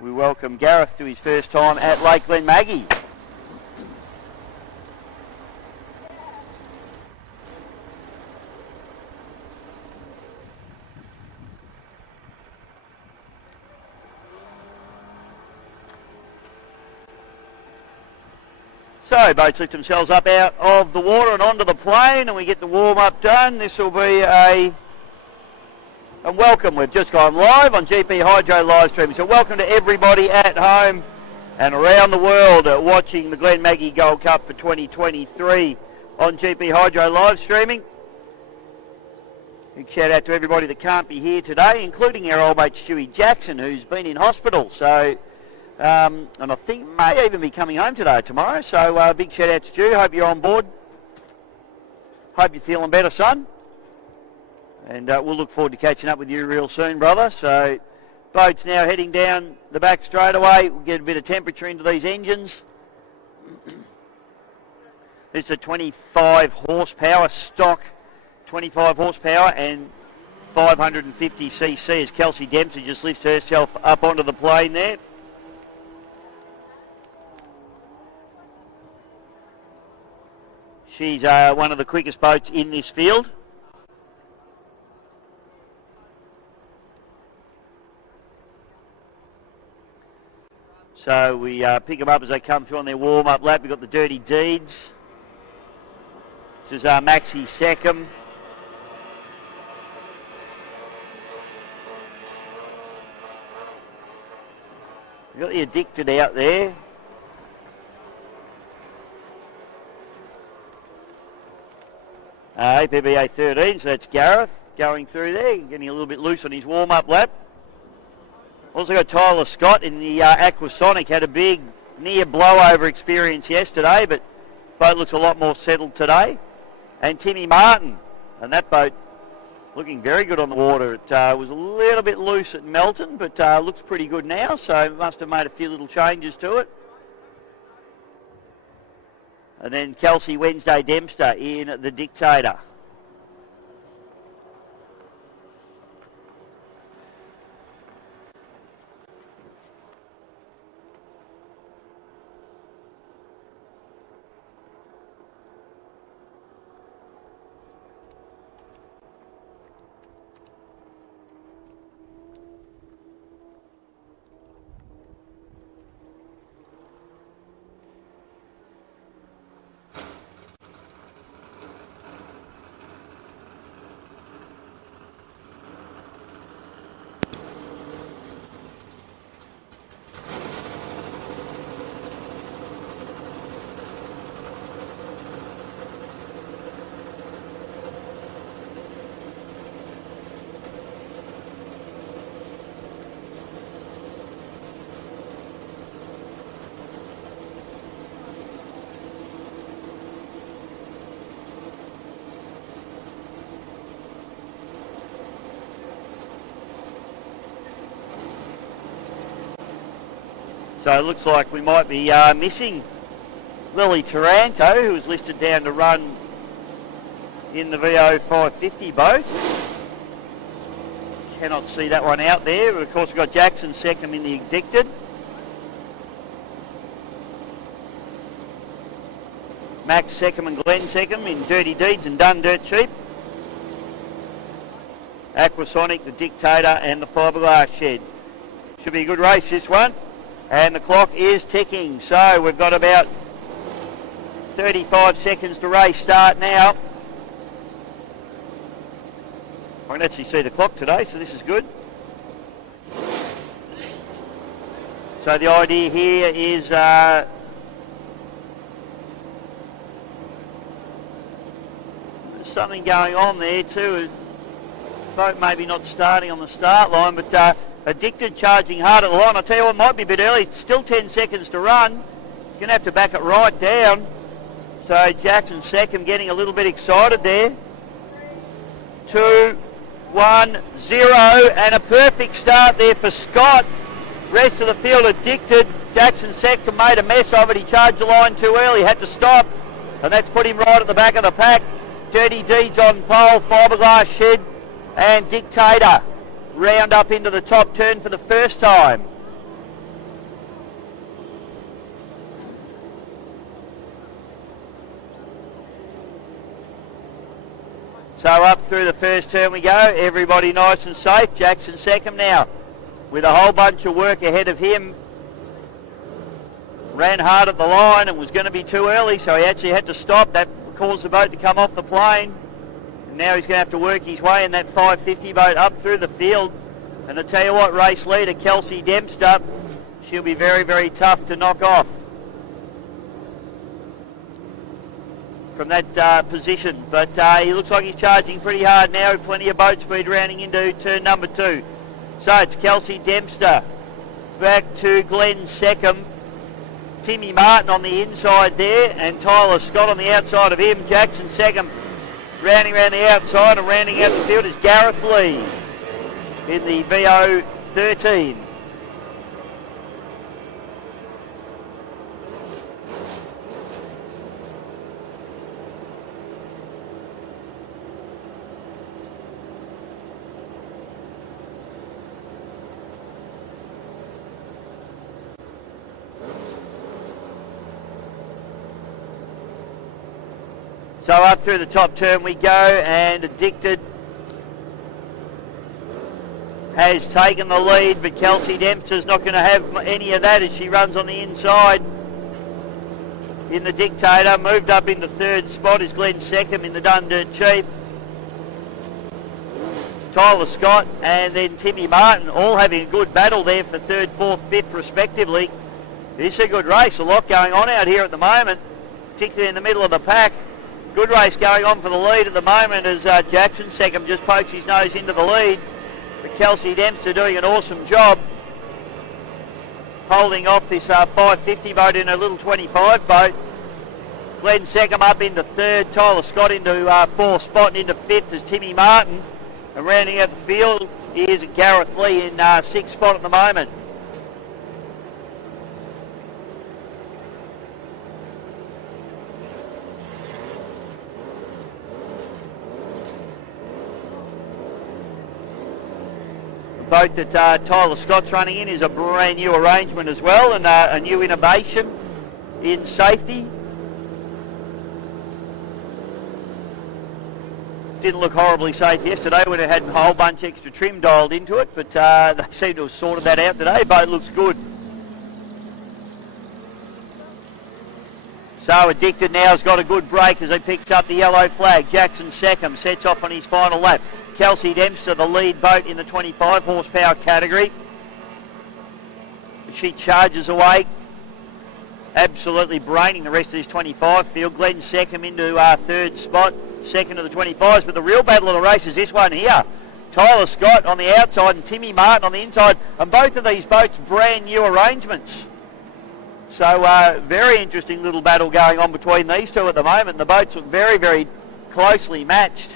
we welcome Gareth to his first time at Lake Glenmaggie. So boats lift themselves up out of the water and onto the plane, and we get the warm-up done. This will be a welcome. We've just gone live on GP Hydro live streaming. So welcome to everybody at home and around the world watching the Glenmaggie Gold Cup for 2023 on GP Hydro live streaming. Big shout out to everybody that can't be here today, including our old mate Stewie Jackson, who's been in hospital. So, and I think may even be coming home today or tomorrow. So big shout out to Stu. Hope you're on board. Hope you're feeling better, son. And we'll look forward to catching up with you real soon, brother. So boats now heading down the back straightaway. We'll get a bit of temperature into these engines. This is a 25 horsepower stock, 25 horsepower and 550 cc as Kelsey Dempsey just lifts herself up onto the plane there. She's one of the quickest boats in this field. So we pick them up as they come through on their warm-up lap. We've got the Dirty Deeds. This is Maxi Seckham. We've got the Addicted out there. APBA 13, so that's Gareth going through there, getting a little bit loose on his warm-up lap. Also got Tyler Scott in the Aquasonic, had a big near blowover experience yesterday, but boat looks a lot more settled today. And Timmy Martin, and that boat looking very good on the water. It was a little bit loose at Melton, but looks pretty good now, so must have made a few little changes to it. And then Kelsey Wednesday Dempster in the Dictator. So it looks like we might be missing Lily Taranto, who was listed down to run in the VO 550 boat. Cannot see that one out there. But of course, we've got Jackson Seckham in the Addicted. Max Seckham and Glenn Seckham in Dirty Deeds and Done Dirt Cheap. Aquasonic, the Dictator and the Fiberglass Shed. Should be a good race, this one. And the clock is ticking, so we've got about 35 seconds to race start now. I can actually see the clock today, so this is good. So the idea here is something going on there too. Boat maybe not starting on the start line, but Addicted charging hard at the line. I'll tell you what, might be a bit early. Still 10 seconds to run. You're going to have to back it right down. So Jackson Seckham getting a little bit excited there. 2, 1, 0, and a perfect start there for Scott. Rest of the field Addicted. Jackson Seckham made a mess of it. He charged the line too early, had to stop, and that's put him right at the back of the pack. Dirty Deeds on pole, Fiberglass Shed and Dictator round up into the top turn for the first time. So up through the first turn we go. Everybody nice and safe. Jackson second now with a whole bunch of work ahead of him. Ran hard at the line and was going to be too early, so he actually had to stop. That caused the boat to come off the plane. And now he's going to have to work his way in that 550 boat up through the field. And I tell you what, race leader Kelsey Dempster, she'll be very, very tough to knock off from that position. But he looks like he's charging pretty hard now with plenty of boat speed rounding into turn number 2. So it's Kelsey Dempster back to Glenn Seckham. Timmy Martin on the inside there, and Tyler Scott on the outside of him. Jackson second, rounding around the outside, and rounding out the field is Gareth Lee in the VO 13. So up through the top turn we go, and Addicted has taken the lead, but Kelsey Dempster's not going to have any of that as she runs on the inside in the Dictator. Moved up in the third spot is Glenn Seckham in the Dun Dirt Cheap. Tyler Scott and then Timmy Martin all having a good battle there for third, fourth, fifth respectively. It's a good race, a lot going on out here at the moment, particularly in the middle of the pack. Good race going on for the lead at the moment as Jackson Seckham just pokes his nose into the lead. But Kelsey Dempster doing an awesome job holding off this 550 boat in a little 25 boat. Glenn Seckham up into third, Tyler Scott into fourth spot and into fifth as Timmy Martin. And rounding out the field is Gareth Lee in sixth spot at the moment. The boat that Tyler Scott's running in is a brand new arrangement as well, and a new innovation in safety. Didn't look horribly safe yesterday when it had a whole bunch extra trim dialed into it, but they seem to have sorted that out today. Boat looks good. So Addicted now has got a good break as he picks up the yellow flag. Jackson Seckham sets off on his final lap. Kelsey Dempster, the lead boat in the 25 horsepower category. She charges away, absolutely braining the rest of this 25 field. Glenn Seckham into third spot, second of the 25s. But the real battle of the race is this one here. Tyler Scott on the outside and Timmy Martin on the inside. And both of these boats brand new arrangements. So very interesting little battle going on between these two at the moment. The boats look very, very closely matched.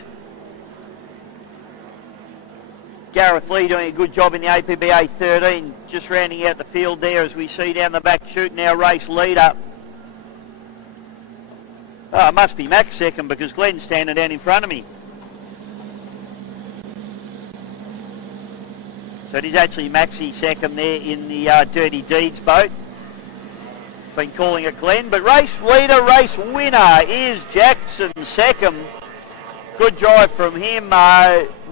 Gareth Lee doing a good job in the APBA 13, just rounding out the field there as we see down the back chute now race leader. Oh, it must be Max second because Glenn's standing down in front of me. So it is actually Maxie second there in the Dirty Deeds boat. Been calling it Glenn, but race leader, race winner is Jackson Seckham. Good drive from him.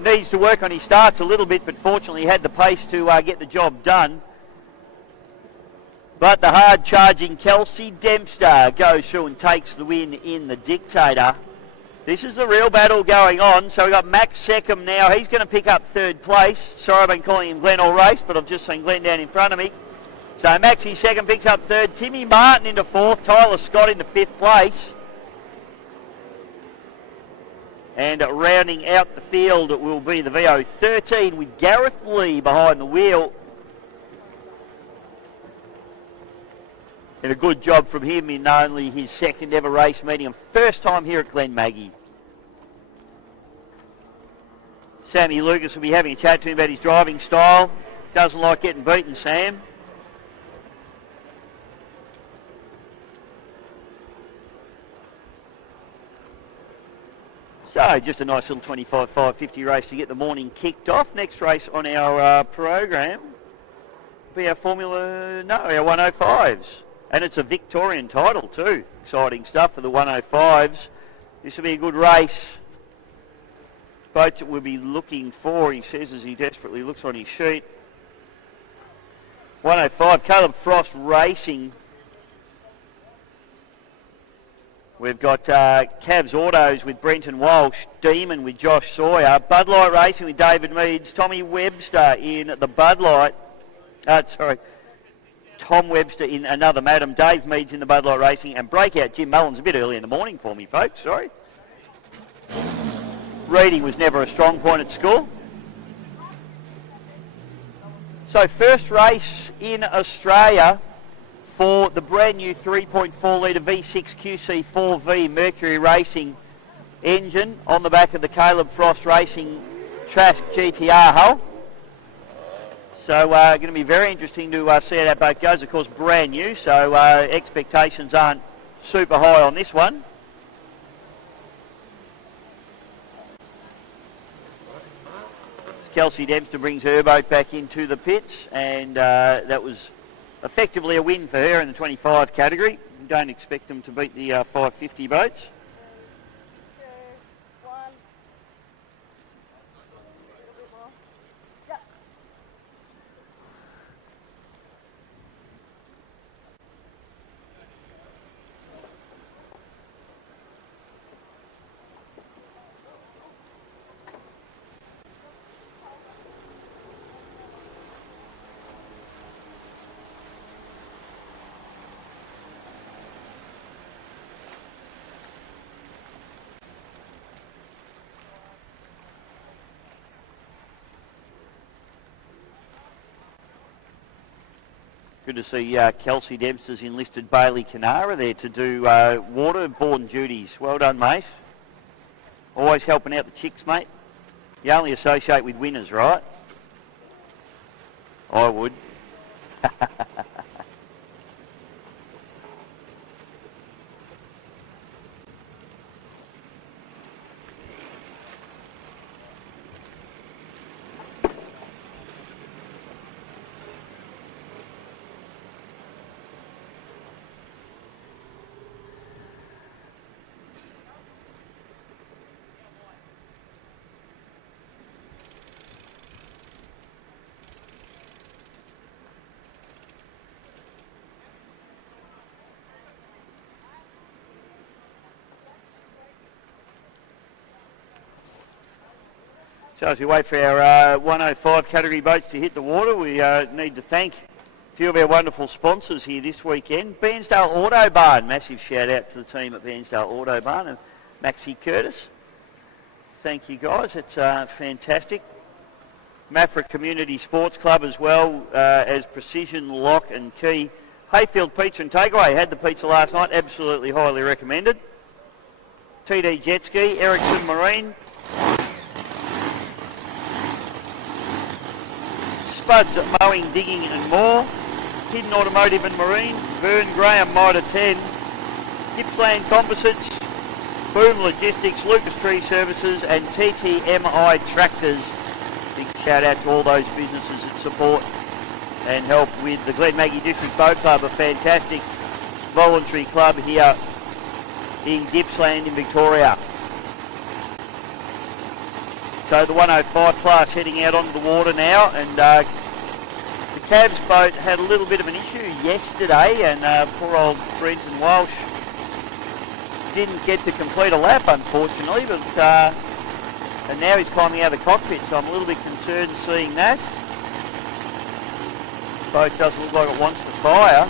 Needs to work on his starts a little bit, but fortunately he had the pace to get the job done. But the hard-charging Kelsey Dempster goes through and takes the win in the Dictator. This is the real battle going on. So we've got Max Seckham now. He's going to pick up third place. Sorry, I've been calling him Glenn all race, but I've just seen Glenn down in front of me. So Maxie second picks up third. Timmy Martin into fourth. Tyler Scott into fifth place. And rounding out the field will be the VO 13 with Gareth Lee behind the wheel. And a good job from him in only his second ever race meeting and first time here at Glenmaggie. Sammy Lucas will be having a chat to him about his driving style. Doesn't like getting beaten, Sam. So just a nice little 25 550 race to get the morning kicked off. Next race on our program will be our our 105s. And it's a Victorian title too. Exciting stuff for the 105s. This will be a good race. boats that we'll be looking for, he says as he desperately looks on his sheet. 105, Caleb Frost Racing. We've got Cavs Autos with Brenton Walsh, Demon with Josh Sawyer, Bud Light Racing with David Meads, Tommy Webster in the Bud Light, Tom Webster in another Madam, Dave Meads in the Bud Light Racing, and Breakout Jim Mullins, a bit early in the morning for me, folks, sorry. Reading was never a strong point at school. So first race in Australia for the brand new 3.4 litre V6 QC4V Mercury Racing engine on the back of the Caleb Frost Racing Trask GTR hull. So going to be very interesting to see how that boat goes. Of course, brand new, so expectations aren't super high on this one. Kelsey Dempster brings her boat back into the pits, and that was effectively a win for her in the 25 category. Don't expect them to beat the 550 boats. Good to see Kelsey Dempster's enlisted Bailey Canara there to do waterborne duties. Well done, mate. Always helping out the chicks, mate. You only associate with winners, right? I would. So as we wait for our 105 category boats to hit the water, we need to thank a few of our wonderful sponsors here this weekend. Bairnsdale Auto Barn, massive shout out to the team at Bairnsdale Auto Barn and Maxie Curtis. Thank you guys, it's fantastic. Mafra Community Sports Club as well as Precision Lock and Key. Hayfield Pizza and Takeaway had the pizza last night, absolutely highly recommended. TD Jet Ski, Ericsson Marine. Spuds at Mowing, Digging and More, Hidden Automotive and Marine, Vern Graham Mitre 10, Gippsland Composites, Boom Logistics, Lucas Tree Services and TTMI Tractors. Big shout out to all those businesses that support and help with the Glenmaggie District Boat Club, a fantastic voluntary club here in Gippsland in Victoria. So the 105 class heading out onto the water now, and the Cavs boat had a little bit of an issue yesterday, and poor old Brenton Walsh didn't get to complete a lap, unfortunately, but and now he's climbing out of the cockpit, so I'm a little bit concerned seeing that. The boat doesn't look like it wants to fire.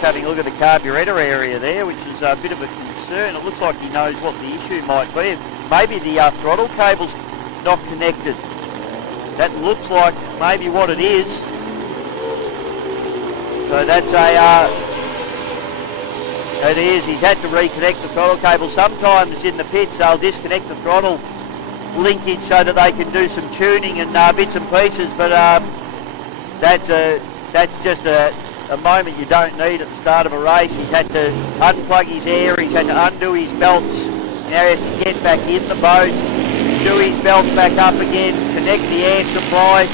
Having a look at the carburettor area there, which is a bit of a concern. It looks like he knows what the issue might be. Maybe the throttle cable's not connected. That looks like maybe what it is. So that's it is. He's had to reconnect the throttle cable. Sometimes in the pits they'll disconnect the throttle linkage so that they can do some tuning and bits and pieces, but that's just a moment you don't need at the start of a race. He's had to unplug his air, he's had to undo his belts, now he has to get back in the boat, do his belts back up again, connect the air supply,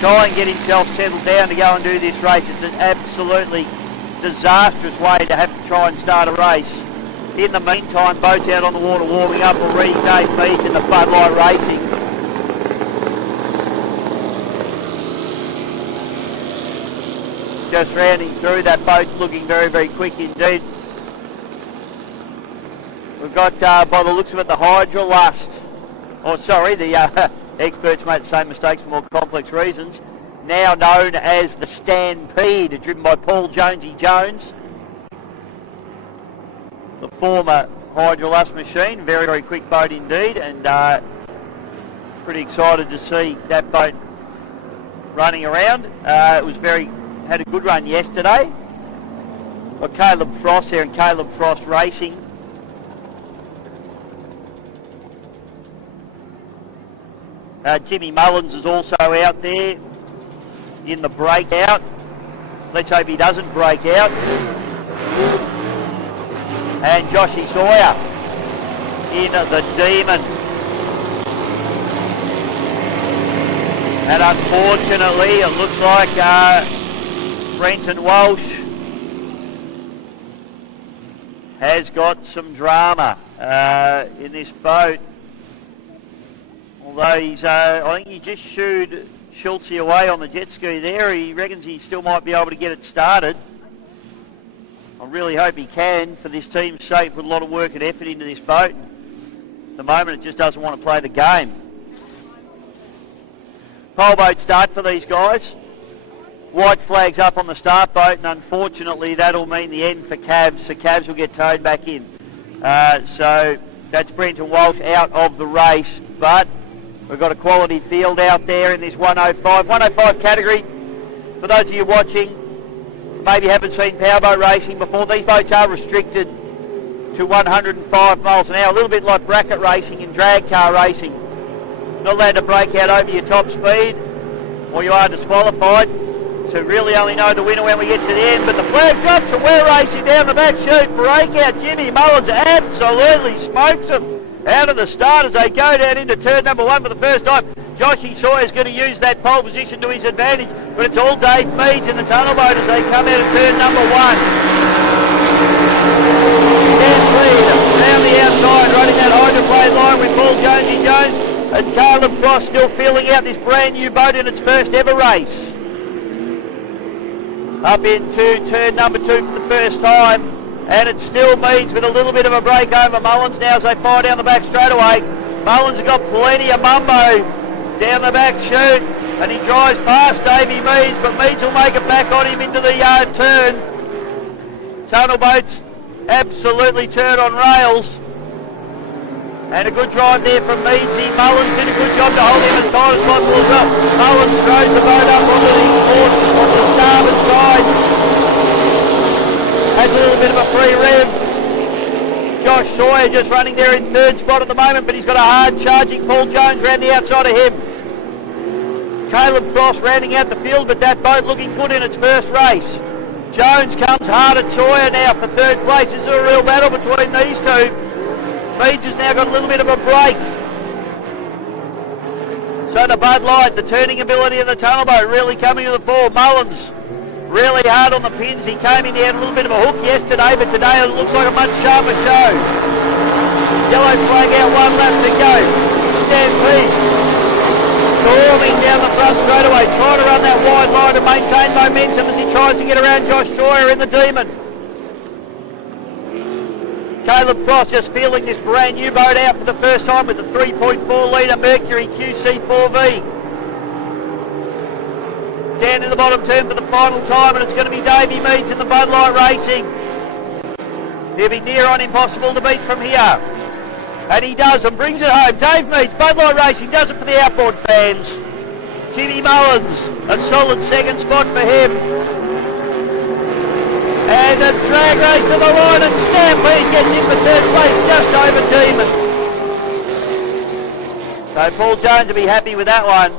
try and get himself settled down to go and do this race. It's an absolutely disastrous way to have to try and start a race. In the meantime, boats out on the water warming up already. Dave Meads in the Bud Light Racing. Just rounding through, that boat's looking very, very quick indeed. We've got, by the looks of it, the Hydrolust. Oh, sorry, the experts make the same mistakes for more complex reasons. Now known as the Stampede, driven by Paul Jonesy Jones. The former Hydrolust machine, very, very quick boat indeed, and pretty excited to see that boat running around. It was had a good run yesterday. Got Caleb Frost there, and Caleb Frost Racing. Jimmy Mullins is also out there in the breakout. Let's hope he doesn't break out. And Joshy Sawyer in the Demon. And unfortunately, it looks like Brenton Walsh has got some drama in this boat. Although he's, I think he just shooed Schultze away on the jet ski there. He reckons he still might be able to get it started. I really hope he can for this team's sake. Put a lot of work and effort into this boat. At the moment, it just doesn't want to play the game. Pole boat start for these guys. White flags up on the start boat, and unfortunately that'll mean the end for Cavs, so Cavs will get towed back in. So that's Brenton Walsh out of the race, but we've got a quality field out there in this 105. 105 category, for those of you watching, maybe haven't seen powerboat racing before, these boats are restricted to 105 miles an hour, a little bit like bracket racing and drag car racing. Not allowed to break out over your top speed, or you are disqualified. So really only know the winner when we get to the end. But the flag drops and we're racing down the back chute. Breakout. Jimmy Mullins absolutely smokes them out of the start as they go down into turn number one for the first time. Joshy Sawyer's going to use that pole position to his advantage. But it's all Dave Meads in the tunnel boat as they come out of turn number one. Dan Lead down the outside, running that hydroplane line with Paul Jonesy Jones. And Caleb Frost still feeling out this brand new boat in its first ever race. Up into turn number two for the first time, and it still Meads with a little bit of a break over Mullins now as they fire down the back straight away. Mullins has got plenty of mumbo down the back chute, and he drives past Davey Meads, but Meads will make it back on him into the turn. Tunnel boats absolutely turn on rails. And a good drive there from Meadsy. Mullins did a good job to hold him as tight as possible as well. Mullins throws the boat up onto the starboard side. Has a little bit of a free rev. Josh Sawyer just running there in third spot at the moment, but he's got a hard charging Paul Jones round the outside of him. Caleb Frost rounding out the field, but that boat looking good in its first race. Jones comes hard at Sawyer now for third place. This is a real battle between these two. Meads has now got a little bit of a break. So the Bud Light, the turning ability of the tunnel boat really coming to the fore. Mullins really hard on the pins. He came in, he had a little bit of a hook yesterday, but today it looks like a much sharper show. Yellow flag out, one lap to go. Stampede storming down the front straight away, trying to run that wide line to maintain momentum as he tries to get around Josh Sawyer in the Demon. Caleb Frost just feeling this brand new boat out for the first time with the 3.4 litre Mercury QC4V. Down in the bottom turn for the final time, and it's going to be Davey Meads in the Bud Light Racing. He'll be near on impossible to beat from here. And he does and brings it home. Dave Meads, Bud Light Racing, does it for the outboard fans. Jimmy Mullins, a solid second spot for him. And a drag race to the line, and Stampede gets in for third place, just over Demon. So Paul Jones will be happy with that one.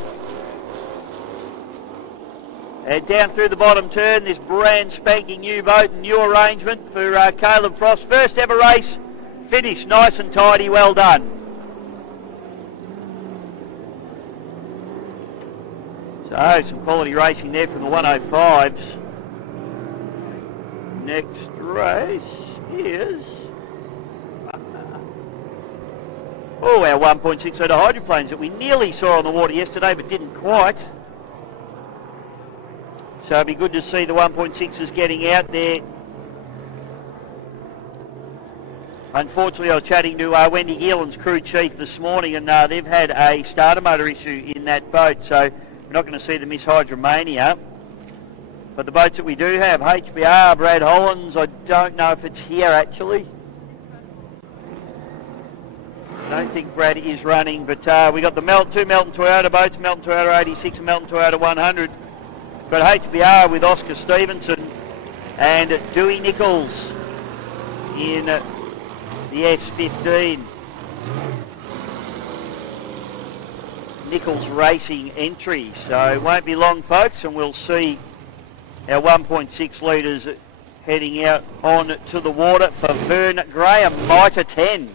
And down through the bottom turn, this brand spanking new boat and new arrangement for Caleb Frost. First ever race, finish nice and tidy, well done. So some quality racing there from the 105s. Next race is... Oh, our 1.6 litre hydroplanes that we nearly saw on the water yesterday but didn't quite. So it'd be good to see the 1.6s getting out there. Unfortunately, I was chatting to Wendy Gielan's crew chief this morning, and they've had a starter motor issue in that boat, so we're not going to see the Miss Hydromania. But the boats that we do have, HBR, Brad Hollins, I don't know if it's here actually. I don't think Brad is running, but we got the two Melton Toyota boats, Melton Toyota 86 and Melton Toyota 100. Got HBR with Oscar Stevenson and Dewey Nichols in the S15. Nichols Racing entry. So it won't be long, folks, and we'll see our 1.6 litres heading out on to the water for Vern Graham, Mitre 10.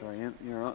Sorry, you're right.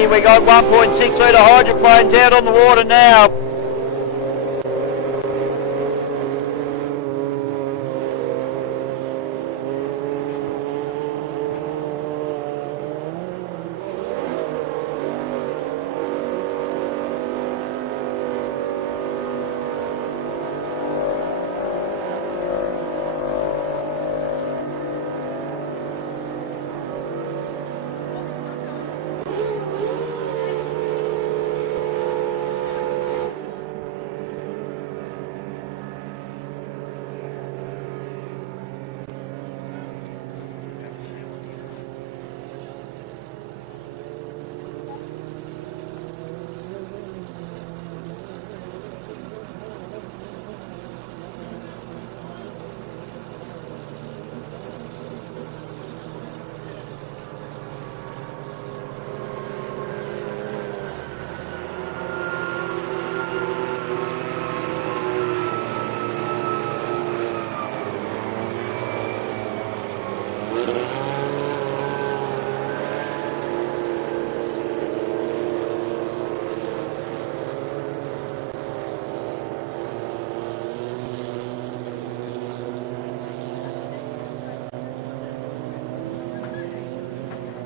Glenmaggie. We got 1.6 litre hydroplanes out on the water now.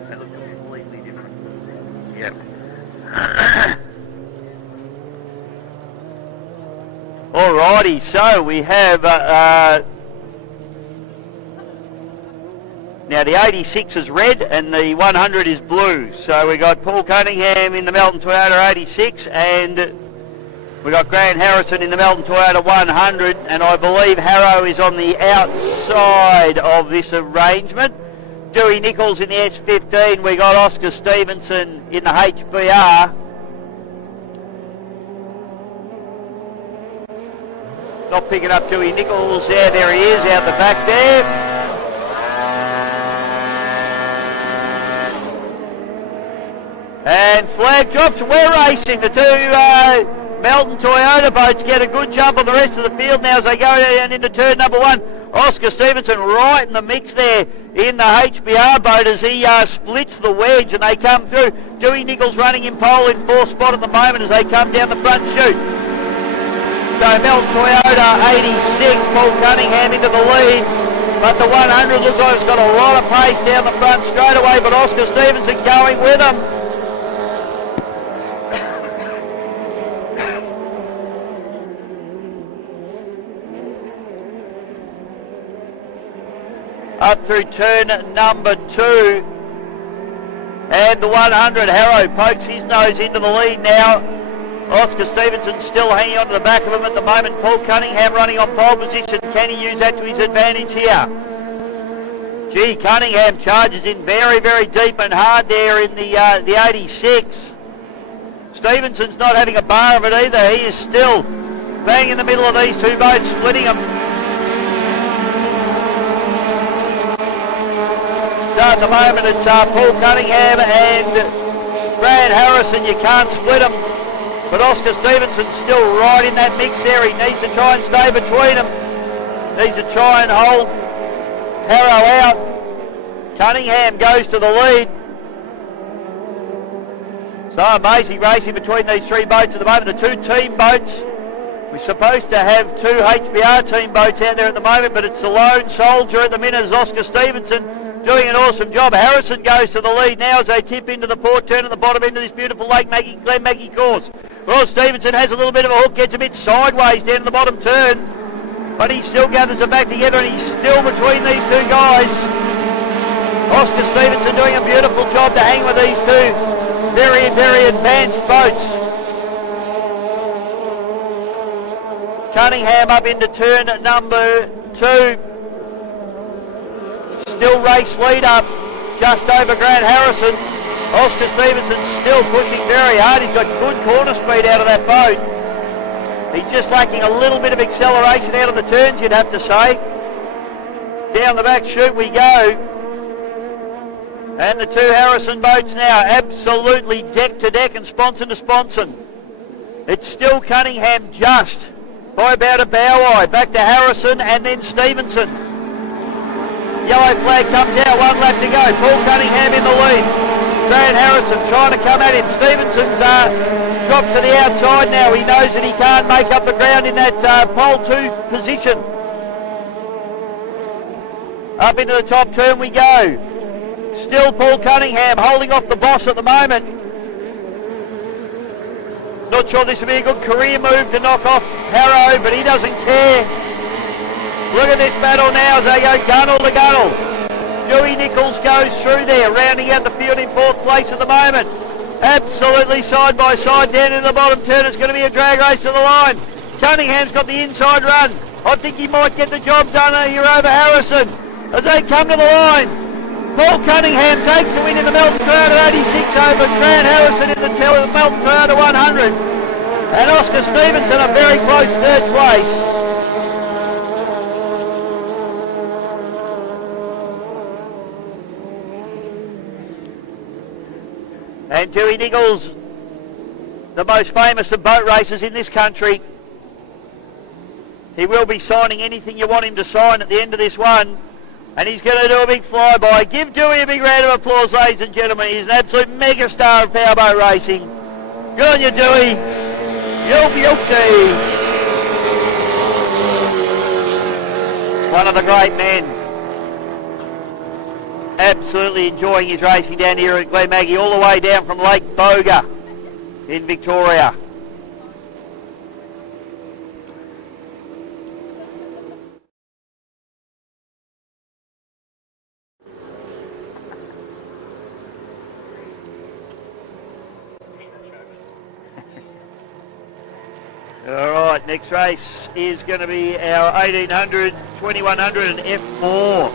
That looks completely different. Yep. Alrighty, so we have now the 86 is red and the 100 is blue. So we got Paul Cunningham in the Melton Toyota 86 and we got Grant Harrison in the Melton Toyota 100, and I believe Harrow is on the outside of this arrangement. Dewey Nichols in the S15, we got Oscar Stevenson in the HBR. Not picking up Dewey Nichols there he is out the back there. And flag drops, and we're racing. The two Melton Toyota boats get a good jump on the rest of the field now as they go down into turn number one. Oscar Stevenson right in the mix there in the HBR boat as he splits the wedge and they come through. Dewey Nichols running in pole in fourth spot at the moment as they come down the front chute. So Melton Toyota 86, Paul Cunningham into the lead, but the 100 looks like it's got a lot of pace down the front straight away, but Oscar Stevenson going with them. Up through turn number two, and the 100 Harrow pokes his nose into the lead now. Oscar Stevenson still hanging on to the back of him at the moment. Paul Cunningham running on pole position. Can he use that to his advantage here? Gee, Cunningham charges in very, very deep and hard there in the 86. Stevenson's not having a bar of it either. He is still bang in the middle of these two boats, splitting them. So at the moment it's Paul Cunningham and Grant Harrison. You can't split them. But Oscar Stevenson's still right in that mix there. He needs to try and stay between them. Needs to try and hold Harrow out. Cunningham goes to the lead. So amazing racing between these three boats at the moment. The two team boats. We're supposed to have two HBR team boats out there at the moment, but it's the lone soldier at the minute is Oscar Stevenson doing an awesome job. Harrison goes to the lead now as they tip into the port turn at the bottom end of this beautiful Glenmaggie course. Well, Stevenson has a little bit of a hook, gets a bit sideways down to the bottom turn, but he still gathers it back together and he's still between these two guys. Oscar Stevenson doing a beautiful job to hang with these two very, very advanced boats. Cunningham up into turn number two. Still race lead up just over Grant Harrison. Oscar Stevenson still pushing very hard. He's got good corner speed out of that boat. He's just lacking a little bit of acceleration out of the turns, you'd have to say. Down the back chute we go. And the two Harrison boats now absolutely deck to deck and sponson to sponson. It's still Cunningham just by about a bow eye. Back to Harrison and then Stevenson. Yellow flag comes out, one lap to go. Paul Cunningham in the lead. Grant Harrison trying to come at him. Stevenson's dropped to the outside now. He knows that he can't make up the ground in that pole 2 position. Up into the top turn we go. Still Paul Cunningham holding off the boss at the moment. Not sure this will be a good career move to knock off Harrow, but he doesn't care. Look at this battle now as they go gunnel to gunnel. Dewey Nichols goes through there, rounding out the field in 4th place at the moment. Absolutely side by side down in the bottom turn. It's going to be a drag race to the line. Cunningham's got the inside run. I think he might get the job done here over Harrison as they come to the line. Paul Cunningham takes the win in the Melton Toyota 86 over Grant Harrison in the Melton Toyota 100. And Oscar Stevenson a very close 3rd place. And Dewey Nichols, the most famous of boat racers in this country. He will be signing anything you want him to sign at the end of this one. And he's going to do a big flyby. Give Dewey a big round of applause, ladies and gentlemen. He's an absolute megastar of powerboat racing. Good on you, Dewey. You'll one of the great men. Absolutely enjoying his racing down here at Glenmaggie, all the way down from Lake Boga in Victoria. All right, next race is going to be our 1800, 2100 and F4.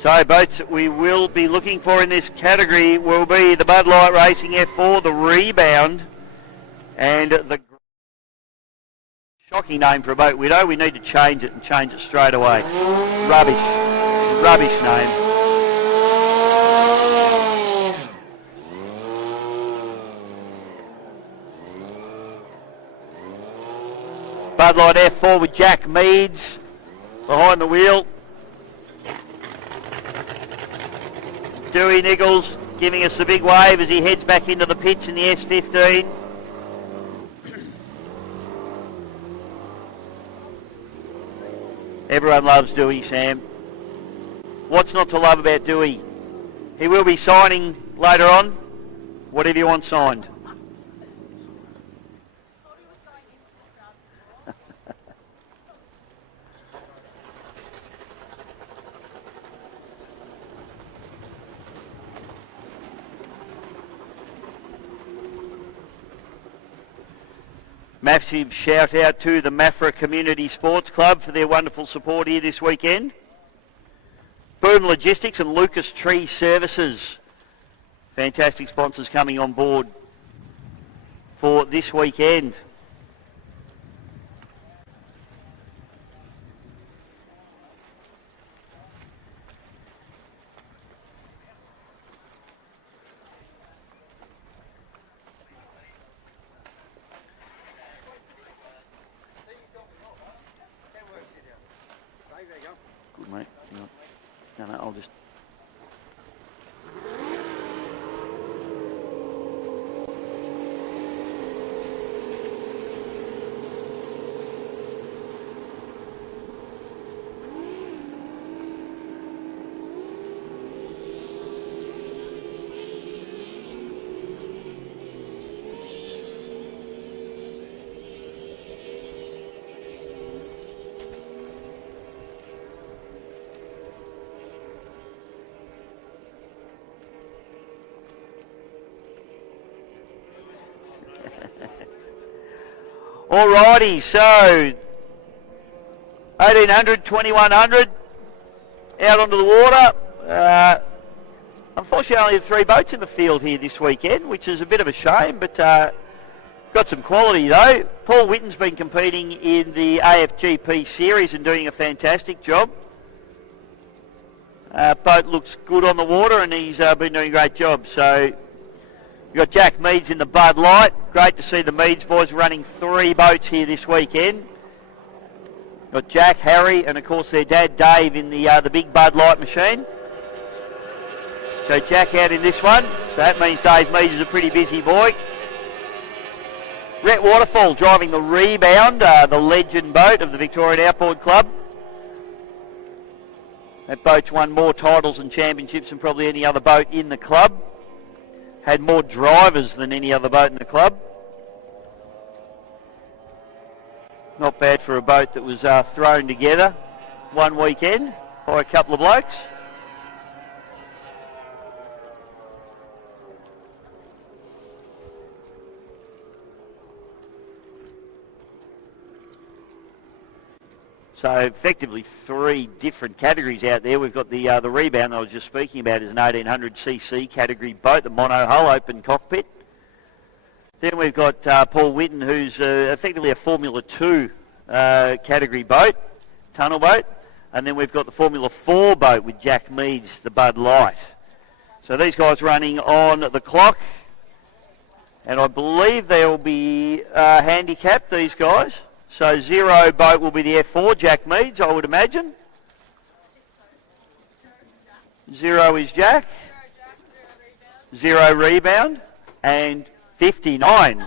So boats that we will be looking for in this category will be the Bud Light Racing F4, the Rebound, and the shocking name for a boat widow. We need to change it and change it straight away. Rubbish name. Bud Light F4 with Jack Meads behind the wheel. Dewey Nichols giving us a big wave as he heads back into the pits in the S15. Everyone loves Dewey, Sam. What's not to love about Dewey? He will be signing later on whatever you want signed. Massive shout out to the Maffra Community Sports Club for their wonderful support here this weekend. Boom Logistics and Lucas Tree Services. Fantastic sponsors coming on board for this weekend. Good, mate. No, I'll just... Alrighty, so 1800, 2100 out onto the water. Unfortunately, I only have 3 boats in the field here this weekend, which is a bit of a shame, but got some quality though. Paul Whitten's been competing in the AFGP series and doing a fantastic job. Boat looks good on the water and he's been doing a great job. So We've got Jack Meads in the Bud Light. Great to see the Meads boys running 3 boats here this weekend. Got Jack, Harry, and of course their dad Dave in the big Bud Light machine. So Jack out in this one. So that means Dave Meads is a pretty busy boy. Rhett Waterfall driving the Rebound, the legend boat of the Victorian Outboard Club. That boat's won more titles and championships than probably any other boat in the club. Had more drivers than any other boat in the club. Not bad for a boat that was thrown together one weekend by a couple of blokes. So effectively 3 different categories out there. We've got the Rebound I was just speaking about is an 1800cc category boat, the monohull open cockpit. Then we've got Paul Whitten, who's effectively a Formula 2 category boat, tunnel boat. And then we've got the Formula 4 boat with Jack Meads, the Bud Light. So these guys running on the clock. And I believe they'll be handicapped, these guys. So 0 boat will be the F4, Jack Meads, I would imagine. 0 is Jack. 0 Rebound. And 59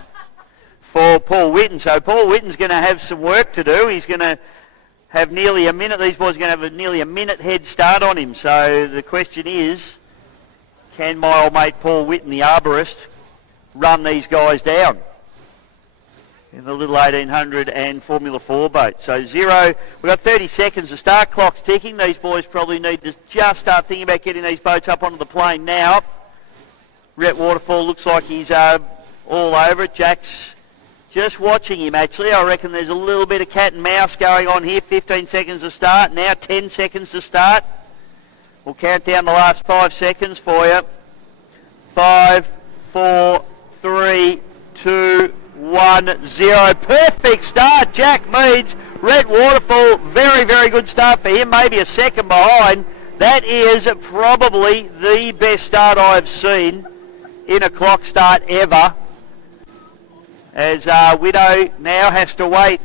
for Paul Whitten. So Paul Whitten's going to have some work to do. He's going to have nearly a minute. These boys are going to have nearly a minute head start on him. So the question is, can my old mate Paul Whitten, the arborist, run these guys down in the little 1800 and Formula 4 boat? So 0, we've got 30 seconds. The start clock's ticking. These boys probably need to just start thinking about getting these boats up onto the plane now. Rhett Waterfall looks like he's all over it. Jack's just watching him actually. I reckon there's a little bit of cat and mouse going on here. 15 seconds to start. Now 10 seconds to start. We'll count down the last 5 seconds for you. 5, 4, 3, 2, 1, 0. Perfect start, Jack Meads. Rhett Waterfall, very, very good start for him. Maybe a second behind. That is probably the best start I've seen in a clock start ever. As Widow now has to wait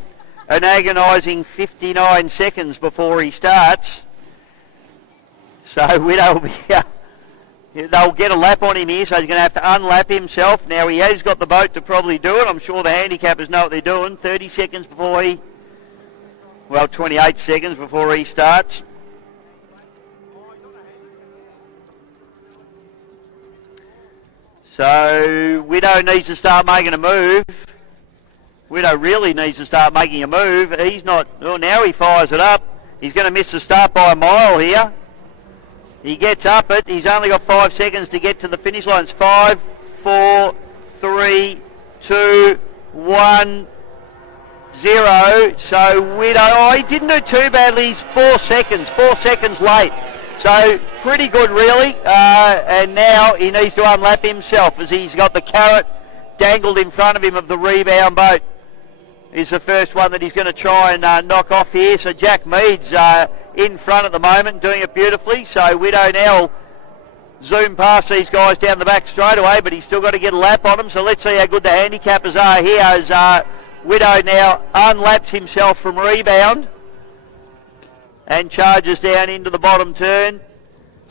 an agonising 59 seconds before he starts. So Widow will be... they'll get a lap on him here, so he's going to have to unlap himself. Now he has got the boat to probably do it. I'm sure the handicappers know what they're doing. 30 seconds before he... Well, 28 seconds before he starts. So Widow needs to start making a move. Widow really needs to start making a move. He's not... Well, now he fires it up. He's going to miss the start by a mile here. He gets up it. He's only got 5 seconds to get to the finish line. It's 5, 4, 3, 2, 1, 0. So Widow... he didn't do too badly. He's 4 seconds late. So pretty good really, and now he needs to unlap himself as he's got the carrot dangled in front of him of the Rebound boat. Is the first one that he's going to try and knock off here. So Jack Meads in front at the moment, doing it beautifully. So Widow now will zoom past these guys down the back straight away, but he's still got to get a lap on them. So let's see how good the handicappers are here as Widow now unlaps himself from Rebound and charges down into the bottom turn.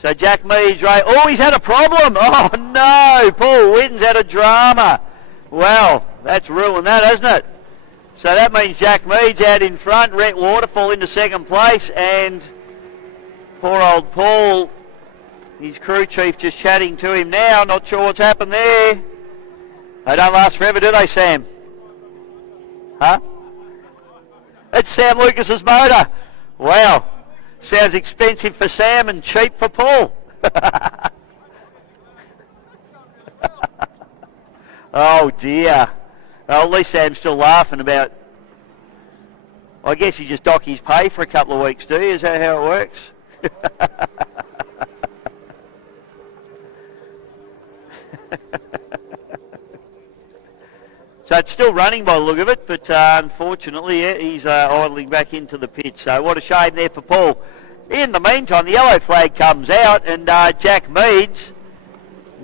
So Jack Meads, oh, he's had a problem. Oh no, Paul Whitten's had a drama. Well, that's ruined that, hasn't it? So that means Jack Meads out in front, Rhett Waterfall into second place, and poor old Paul, his crew chief, just chatting to him now. Not sure what's happened there. They don't last forever, do they, Sam? Huh? It's Sam Lucas's motor. Wow. Sounds expensive for Sam and cheap for Paul. Oh dear. Well, at least Sam's still laughing about... I guess you just dock his pay for a couple of weeks, do you? Is that how it works? So it's still running by the look of it, but unfortunately he's idling back into the pit. So what a shame there for Paul. In the meantime, the yellow flag comes out, and Jack Meads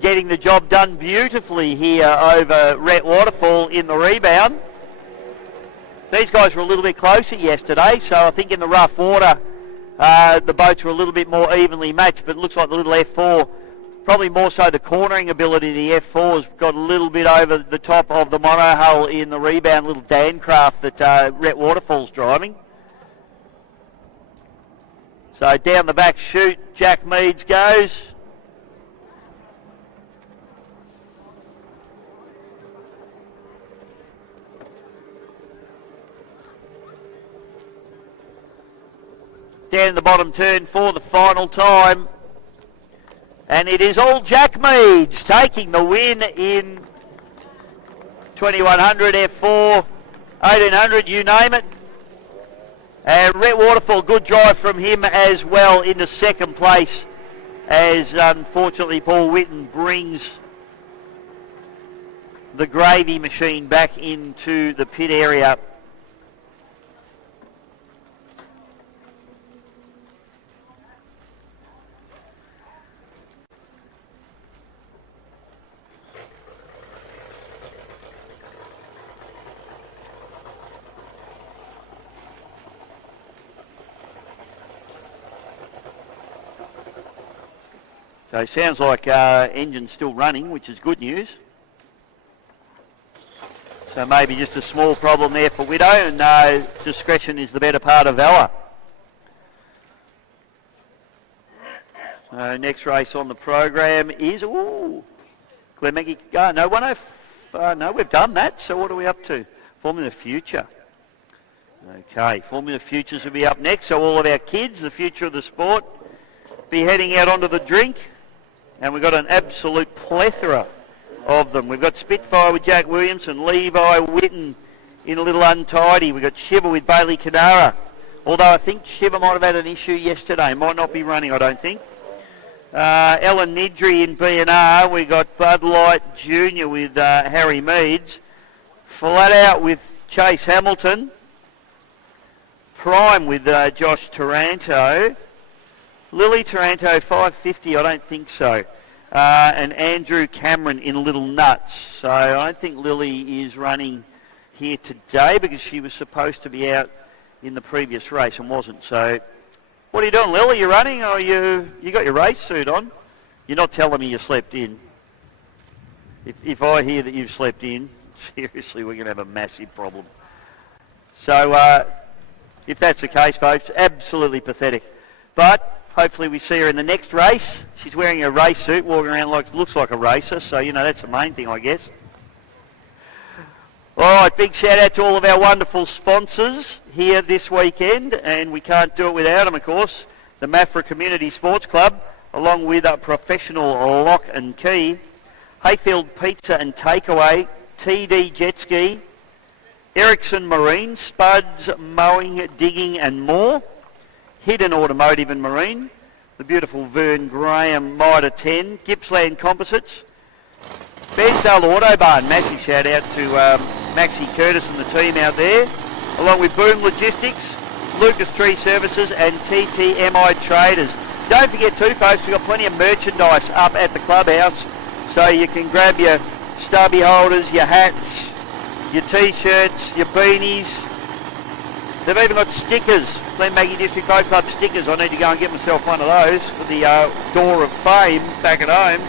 getting the job done beautifully here over Rhett Waterfall in the rebound. These guys were a little bit closer yesterday, so I think in the rough water the boats were a little bit more evenly matched, but it looks like the little F4, probably more so the cornering ability of the F4 has got a little bit over the top of the monohull in the rebound, little Dancraft that Rhett Waterfall's driving. So down the back chute, Jack Meads goes. Down the bottom turn for the final time. And it is all Jack Meads taking the win in 2100, F4, 1800, you name it. And Rhett Waterfall, good drive from him as well into second place, as unfortunately Paul Whitten brings the gravy machine back into the pit area. So it sounds like engine's still running, which is good news. So maybe just a small problem there for Widow, and discretion is the better part of valour. So next race on the program is, Glenmaggie, no, 105, no, we've done that, so what are we up to? Formula Future. Okay, Formula Futures will be up next, so all of our kids, the future of the sport, be heading out onto the drink. And we've got an absolute plethora of them. We've got Spitfire with Jack Williamson, Levi Whitten in a little untidy. We've got Shiver with Bailey Canara. Although I think Shiver might have had an issue yesterday. Might not be running, I don't think. Ellen Nidri in B&R. We've got Bud Light Jr. with Harry Meads. Flat Out with Chase Hamilton. Prime with Josh Taranto. Lily Taranto, 550, I don't think so. And Andrew Cameron in Little Nuts. So I don't think Lily is running here today because she was supposed to be out in the previous race and wasn't. So what are you doing, Lily? You running or you got your race suit on? You're not telling me you slept in. If I hear that you've slept in, seriously, we're going to have a massive problem. So if that's the case, folks, absolutely pathetic. But hopefully we see her in the next race. She's wearing a race suit, walking around looks like a racer, so, that's the main thing, I guess. All right, big shout out to all of our wonderful sponsors here this weekend, and we can't do it without them, of course. The Maffra Community Sports Club, along with a Professional Lock and Key, Hayfield Pizza and Takeaway, TD Jet Ski, Ericsson Marine, Spuds, Mowing, Digging and more, Hidden Automotive and Marine, the beautiful Vern Graham Mitre 10, Gippsland Composites, Bedsdale Autobarn, massive shout out to Maxie Curtis and the team out there, along with Boom Logistics, Lucas Tree Services and TTMI Traders. Don't forget too, folks, we've got plenty of merchandise up at the clubhouse, so you can grab your stubby holders, your hats, your t-shirts, your beanies. They've even got stickers. Glenmaggie District Boat Club stickers. I need to go and get myself one of those for the Door of Fame back at home.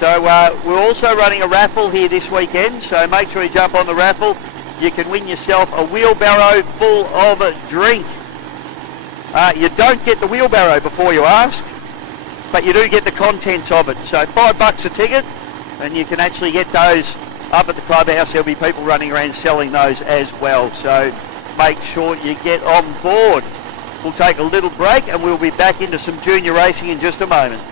So we're also running a raffle here this weekend, so make sure you jump on the raffle. You can win yourself a wheelbarrow full of drink. You don't get the wheelbarrow before you ask, but you do get the contents of it. So $5 a ticket, and you can actually get those up at the clubhouse. There'll be people running around selling those as well, so make sure you get on board. We'll take a little break and we'll be back into some junior racing in just a moment.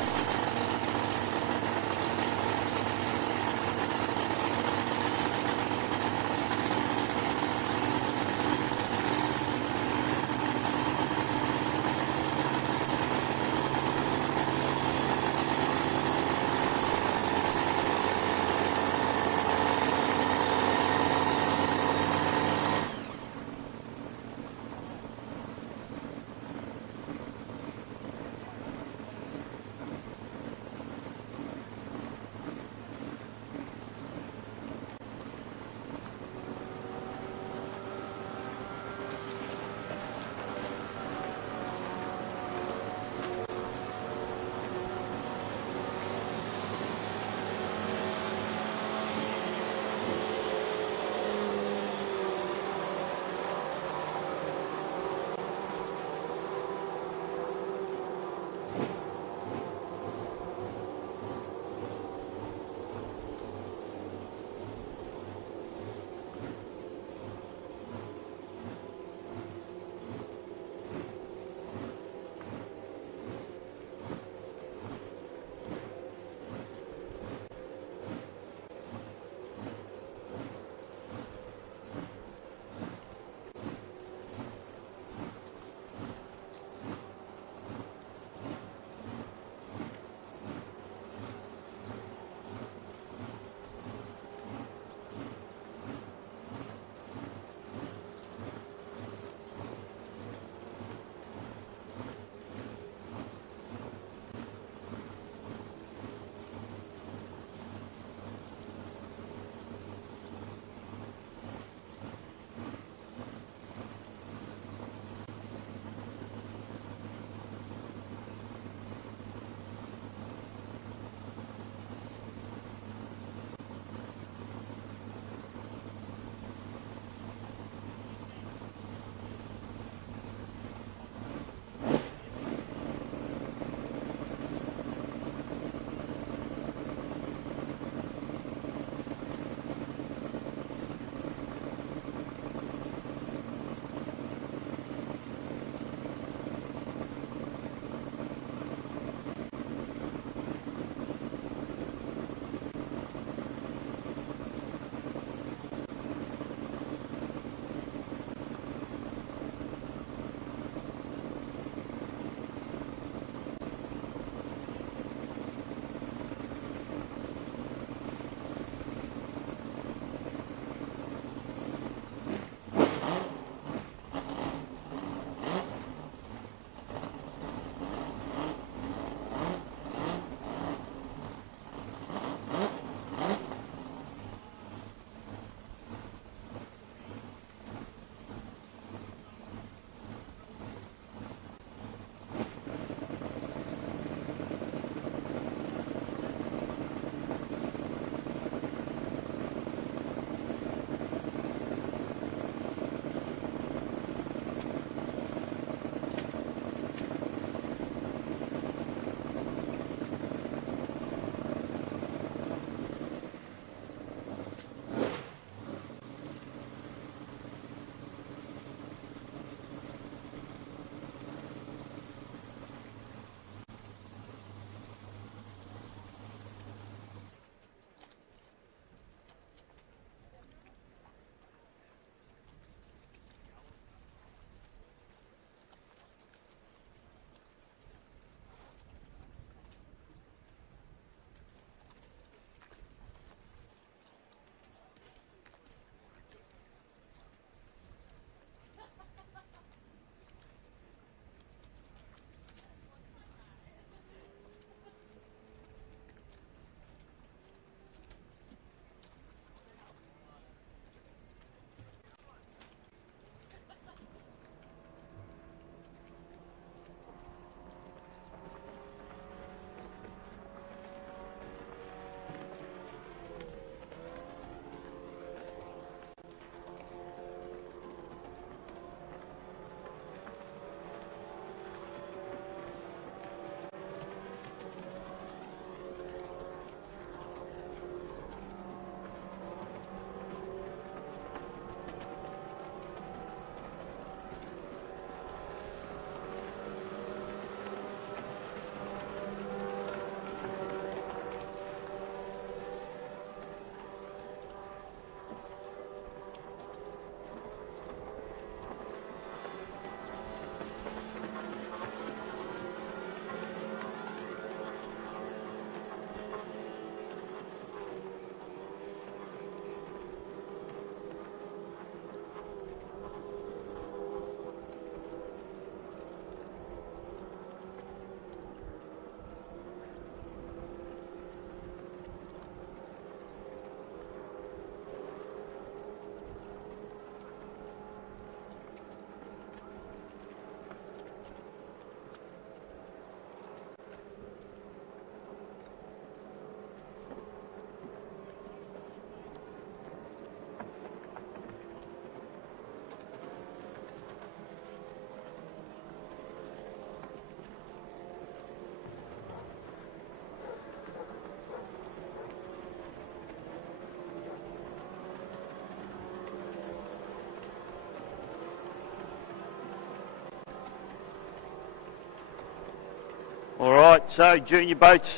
Right, so junior boats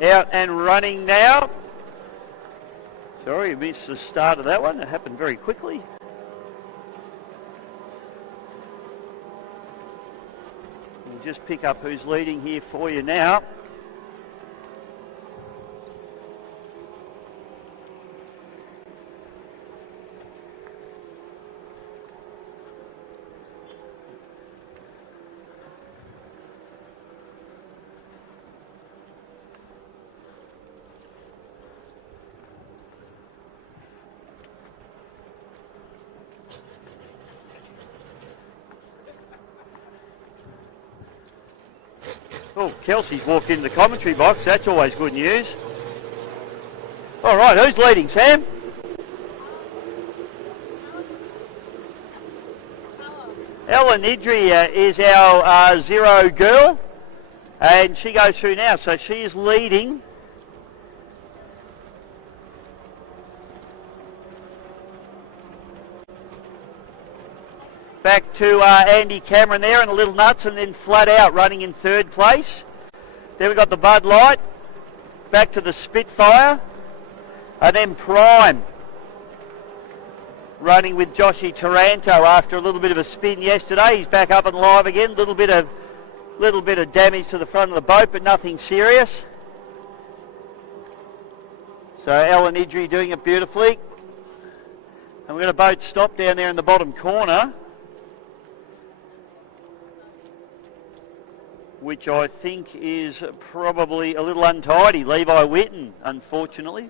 out and running now. Sorry, I missed the start of that one. It happened very quickly. We'll just pick up who's leading here for you now. Oh, Kelsey's walked into the commentary box. That's always good news. All right, who's leading, Sam? Ella Nidri is our zero girl, and she goes through now, so she is leading. Back to Andy Cameron there and the Little Nuts, and then Flat Out running in third place. Then we've got the Bud Light, back to the Spitfire, and then Prime running with Joshy Taranto after a little bit of a spin yesterday. He's back up and live again. Little bit of damage to the front of the boat, but nothing serious. So Ellen Idri doing it beautifully. And we've got a boat stop down there in the bottom corner, which I think is probably a little untidy. Levi Witten, unfortunately.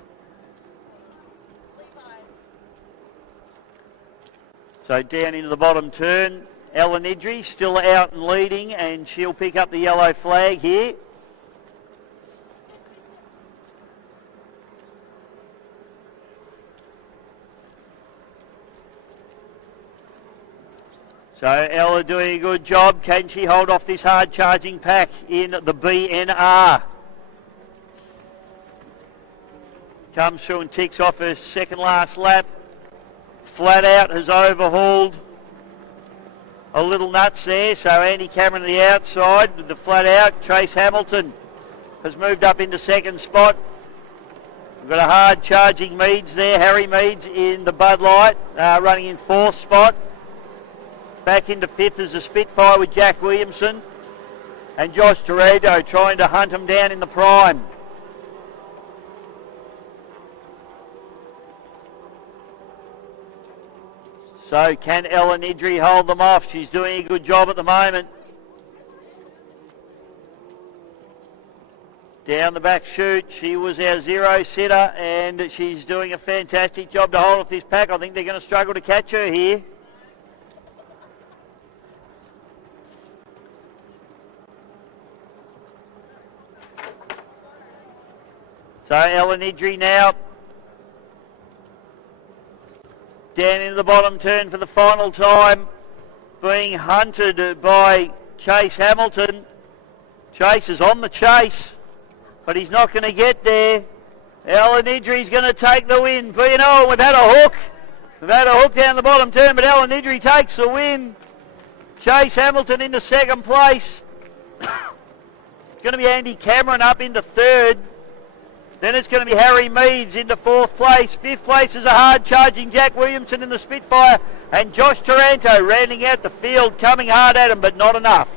So down into the bottom turn, Ellen Idri still out and leading, and she'll pick up the yellow flag here. So Ella doing a good job. Can she hold off this hard charging pack in the BNR? Comes through and ticks off her second last lap. Flat Out has overhauled a Little Nuts there. So Andy Cameron on the outside with the Flat Out. Chase Hamilton has moved up into second spot. We've got a hard charging Meads there. Harry Meads in the Bud Light running in fourth spot. Back into fifth is the Spitfire with Jack Williamson. And Josh Torredo trying to hunt him down in the Prime. So can Ellen Idri hold them off? She's doing a good job at the moment. Down the back chute, she was our zero sitter, and she's doing a fantastic job to hold off this pack. I think they're going to struggle to catch her here. So Ellen Idri now down into the bottom turn for the final time, being hunted by Chase Hamilton. Chase is on the chase, but he's not going to get there. Ellen Idri's going to take the win. B&O, we've had a hook. We've had a hook down the bottom turn, but Ellen Idri takes the win. Chase Hamilton into second place. It's going to be Andy Cameron up into third. Then it's going to be Harry Meads into fourth place. Fifth place is a hard-charging Jack Williamson in the Spitfire. And Josh Taranto rounding out the field, coming hard at him, but not enough.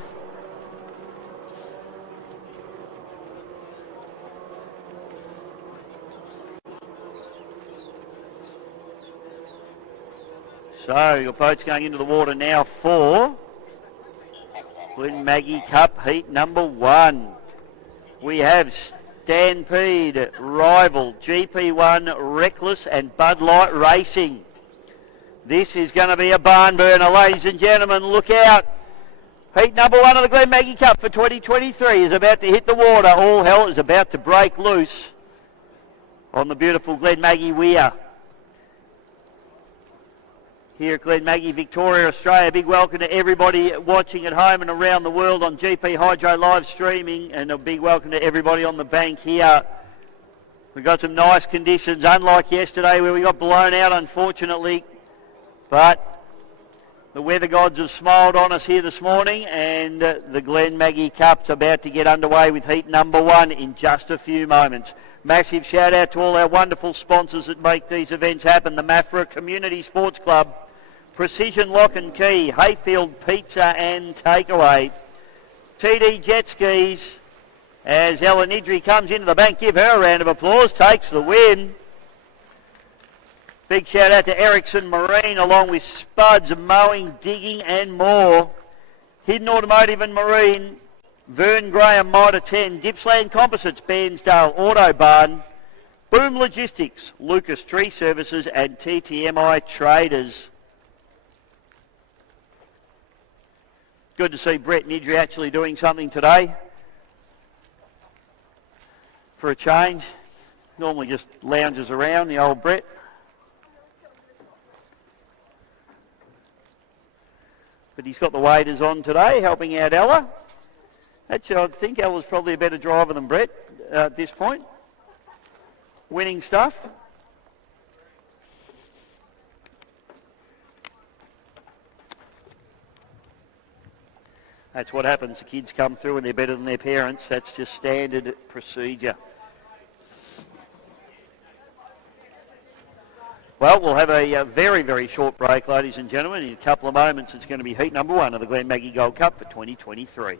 So your boat's going into the water now for Glenmaggie Cup Heat number 1. We have Stampede, Rival, GP1, Reckless and Bud Light Racing. This is going to be a barn burner, ladies and gentlemen. Look out. Heat number 1 of the Glenmaggie Cup for 2023 is about to hit the water. All hell is about to break loose on the beautiful Glenmaggie Weir. Here at Glenmaggie, Victoria, Australia. Big welcome to everybody watching at home and around the world on GP Hydro live streaming, and a big welcome to everybody on the bank here. We've got some nice conditions, unlike yesterday where we got blown out, unfortunately. But The weather gods have smiled on us here this morning, and the Glenmaggie Cup's about to get underway with heat number 1 in just a few moments. Massive shout out to all our wonderful sponsors that make these events happen. The Maffra Community Sports Club, Precision Lock and Key, Hayfield Pizza and Takeaway, TD Jet Skis. As Ellen Idri comes into the bank, give her a round of applause, takes the win. Big shout out to Ericsson Marine along with Spuds, Mowing, Digging and more. Hidden Automotive and Marine, Vern Graham, Mitre 10, Gippsland Composites, Bairnsdale Autobarn, Boom Logistics, Lucas Tree Services and TTMI Traders. Good to see Brett Nidri actually doing something today. For a change. Normally just lounges around, the old Brett. But he's got the waders on today, helping out Ella. Actually, I think Ella's probably a better driver than Brett at this point. Winning stuff. That's what happens. The kids come through and they're better than their parents. That's just standard procedure. Well, we'll have a very, very short break, ladies and gentlemen. In a couple of moments, it's going to be heat number 1 of the Glenmaggie Gold Cup for 2023.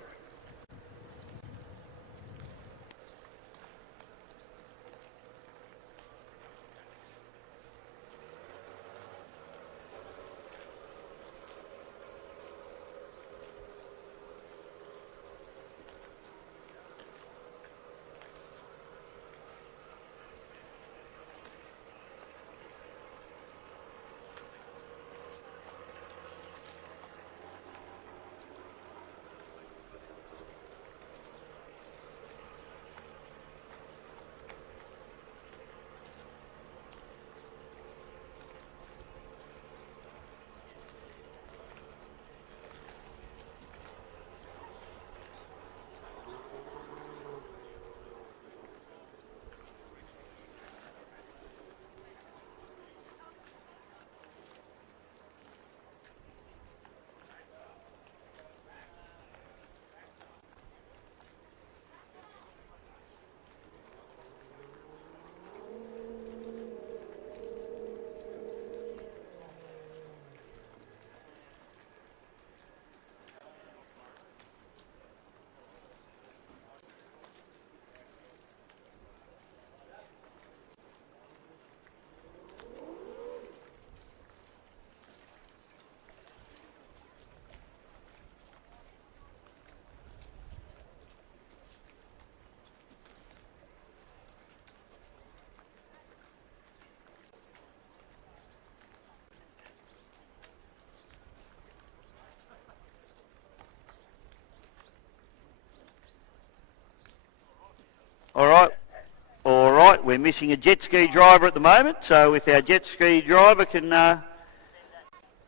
All right, we're missing a jet ski driver at the moment, so if our jet ski driver can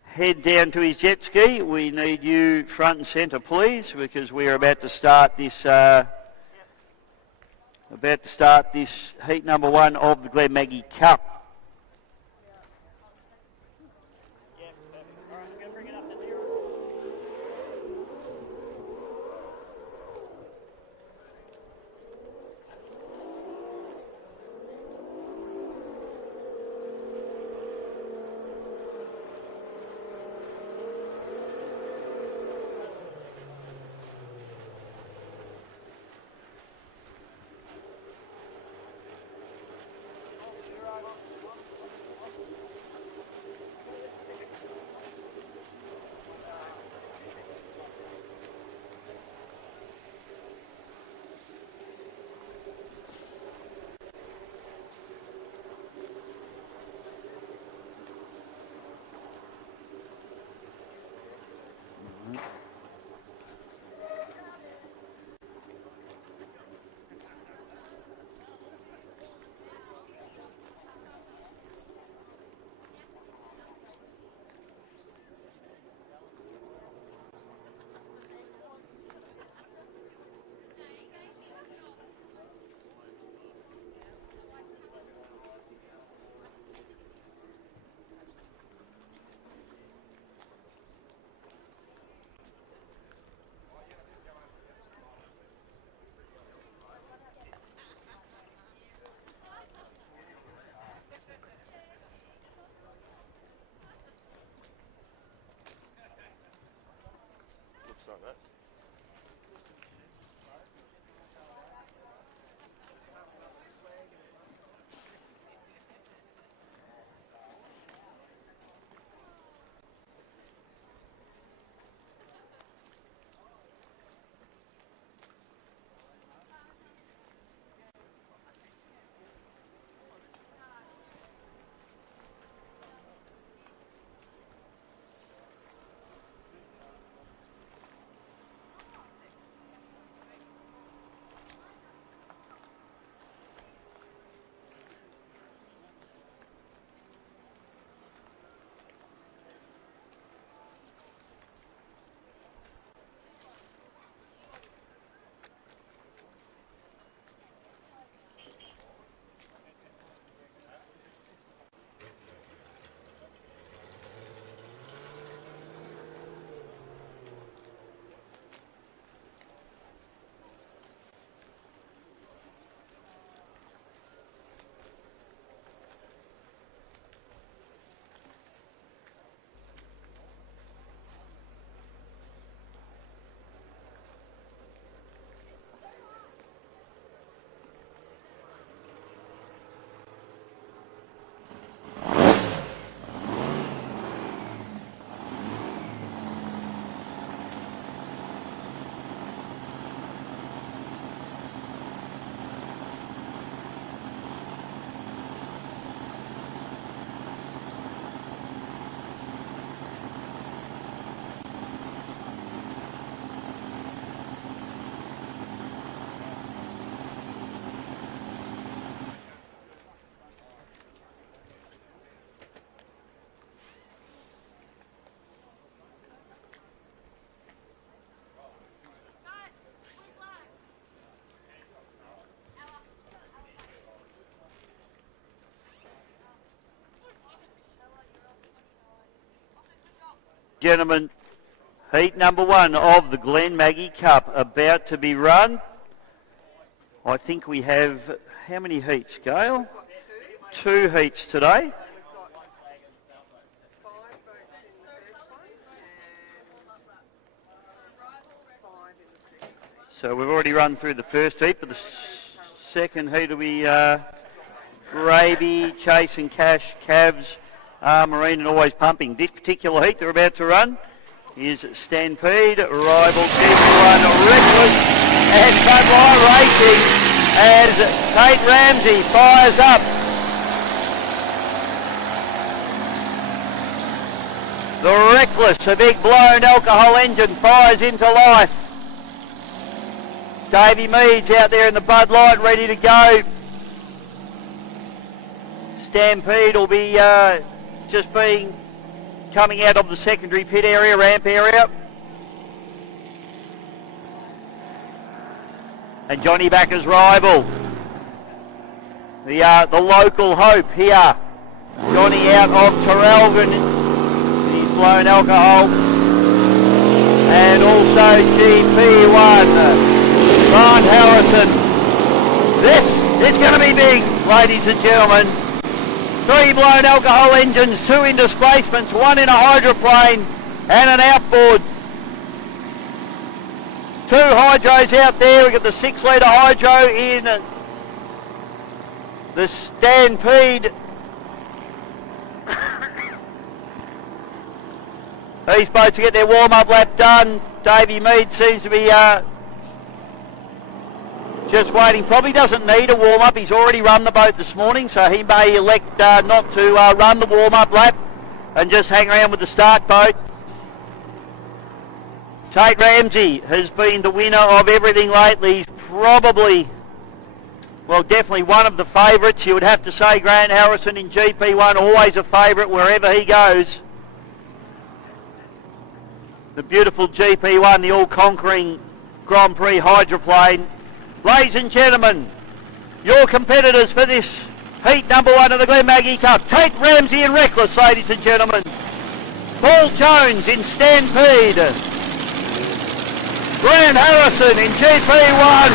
head down to his jet ski, we need you front and centre, please, because we are about to start this heat number 1 of the Glenmaggie Cup. Gentlemen, heat number 1 of the Glenmaggie Cup about to be run. I think we have, how many heats, Gail? 2 heats today. So we've already run through the first heat, but the second heat will be Gravy, Chase and Cash, Cavs, Marine and Always Pumping. This particular heat they're about to run is Stampede, Rival, TV1, Reckless and Sunlight Racing as Tate Ramsey fires up. The Reckless, a big blown alcohol engine, fires into life. Davey Mead's out there in the Bud Light ready to go. Stampede will be just being coming out of the secondary pit area, ramp area. And Johnny Backer's Rival. The local hope here. Johnny out of Terrelgan. He's blown alcohol. And also GP1. Grant Harrison. This is going to be big, ladies and gentlemen. 3 blown alcohol engines, 2 in displacements, 1 in a hydroplane and an outboard. 2 hydros out there. We've got the 6 litre hydro in the Stampede. These boats to get their warm-up lap done. Davey Mead seems to be just waiting. Probably doesn't need a warm-up. He's already run the boat this morning, so he may elect not to run the warm-up lap and just hang around with the start boat. Tate Ramsey has been the winner of everything lately. He's probably, well, definitely one of the favourites. You would have to say Grant Harrison in GP1, always a favourite wherever he goes. The beautiful GP1, the all-conquering Grand Prix hydroplane. Ladies and gentlemen, your competitors for this heat number 1 of the Glenmaggie Cup. Tate Ramsey in Reckless, ladies and gentlemen. Paul Jones in Stampede. Grant Harrison in GP1.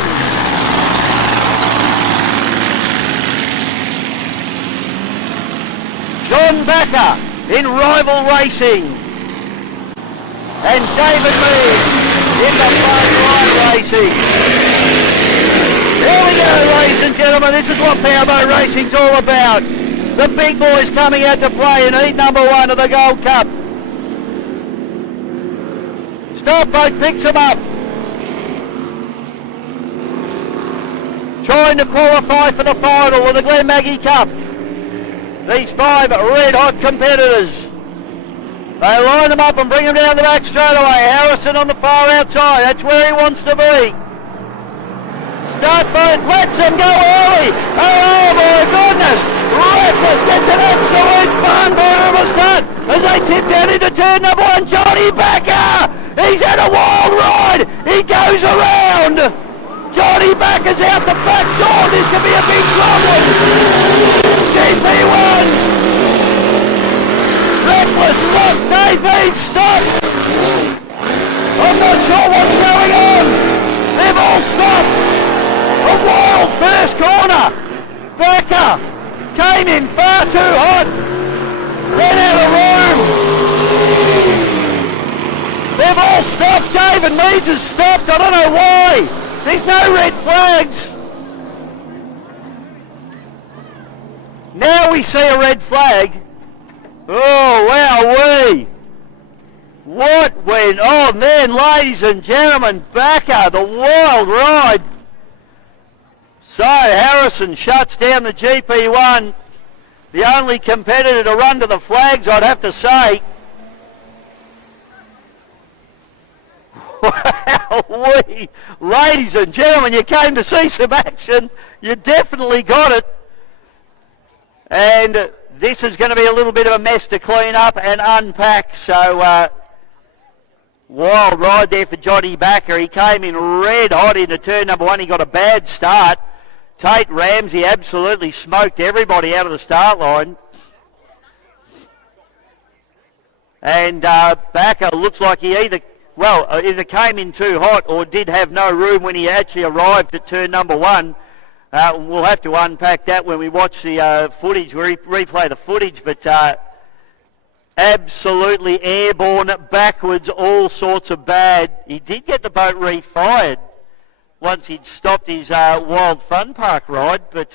John Backer in Rival Racing. And David Mead in the front line racing. Here we go, ladies and gentlemen. This is what powerboat racing's all about. The big boys coming out to play in heat number 1 of the Gold Cup. Start boat picks them up. Trying to qualify for the final of the Glenmaggie Cup. These 5 red hot competitors. They line them up and bring them down the back straight away. Harrison on the far outside. That's where he wants to be. Start boat lets them go early. Oh my goodness. Reckless gets an absolute barn-burner of a start as they tip down into turn number 1. Johnny Backer. He's had a wild ride. He goes around. Johnny Backer's out the back door. This could be a big problem. GP1. Reckless lost. They've been stopped. I'm not sure what's going on. They've all stopped. A wild first corner. Backer came in far too hot. Ran out of room. They've all stopped. David Meads has stopped. I don't know why. There's no red flags. Now we see a red flag. Oh, wowee. What went on then, ladies and gentlemen? Backer, the wild ride. So Harrison shuts down the GP1. The only competitor to run to the flags, I'd have to say. Wowee. Ladies and gentlemen, you came to see some action. You definitely got it. And this is going to be a little bit of a mess to clean up and unpack. So wild ride there for Johnny Backer. He came in red hot into turn number 1. He got a bad start. Tate Ramsey absolutely smoked everybody out of the start line. And Backer looks like he either came in too hot or did have no room when he actually arrived at turn number 1. We'll have to unpack that when we watch the footage, replay the footage, but absolutely airborne, backwards, all sorts of bad. He did get the boat refired once he'd stopped his Wild Fun Park ride, but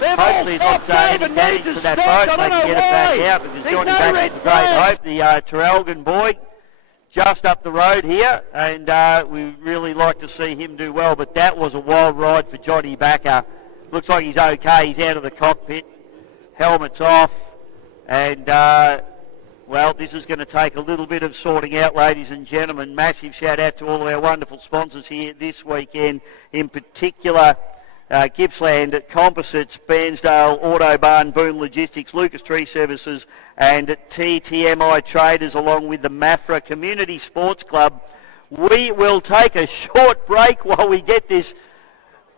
hopefully not any damage to that boat. They can get it back out because Johnny Backer's a great hope, the Traralgon boy, just up the road here, and we really like to see him do well, but that was a wild ride for Johnny Backer. Looks like he's okay. He's out of the cockpit, helmet's off, and well, this is going to take a little bit of sorting out, ladies and gentlemen. Massive shout out to all of our wonderful sponsors here this weekend, in particular Gippsland Composites, Bairnsdale Autobarn, Boom Logistics, Lucas Tree Services and TTMI Traders, along with the Mafra Community Sports Club. We will take a short break while we get this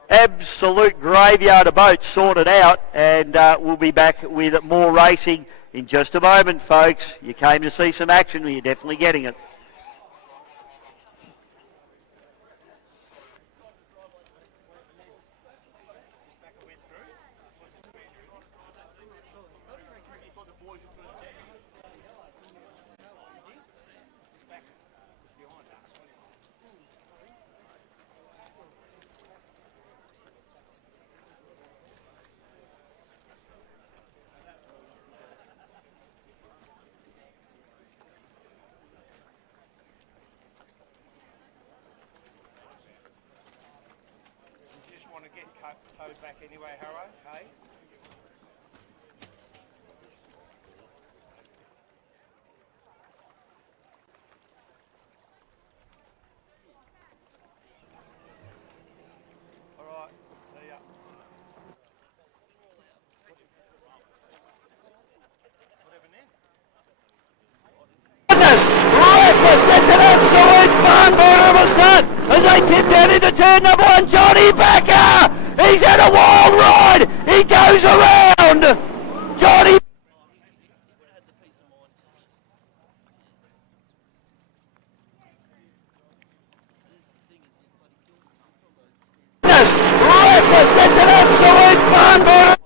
absolute graveyard of boats sorted out, and we'll be back with more racing in just a moment, folks. You came to see some action, you're definitely getting it. Towed back anyway, Harrow, hey? Alright, see ya. Whatever Reckless gets an absolute barn-burner of a start as they tip down into turn number 1. Johnny Backer! He's had a wild ride. He goes around. Johnny. Reckless gets an absolute barn-burner.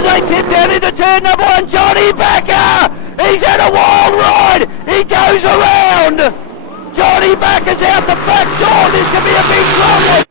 as they tip down into turn number 1. Johnny Backer, he's had a wild ride. He goes around. Johnny Backer's out the back door. This could be a big problem.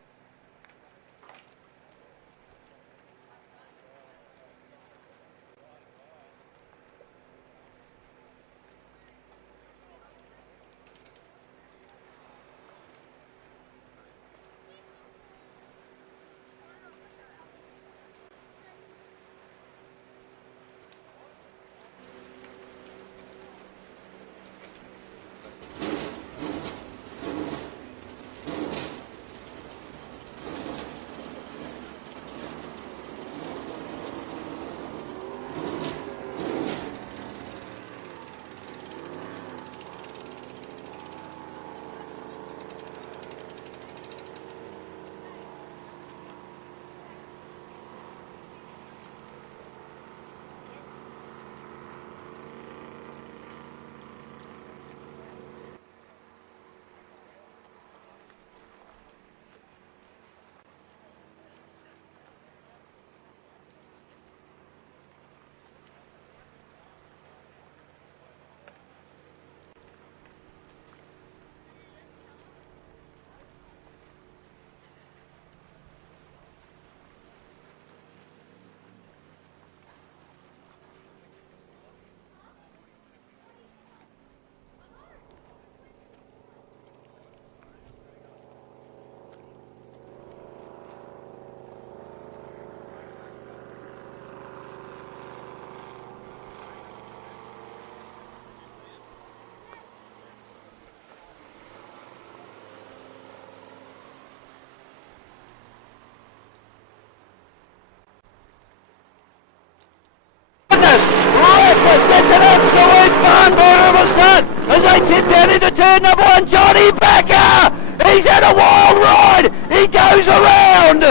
Reckless gets an absolute barn of a start as they tip down into turn number 1. Johnny Backer, he's had a wild ride. He goes around.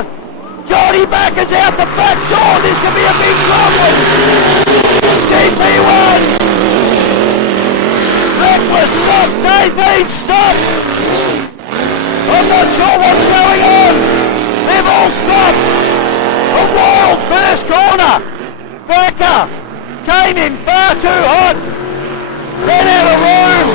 Johnny Backer's out the back door. This could be a big problem. GP1. Reckless stop. They need stop. I'm not sure what's going on. They've all stopped. A wild first corner. Backer came in far too hot. Ran out of room.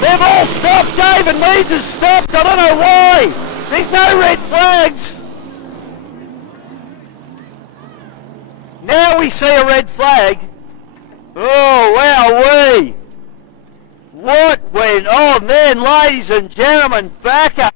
They've all stopped. David Meads has stopped. I don't know why. There's no red flags. Now we see a red flag. Oh, wowee. What went on then, ladies and gentlemen? Backer.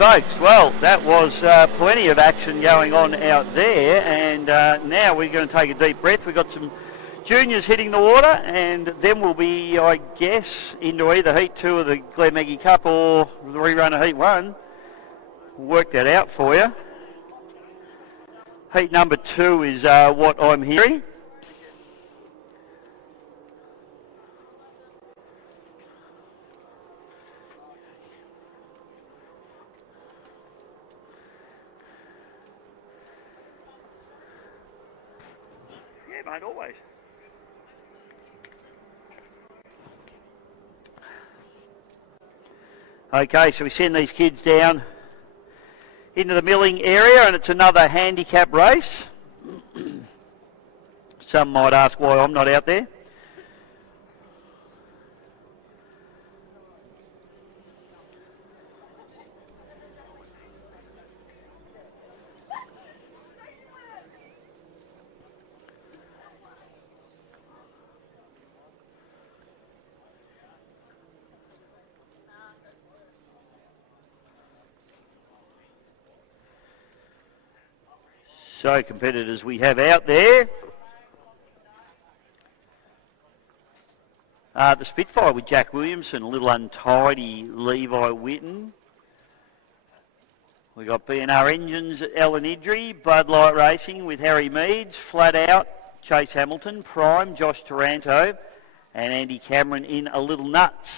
folks, well, that was plenty of action going on out there, and now we're going to take a deep breath. We've got some juniors hitting the water, and then we'll be, I guess, into either Heat 2 of the Glenmaggie Cup or the rerun of Heat 1. We'll work that out for you. Heat number 2 is what I'm hearing. Yeah, mate, always. Okay, so we send these kids down into the milling area, and it's another handicap race. Some might ask why I'm not out there. So competitors we have out there. The Spitfire with Jack Williamson, a little untidy Levi Whitten. We've got B&R Engines, Ellen Idry, Bud Light Racing with Harry Meads, Flat Out, Chase Hamilton, Prime, Josh Taranto, and Andy Cameron in A Little Nuts.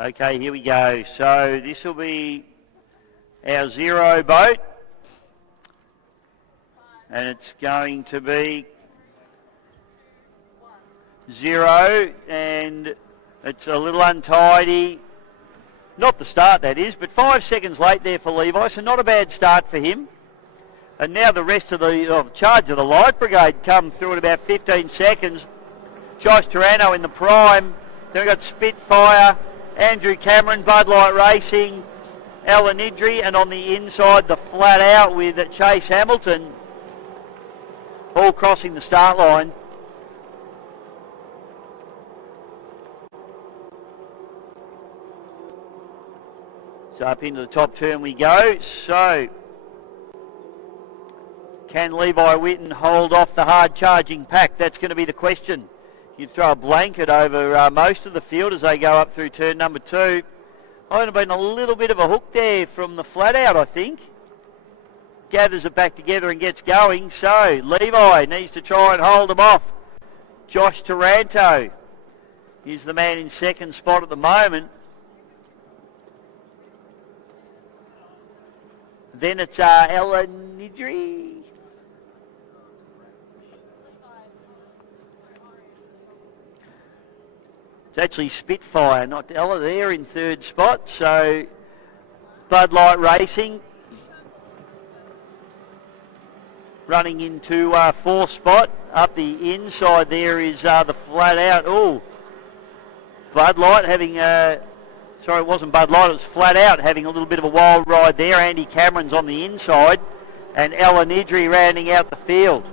Okay, here we go. So this will be our 0 boat, and it's going to be 0, and it's a little untidy. Not the start, that is, but 5 seconds late there for Levi, so not a bad start for him. And now the rest of the charge of the Light Brigade come through in about 15 seconds. Josh Taranto in the prime. Then we've got Spitfire, Andrew Cameron, Bud Light Racing, Alan Idry, and on the inside the Flat Out with Chase Hamilton, all crossing the start line. So up into the top turn we go. So can Levi Whitten hold off the hard charging pack? That's going to be the question. You throw a blanket over most of the field as they go up through turn number 2. Might have been a little bit of a hook there from the Flat Out, I think. Gathers it back together and gets going. So Levi needs to try and hold them off. Josh Taranto is the man in second spot at the moment. Then it's Ellen Idry. It's actually Spitfire, not Ella there in third spot. So Bud Light Racing running into fourth spot. Up the inside there is the Flat Out. Oh, Bud Light having sorry, it wasn't Bud Light, it was Flat Out having a little bit of a wild ride there. Andy Cameron's on the inside and Ellen Idry rounding out the field.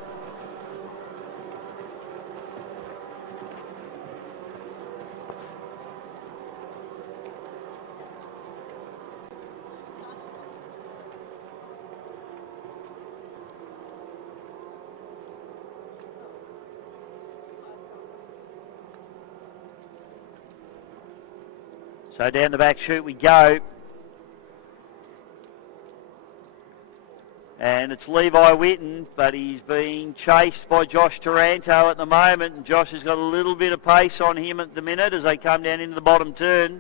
So down the back chute we go. And it's Levi Whitten, but he's being chased by Josh Taranto at the moment. And Josh has got a little bit of pace on him at the minute as they come down into the bottom turn.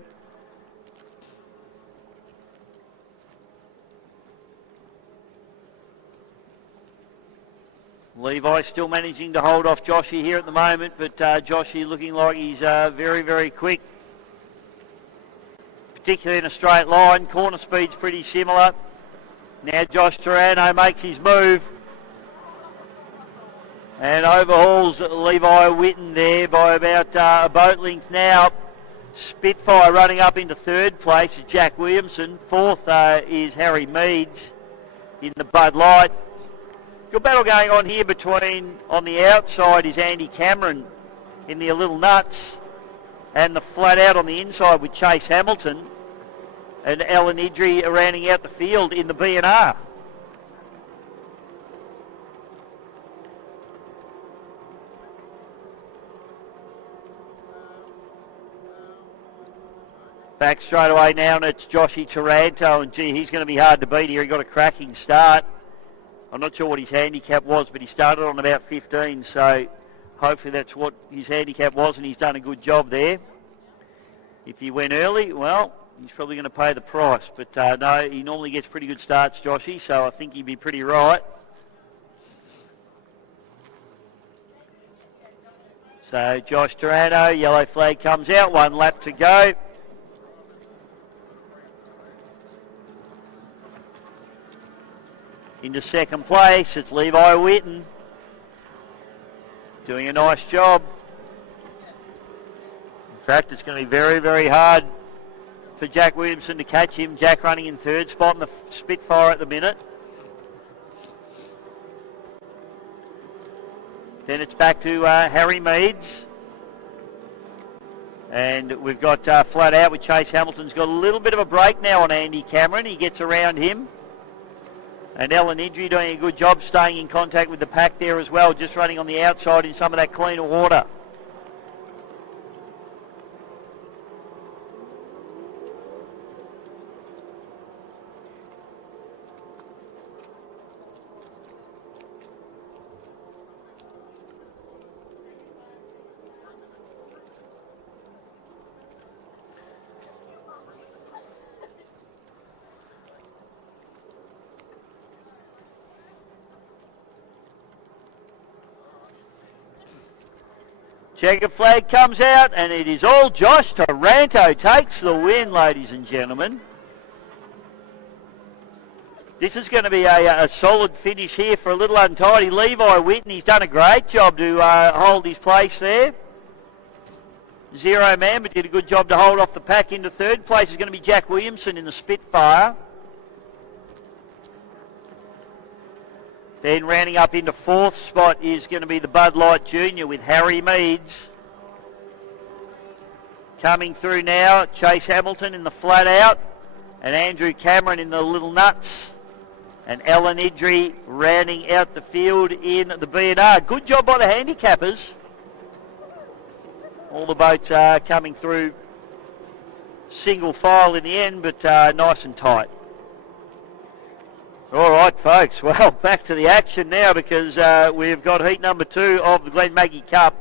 Levi still managing to hold off Joshy here at the moment, but Joshy looking like he's very, very quick. particularly in a straight line. Corner speed's pretty similar. Now Josh Taranto makes his move and overhauls Levi Whitten there by about a boat length now. Spitfire running up into third place is Jack Williamson. Fourth is Harry Meads in the Bud Light. Good battle going on here between, on the outside is Andy Cameron in the Little Nuts, and the flat out on the inside with Chase Hamilton and Alan Idri rounding out the field in the B&R. Back straight away now, and it's Joshy Taranto, and gee, he's going to be hard to beat here. He got a cracking start. I'm not sure what his handicap was, but he started on about 15, so hopefully that's what his handicap was, and he's done a good job there. If he went early, well, he's probably going to pay the price, but no, he normally gets pretty good starts, Joshy, so I think he'd be pretty right. So Josh Taranto, yellow flag comes out, 1 lap to go. Into second place, it's Levi Whitten. Doing a nice job. In fact, it's going to be very, very hard for Jack Williamson to catch him. Jack running in third spot in the Spitfire at the minute. Then it's back to Harry Meads. And we've got flat out with Chase Hamilton's got a little bit of a break now on Andy Cameron. He gets around him. And Alan Idri doing a good job staying in contact with the pack there as well, just running on the outside in some of that cleaner water. Checkered flag comes out, and it is all Josh Taranto takes the win, ladies and gentlemen. This is going to be a solid finish here for a little untidy. Levi Whitten, he's done a great job to hold his place there. Zero man, but did a good job to hold off the pack. Into third place is going to be Jack Williamson in the Spitfire. Then rounding up into fourth spot is going to be the Bud Light Junior with Harry Meads. Coming through now, Chase Hamilton in the flat out, and Andrew Cameron in the Little Nuts, and Alan Idri rounding out the field in the B&R. Good job by the handicappers. All the boats are coming through single file in the end, but nice and tight. All right, folks. Well, back to the action now because we've got heat number 2 of the Glenmaggie Cup.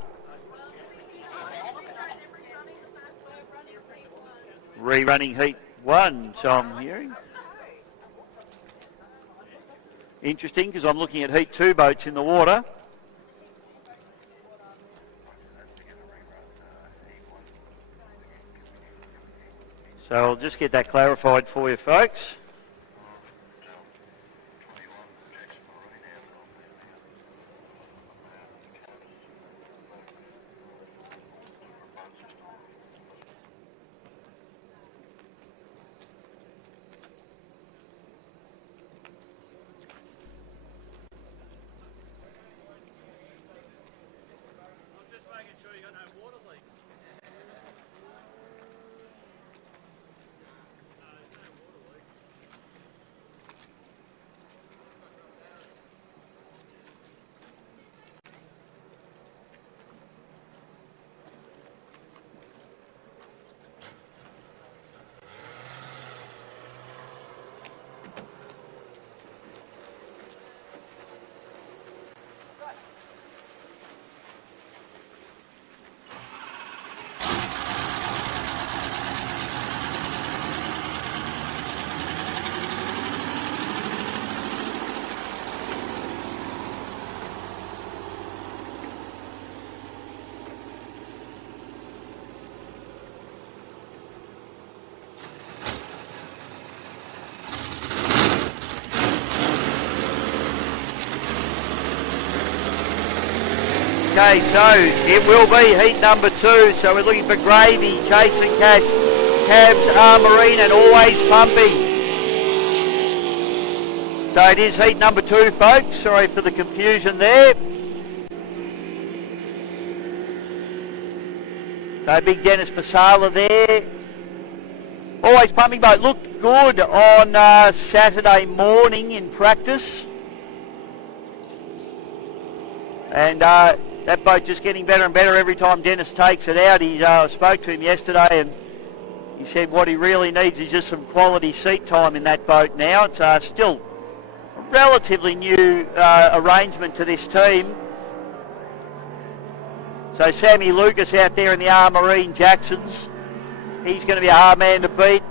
Rerunning heat 1, so I'm hearing. Interesting because I'm looking at heat 2 boats in the water. So I'll just get that clarified for you, folks. Okay, so it will be heat number 2. So we're looking for Gravy, Chasing Cash, Cabs, Marine, and Always Pumping. So it is heat number 2, folks. Sorry for the confusion there. So big Dennis Pasala there. Always Pumping boat looked good on Saturday morning in practice. And that boat just getting better and better every time Dennis takes it out. He spoke to him yesterday and he said what he really needs is just some quality seat time in that boat now. It's still a relatively new arrangement to this team. So Sammy Lucas out there in the R Marine Jacksons. He's going to be a hard man to beat.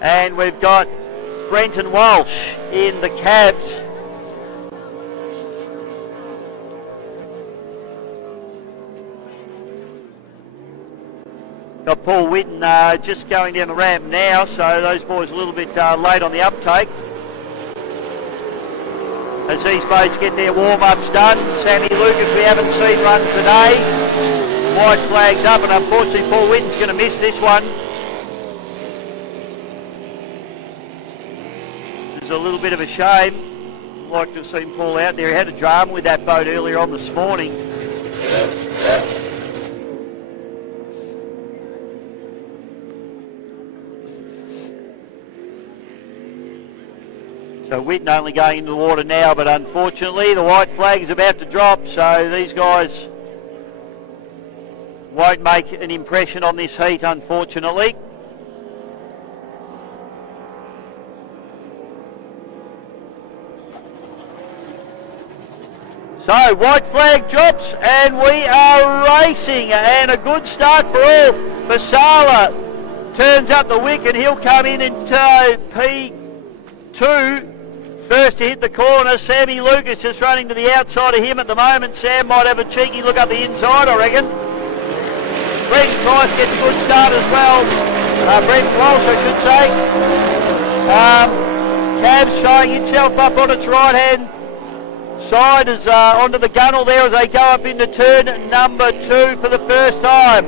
And we've got Brenton Walsh in the cabs. Got Paul Whitten just going down the ramp now, so those boys a little bit late on the uptake. As these boats get their warm-ups done, Sammy Lucas we haven't seen run today. White flag's up, and unfortunately Paul Whitten's going to miss this one. This is a little bit of a shame. I'd like to have seen Paul out there. He had a drama with that boat earlier on this morning. So Whitten only going into the water now, but unfortunately the white flag is about to drop, so these guys won't make an impression on this heat, unfortunately. So white flag drops and we are racing, and a good start for all. Basala turns up the wick and he'll come in into P2. First to hit the corner, Sammy Lucas just running to the outside of him at the moment. Sam might have a cheeky look up the inside, I reckon. Brent Price gets a good start as well. Brent Walsh, I should say. Cabs showing itself up on its right-hand side as onto the gunnel there as they go up into turn number 2 for the first time.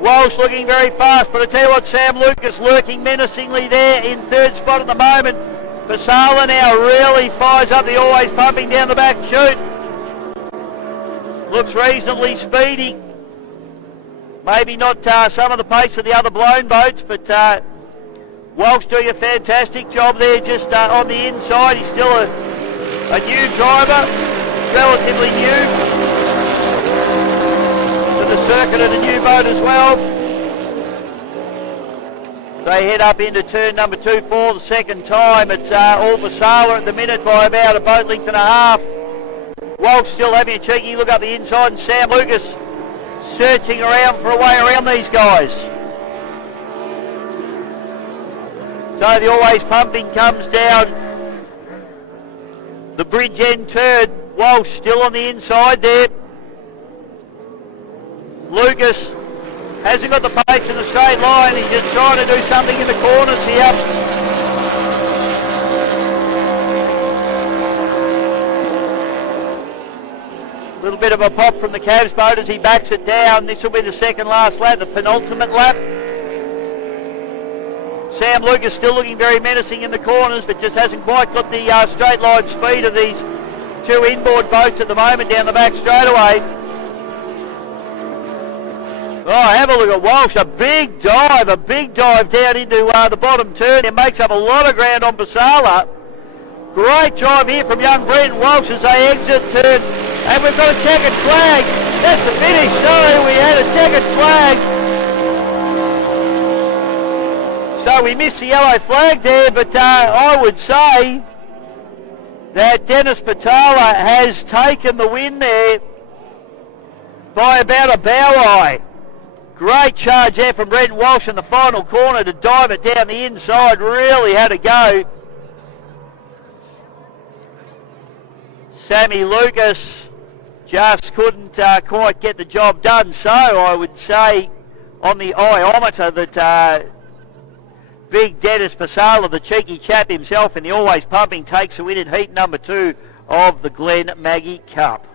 Walsh looking very fast, but I tell you what, Sam Lucas lurking menacingly there in third spot at the moment. Basala now really fires up the Always Pumping down the back chute. Looks reasonably speedy. Maybe not some of the pace of the other blown boats, but Walsh doing a fantastic job there just on the inside. He's still a new driver, relatively new to the circuit and a new boat as well. They head up into turn number 2 for the second time. It's all Basala at the minute by about a boat length and a half. Walsh still having a cheeky look up the inside, and Sam Lucas searching around for a way around these guys. So the Always Pumping comes down the bridge end turn. Walsh still on the inside there. Lucas hasn't got the pace in the straight line. He's just trying to do something in the corners here. A little bit of a pop from the Cavs boat as he backs it down. This will be the second last lap, the penultimate lap. Sam Lucas still looking very menacing in the corners, but just hasn't quite got the straight line speed of these two inboard boats at the moment down the back straightaway. Oh, have a look at Walsh, a big dive down into the bottom turn. It makes up a lot of ground on Basala. Great drive here from young Brenton Walsh as they exit turn. And we've got a checkered flag. That's the finish. Sorry, we had a checkered flag. So we missed the yellow flag there, but I would say that Dennis Patala has taken the win there by about a bow eye. Great charge there from Brenton Walsh in the final corner to dive it down the inside. Really had a go. Sammy Lucas just couldn't quite get the job done. So I would say on the iometer that big Dennis Pasala, the cheeky chap himself in the Always Pumping, takes the win in heat number 2 of the Glenmaggie Cup.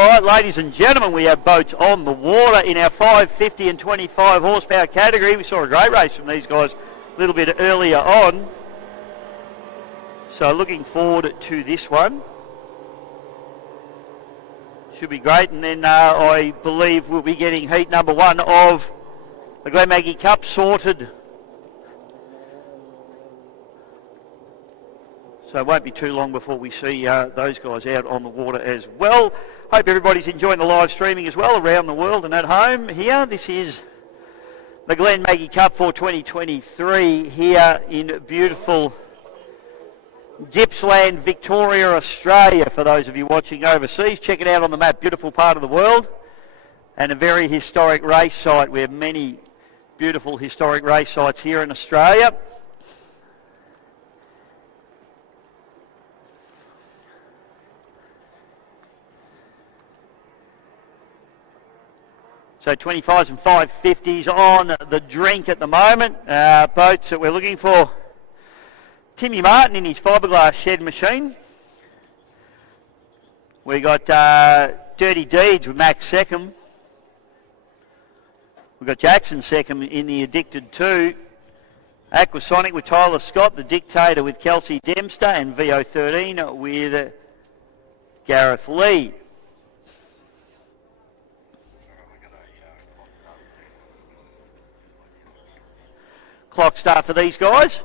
Alright, ladies and gentlemen, we have boats on the water in our 550 and 25 horsepower category. We saw a great race from these guys a little bit earlier on. So looking forward to this one. Should be great. And then I believe we'll be getting heat number 1 of the Glenmaggie Cup sorted. So it won't be too long before we see those guys out on the water as well. Hope everybody's enjoying the live streaming as well around the world and at home here. This is the Glenmaggie Cup for 2023 here in beautiful Gippsland, Victoria, Australia. For those of you watching overseas, check it out on the map. Beautiful part of the world and a very historic race site. We have many beautiful historic race sites here in Australia. So 25s and 550s on the drink at the moment. Boats that we're looking for. Timmy Martin in his fiberglass shed machine. We got Dirty Deeds with Max second. We've got Jackson second in the Addicted 2. Aquasonic with Tyler Scott. The Dictator with Kelsey Dempster. And VO13 with Gareth Lee. Clock start for these guys.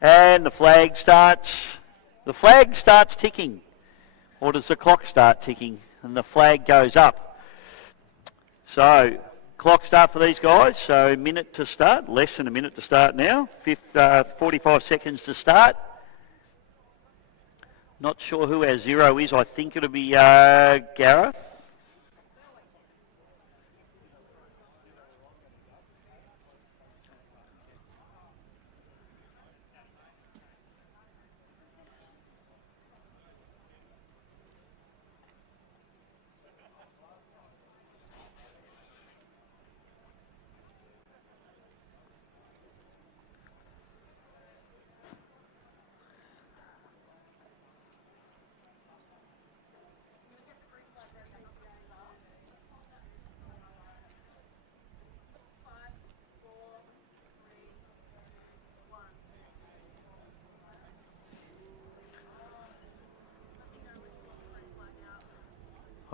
And the flag starts. The flag starts ticking, or does the clock start ticking and the flag goes up? So, clock start for these guys, so minute to start, less than a minute to start now, 45 seconds to start. Not sure who our zero is, I think it'll be Gareth.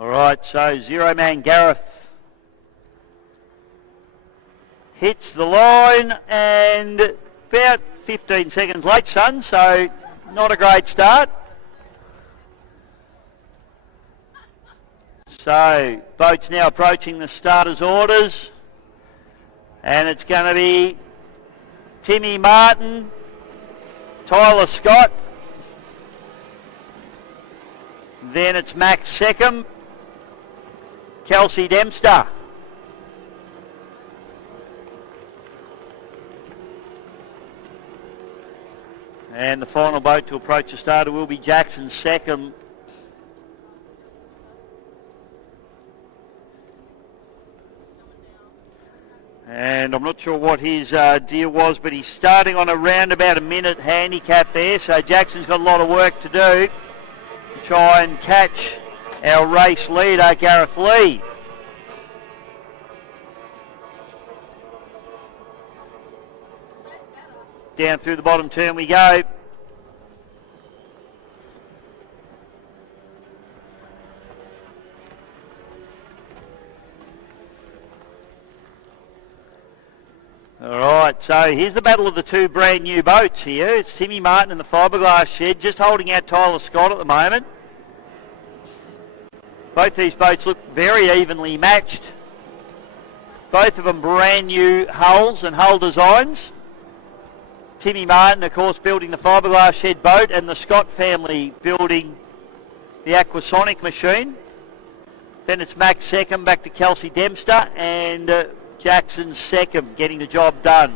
All right, so zero man Gareth hits the line and about 15 seconds late, son, so not a great start. So boat's now approaching the starter's orders and it's going to be Timmy Martin, Tyler Scott, then it's Max second, Kelsey Dempster. And the final boat to approach the starter will be Jackson second. And I'm not sure what his deal was, but he's starting on around about a minute handicap there. So Jackson's got a lot of work to do to try and catch our race leader, Gareth Lee. Down through the bottom turn we go. Alright, so here's the battle of the two brand new boats here. It's Timmy Martin in the fiberglass shed, just holding out Tyler Scott at the moment. Both these boats look very evenly matched. Both of them brand new hulls and hull designs. Timmy Martin, of course, building the fiberglass shed boat, and the Scott family building the Aquasonic machine. Then it's Max second, back to Kelsey Dempster, and Jackson second, getting the job done.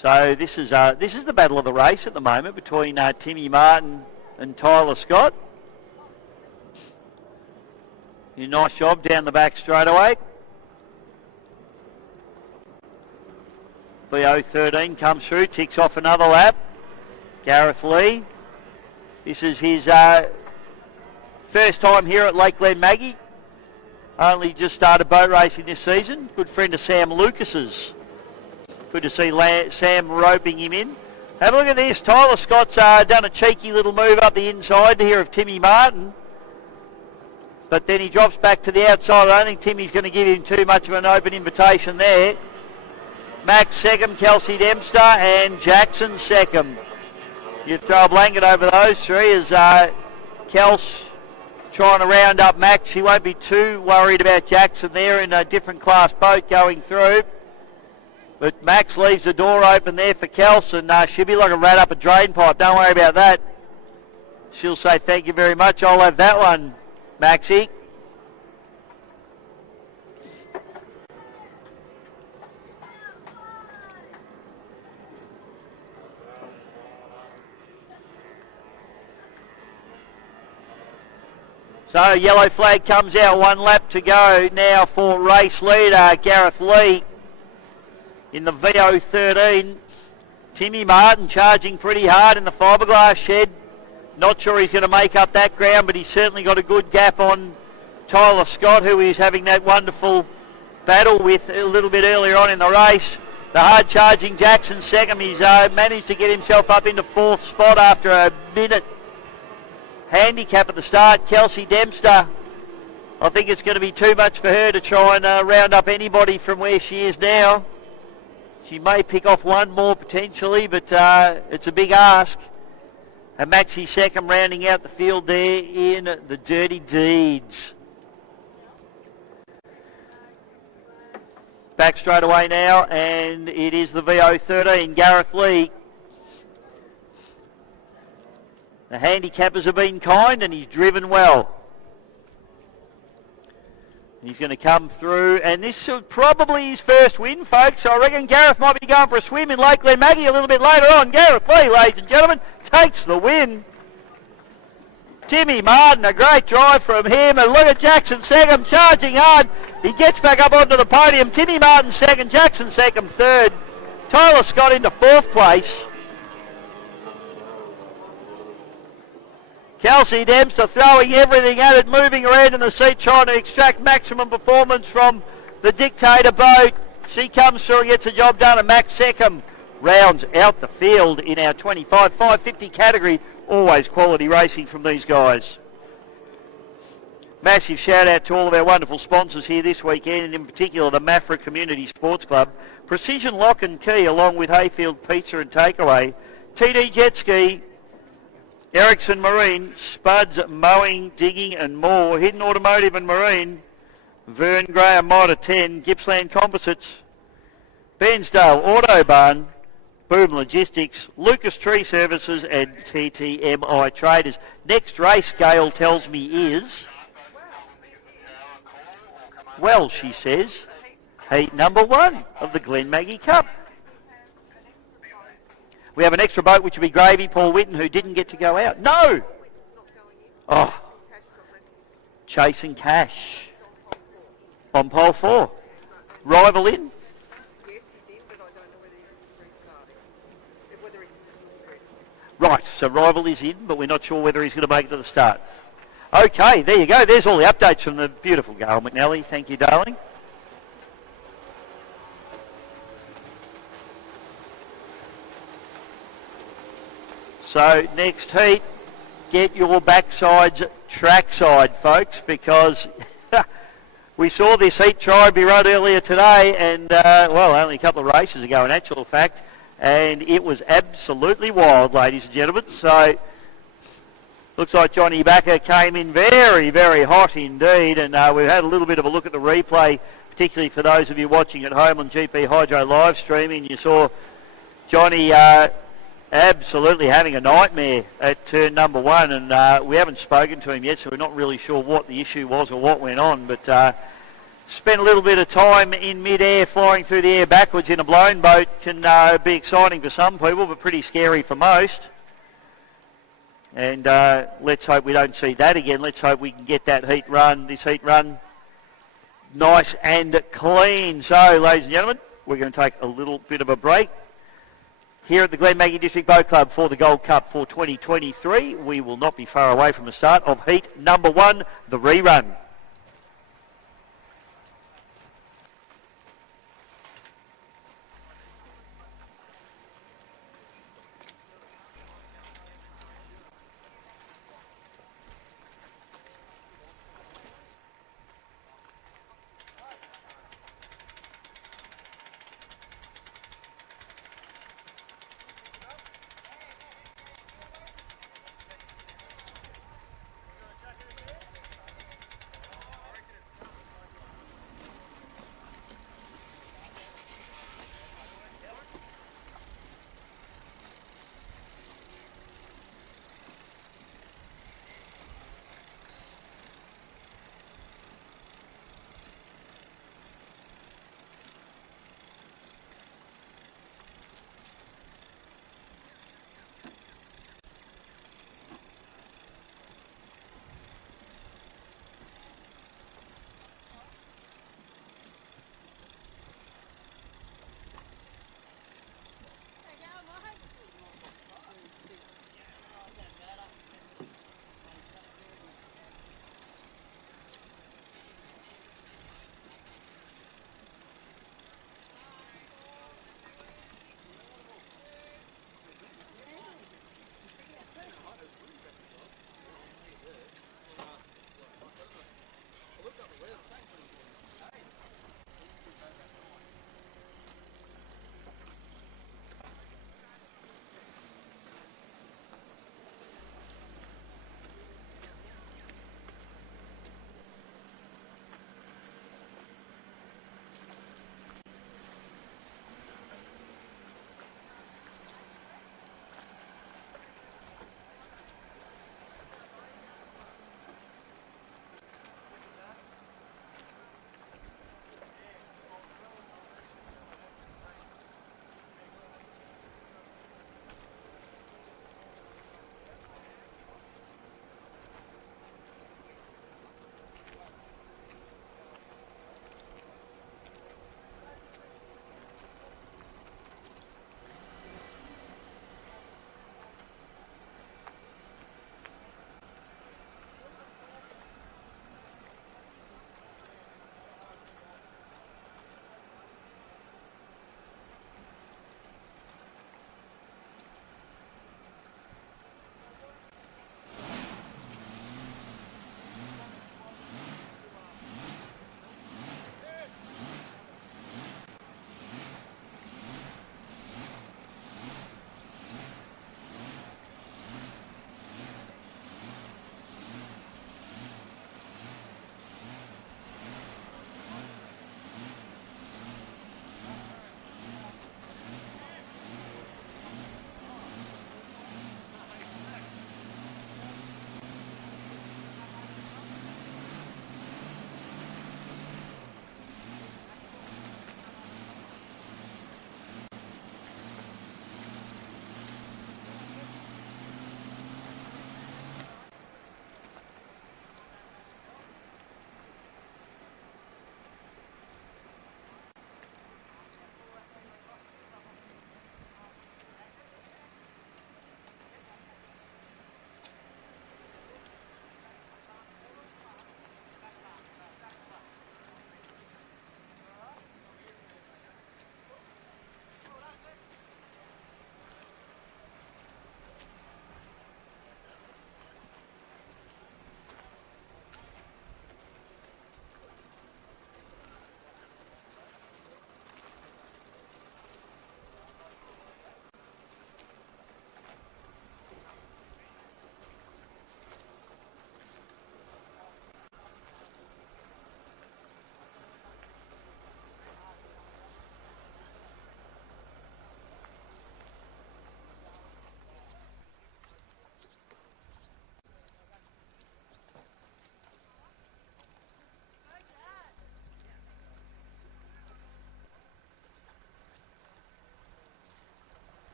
So this is the battle of the race at the moment between Timmy Martin and Tyler Scott. A nice job down the back straight away. VO13 comes through, ticks off another lap. Gareth Lee. This is his first time here at Lake Glenmaggie. Only just started boat racing this season. Good friend of Sam Lucas's. Good to see Sam roping him in. Have a look at this. Tyler Scott's done a cheeky little move up the inside here of Timmy Martin. But then he drops back to the outside. I don't think Timmy's going to give him too much of an open invitation there. Max second, Kelsey Dempster, and Jackson second. You throw a blanket over those three as Kels trying to round up Max. She won't be too worried about Jackson there in a different class boat going through. But Max leaves the door open there for Kels, and she'll be like a rat up a drain pipe. Don't worry about that. She'll say, thank you very much. I'll have that one, Maxie. So yellow flag comes out, 1 lap to go now for race leader Gareth Lee in the VO13. Timmy Martin charging pretty hard in the fiberglass shed. Not sure he's going to make up that ground, but he's certainly got a good gap on Tyler Scott, who he's having that wonderful battle with a little bit earlier on in the race. The hard charging Jackson second. He's managed to get himself up into 4th spot after a minute handicap at the start. Kelsey Dempster, I think it's going to be too much for her to try and round up anybody from where she is now. She may pick off one more potentially, but it's a big ask. And Maxie second, rounding out the field there in the Dirty Deeds. Back straight away now, and it is the VO13, Gareth Lee. The handicappers have been kind, and he's driven well. He's going to come through, and this is probably his first win, folks. So I reckon Gareth might be going for a swim in Lake Glenmaggie a little bit later on. Gareth Lee, ladies and gentlemen, takes the win. Timmy Martin, a great drive from him, and look at Jackson second, charging hard. He gets back up onto the podium. Timmy Martin second, Jackson second, third. Tyler Scott into 4th place. Kelsey Dempster throwing everything at it, moving around in the seat, trying to extract maximum performance from the Dictator boat. She comes through and gets the job done, and Max Seckham rounds out the field in our 25 550 category. Always quality racing from these guys. Massive shout out to all of our wonderful sponsors here this weekend, and in particular the Maffra Community Sports Club, Precision Lock and Key, along with Hayfield Pizza and Takeaway, TD Jet Ski, Ericsson Marine, Spuds Mowing, Digging and more, Hidden Automotive and Marine, Vern Graham Motor 10, Gippsland Composites, Bensdale Autobahn, Boom Logistics, Lucas Tree Services and TTMI Traders. Next race, Gail tells me, is, well, she says, heat number 1 of the Glenmaggie Cup. We have an extra boat, which will be Gravy, Paul Whitten, who didn't get to go out. No! Oh. Chasing Cash. On pole 4. Rival in? Yes, he's in, but I don't know whether he's restarting. Whether he's... Right, so Rival is in, but we're not sure whether he's going to make it to the start. Okay, there you go. There's all the updates from the beautiful Gail McNally. Thank you, darling. So next heat, get your backsides trackside, folks, because we saw this heat try be run earlier today, and well, only a couple of races ago in actual fact, and it was absolutely wild, ladies and gentlemen. So looks like Johnny Backer came in very, very hot indeed, and we've had a little bit of a look at the replay, particularly for those of you watching at home on GP Hydro live streaming. You saw Johnny absolutely having a nightmare at turn number 1, and we haven't spoken to him yet, so we're not really sure what the issue was or what went on, but spent a little bit of time in mid-air flying through the air backwards in a blown boat can be exciting for some people, but pretty scary for most. And let's hope we don't see that again. Let's hope we can get that this heat run nice and clean. So, ladies and gentlemen, we're going to take a little bit of a break here at the Glenmaggie District Boat Club for the Gold Cup for 2023. We will not be far away from the start of heat number 1, the rerun.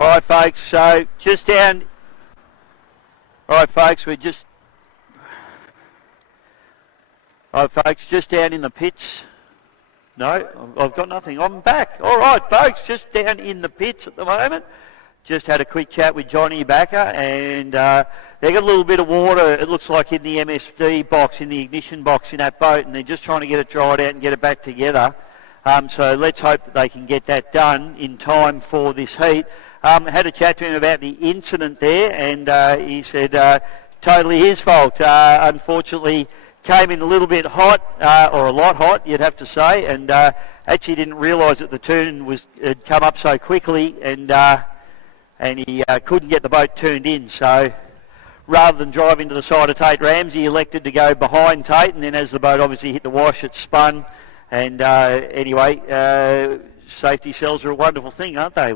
All right, folks, so just down... All right, folks, we're just... All right, folks, just down in the pits. No, I've got nothing. I'm back. All right, folks, just down in the pits at the moment. Just had a quick chat with Johnny Backer, and they got a little bit of water, it looks like, in the MSD box, in the ignition box in that boat, and they're just trying to get it dried out and get it back together. So let's hope that they can get that done in time for this heat. Had a chat to him about the incident there, and he said totally his fault. Unfortunately, came in a little bit hot, or a lot hot, you'd have to say, and actually didn't realise that the turn had come up so quickly, and he couldn't get the boat turned in. So rather than drive into the side of Tate Ramsey, he elected to go behind Tate, and then as the boat obviously hit the wash, it spun. And anyway, safety cells are a wonderful thing, aren't they?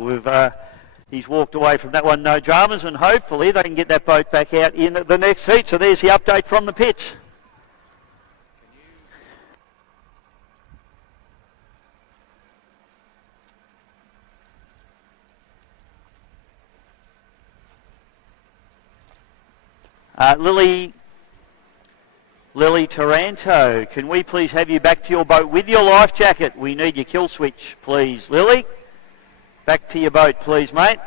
He's walked away from that one, no dramas, and hopefully they can get that boat back out in the next heat. So there's the update from the pits. Lily Taranto, can we please have you back to your boat with your life jacket? We need your kill switch, please. Lily, back to your boat, please, mate.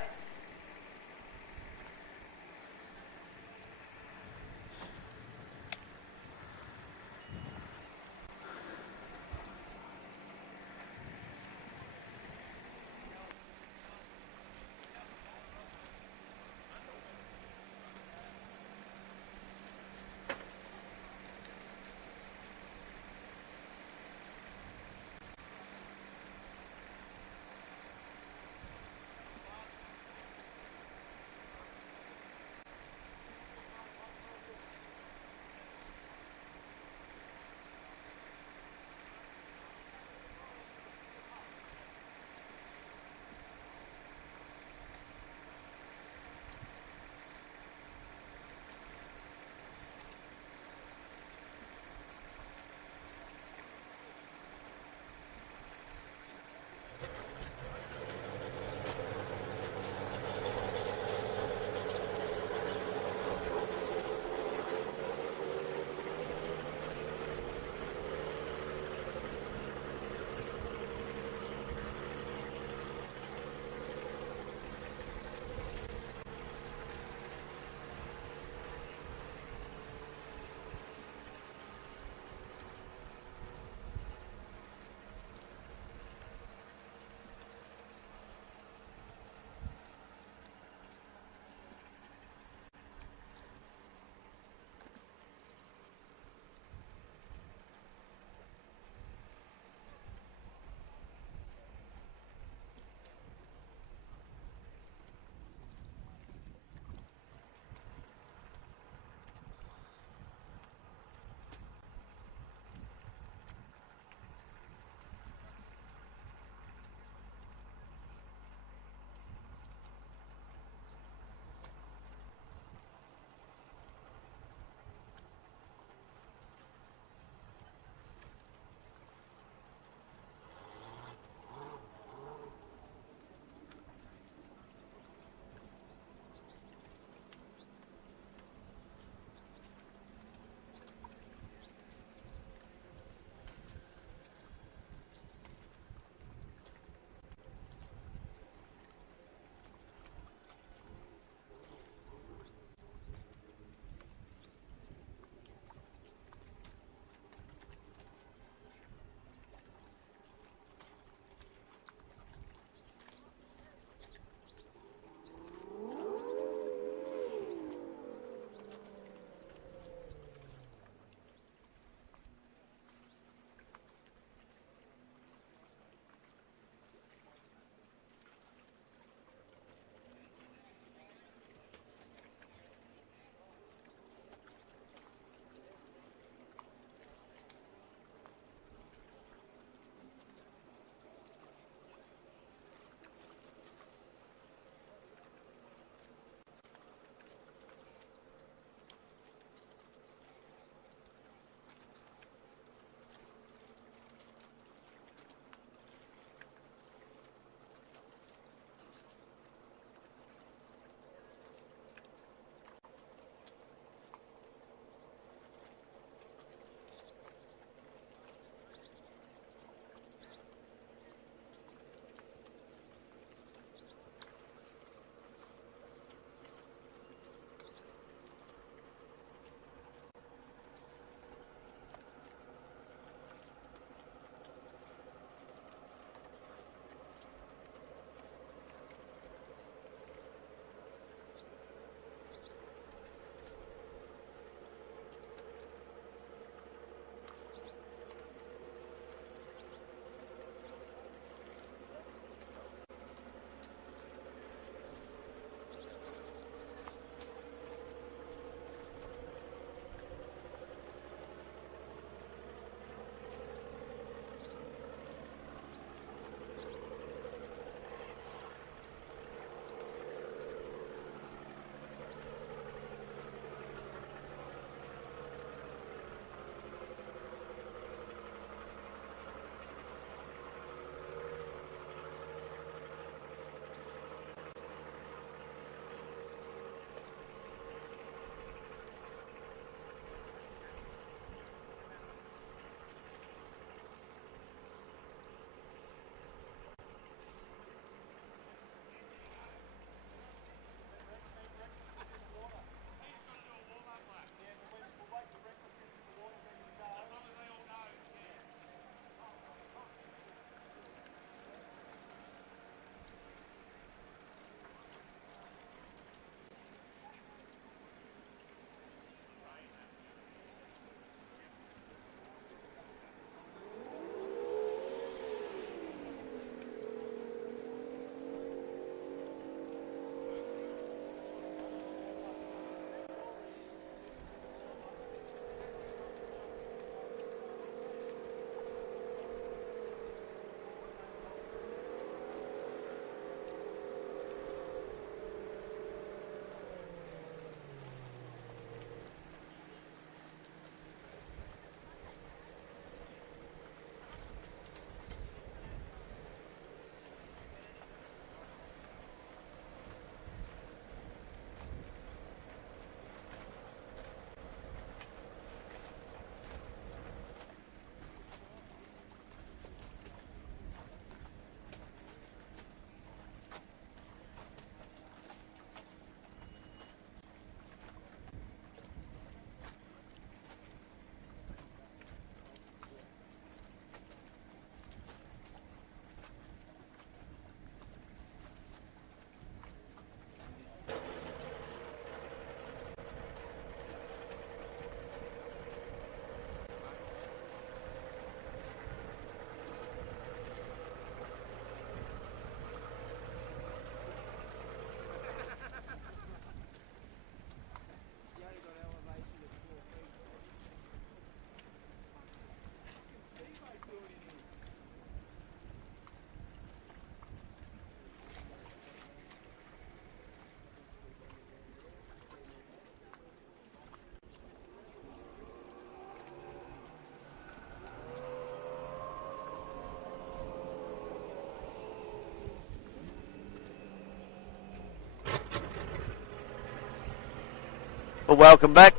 Well, welcome back.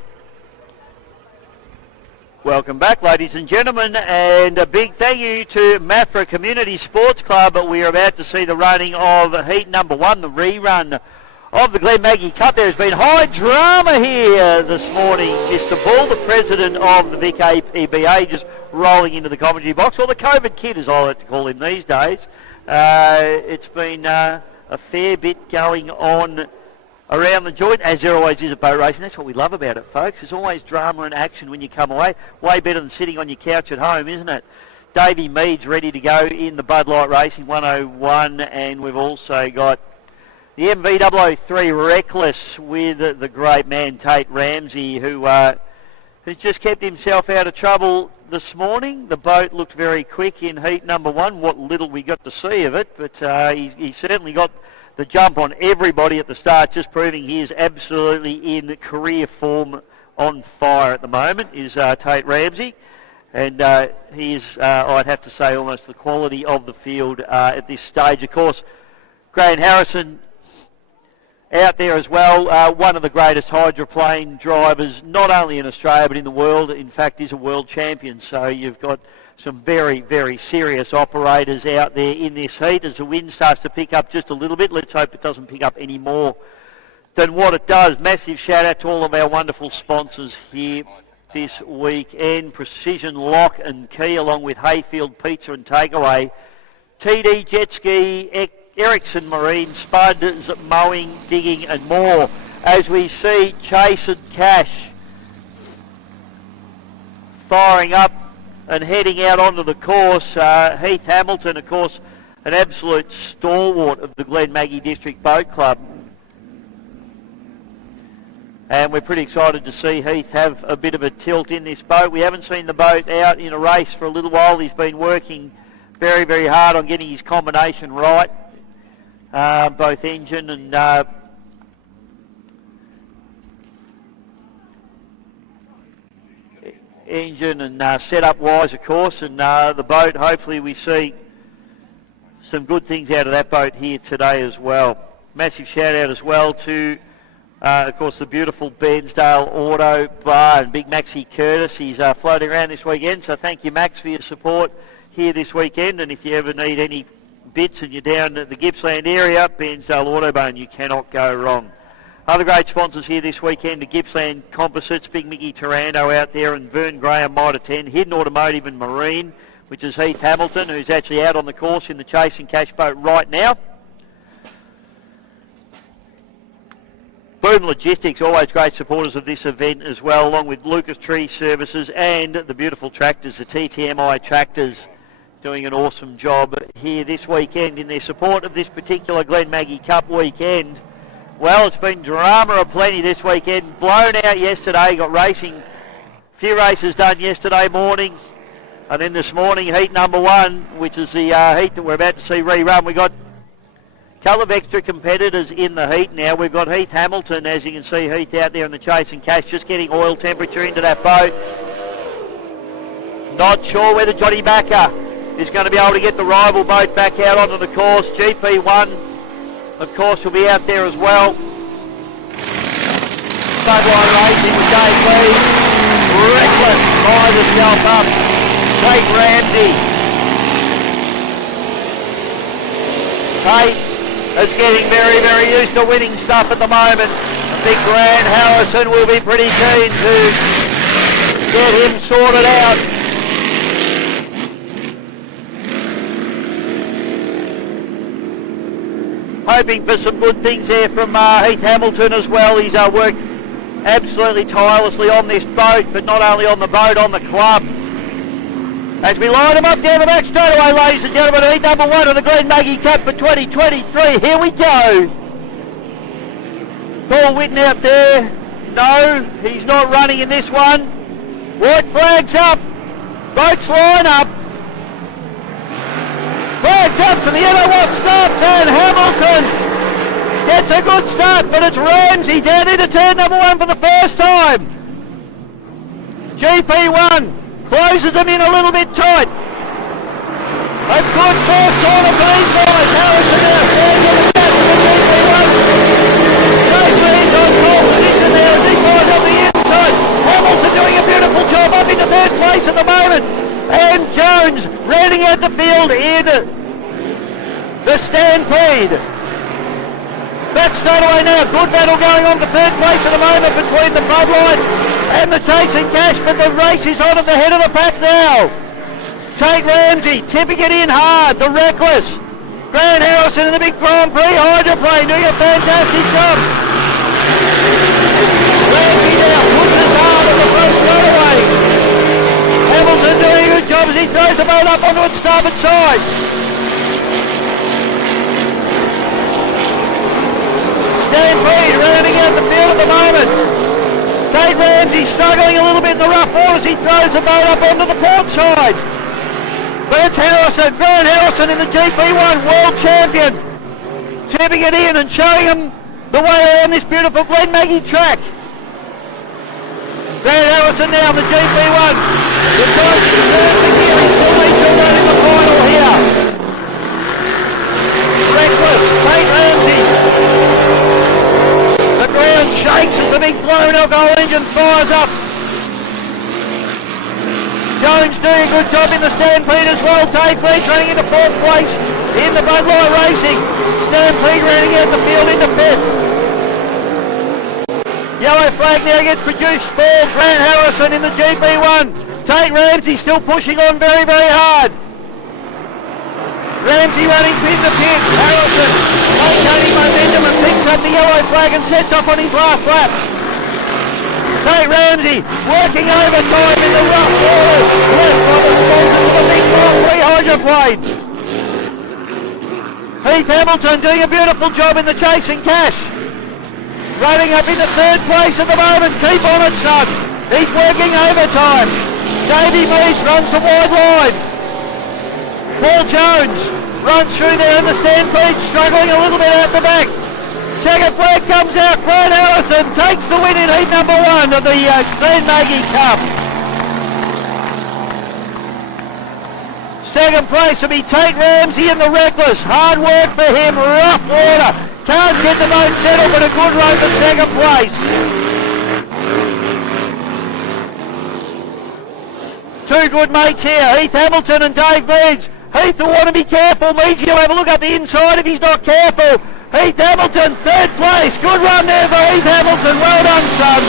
Welcome back, ladies and gentlemen, and a big thank you to Maffra Community Sports Club. We are about to see the running of heat number 1, the rerun of the Glenmaggie Cup. There's been high drama here this morning. Mr. Bull, the president of the Vic APBA, just rolling into the commentary box, or the COVID kid as I like to call him these days. It's been a fair bit going on around the joint, as there always is at boat racing. That's what we love about it, folks. There's always drama and action when you come away. Way better than sitting on your couch at home, isn't it? Davey Mead's ready to go in the Bud Light Racing 101, and we've also got the MV003 Reckless with the great man Tate Ramsey, who has just kept himself out of trouble this morning. The boat looked very quick in heat number 1, what little we got to see of it, but he certainly got the jump on everybody at the start, just proving he is absolutely in career form, on fire at the moment, is Tate Ramsey. And he is, I'd have to say, almost the quality of the field at this stage. Of course, Graham Harrison out there as well, one of the greatest hydroplane drivers, not only in Australia but in the world. In fact, is a world champion. So you've got some very, very serious operators out there in this heat. As the wind starts to pick up just a little bit, let's hope it doesn't pick up any more than what it does. Massive shout out to all of our wonderful sponsors here this weekend. Precision Lock and Key, along with Hayfield Pizza and Takeaway, TD Jet Ski, Ericsson Marine, Spuds Mowing, Digging and more. As we see Chase and Cash firing up and heading out onto the course. Heath Hamilton, of course, an absolute stalwart of the Glenmaggie District Boat Club. And we're pretty excited to see Heath have a bit of a tilt in this boat. We haven't seen the boat out in a race for a little while. He's been working very, very hard on getting his combination right, both engine and setup wise, of course, and the boat, hopefully we see some good things out of that boat here today as well. Massive shout out as well to of course the beautiful Bairnsdale Auto Bar and Big Maxie Curtis. He's floating around this weekend, so thank you, Max, for your support here this weekend. And if you ever need any bits and you're down at the Gippsland area, Bairnsdale Auto Bar, and you cannot go wrong. Other great sponsors here this weekend, the Gippsland Composites, Big Mickey Taranto out there, and Vern Graham Mitre 10, Hidden Automotive and Marine, which is Heath Hamilton, who's actually out on the course in the Chase and Cash boat right now. Boom Logistics, always great supporters of this event as well, along with Lucas Tree Services and the beautiful tractors, the TTMI tractors, doing an awesome job here this weekend in their support of this particular Glenmaggie Cup weekend. Well, it's been drama aplenty this weekend. Blown out yesterday, got racing, a few races done yesterday morning. And then this morning, heat number 1, which is the heat that we're about to see rerun. We've got a couple of extra competitors in the heat now. We've got Heath Hamilton, as you can see, Heath out there in the Chase and Cash, just getting oil temperature into that boat. Not sure whether Johnny Backer is going to be able to get the rival boat back out onto the course. GP1, of course, will be out there as well. Sideline racing with JP. Reckless fires himself up. Tate Ramsey. Tate is getting very, very used to winning stuff at the moment. I think Grant Harrison will be pretty keen to get him sorted out. Hoping for some good things there from Heath Hamilton as well. He's worked absolutely tirelessly on this boat, but not only on the boat, on the club. As we line them up down the back straightaway, ladies and gentlemen, heat number 1 of the Glenmaggie Cup for 2023. Here we go. Paul Whitten out there. No, he's not running in this one. White flags up. Boats line up. Flags up to the yellow watch starts, and Hamilton gets a good start, but it's Ramsey down into turn number 1 for the first time. GP1 closes them in a little bit tight. A good first corner for these guys. Harrison now stands on the back of the GP1. JP's on pole position there as he climbs up the That's straight away now. Good battle going on for third place at the moment between the Bloodline and the Chasing Cash, but the race is on at the head of the pack now. Tate Ramsey tipping it in hard. The Reckless. Grant Harrison in the big Grand Prix hydroplane doing a fantastic job. Ramsey now puts his hard on the front straight away. Hamilton doing a good job as he throws the boat up onto its starboard side. Stampede rounding out the field at the moment. Tate Ramsey struggling a little bit in the rough waters. He throws the boat up onto the port side. But it's Harrison, Grant Harrison in the GP1 World Champion. Tipping it in and showing him the way around this beautiful Glenmaggie track. Grant Harrison now in the GP1. The time is perfect here. He's fully still in the final here. Reckless, Tate Ramsey. The ground shakes as the big blown alcohol engine fires up. Jones doing a good job in the Stampede as well. Tate Leach running into fourth place in the Bloodline Racing. Stampede rounding out the field into fifth. Yellow flag now gets produced for Grant Harrison in the GP1. Tate Ramsey still pushing on very, very hard. Ramsey running pin to pin. Harrison maintaining momentum and picks up the yellow flag and sets off on his last lap. Tate Ramsey working overtime in the rough water. Left by the sponsor to the big Grand Prix hydroplane. Heath Hamilton doing a beautiful job in the Chasing Cash. Running up into third place at the moment. Keep on it, son. He's working overtime. Davey Meese runs the wide line. Paul Jones runs through there in the Stampede, struggling a little bit out the back. Checkered flag comes out. Grant Harrison takes the win in heat number 1 of the Glenmaggie Cup. Second place will be Tate Ramsey in the Reckless. Hard work for him. Rough water. Can't get the boat settled, but a good run for second place. Two good mates here, Heath Hamilton and Dave Meads. Heath will want to be careful. Meads will have a look up the inside if he's not careful. Heath Hamilton, third place. Good run there for Heath Hamilton. Well done, son.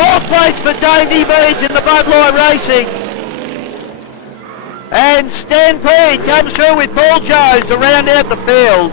Fourth place for Davey Meads in the Bloodline Racing. And Stampede comes through with Paul Jones to round out the field.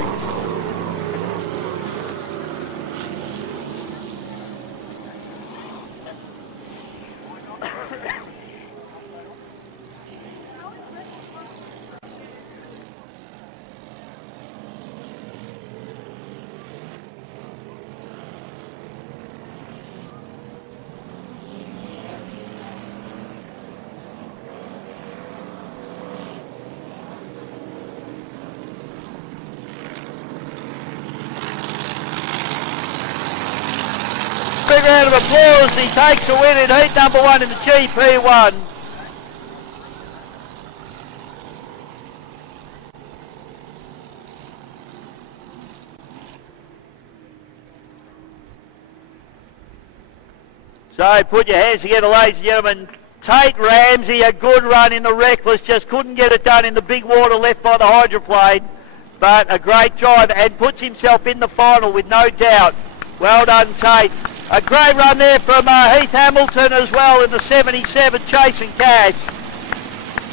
Big round of applause. He takes the win in heat number 1 in the GP1. So put your hands together, ladies and gentlemen. Tate Ramsey, a good run in the Reckless, just couldn't get it done in the big water left by the hydroplane, but a great drive and puts himself in the final with no doubt. Well done, Tate. A great run there from Heath Hamilton as well in the 77 Chasing Cash.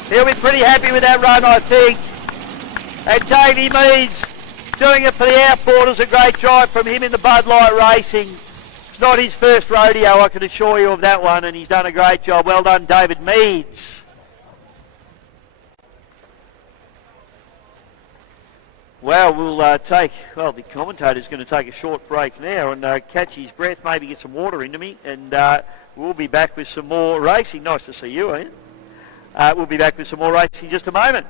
He'll be pretty happy with that run, I think. And Davey Meads doing it for the outboarders. A great drive from him in the Bloodline Racing. It's not his first rodeo, I can assure you of that one, and he's done a great job. Well done, David Meads. Well, the commentator's going to take a short break now and catch his breath, maybe get some water into me, and we'll be back with some more racing. Nice to see you, Ian. We'll be back with some more racing in just a moment.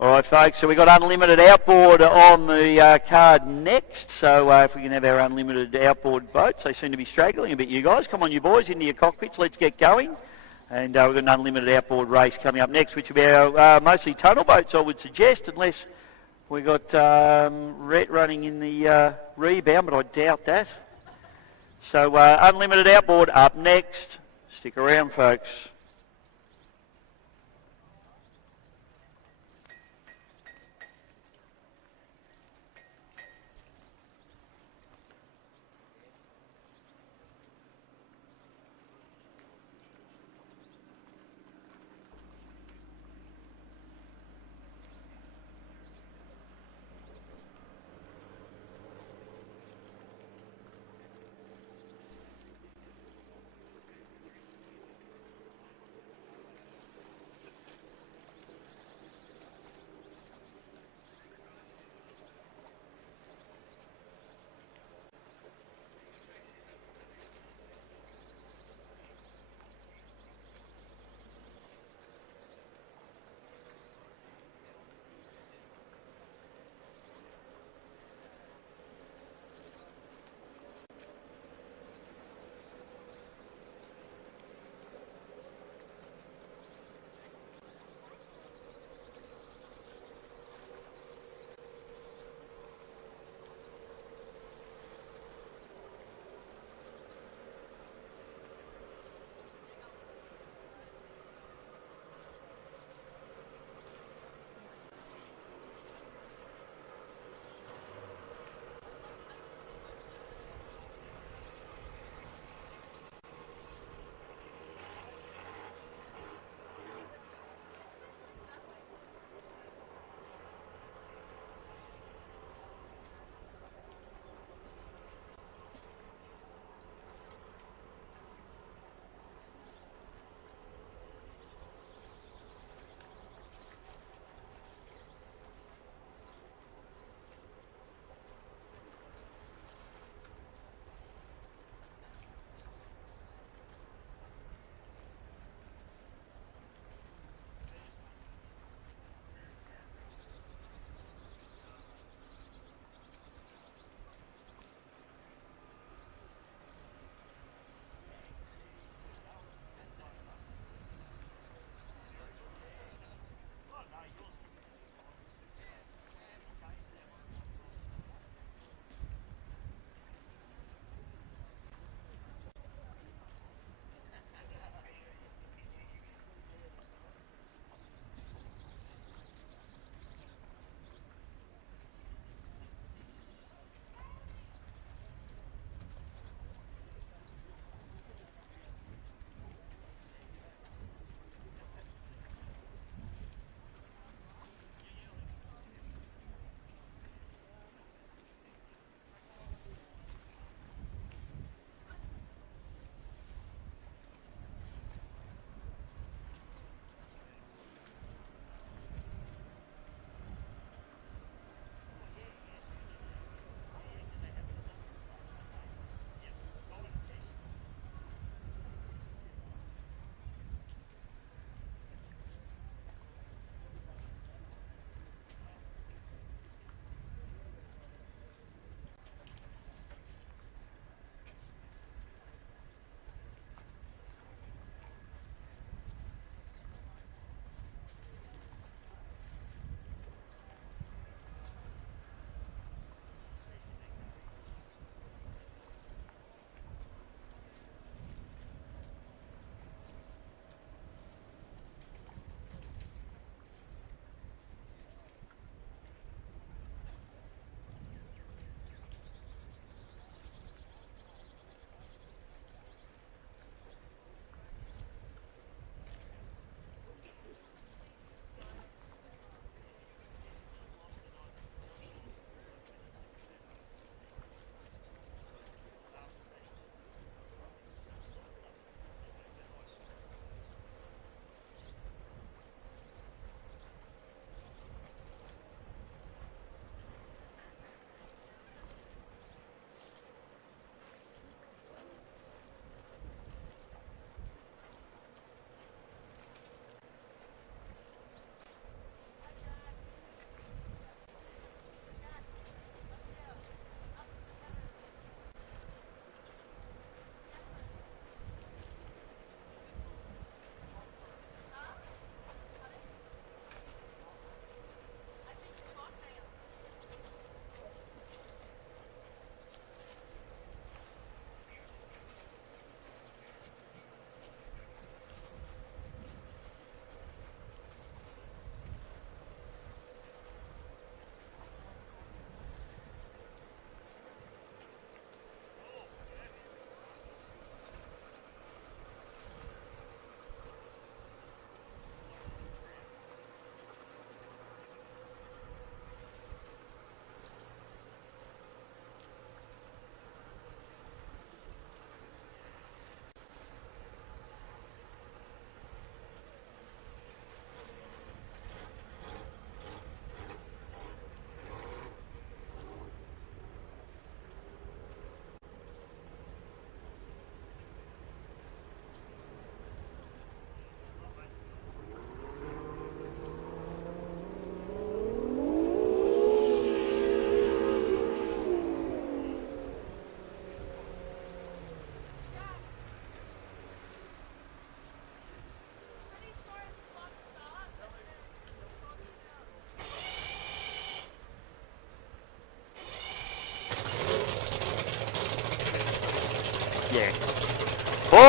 All right, folks, so we've got unlimited outboard on the card next. So if we can have our unlimited outboard boats. They seem to be straggling a bit, you guys. Come on, you boys, into your cockpits. Let's get going. And we've got an unlimited outboard race coming up next, which will be our mostly tunnel boats, I would suggest, unless we've got Rhett running in the rebound, but I doubt that. So unlimited outboard up next. Stick around, folks.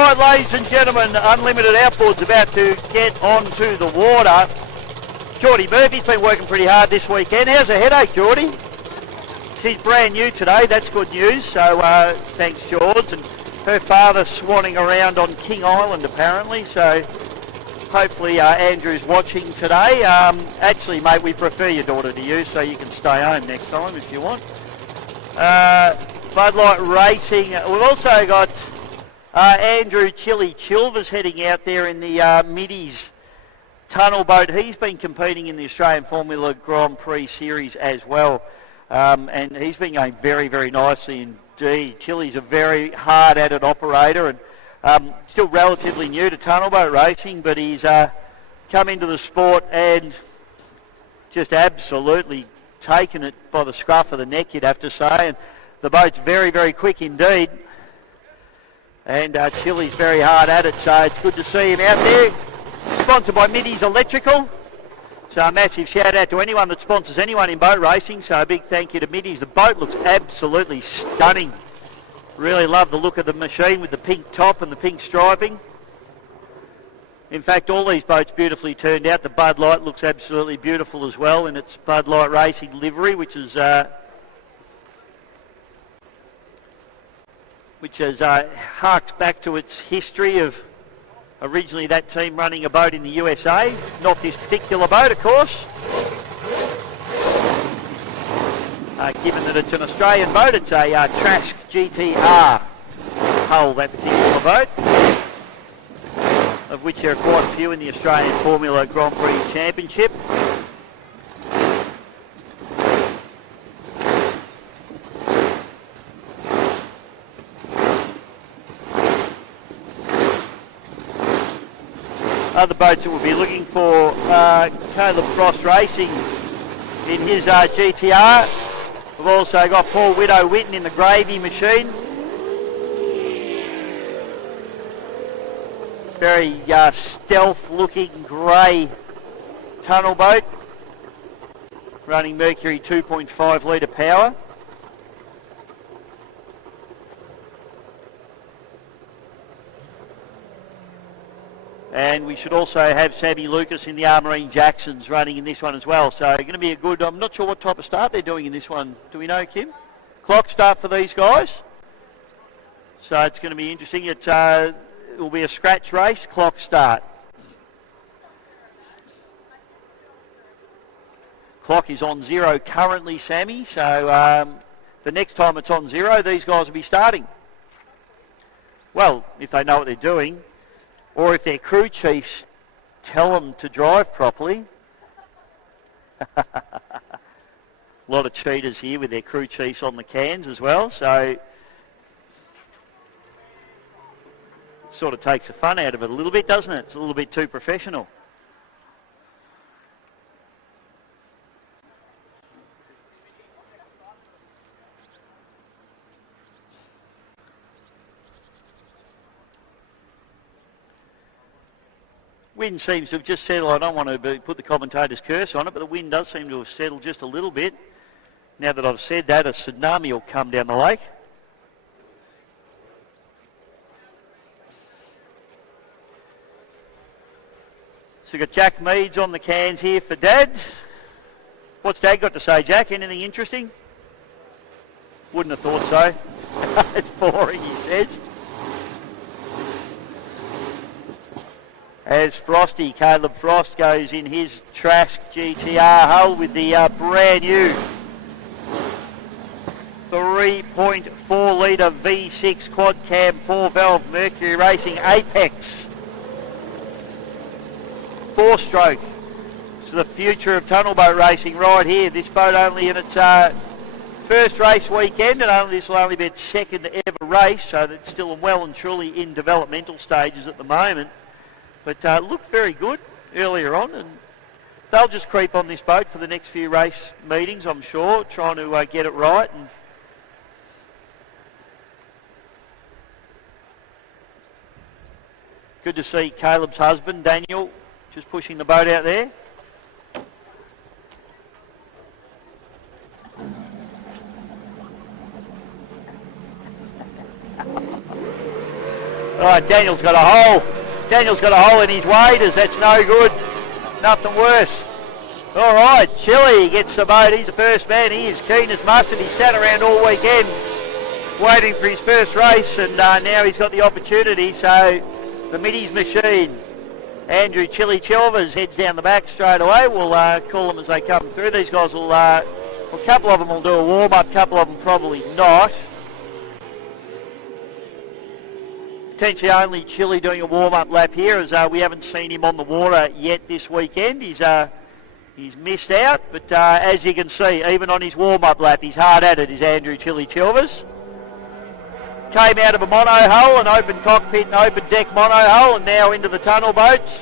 Right, ladies and gentlemen, Unlimited Outboard's about to get onto the water. Geordie Murphy's been working pretty hard this weekend. How's her headache, Geordie? She's brand new today, that's good news. So thanks, George. And her father swanning around on King Island, apparently. So hopefully Andrew's watching today. Actually, mate, we prefer your daughter to you, so you can stay home next time if you want. Bud Light Racing. We've also got Andrew Chili Chilvers heading out there in the Middies tunnel boat. He's been competing in the Australian Formula Grand Prix Series as well. And he's been going very, very nicely indeed. Chili's a very hard at it operator and still relatively new to tunnel boat racing, but he's come into the sport and just absolutely taken it by the scruff of the neck, you'd have to say. And the boat's very, very quick indeed. And Chili's very hard at it, so it's good to see him out there. Sponsored by Middies Electrical. So a massive shout out to anyone that sponsors anyone in boat racing. So a big thank you to Middies. The boat looks absolutely stunning. Really love the look of the machine with the pink top and the pink striping. In fact, all these boats beautifully turned out. The Bud Light looks absolutely beautiful as well in its Bud Light Racing livery, which has harked back to its history of originally that team running a boat in the USA. Not this particular boat, of course. Given that it's an Australian boat, it's a Trask GTR hull, that particular boat, of which there are quite a few in the Australian Formula Grand Prix Championship. Other boats that we'll be looking for, Caleb Frost Racing in his GTR. We've also got Paul Widow Witten in the gravy machine. Very stealth looking grey tunnel boat, running Mercury 2.5 litre power. And we should also have Sammy Lucas in the Armourine Jacksons running in this one as well. So going to be a good, I'm not sure what type of start they're doing in this one. Do we know, Kim? Clock start for these guys. So it's going to be interesting. It will be a scratch race, clock start. Clock is on zero currently, Sammy. So the next time it's on zero, these guys will be starting. Well, if they know what they're doing. Or if their crew chiefs tell them to drive properly. A lot of cheaters here with their crew chiefs on the cans as well, so sort of takes the fun out of it a little bit, doesn't it? It's a little bit too professional. Wind seems to have just settled. I don't want to put the commentator's curse on it, but the wind does seem to have settled just a little bit. Now that I've said that, a tsunami will come down the lake. So we've got Jack Meads on the cans here for Dad. What's Dad got to say, Jack? Anything interesting? Wouldn't have thought so. It's boring, he says. As Frosty, Caleb Frost, goes in his Trask GTR hull with the brand new 3.4 litre V6 quad cam 4-valve Mercury Racing Apex 4-stroke. It's the future of tunnel boat racing right here. This boat only in its first race weekend, and this will only be its second ever race, so it's still well and truly in developmental stages at the moment. But looked very good earlier on, and they'll just creep on this boat for the next few race meetings, I'm sure, trying to get it right. And good to see Caleb's husband, Daniel, just pushing the boat out there. Right, Daniel's got a hole. Daniel's got a hole in his waders. That's no good. Nothing worse. All right, Chili gets the boat. He's the first man. He is keen as mustard. He sat around all weekend waiting for his first race, and now he's got the opportunity. So the Middies machine, Andrew Chili Chilvers, heads down the back straight away. We'll call them as they come through. These guys will, a couple of them will do a warm-up, a couple of them probably not. Potentially only Chili doing a warm-up lap here, as we haven't seen him on the water yet this weekend. He's missed out, but as you can see, even on his warm-up lap, he's hard at it, is Andrew Chili Chilvers. Came out of a mono hull, an open cockpit and open deck mono hull, and now into the tunnel boats.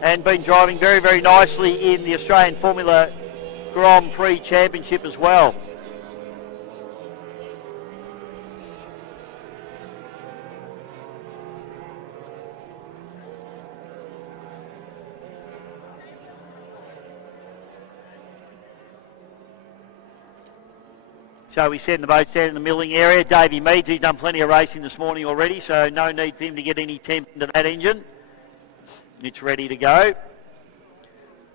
And been driving very, very nicely in the Australian Formula Grand Prix Championship as well. So we send the boats down in the milling area. Davey Meads, he's done plenty of racing this morning already, so no need for him to get any temp into that engine. It's ready to go.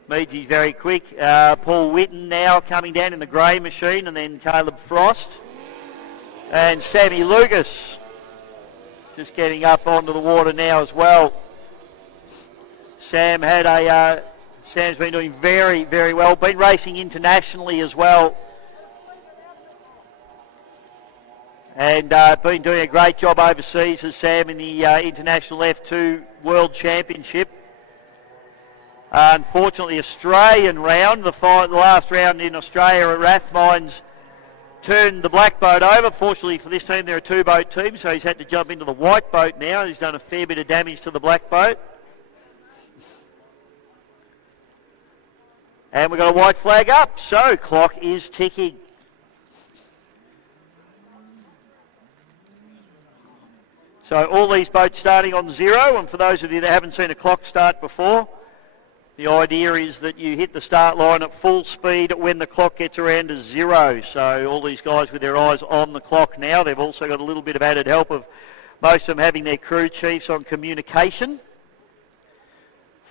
Meads, he's very quick. Paul Whitten now coming down in the grey machine, and then Caleb Frost. And Sammy Lucas just getting up onto the water now as well. Sam's been doing very, very well. Been racing internationally as well. And been doing a great job overseas as Sam in the International F2 World Championship. Unfortunately, Australian round, the last round in Australia at Rathmines, turned the black boat over. Fortunately for this team, they're a two-boat team, so he's had to jump into the white boat now. He's done a fair bit of damage to the black boat. And we've got a white flag up, so clock is ticking. So all these boats starting on 0, and for those of you that haven't seen a clock start before, the idea is that you hit the start line at full speed when the clock gets around to 0. So all these guys with their eyes on the clock now. They've also got a little bit of added help of most of them having their crew chiefs on communication.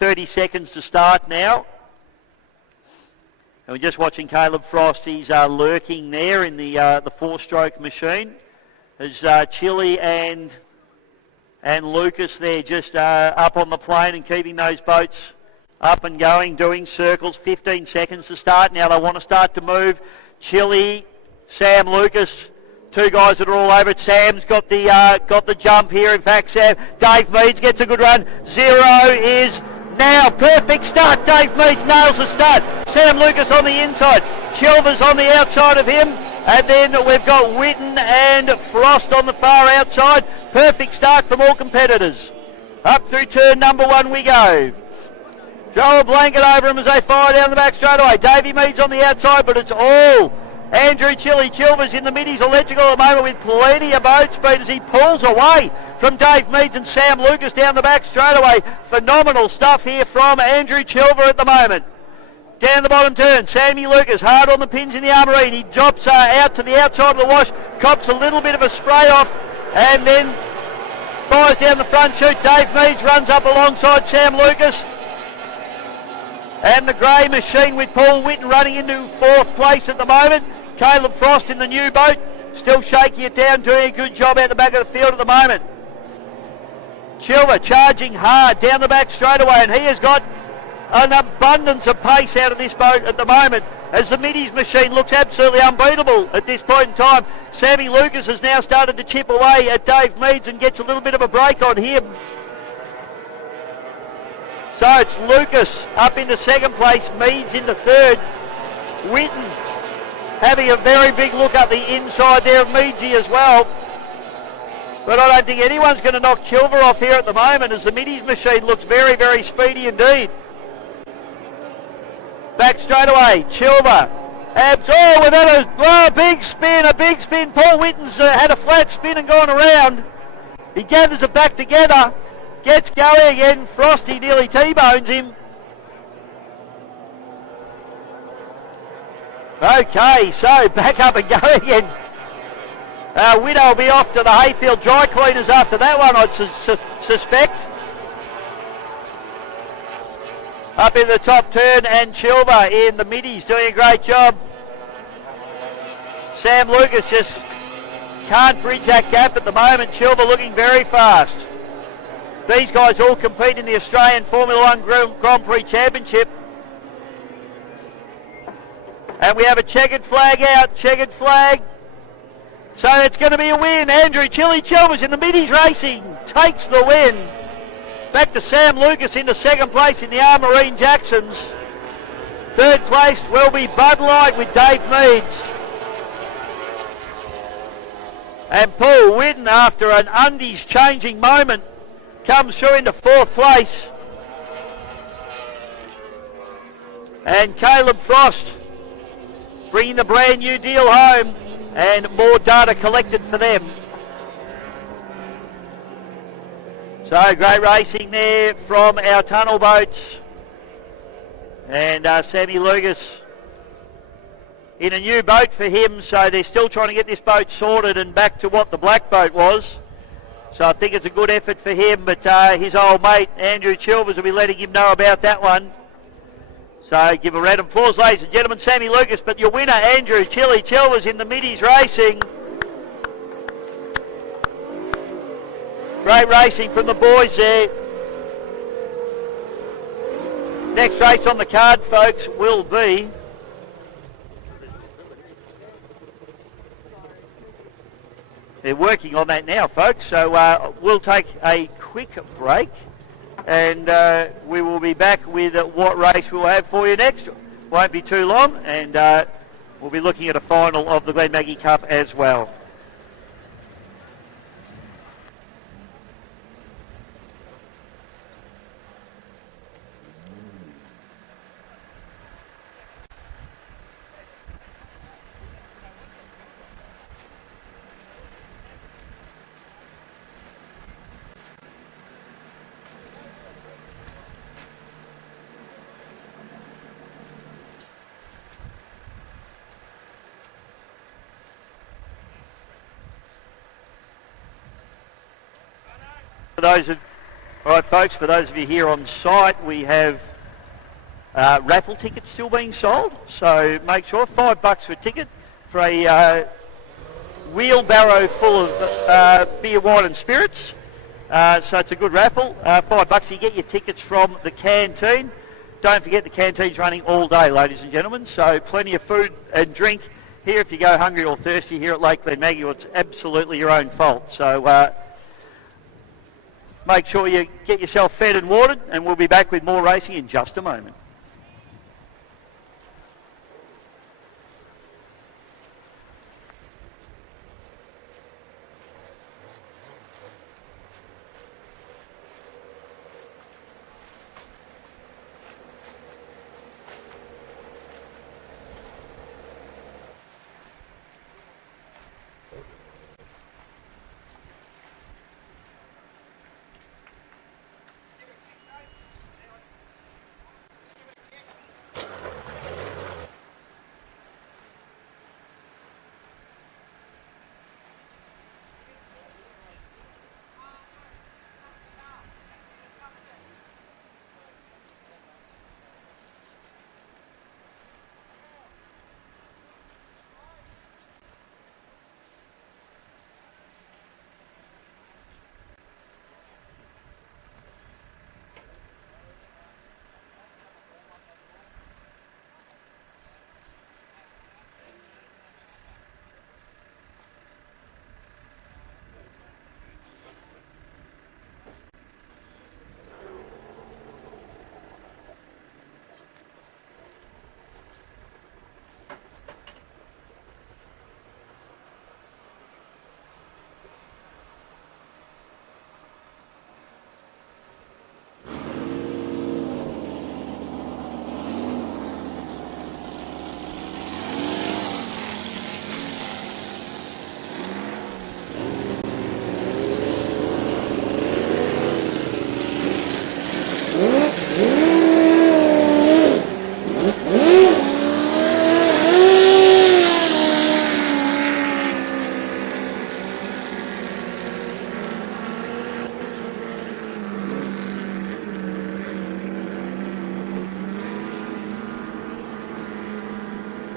30 seconds to start now. And we're just watching Caleb Frost. He's lurking there in the four-stroke machine. There's Chili and Lucas there just up on the plane and keeping those boats up and going, doing circles. 15 seconds to start. Now they want to start to move. Chili, Sam, Lucas, two guys that are all over it. Sam's got the jump here. In fact, Dave Meads gets a good run. 0 is now. Perfect start. Dave Meads nails the start. Sam Lucas on the inside. Chilvers on the outside of him. And then we've got Whitten and Frost on the far outside. Perfect start from all competitors. Up through turn number 1 we go. Throw a blanket over him as they fire down the back straight away. Davey Meads on the outside, but it's all Andrew Chili Chilvers in the mid. He's electrical at the moment with plenty of boat speed as he pulls away from Dave Meads and Sam Lucas down the back straight away. Phenomenal stuff here from Andrew Chilver at the moment. Down the bottom turn, Sammy Lucas hard on the pins in the armourine. He drops out to the outside of the wash, cops a little bit of a spray off, and then fires down the front chute. Dave Meads runs up alongside Sam Lucas. And the grey machine with Paul Whitten running into 4th place at the moment. Caleb Frost in the new boat, still shaking it down, doing a good job out the back of the field at the moment. Chilver charging hard down the back straight away, and he has got an abundance of pace out of this boat at the moment as the Middies machine looks absolutely unbeatable at this point in time. Sammy Lucas has now started to chip away at Dave Meads and gets a little bit of a break on him. So it's Lucas up into 2nd place, Meads into 3rd. Whitten having a very big look up the inside there of Meadsy as well. But I don't think anyone's going to knock Chilver off here at the moment as the Middies machine looks very, very speedy indeed. Back straight away, Chilver. We've had a big spin. Paul Whitten's had a flat spin and gone around. He gathers it back together, gets going again. Frosty nearly T-bones him. Okay, so back up and go again. Widow will be off to the Hayfield Dry Cleaners after that one, I'd suspect. Up in the top turn, and Chilva in the middies doing a great job. Sam Lucas just can't bridge that gap at the moment. Chilva looking very fast. These guys all compete in the Australian Formula One Grand Prix Championship. And we have a checkered flag out, checkered flag. So it's going to be a win. Andrew Chilva's in the middies racing, takes the win. Back to Sam Lucas into second place in the Armourine Jacksons. Third place will be Bud Light with Dave Meads. And Paul Whitten, after an undies changing moment, comes through into fourth place. And Caleb Frost bringing the brand new deal home, and more data collected for them. So great racing there from our tunnel boats. And Sammy Lucas in a new boat for him, so they're still trying to get this boat sorted and back to what the black boat was. So I think it's a good effort for him, but his old mate Andrew Chilvers will be letting him know about that one. So give a round of applause, ladies and gentlemen, Sammy Lucas, but your winner Andrew Chilvers in the middies racing. Great racing from the boys there. Next race on the card, folks, will be they're working on that now, folks, so we'll take a quick break, and we will be back with what race we'll have for you next. Won't be too long, and we'll be looking at a final of the Glenmaggie Cup as well. All right, folks, for those of you here on site, we have raffle tickets still being sold. So make sure, $5 for a ticket for a wheelbarrow full of beer, wine and spirits. So it's a good raffle. $5, you get your tickets from the canteen. Don't forget the canteen's running all day, ladies and gentlemen. So plenty of food and drink here if you go hungry or thirsty here at Lake Glenmaggie. Well, it's absolutely your own fault. So make sure you get yourself fed and watered, and we'll be back with more racing in just a moment.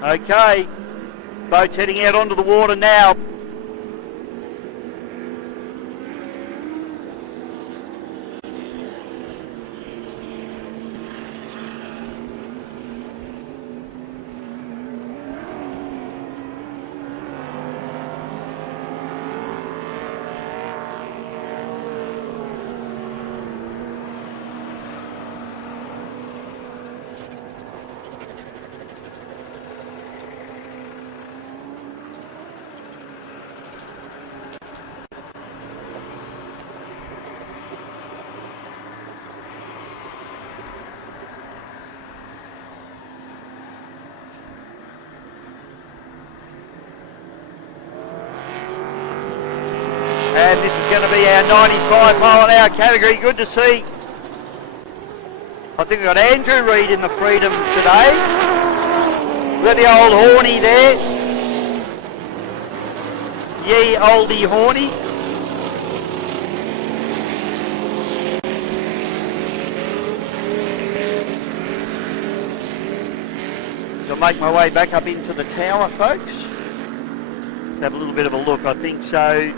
Okay, boat's heading out onto the water now. And this is going to be our 95 mile an hour category. Good to see. I think we've got Andrew Reid in the Freedom today. We've got the old Horny there. Ye oldie Horny. I'll make my way back up into the tower, folks. Let's have a little bit of a look. I think so.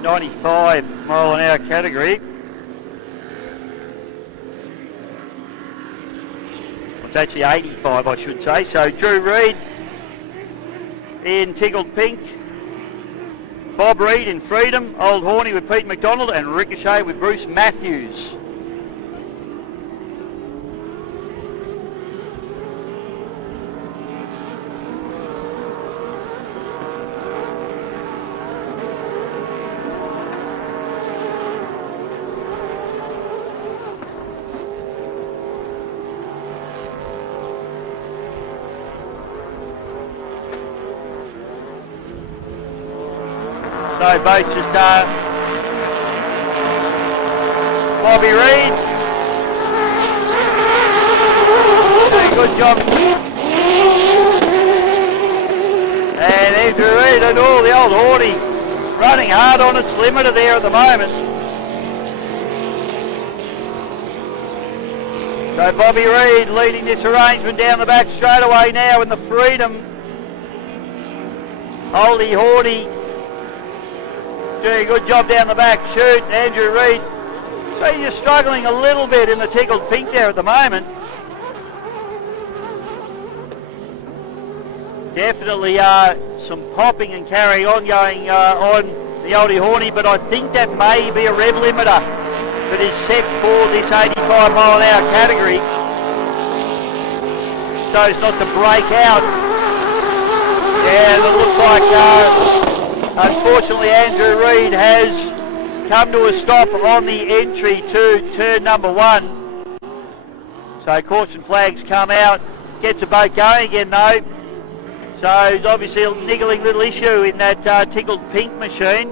95 mile an hour category. It's actually 85, I should say. So Drew Reid in Tickled Pink, Bob Reid in Freedom, Old Horny with Pete McDonald, and Ricochet with Bruce Matthews. So boats just Bobby Reid. Doing a good job. And Andrew Reid and all the old Horny running hard on its limiter there at the moment. So Bobby Reid leading this arrangement down the back straight away now in the Freedom. Oldie Horny doing a good job down the back. Shoot, Andrew Reid. So you're struggling a little bit in the Tickled Pink there at the moment. Definitely some popping and carrying on going on the Oldie Horny, but I think that may be a rev limiter that is set for this 85 mile an hour category, so as not to break out. Yeah, it looks like unfortunately Andrew Reid has come to a stop on the entry to turn number 1. So caution flags come out, gets the boat going again though. So it's obviously a niggling little issue in that Tickled Pink machine.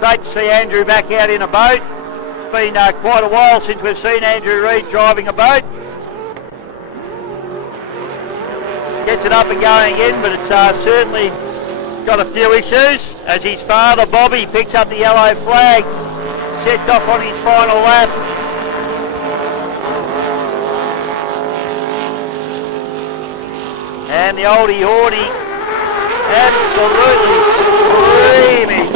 Great to see Andrew back out in a boat. It's been quite a while since we've seen Andrew Reid driving a boat. Gets it up and going again, but it's certainly got a few issues as his father Bobby picks up the yellow flag, sets off on his final lap. And the Oldie Horny absolutely screaming.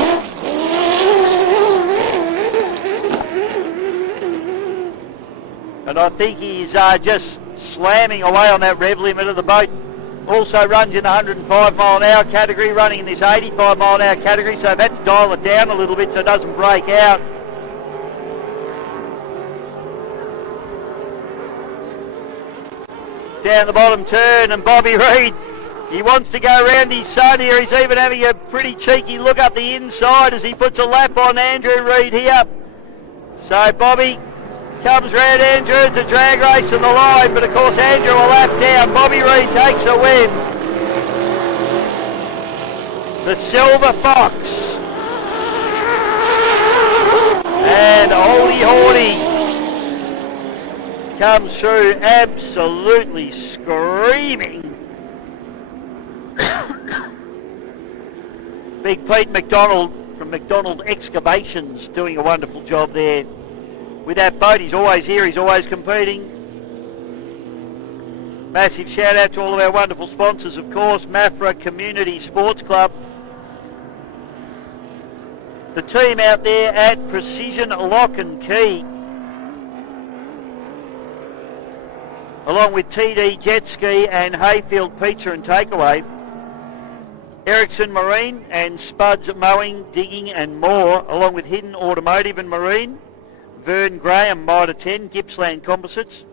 And I think he's just slamming away on that rev limit of the boat. Also runs in the 105 mile an hour category, running in this 85 mile an hour category, so they've had to dial it down a little bit so it doesn't break out. Down the bottom turn, and Bobby Reid, he wants to go around his son here. He's even having a pretty cheeky look up the inside as he puts a lap on Andrew Reid here. So Bobby comes round Andrew. It's a drag race on the line, but of course Andrew a lap down. Bobby Reid takes a win. The Silver Fox. And Oldie Horny comes through absolutely screaming. Big Pete McDonald from McDonald Excavations doing a wonderful job there with that boat. He's always here, he's always competing. Massive shout out to all of our wonderful sponsors, of course, Mafra Community Sports Club. The team out there at Precision Lock and Key, along with TD Jet Ski and Hayfield Pizza and Takeaway. Ericsson Marine and Spuds Mowing, Digging and more, along with Hidden Automotive and Marine. Vern Graham, Mitre 10, Gippsland Composites.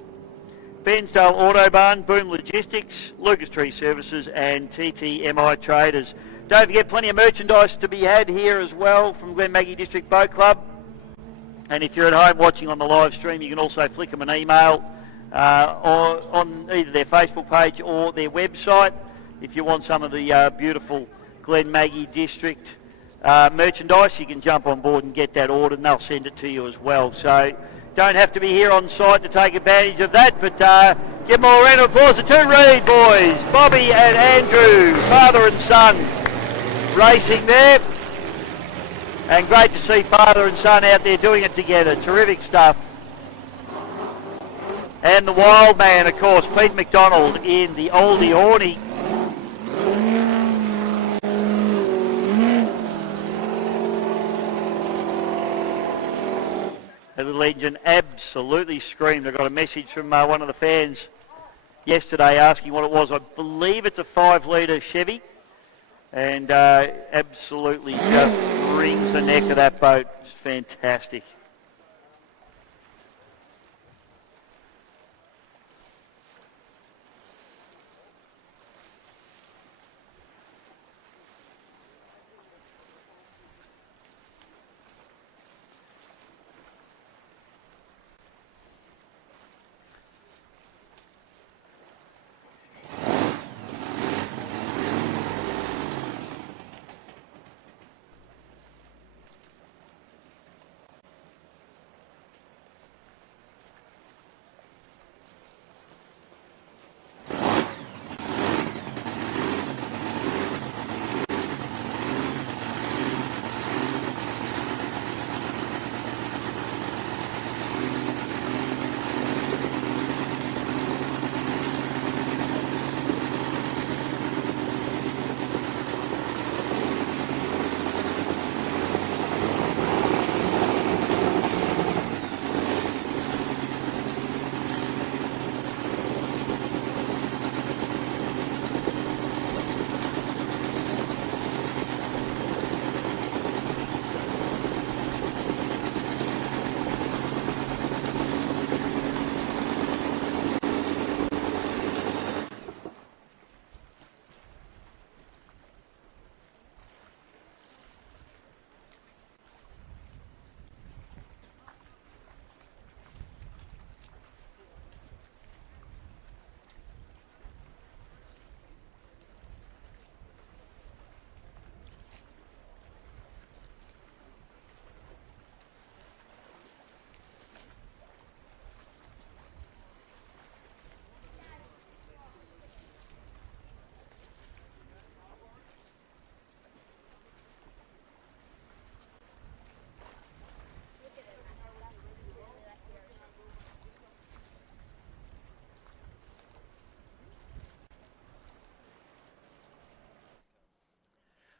Bensdale Autobarn, Boom Logistics, Lucas Tree Services and TTMI Traders. Don't forget, plenty of merchandise to be had here as well from Glenmaggie District Boat Club. And if you're at home watching on the live stream, you can also flick them an email or on either their Facebook page or their website if you want some of the beautiful Glenmaggie District merchandise. You can jump on board and get that ordered and they'll send it to you as well. So don't have to be here on site to take advantage of that, but give them all a round of applause. The two Reed boys, Bobby and Andrew, father and son, racing there. And great to see father and son out there doing it together. Terrific stuff. And the wild man, of course, Pete McDonald in the Oldie Horny. The little engine absolutely screamed. I got a message from one of the fans yesterday asking what it was. I believe it's a 5-litre Chevy, and absolutely just wrings the neck of that boat. It's fantastic.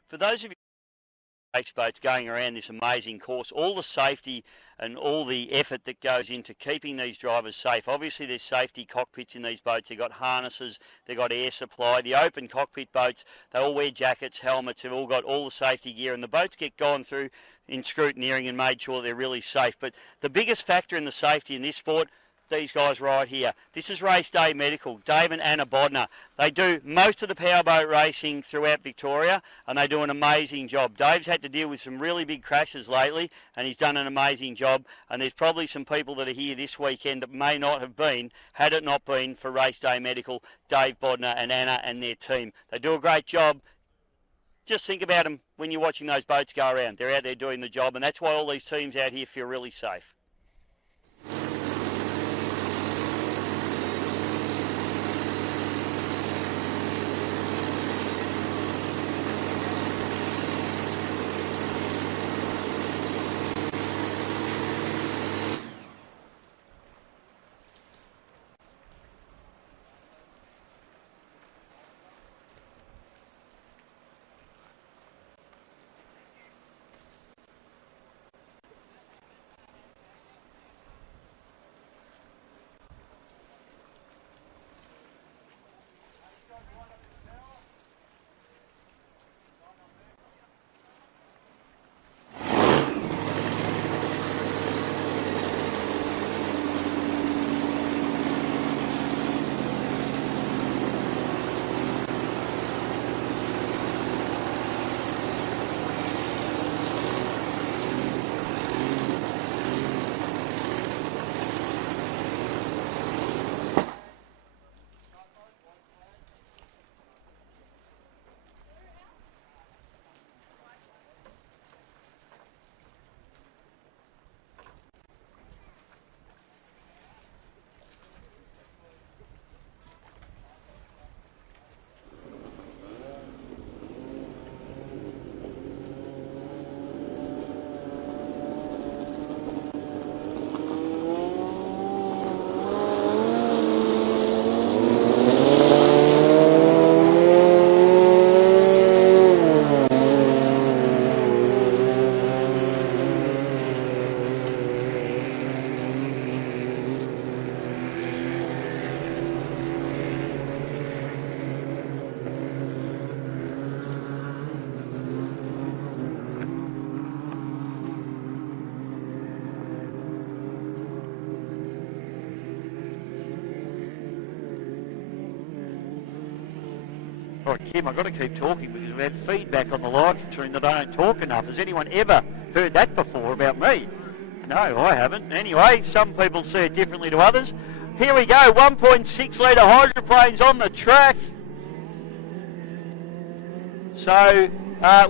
For those of you race boats going around this amazing course, all the safety and all the effort that goes into keeping these drivers safe. Obviously there's safety cockpits in these boats. They've got harnesses, they've got air supply. The open cockpit boats, they all wear jackets, helmets, they've all got all the safety gear, and the boats get gone through in scrutineering and made sure they're really safe. But the biggest factor in the safety in this sport, these guys right here. This is Race Day Medical, Dave and Anna Bodner. They do most of the powerboat racing throughout Victoria, and they do an amazing job. Dave's had to deal with some really big crashes lately, and he's done an amazing job. And there's probably some people that are here this weekend that may not have been, had it not been for Race Day Medical, Dave Bodner and Anna and their team. They do a great job. Just think about them when you're watching those boats go around. They're out there doing the job, and that's why all these teams out here feel really safe. Oh, Kim, I've got to keep talking because we've had feedback on the live stream that I don't talk enough. Has anyone ever heard that before about me? No, I haven't. Anyway, some people see it differently to others. Here we go, 1.6 litre hydroplanes on the track. So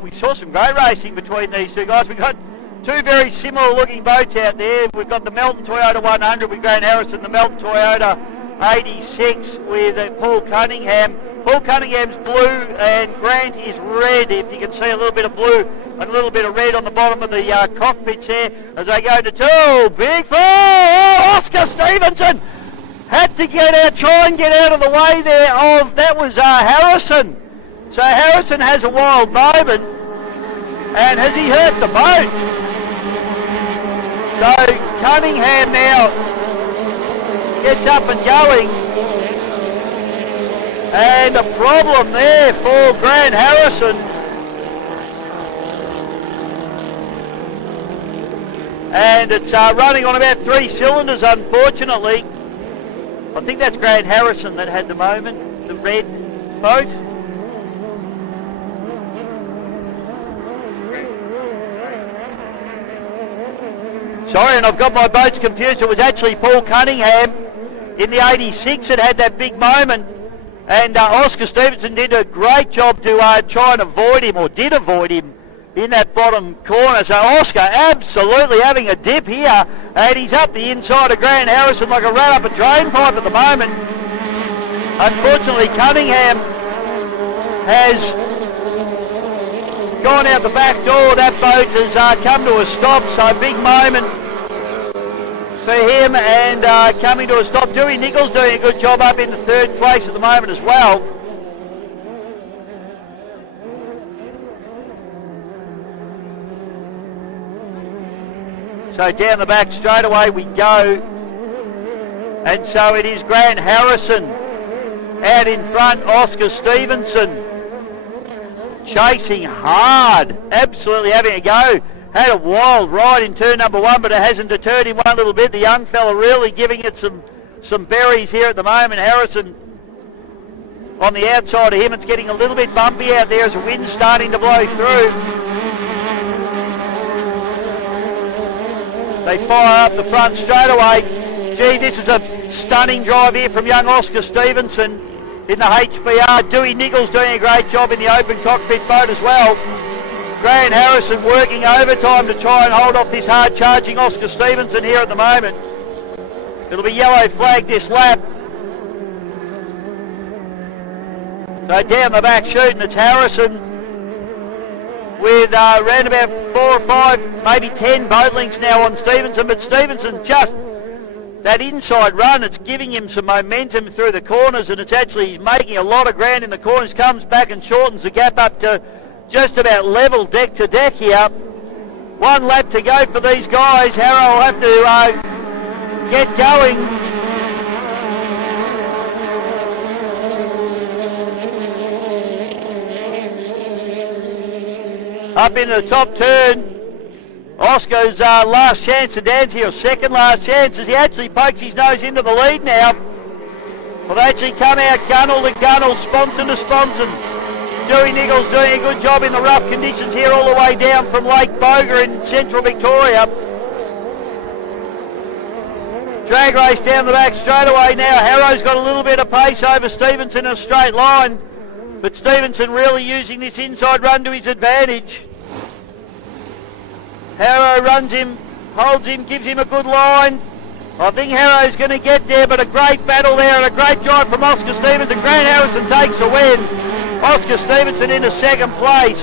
we saw some great racing between these two guys. We've got two very similar looking boats out there. We've got the Melton Toyota 100 with Grant Harrison, the Melton Toyota 86 with Paul Cunningham. Paul Cunningham's blue and Grant is red. If you can see a little bit of blue and a little bit of red on the bottom of the cockpits there as they go to two. Big fall! Oh, Oscar Stevenson had to get out, try and get out of the way there of, that was Harrison. So Harrison has a wild moment, and has he hurt the boat? So Cunningham now gets up and going. And a problem there for Grant Harrison. And it's running on about 3 cylinders, unfortunately. I think that's Grant Harrison that had the moment, the red boat. Sorry, and I've got my boats confused. It was actually Paul Cunningham in the 86 that had that big moment. And Oscar Stevenson did a great job to try and avoid him, or did avoid him, in that bottom corner. So Oscar absolutely having a dip here, and he's up the inside of Grant Harrison like a rat up a drain pipe at the moment. Unfortunately, Cunningham has gone out the back door. That boat has come to a stop, so big moment for him, and coming to a stop. Dewey Nichols doing a good job up in the 3rd place at the moment as well. So down the back straight away we go, and so it is Grant Harrison out in front. Oscar Stevenson chasing hard, absolutely having a go. Had a wild ride in turn number 1, but it hasn't deterred him one little bit. The young fella really giving it some berries here at the moment. Harrison on the outside of him. It's getting a little bit bumpy out there as the wind's starting to blow through. They fire up the front straight away. Gee, this is a stunning drive here from young Oscar Stevenson in the HBR. Dewey Nichols doing a great job in the open cockpit boat as well. Grant Harrison working overtime to try and hold off this hard-charging Oscar Stevenson here at the moment. It'll be yellow flag this lap. So down the back shooting, it's Harrison with around about 4 or 5, maybe 10 boat links now on Stevenson, but Stevenson just, that inside run, it's giving him some momentum through the corners, and it's actually making a lot of ground in the corners, comes back and shortens the gap up to just about level deck to deck here. 1 lap to go for these guys. Harrow will have to get going. Up into the top turn. Oscar's last chance to dance here, or second last chance, as he actually pokes his nose into the lead now. Well, they actually come out gunnel to gunnel, sponson to sponson. Dewey Nichols doing a good job in the rough conditions here all the way down from Lake Boga in central Victoria. Drag race down the back straight away now. Harrow's got a little bit of pace over Stevenson in a straight line, but Stevenson really using this inside run to his advantage. Harrow runs him, holds him, gives him a good line. I think Harrow's going to get there, but a great battle there and a great drive from Oscar Stevenson. Grant Harrison takes the win. Oscar Stevenson into 2nd place.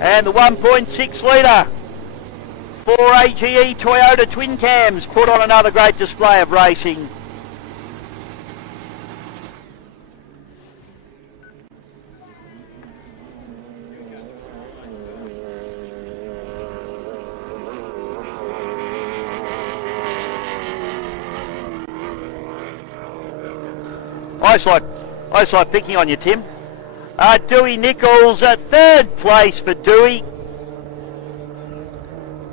And the 1.6 litre 4AGE Toyota twin cams put on another great display of racing. I just like picking on you, Tim. Dewey Nichols at 3rd place for Dewey.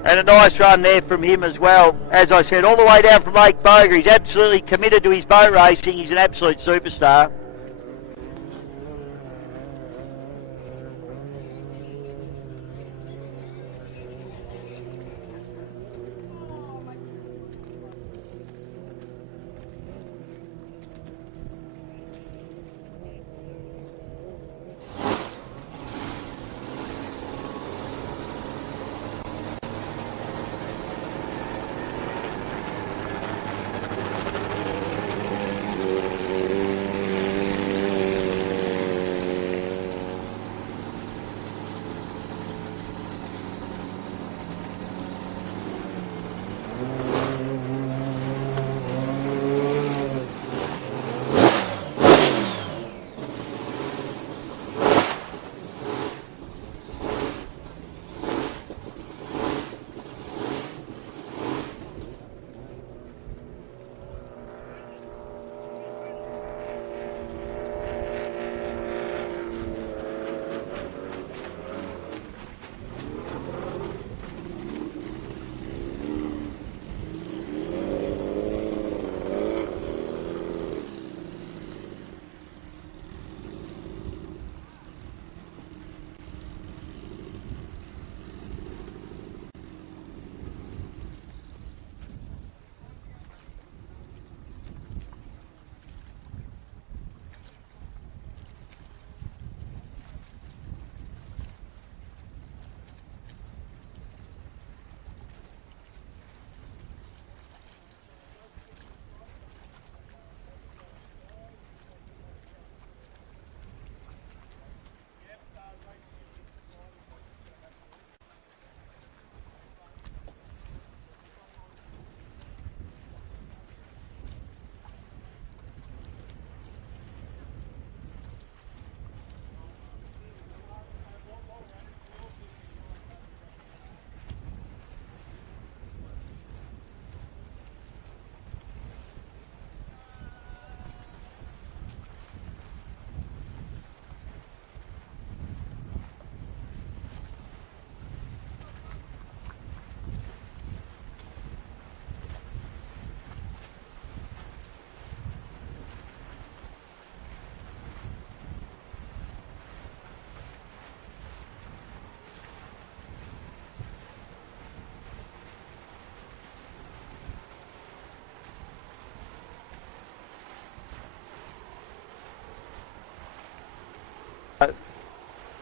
And a nice run there from him as well. As I said, all the way down from Lake Boga. He's absolutely committed to his boat racing. He's an absolute superstar.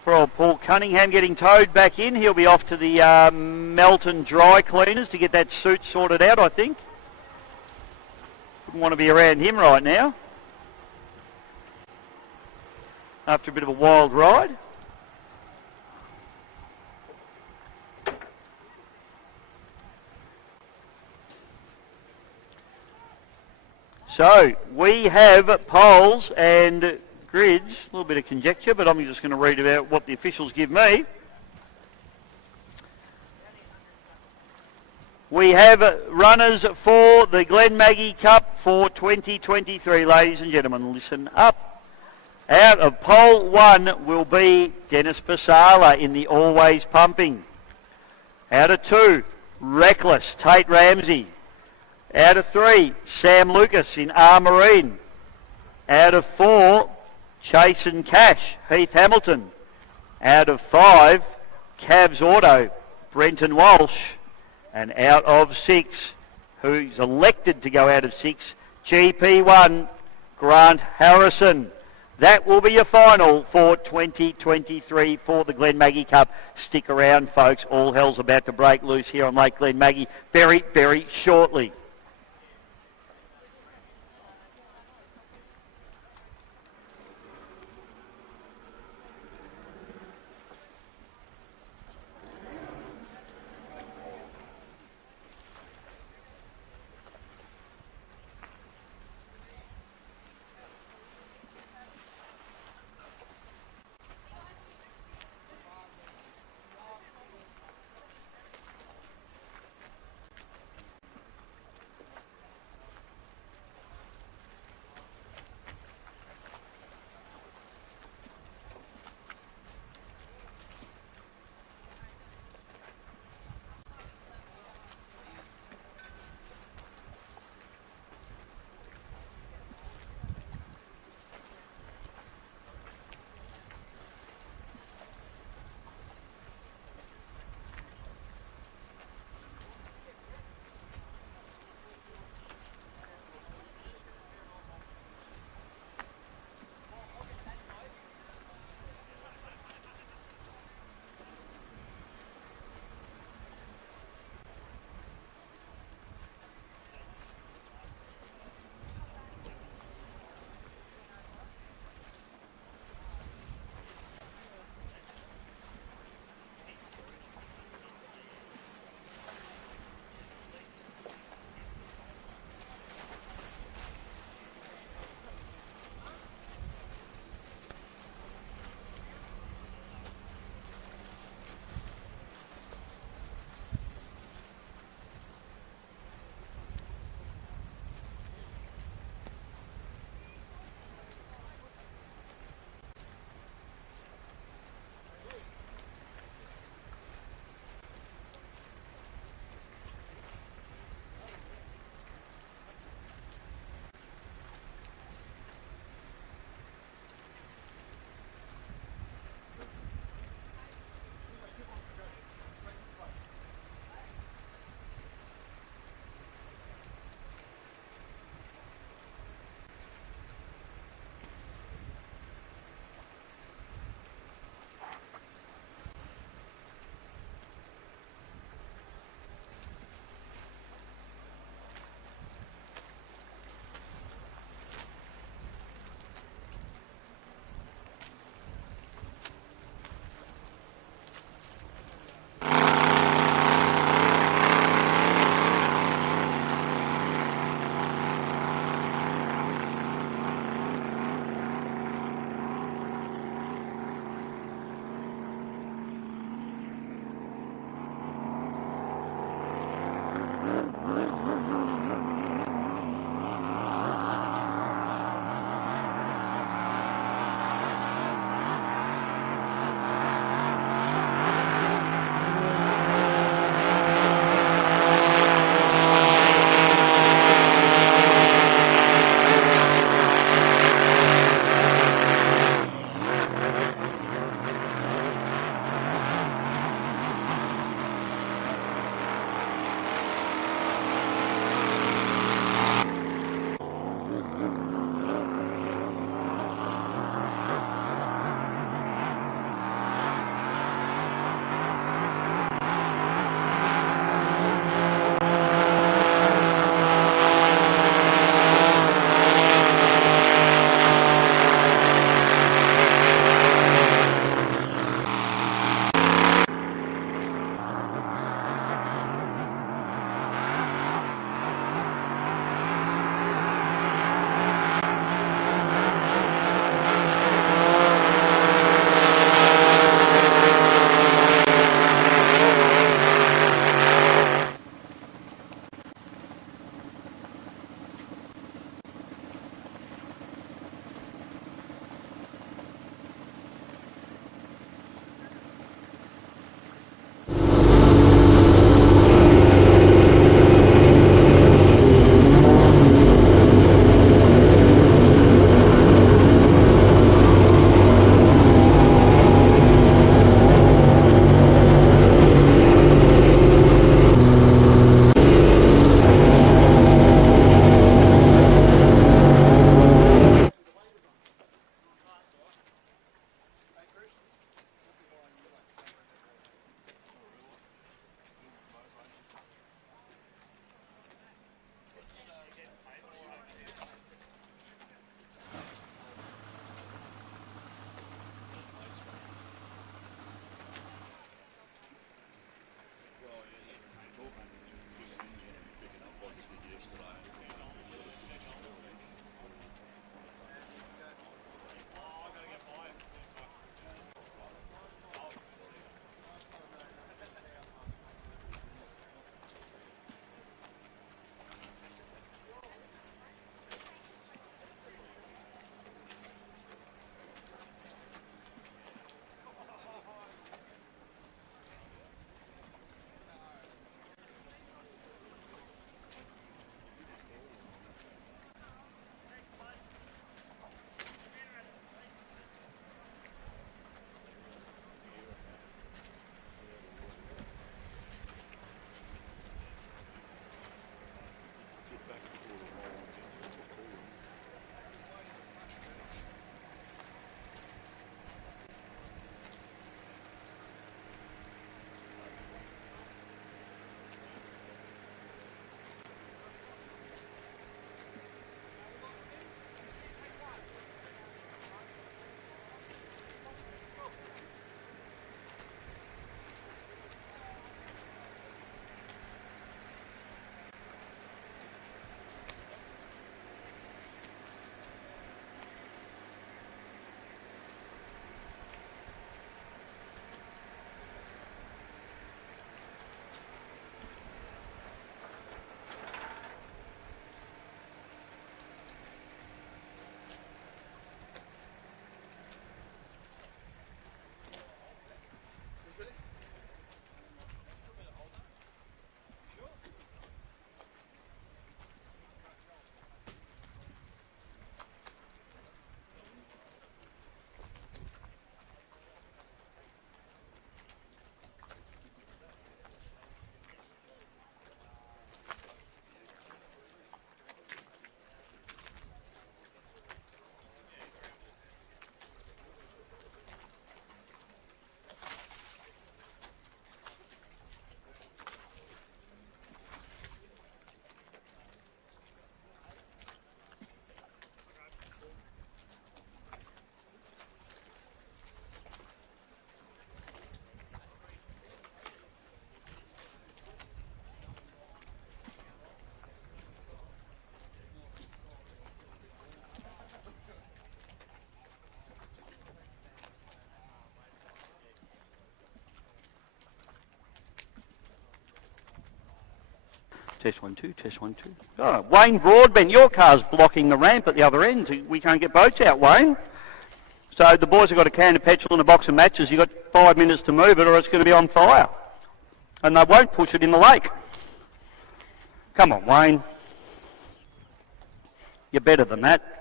For old Paul Cunningham getting towed back in. He'll be off to the Melton dry cleaners to get that suit sorted out, I think. Wouldn't want to be around him right now. After a bit of a wild ride. So, we have poles and grids, a little bit of conjecture, but I'm just going to read about what the officials give me. We have runners for the Glenmaggie Cup for 2023, ladies and gentlemen. Listen up. Out of pole 1 will be Dennis Pasala in the Always Pumping. Out of 2, Reckless, Tate Ramsey. Out of 3, Sam Lucas in R Marine. Out of 4, Chase and Cash, Heath Hamilton. Out of 5, Cavs Auto, Brenton Walsh. And out of 6, who's elected to go out of 6, GP1, Grant Harrison. That will be your final for 2023 for the Glenmaggie Cup. Stick around, folks. All hell's about to break loose here on Lake Glenmaggie very, very shortly. Test 1 2, test 1 2. Oh, Wayne Broadbent, your car's blocking the ramp at the other end. We can't get boats out, Wayne. So the boys have got a can of petrol and a box of matches. You've got 5 minutes to move it or it's going to be on fire. And they won't push it in the lake. Come on, Wayne. You're better than that.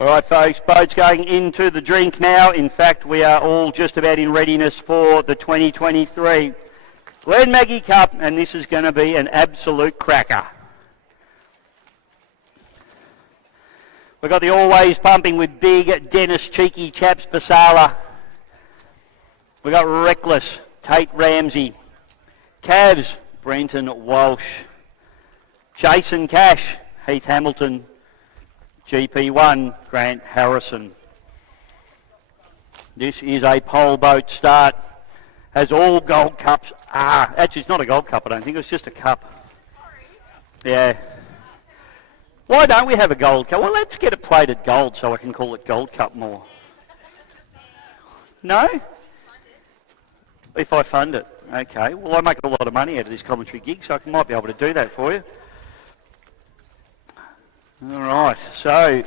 All right, folks, boats going into the drink now. In fact, we are all just about in readiness for the 2023 Glenmaggie Cup, and this is going to be an absolute cracker. We've got the Always pumping with big Dennis Cheeky Chaps Basala. We've got Reckless, Tate Ramsey. Cavs, Brenton Walsh. Jason Cash, Heath Hamilton. GP1, Grant Harrison. This is a pole boat start. Has all gold cups. Actually it's not a gold cup, I don't think. It's just a cup. Yeah. Why don't we have a gold cup? Well, let's get it plated gold so I can call it Gold Cup more. No? If I fund it. Okay. Well, I make a lot of money out of this commentary gig, so I might be able to do that for you. All right. So,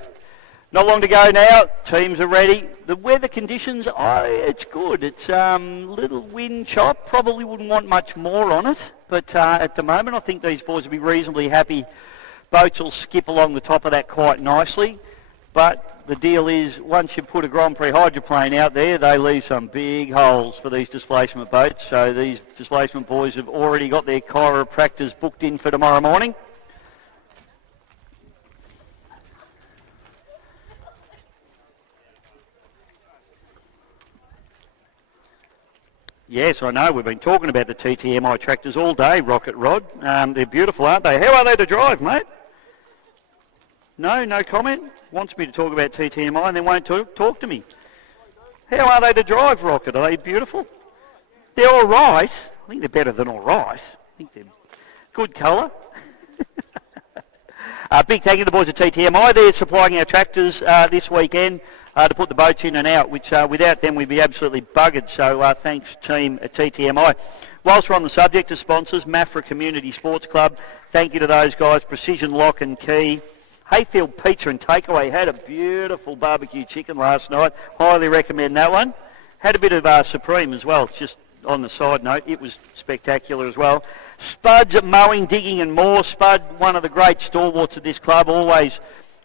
not long to go now. Teams are ready. The weather conditions, it's good. It's little wind chop. Probably wouldn't want much more on it. But at the moment, I think these boys will be reasonably happy. Boats will skip along the top of that quite nicely. But the deal is, once you put a Grand Prix hydroplane out there, they leave some big holes for these displacement boats. So these displacement boys have already got their chiropractors booked in for tomorrow morning. Yes, I know. We've been talking about the TTMI tractors all day, Rocket Rod. They're beautiful, aren't they? How are they to drive, mate? No comment? Wants me to talk about TTMI and then won't talk to me. How are they to drive, Rocket? Are they beautiful? They're all right. I think they're better than all right. I think they're good colour. Big thank you to the boys at TTMI. They're supplying our tractors this weekend to put the boats in and out, which without them we'd be absolutely buggered. So thanks, team at TTMI. Whilst we're on the subject of sponsors, Maffra Community Sports Club, thank you to those guys. Precision Lock and Key. Hayfield Pizza and Takeaway had a beautiful barbecue chicken last night. Highly recommend that one. Had a bit of Supreme as well, just on the side note. It was spectacular as well. Spud's Mowing, Digging and More. Spud, one of the great stalwarts of this club, always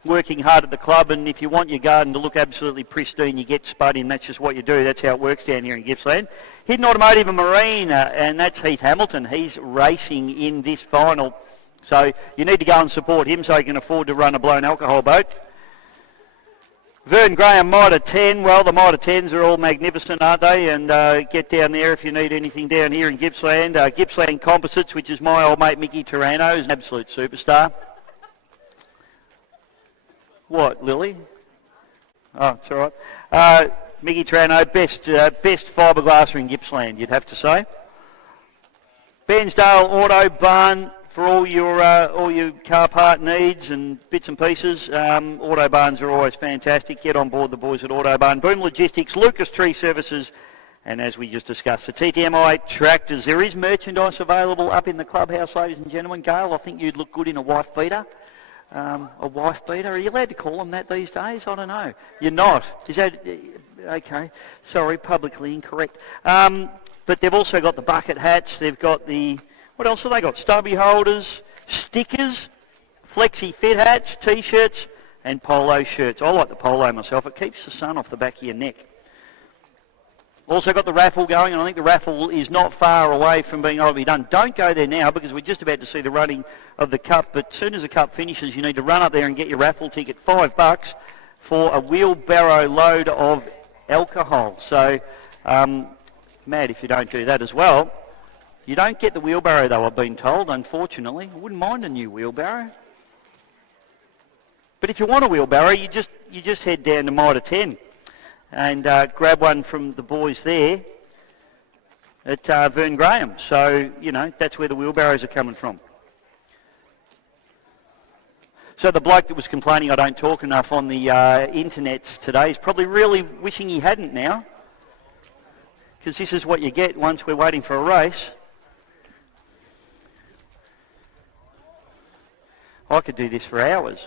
working hard at the club, and if you want your garden to look absolutely pristine, you get Spud in. That's just what you do. That's how it works down here in Gippsland. Hidden Automotive and Marine, and that's Heath Hamilton. He's racing in this final. So you need to go and support him so he can afford to run a blown alcohol boat. Vern Graham, Mitre 10. Well, the Mitre 10s are all magnificent, aren't they? And get down there if you need anything down here in Gippsland. Gippsland Composites, which is my old mate Mickey Turano, is an absolute superstar. What, Lily? Oh, it's all right. Mickey Turano, best fiberglasser in Gippsland, you'd have to say. Bairnsdale Auto Barn, for all your car part needs and bits and pieces. Auto barns are always fantastic. Get on board the boys at Auto Barn. Boom Logistics, Lucas Tree Services, and as we just discussed, the TTMI tractors. There is merchandise available up in the clubhouse, ladies and gentlemen. Gail, I think you'd look good in a wife beater. A wife beater. Are you allowed to call them that these days? I don't know. You're not. Is that okay? Sorry, publicly incorrect. But they've also got the bucket hats. They've got the, what else have they got? Stubby holders, stickers, flexi fit hats, t-shirts, and polo shirts. I like the polo myself. It keeps the sun off the back of your neck. Also got the raffle going, and I think the raffle is not far away from being able to be done. Don't go there now because we're just about to see the running of the cup, but as soon as the cup finishes, you need to run up there and get your raffle ticket, $5 for a wheelbarrow load of alcohol. So, mad if you don't do that as well. You don't get the wheelbarrow though, I've been told, unfortunately. I wouldn't mind a new wheelbarrow. But if you want a wheelbarrow, you just head down to Mitre 10. And grab one from the boys there at Vern Graham. So, you know, that's where the wheelbarrows are coming from. So the bloke that was complaining I don't talk enough on the internets today is probably really wishing he hadn't now. because this is what you get once we're waiting for a race. I could do this for hours.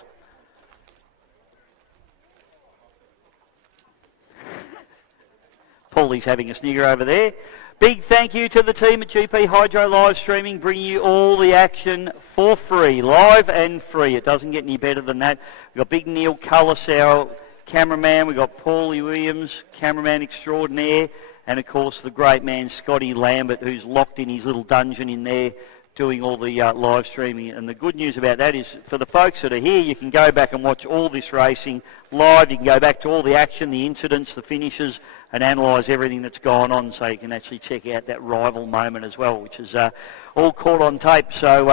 Paulie's having a snigger over there. Big thank you to the team at GP Hydro Live Streaming, bringing you all the action for free, live and free. It doesn't get any better than that. We've got Big Neil Cullis, our cameraman. We've got Paulie Williams, cameraman extraordinaire. And, of course, the great man Scotty Lambert, who's locked in his little dungeon in there doing all the live streaming. And the good news about that is for the folks that are here, you can go back and watch all this racing live. You can go back to all the action, the incidents, the finishes, and analyse everything that's gone on, so you can actually check out that rival moment as well, which is all caught on tape. So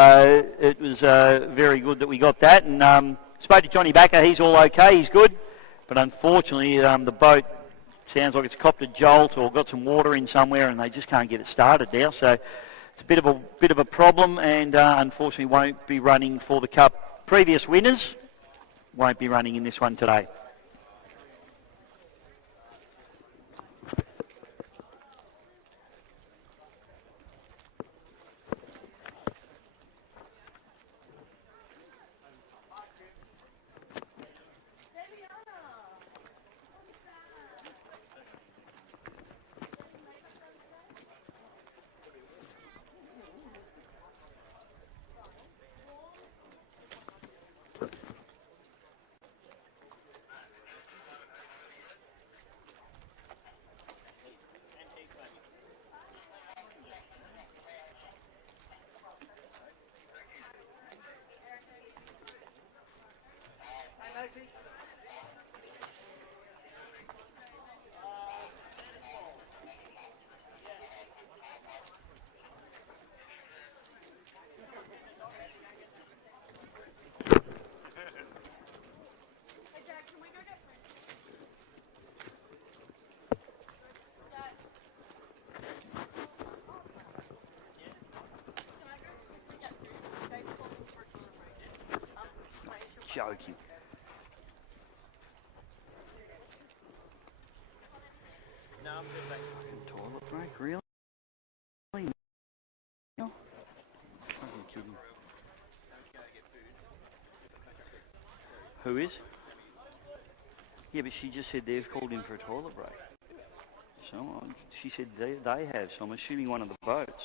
it was very good that we got that. And spoke to Johnny Backer. He's all okay. He's good. But unfortunately, the boat sounds like it's copped a jolt or got some water in somewhere, and they just can't get it started now. So it's a bit of a problem, and unfortunately won't be running for the Cup. Previous winners won't be running in this one today. Joking. No, I'm good, thanks. Toilet break, really? No? Fucking kidding. Who is? Yeah, but she just said they've called in for a toilet break. So she said they have, so I'm assuming one of the boats.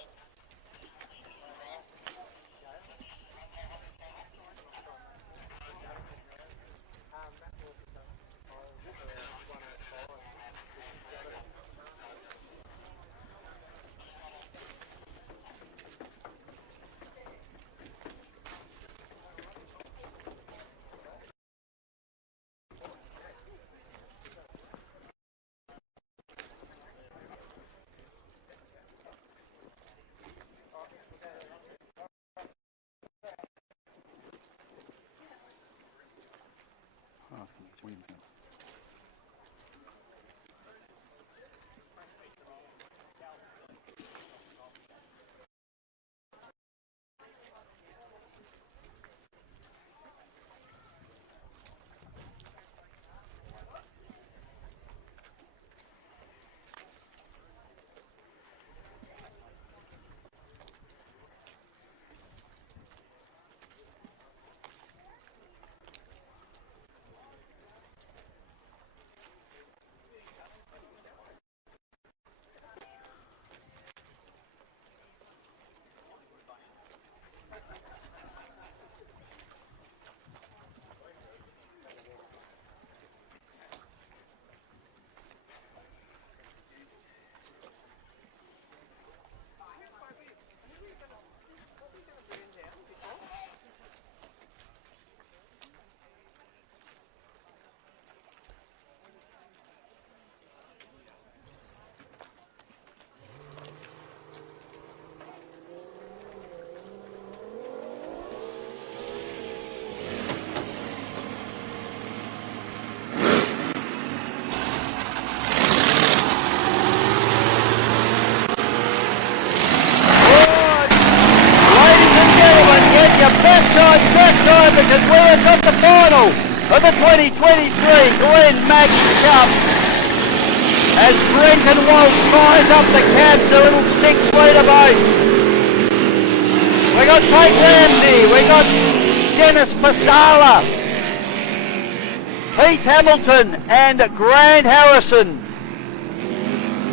Backside, because we've got the final of the 2023 Glenmaggie Cup. as Brenton Walsh fires up the cabs, a little 6-litre boat. We got Tate Ramsey, we got Dennis Pasala, Pete Hamilton and Grant Harrison.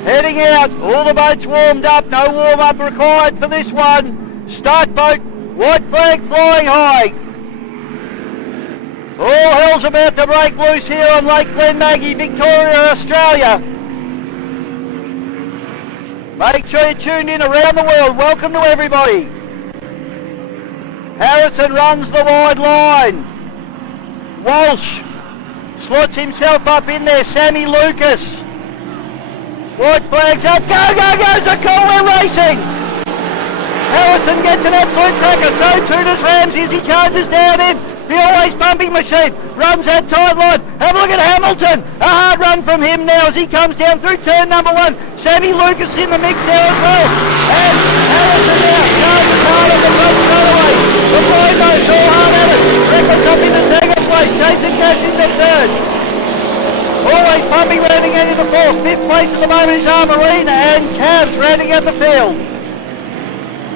Heading out, all the boats warmed up, no warm-up required for this one. Start boat, white flag flying high. All hell's about to break loose here on Lake Glenmaggie, Victoria, Australia. Make sure you're tuned in around the world. Welcome to everybody. Harrison runs the wide line. Walsh slots himself up in there. Sammy Lucas. White flags up. Go, go, go, Zacol, we're racing. Harrison gets an absolute cracker. So too does Ramsey as he charges down in. The always pumping machine runs that tight line. Have a look at Hamilton. A hard run from him now as he comes down through turn number 1. Sammy Lucas in the mix there as well. And Harrison now charges hard on the front cutaway. The boys all hard at it. Records up in the second place. Jason Cash in the third. Always pumping, rounding out in the 4th. 5th place at the moment is Armarina and Cavs rounding out the field.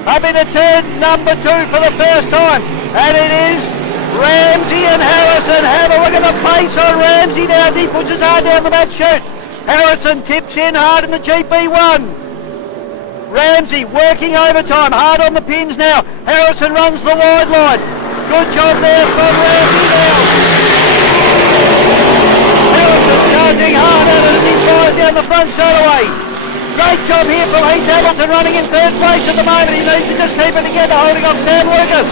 Up into turn number 2 for the first time. And it is Ramsey and Harrison. Have a look at the pace on Ramsey now as he puts his hard down the back chute. Harrison tips in hard in the GP1. Ramsey working overtime, hard on the pins now. Harrison runs the wide line. Good job there from Ramsey now. Harrison charging hard at it as he fires down the front straightaway. Great job here from Heath Hamilton running in 3rd place at the moment. He needs to just keep it together, holding off Sam Lucas.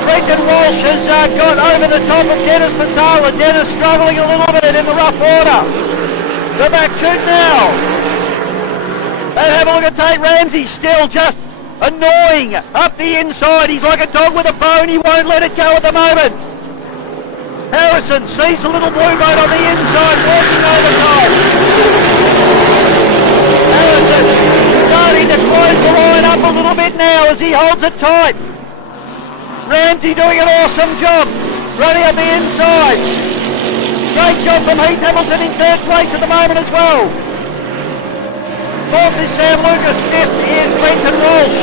Brenton Walsh has got over the top of Dennis Pasala. Dennis struggling a little bit in the rough water. The back chute now. And have a look at Tate Ramsey, still just annoying up the inside. He's like a dog with a bone. He won't let it go at the moment. Harrison sees the little blue boat on the inside, working overtime. Harrison starting to close the line up a little bit now as he holds it tight. Ramsey doing an awesome job, running up the inside. Great job from Heath Hamilton in 3rd place at the moment as well. 4th is Sam Lucas, 5th is Brenton Walsh.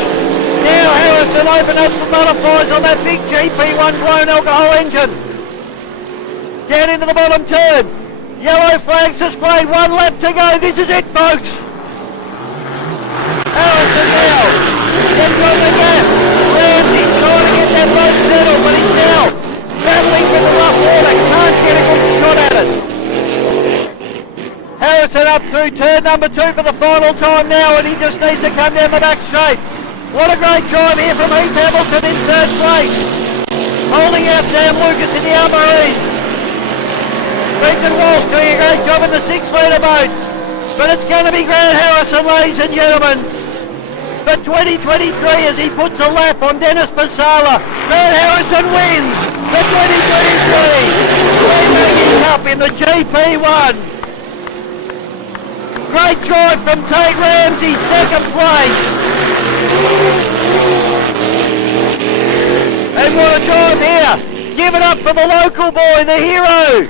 Now Harrison open up the butterflies on that big GP1 blown alcohol engine. Down into the bottom turn. Yellow flags displayed, 1 lap to go. This is it, folks. Harrison now gets on the gas. Ramsey trying to get that boat settled, but he's now battling with the rough water. Can't get a good shot at it. Harrison up through turn number 2 for the final time now, and he just needs to come down the back straight. What a great drive here from Heath Hamilton in 3rd place. Holding out Sam Lucas in the Armour East. Brenton Walsh doing a great job in the 6-litre boat. But it's going to be Grant Harrison, ladies and gentlemen. For 2023 as he puts a lap on Dennis Pasala. Grant Harrison wins the 2023 Glenmaggie Cup in the GP1. Great drive from Tate Ramsey, 2nd place. And what a drive here. Give it up for the local boy, the hero.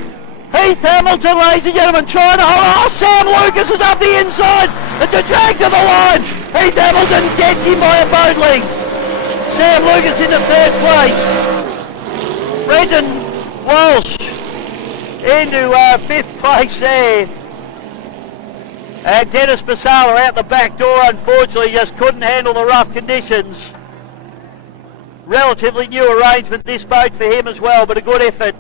Heath Hamilton, ladies and gentlemen, trying to hold. Oh, Sam Lucas is up the inside. It's a drag to the line. Heath Hamilton gets him by a boat length. Sam Lucas into 3rd place. Brenton Walsh into 5th place there. And Dennis Pasala out the back door, unfortunately, just couldn't handle the rough conditions. Relatively new arrangement, this boat for him as well, but a good effort.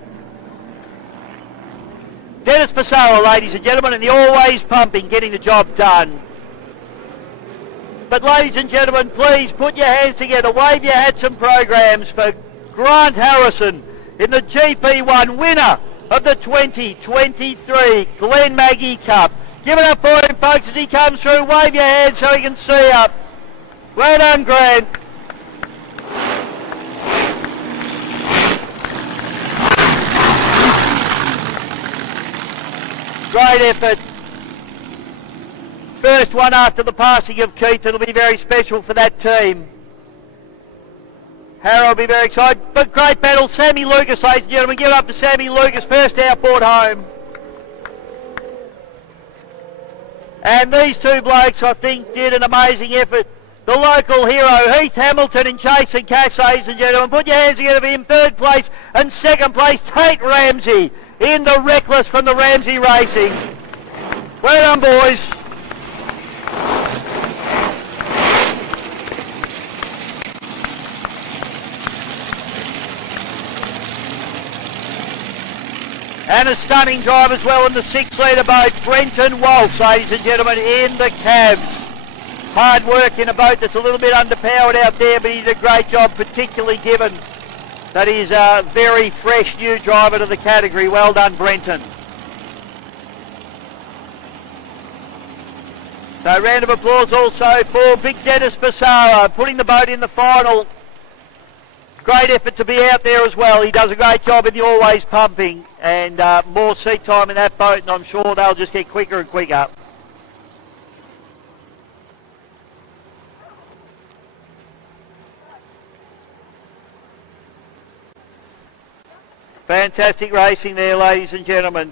Dennis Pasala, ladies and gentlemen, and the always pumping, getting the job done. But ladies and gentlemen, please put your hands together, wave your hats and programs for Grant Harrison in the GP1 winner of the 2023 Glenmaggie Cup. Give it up for him, folks, as he comes through. Wave your hands so he can see up. Well done, Grant. Great effort. First one after the passing of Keith. It'll be very special for that team. Harrow will be very excited. But great battle. Sammy Lucas, ladies and gentlemen. Give it up to Sammy Lucas. First outboard home. And these two blokes, I think, did an amazing effort. The local hero, Heath Hamilton and Jason Cash, ladies and gentlemen. Put your hands together for him. Third place and second place, Tate Ramsey in the Reckless from the Ramsey Racing. Well done, boys. And a stunning drive as well in the 6-litre boat, Brenton Walsh, ladies and gentlemen, in the cabs. Hard work in a boat that's a little bit underpowered out there, but he did a great job, particularly given that he's a very fresh new driver to the category. Well done, Brenton. So round of applause also for Big Dennis Passaro, putting the boat in the final. Great effort to be out there as well. He does a great job in the always pumping, and more seat time in that boat, and I'm sure they'll just get quicker and quicker. Fantastic racing there, ladies and gentlemen.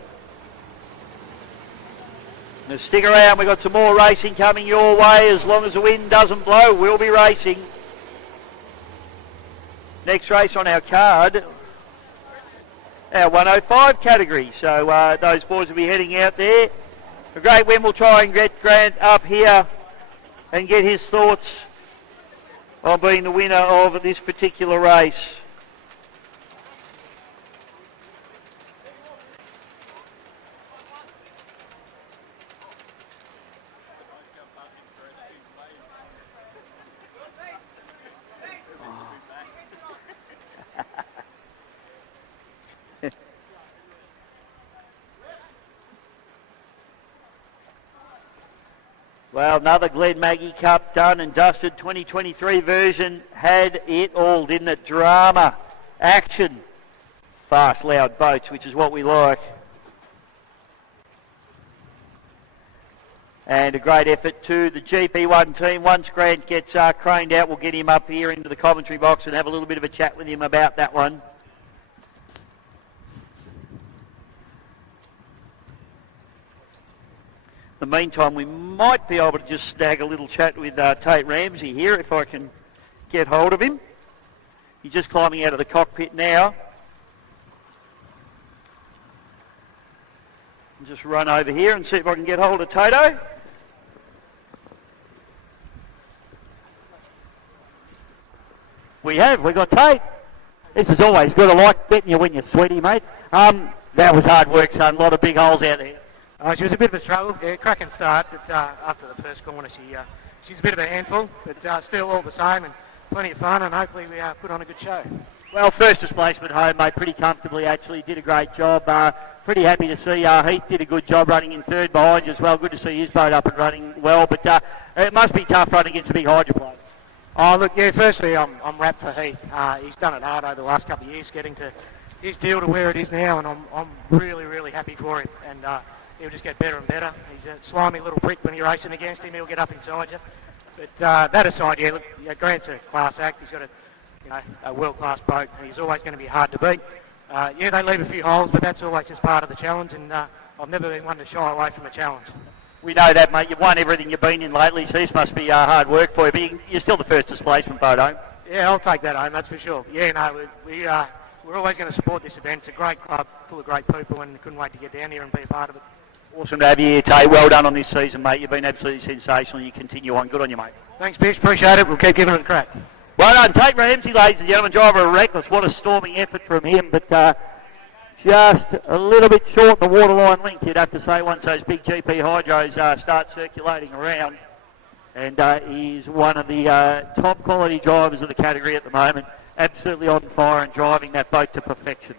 Now stick around, we've got some more racing coming your way. As long as the wind doesn't blow, we'll be racing. Next race on our card, our 105 category. So those boys will be heading out there. A great win. We'll try and get Grant up here and get his thoughts on being the winner of this particular race. Well, another Glenmaggie Cup done and dusted. 2023 version had it all, didn't it? Drama, action, fast, loud boats, which is what we like. And a great effort to the GP1 team. Once Grant gets craned out, we'll get him up here into the commentary box and have a little bit of a chat with him about that one. In the meantime, we might be able to just snag a little chat with Tate Ramsey here, if I can get hold of him. He's just climbing out of the cockpit now. I'll just run over here and see if I can get hold of Tato. We've got Tate. This is always good. I like betting you when you're sweaty, mate. That was hard work, son. A lot of big holes out there. She was a bit of a struggle, yeah, cracking start, but after the first corner she's a bit of a handful, but still all the same and plenty of fun, and hopefully we put on a good show. Well, first displacement home, mate, pretty comfortably actually, did a great job. Pretty happy to see Heath did a good job running in third behind you as well. Good to see his boat up and running well, but it must be tough running against a big hydroplane. Oh, look, yeah, firstly I'm wrapped for Heath. He's done it hard over the last couple of years getting to his deal to where it is now, and I'm really, really happy for him. And he'll just get better and better. He's a slimy little prick when you're racing against him. He'll get up inside you. But that aside, yeah, look, Grant's a class act. He's got a world-class boat, and he's always going to be hard to beat. Yeah, they leave a few holes, but that's always just part of the challenge, and I've never been one to shy away from a challenge. We know that, mate. You've won everything you've been in lately, so this must be hard work for you. But you're still the first displacement boat home. Yeah, I'll take that home, that's for sure. Yeah, no, we're always going to support this event. It's a great club, full of great people, and couldn't wait to get down here and be a part of it. Awesome to have you here, Tate. Well done on this season, mate. You've been absolutely sensational. You continue on. Good on you, mate. Thanks, Bish. Appreciate it. We'll keep giving it a crack. Well done, Tate Ramsey, ladies and gentlemen. Driver of Reckless. What a storming effort from him, but just a little bit short the waterline length, you'd have to say, once those big GP hydros start circulating around. And he's one of the top quality drivers of the category at the moment. Absolutely on fire and driving that boat to perfection.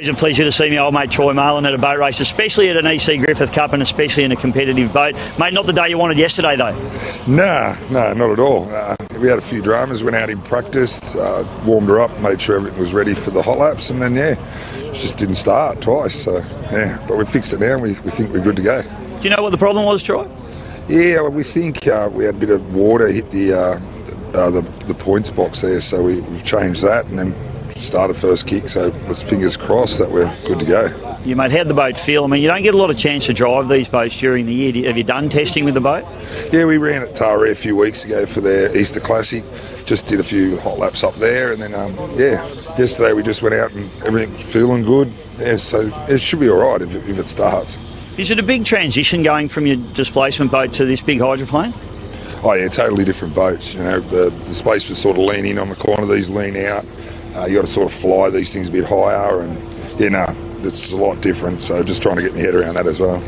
It's a pleasure to see my old mate Troy Marlin at a boat race, especially at an EC Griffith Cup and especially in a competitive boat. Mate, not the day you wanted yesterday though. Nah, not at all. We had a few dramas, went out in practice, warmed her up, made sure everything was ready for the hot laps, and then, it just didn't start twice. So, but we fixed it now and we think we're good to go. Do you know what the problem was, Troy? Yeah, we think we had a bit of water hit the points box there, so we've changed that and then started first kick, so let's fingers crossed that we're good to go. You mate, how'd the boat feel? I mean, you don't get a lot of chance to drive these boats during the year. Have you done testing with the boat? Yeah, we ran at Taree a few weeks ago for their Easter Classic. Just did a few hot laps up there, and then yesterday we just went out and everything's feeling good. Yeah, so it should be all right if it starts. Is it a big transition going from your displacement boat to this big hydroplane? Oh yeah, totally different boats. You know, the displacement sort of lean in on the corner, these lean out. You got to sort of fly these things a bit higher, and it's a lot different. So just trying to get my head around that as well.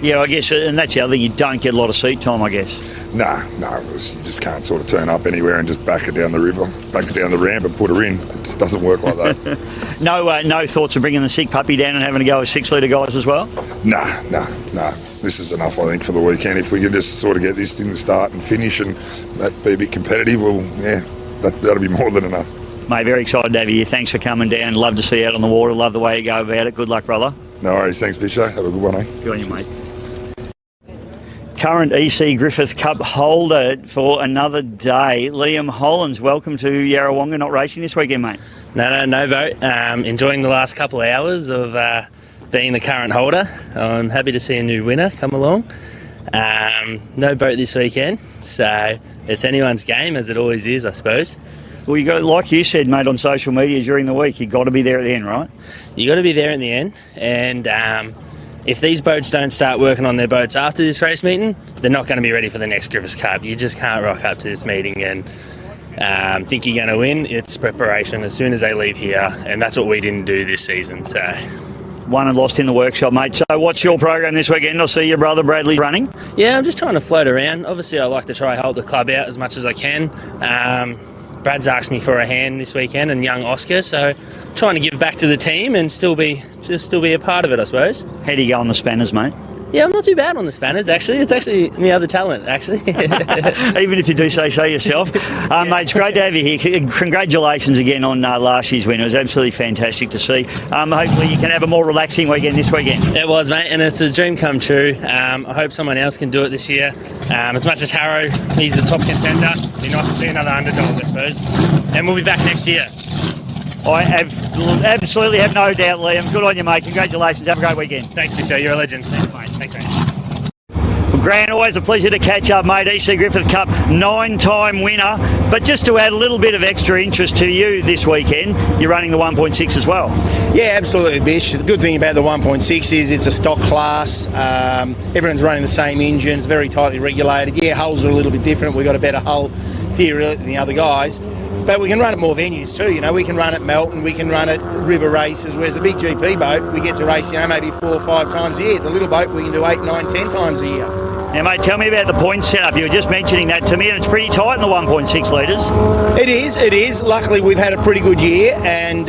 Yeah, I guess, and that's the other thing. You don't get a lot of seat time, I guess. No, you just can't sort of turn up anywhere and just back it down the river, back it down the ramp and put her in. It just doesn't work like that. No thoughts of bringing the sick puppy down and having to go with 6 litre guys as well? Nah. This is enough, I think, for the weekend. If we can just sort of get this thing to start and finish and be a bit competitive, well, that'll be more than enough. Mate, very excited to have you here. Thanks for coming down. Love to see you out on the water. Love the way you go about it. Good luck, brother. No worries. Thanks, Bisho. Have a good one, eh? Good on you, mate. Current EC Griffith Cup holder for another day, Liam Hollins. Welcome to Yarrawonga. Not racing this weekend, mate? No boat. Enjoying the last couple of hours of being the current holder. I'm happy to see a new winner come along. No boat this weekend, so it's anyone's game, as it always is, I suppose. Well, you got, like you said, mate, on social media during the week, you've got to be there at the end, right? You got to be there in the end, and if these boats don't start working on their boats after this race meeting, they're not going to be ready for the next Griffiths Cup. You just can't rock up to this meeting and think you're going to win. It's preparation as soon as they leave here, and that's what we didn't do this season. So, won and lost in the workshop, mate. So what's your program this weekend? I see your brother Bradley running. Yeah, I'm just trying to float around. Obviously, I like to try help the club out as much as I can. Brad's asked me for a hand this weekend, and young Oscar, so trying to give back to the team and still be a part of it, I suppose. How do you go on the spanners, mate? Yeah, I'm not too bad on the spanners, actually. It's actually my other talent, actually. Even if you do say so yourself. Mate, it's great to have you here. Congratulations again on last year's win. It was absolutely fantastic to see. Hopefully you can have a more relaxing weekend this weekend. It was, mate, and it's a dream come true. I hope someone else can do it this year. As much as Harrow, he's the top contender. It'd be nice to see another underdog, I suppose. And we'll be back next year. I absolutely have no doubt, Liam. Good on you, mate. Congratulations. Have a great weekend. Thanks, Michelle. You're a legend. Thanks, mate. Thanks, mate. Well, Grant, always a pleasure to catch up, mate. EC Griffith Cup 9-time winner. But just to add a little bit of extra interest to you this weekend, you're running the 1.6 as well. Yeah, absolutely, Bish. The good thing about the 1.6 is it's a stock class. Everyone's running the same engine. It's very tightly regulated. Yeah, hulls are a little bit different. We've got a better hull theory than the other guys. But we can run at more venues too, you know. We can run at Melton, we can run at river races, whereas a big GP boat, we get to race, maybe 4 or 5 times a year. The little boat, we can do 8, 9, 10 times a year. Now, mate, tell me about the point setup. You were just mentioning that to me, and it's pretty tight in the 1.6 litres. It is. Luckily, we've had a pretty good year, and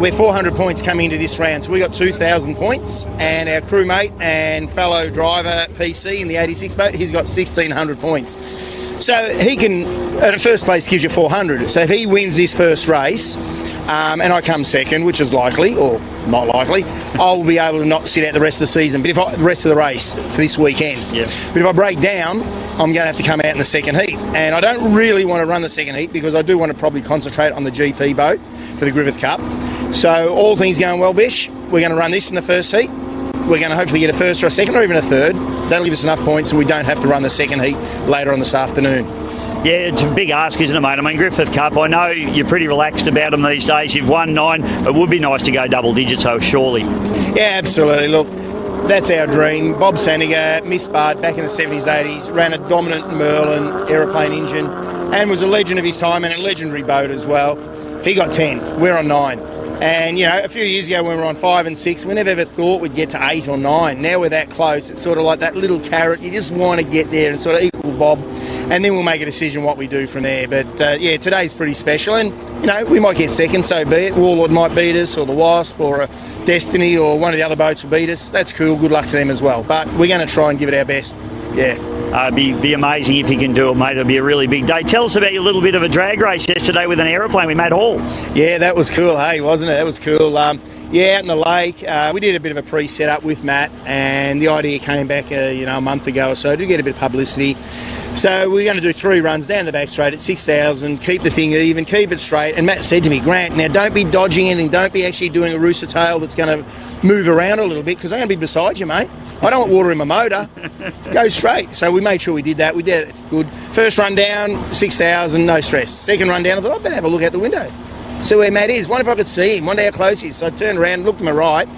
we're 400 points coming into this round. So we got 2,000 points, and our crewmate and fellow driver, PC, in the 86 boat, he's got 1,600 points. So he can, at first place gives you 400. So if he wins this first race, and I come second, which is likely, or not likely, I'll be able to not sit out the rest of the season, but the rest of the race for this weekend. Yeah. But if I break down, I'm going to have to come out in the second heat. And I don't really want to run the second heat because I do want to probably concentrate on the GP boat for the Griffith Cup. So all things going well, Bish, we're going to run this in the first heat. We're going to hopefully get a first or a second or even a third. That'll give us enough points so we don't have to run the second heat later on this afternoon. Yeah, it's a big ask, isn't it, mate? I mean, Griffith Cup, I know you're pretty relaxed about them these days. You've won 9. It would be nice to go double digits, though, surely. Yeah, absolutely. Look, that's our dream. Bob Saniger, Miss Bard, back in the 70s, 80s, ran a dominant Merlin aeroplane engine and was a legend of his time and a legendary boat as well. He got 10. We're on 9. And, you know, a few years ago when we were on 5 and 6, we never ever thought we'd get to 8 or 9. Now we're that close. It's sort of like that little carrot. You just want to get there and sort of equal Bob. And then we'll make a decision what we do from there. But, yeah, today's pretty special. And, you know, we might get second, so be it. Warlord might beat us, or the Wasp, or a Destiny, or one of the other boats will beat us. That's cool. Good luck to them as well. But we're going to try and give it our best. Yeah. Be amazing if you can do it, mate. It'll be a really big day. Tell us about your little bit of a drag race yesterday with an aeroplane with Matt Hall. Yeah, that was cool, hey, wasn't it? That was cool. Yeah, out in the lake, we did a bit of a pre-setup with Matt, and the idea came back, a month ago or so to get a bit of publicity. So we're going to do 3 runs down the back straight at 6,000, keep the thing even, keep it straight. And Matt said to me, Grant, now don't be dodging anything, don't be actually doing a rooster tail that's going to move around a little bit, because I'm going to be beside you, mate. I don't want water in my motor. Go straight. So we made sure we did that. We did it good. First run down, 6,000, no stress. Second run down, I thought, I better have a look out the window. See where Matt is. Wonder if I could see him. Wonder how close he is. So I turned around, looked to my right,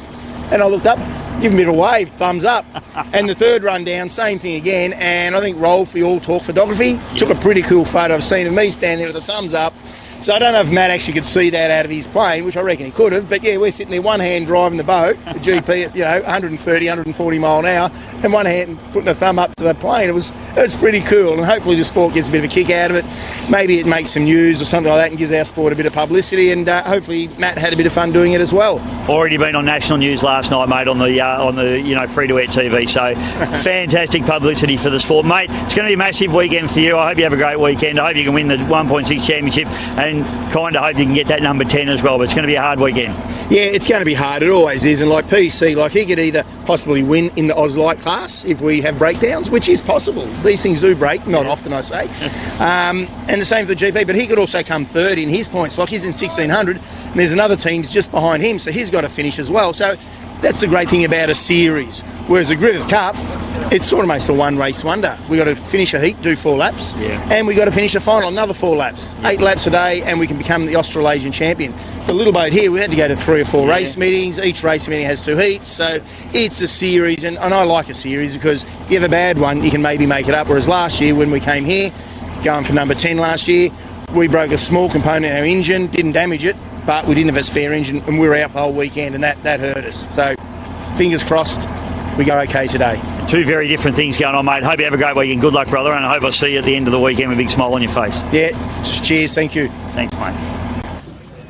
and I looked up, give him a bit of a wave, thumbs up. And the third run down, same thing again. And I think Rolf, the All Talk Photography, took a pretty cool photo I've seen of me standing there with a thumbs up. So I don't know if Matt actually could see that out of his plane, which I reckon he could have. But yeah, we're sitting there, one hand driving the boat, the GP at 130, 140 mile an hour, and one hand putting a thumb up to the plane. It was pretty cool, and hopefully the sport gets a bit of a kick out of it. Maybe it makes some news or something like that and gives our sport a bit of publicity. And hopefully Matt had a bit of fun doing it as well. Already been on national news last night, mate, on the free-to-air TV. So fantastic publicity for the sport, mate. It's going to be a massive weekend for you. I hope you have a great weekend. I hope you can win the 1.6 championship. And kind of hope you can get that number 10 as well, but it's going to be a hard weekend. Yeah, it's going to be hard. It always is. And like PC, he could either possibly win in the Oz Light class if we have breakdowns, which is possible. These things do break, not often I say. And the same for the GP, but he could also come third in his points. Like he's in 1,600 and there's another team's just behind him, so he's got to finish as well. So that's the great thing about a series. Whereas a Griffith Cup, it's sort of almost a one race wonder. We've got to finish a heat, do 4 laps, and we've got to finish a final, another 4 laps. 8 laps a day, and we can become the Australasian champion. The little boat here, we had to go to 3 or 4 race meetings. Each race meeting has 2 heats, so it's a series, and I like a series because if you have a bad one, you can maybe make it up. Whereas last year, when we came here, going for number 10 last year, we broke a small component in our engine, didn't damage it, but we didn't have a spare engine, and we were out for the whole weekend, and that hurt us. So fingers crossed, we go okay today. 2 very different things going on, mate. Hope you have a great weekend. Good luck, brother, and I hope I see you at the end of the weekend with a big smile on your face. Yeah, cheers, thank you. Thanks, mate.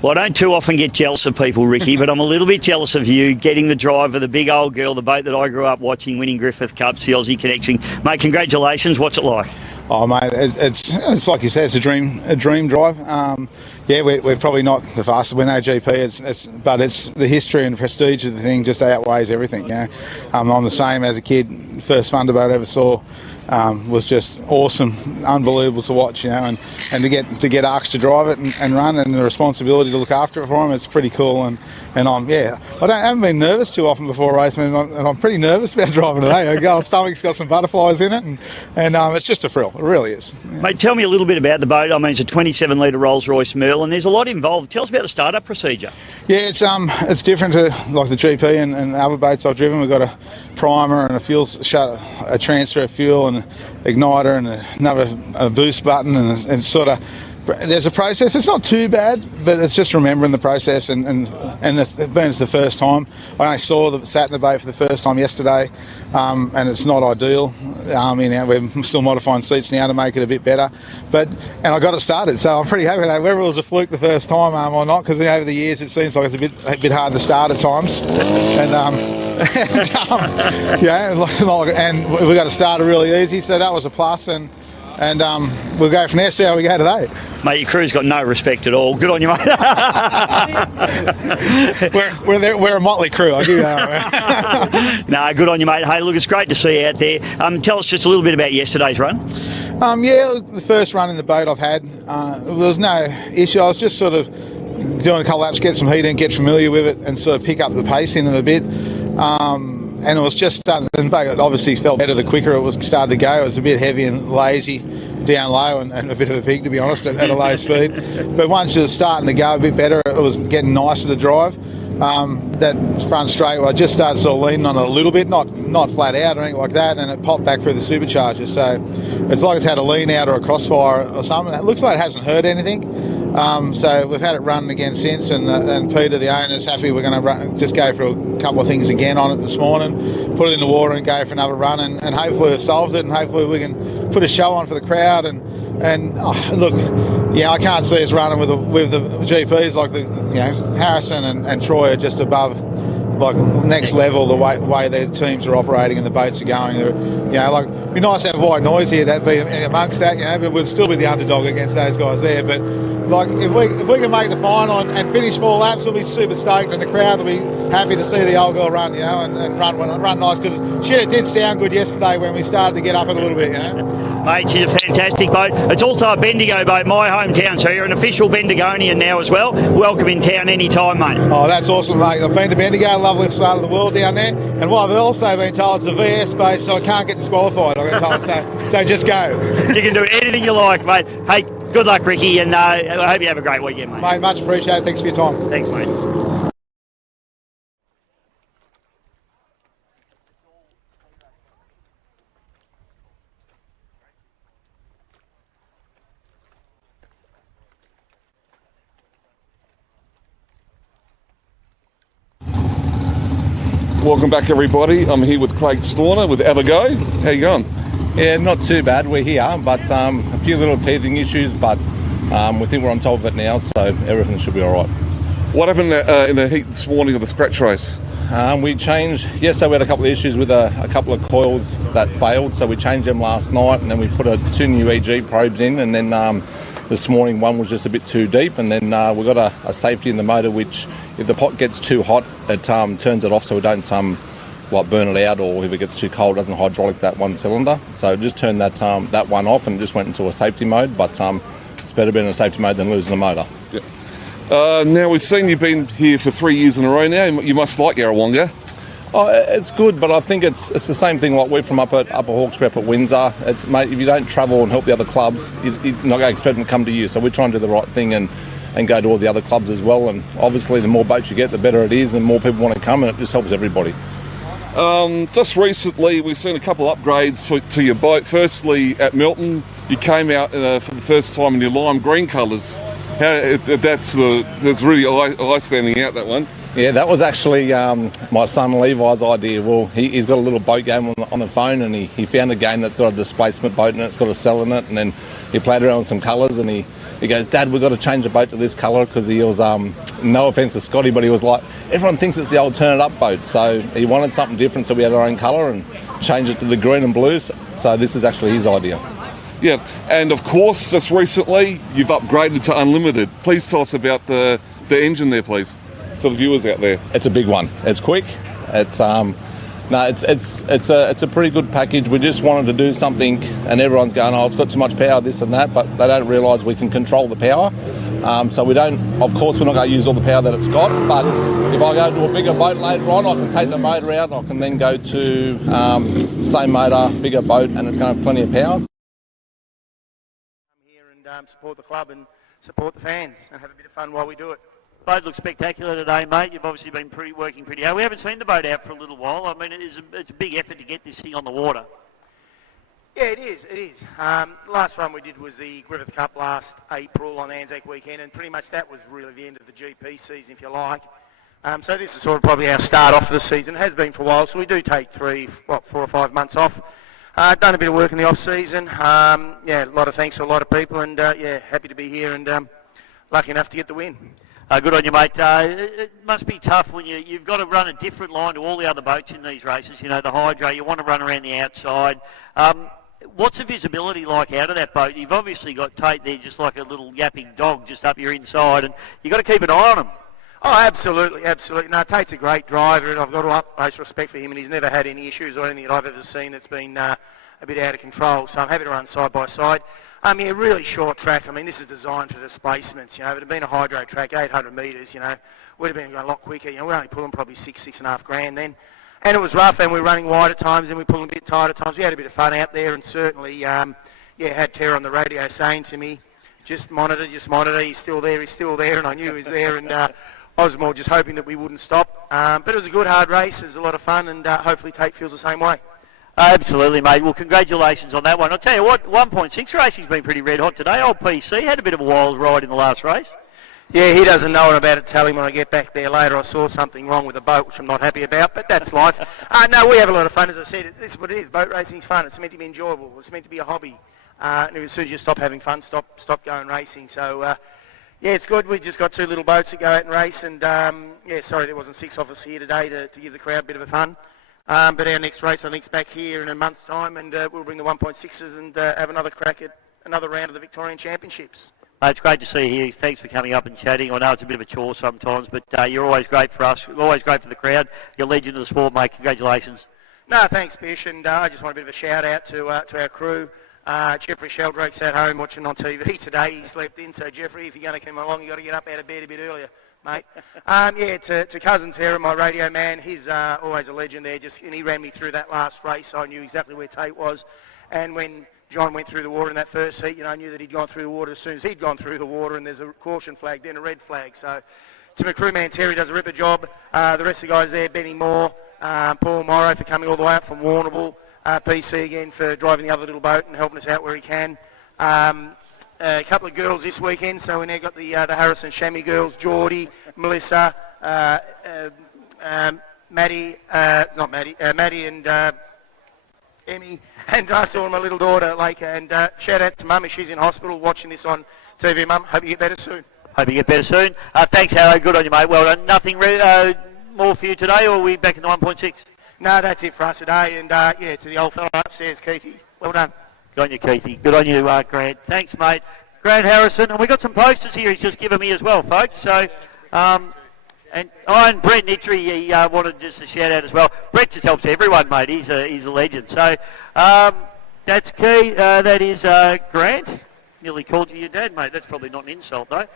Well, I don't too often get jealous of people, Ricky, but I'm a little bit jealous of you getting the drive of the big old girl, the boat that I grew up watching, winning Griffith Cups, the Aussie Connection. Mate, congratulations. What's it like? Oh, mate, it's like you said, it's a dream drive. Yeah, we're probably not the fastest. We're no GP, but it's the history and prestige of the thing just outweighs everything. You know, I'm the same as a kid. First thunderboat I ever saw was just awesome, unbelievable to watch. You know, and to get asked to drive it and run, and the responsibility to look after it for him, it's pretty cool. And I haven't been nervous too often before a race, and I'm pretty nervous about driving today. My stomach's got some butterflies in it, and it's just a thrill. It really is. Mate, tell me a little bit about the boat. I mean, it's a 27-litre Rolls-Royce Merle, and there's a lot involved. Tell us about the startup procedure. Yeah, it's different to like the GP and other boats I've driven. We've got a primer and a transfer of fuel and igniter and a boost button, and sort of there's a process. It's not too bad, but it's just remembering the process, and it burns the first time. I only sat in the boat for the first time yesterday, and it's not ideal. We're still modifying seats now to make it a bit better, and I got it started, so I'm pretty happy with that. Whether it was a fluke the first time or not, because over the years it seems like it's a bit hard to start at times, and we got to start it really easy, so that was a plus, and we'll go from there, see how we go today. Mate, your crew's got no respect at all. Good on you, mate. we're a motley crew, I give you that. No, good on you, mate. Hey, look, it's great to see you out there. Tell us just a little bit about yesterday's run. The first run in the boat I've had, there was no issue. I was just sort of doing a couple laps, get some heat in, get familiar with it, and sort of pick up the pace in it a bit. And it was just starting, the boat obviously felt better the quicker it was started to go. It was a bit heavy and lazy down low, and a bit of a pig, to be honest, at a low speed. But once it was starting to go a bit better, it was getting nicer to drive. That front straight, I just started sort of leaning on it a little bit, not flat out or anything like that, and it popped back through the supercharger. So it's like it's had a lean out or a crossfire or something. It looks like it hasn't hurt anything. So we've had it running again since, and Peter, the owner's happy. We're going to just go for a couple of things again on it this morning, put it in the water and go for another run, and hopefully we've solved it, and hopefully we can put a show on for the crowd. And look, yeah, I can't see us running with the GPs like Harrison and Troy are just above, like next level, the way their teams are operating and the boats are going. It'd be nice to have white noise here, that'd be amongst that, but we'd still be the underdog against those guys there. But like if we can make the final and finish 4 laps, we'll be super stoked, and the crowd will be happy to see the old girl run, and run nice, because shit, it did sound good yesterday when we started to get up it a little bit, Mate, she's a fantastic boat. It's also a Bendigo boat, my hometown, so you're an official Bendigonian now as well. Welcome in town anytime, mate. Oh, that's awesome, mate. I've been to Bendigo, lovely part of the world down there, and what I've also been told, it's a VS boat, so I can't get disqualified, I got told, so just go. You can do anything you like, mate. Hey, good luck, Ricky, and I hope you have a great weekend, mate. Mate, much appreciated. Thanks for your time. Thanks, mate. Welcome back, everybody. I'm here with Craig Storner with Have a Go. How you going? Yeah, not too bad. We're here, but a few little teething issues, but we think we're on top of it now, so everything should be all right. What happened in the heat this morning of the scratch race? We changed, yesterday we had a couple of issues with a couple of coils that failed, so we changed them last night, and then we put 2 new EG probes in, and then this morning one was just a bit too deep, and then we've got a safety in the motor, which if the pot gets too hot, it turns it off, so we don't burn it out, or if it gets too cold, it doesn't hydraulic that one cylinder. So just turned that one off and just went into a safety mode, but it's better being in a safety mode than losing the motor. Yeah. Now we've seen you've been here for 3 years in a row now. You must like Yarrawonga. Oh, it's good, but I think it's the same thing like we're from up at Upper Hawkesbury, up at Windsor. Mate, if you don't travel and help the other clubs, you're not going to expect them to come to you. So we're trying to do the right thing and go to all the other clubs as well. And obviously the more boats you get, the better it is, and more people want to come, and it just helps everybody. Just recently, we've seen a couple of upgrades to your boat. Firstly, at Milton, you came out for the first time in your lime green colours. That's really eye standing out, that one. Yeah, that was actually my son Levi's idea. Well, he's got a little boat game on the phone, and he found a game that's got a displacement boat and it's got a cell in it, and then he played around with some colours, and he goes, "Dad, we've got to change the boat to this colour," because he was, no offence to Scotty, but he was like, everyone thinks it's the old turn it up boat, so he wanted something different, so we had our own colour and changed it to the green and blue, so this is actually his idea. Yeah, and of course, just recently, you've upgraded to unlimited. Please tell us about the engine there, please, for the viewers out there. It's a big one. It's quick. It's it's a pretty good package. We just wanted to do something, and everyone's going, "Oh, it's got too much power, this and that," but they don't realise we can control the power. So we don't. Of course, we're not going to use all the power that it's got. But if I go to a bigger boat later on, I can take the motor out. I can then go to same motor, bigger boat, and it's going to have plenty of power. Support the club and support the fans and have a bit of fun while we do it. Boat looks spectacular today, mate. You've obviously been working pretty hard. We haven't seen the boat out for a little while. I mean, it's a big effort to get this thing on the water. Yeah, it is. Last run we did was the Griffith Cup last April on Anzac weekend, and pretty much that was really the end of the GP season, if you like. So this is sort of probably our start off of the season. It has been for a while, so we do take 4 or 5 months off. Done a bit of work in the off-season. A lot of thanks to a lot of people, and happy to be here and lucky enough to get the win. Good on you, mate. It must be tough when you've got to run a different line to all the other boats in these races. You know, the hydro, you want to run around the outside. What's the visibility like out of that boat? You've obviously got Tate there just like a little yapping dog just up your inside, and you've got to keep an eye on him. Oh, absolutely. No, Tate's a great driver, and I've got utmost respect for him, and he's never had any issues or anything that I've ever seen that's been a bit out of control, so I'm happy to run side by side. Really short track. I mean, this is designed for displacements, If it had been a hydro track, 800 metres, we'd have been going a lot quicker. We're only pulling probably $6,500 then. And it was rough, and we're running wide at times, and we're pulling a bit tight at times. We had a bit of fun out there, and certainly, had Terra on the radio saying to me, just monitor, he's still there, and I knew he was there, and I was more just hoping that we wouldn't stop. But it was a good, hard race. It was a lot of fun, and hopefully Tate feels the same way. Absolutely, mate. Well, congratulations on that one. I'll tell you what, 1.6 racing's been pretty red hot today. Old PC had a bit of a wild ride in the last race. Yeah, he doesn't know about it. Tell him when I get back there later. I saw something wrong with the boat, which I'm not happy about, but that's life. No, we have a lot of fun. As I said, this is what it is. Boat racing's fun. It's meant to be enjoyable. It's meant to be a hobby. And as soon as you stop having fun, stop going racing. So, yeah, it's good. We've just got 2 little boats to go out and race. And, yeah, sorry there wasn't 6 of us here today to give the crowd a bit of a fun. But our next race, I think, is back here in a month's time, and we'll bring the 1.6s and have another crack at another round of the Victorian Championships. It's great to see you here. Thanks for coming up and chatting. I know it's a bit of a chore sometimes, but you're always great for us. Always great for the crowd. You're a legend of the sport, mate. Congratulations. No, thanks, Bish. And I just want a bit of a shout-out to our crew. Jeffrey Sheldrake's at home watching on TV today. He slept in, so Jeffrey, if you're going to come along, you've got to get up out of bed a bit earlier, mate. Yeah, to Cousin Terra, my radio man, he's always a legend there. And he ran me through that last race. So I knew exactly where Tate was. And when John went through the water in that first heat, I knew that he'd gone through the water as soon as he'd gone through the water, and there's a caution flag, then a red flag. So to my crewman, Terry does a ripper job. The rest of the guys there, Benny Moore, Paul Morrow for coming all the way up from Warrnambool, PC again for driving the other little boat and helping us out where he can. A couple of girls this weekend, so we now got the Harrison Shammy girls, Geordie, Melissa, Maddie and Emmy, and I saw my little daughter, Laker, and shout out to Mum, she's in hospital watching this on TV. Mum, hope you get better soon. Hope you get better soon. Thanks, Harrow. Good on you, mate. Well done. Nothing more for you today, or are we back in the 1.6? No, that's it for us today, and yeah, to the old fella upstairs, Keithy. Well done. Good on you, Keithy. Good on you, Grant. Thanks, mate. Grant Harrison, and we've got some posters here he's just given me as well, folks. So, and Brett Nitry, he wanted just a shout out as well. Brett just helps everyone, mate. He's a legend. So that's key. That is Grant. Nearly called you your dad, mate. That's probably not an insult, though.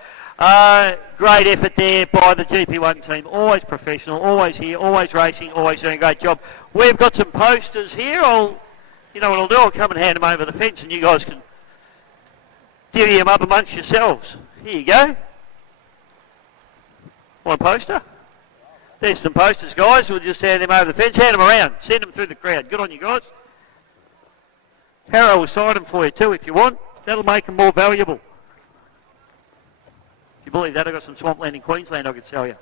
Great effort there by the GP1 team. Always professional, always here, always racing, always doing a great job. We've got some posters here. You know what I'll do? I'll come and hand them over the fence, and you guys can divvy them up amongst yourselves. Here you go. Want a poster? There's some posters, guys. We'll just hand them over the fence. Hand them around. Send them through the crowd. Good on you, guys. Harrow will sign them for you too if you want. That'll make them more valuable. If you believe that, I've got some swampland in Queensland I could sell you.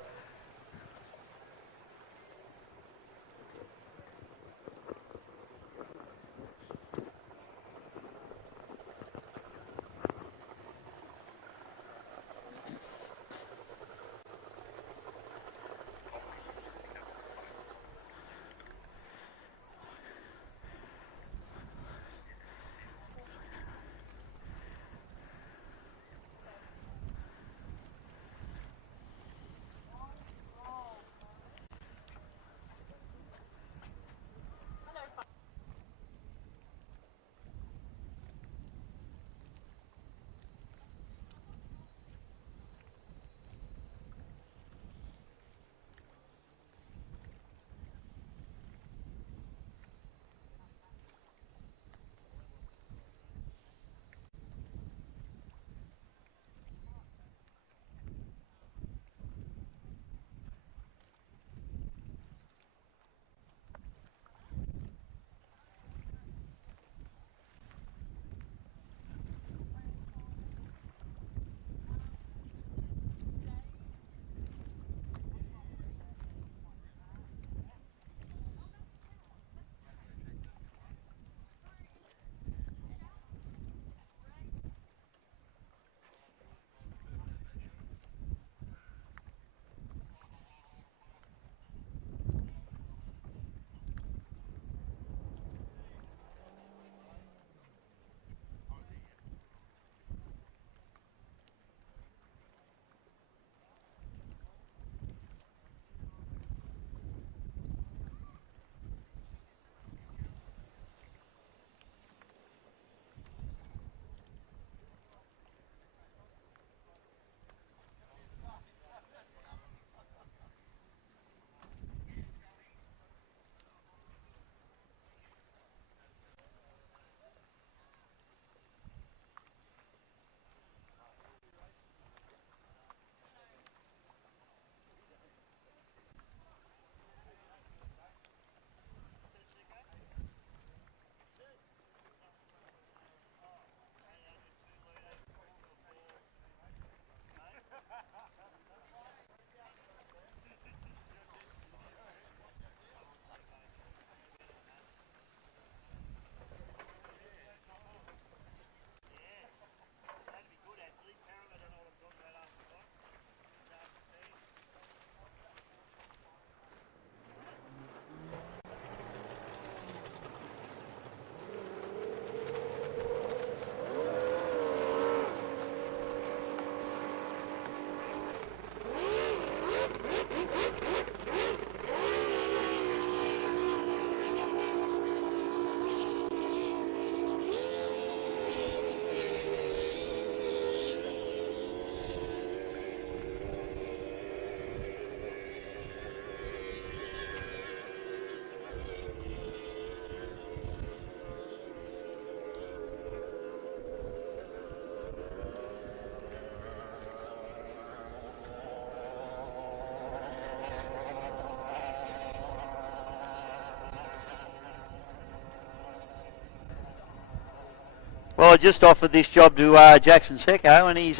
Well, I just offered this job to Jackson Secco, and he's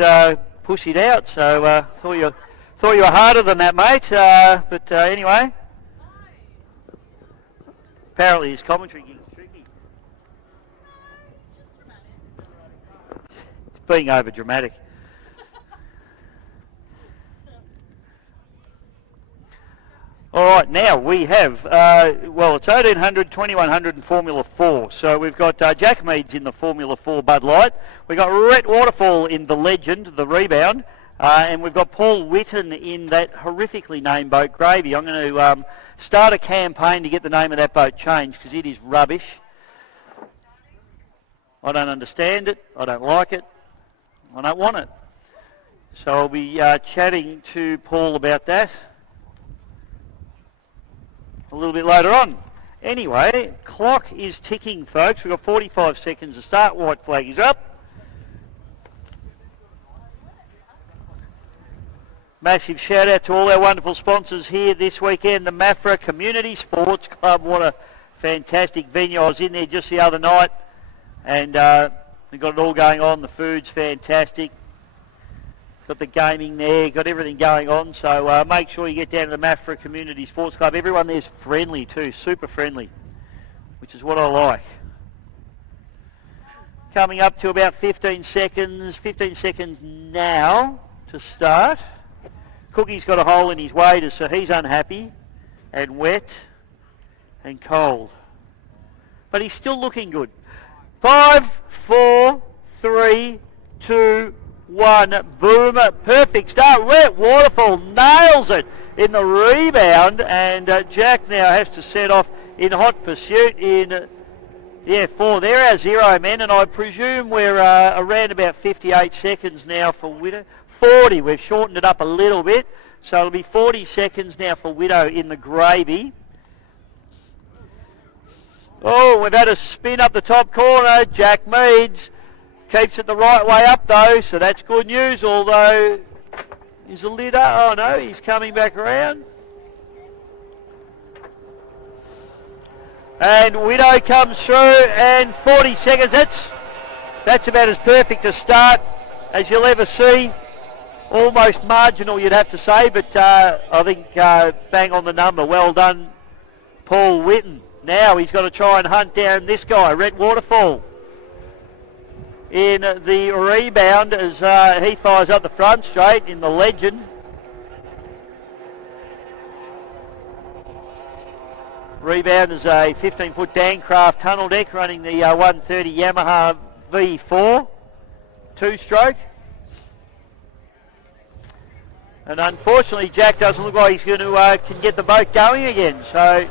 pushed it out. So thought you were harder than that, mate. But anyway, apparently his commentary gig's tricky. It's being over dramatic. All right, now we have, well, it's 1800, 2100 and Formula 4. So we've got Jack Meads in the Formula 4 Bud Light. We've got Rhett Waterfall in the Legend, the Rebound. And we've got Paul Witten in that horrifically named boat, Gravy. I'm going to start a campaign to get the name of that boat changed because it is rubbish. I don't understand it. I don't like it. I don't want it. So I'll be chatting to Paul about that a little bit later on. Anyway, clock is ticking, folks. We've got 45 seconds to start. White flag is up. Massive shout out to all our wonderful sponsors here this weekend. The Maffra Community Sports Club. What a fantastic venue. I was in there just the other night and we've got it all going on. The food's fantastic. Got the gaming there, got everything going on, so make sure you get down to the Maffra Community Sports Club. Everyone there's friendly too, super friendly, which is what I like. Coming up to about 15 seconds now to start. Cookie's got a hole in his waders, so he's unhappy and wet and cold. But he's still looking good. 5, 4, 3, 2, 1, boom, perfect start. Rhett Waterfall nails it in the rebound, and Jack now has to set off in hot pursuit in 4. They're our 0 men, and I presume we're around about 58 seconds now for Widow. 40, we've shortened it up a little bit, so it'll be 40 seconds now for Widow in the Gravy. Oh, we've had a spin up the top corner. Jack Meads keeps it the right way up though, so that's good news, although is the lid up? Oh no, he's coming back around. And Widow comes through, and 40 seconds, that's about as perfect a start as you'll ever see. Almost marginal, you'd have to say, but I think bang on the number. Well done, Paul Witten. Now he's got to try and hunt down this guy, Rhett Waterfall, in the rebound as he fires up the front straight in the Legend. Rebound is a 15-foot Dancraft tunnel deck running the 130 Yamaha V4 two-stroke. And unfortunately, Jack doesn't look like he's going to can get the boat going again. So,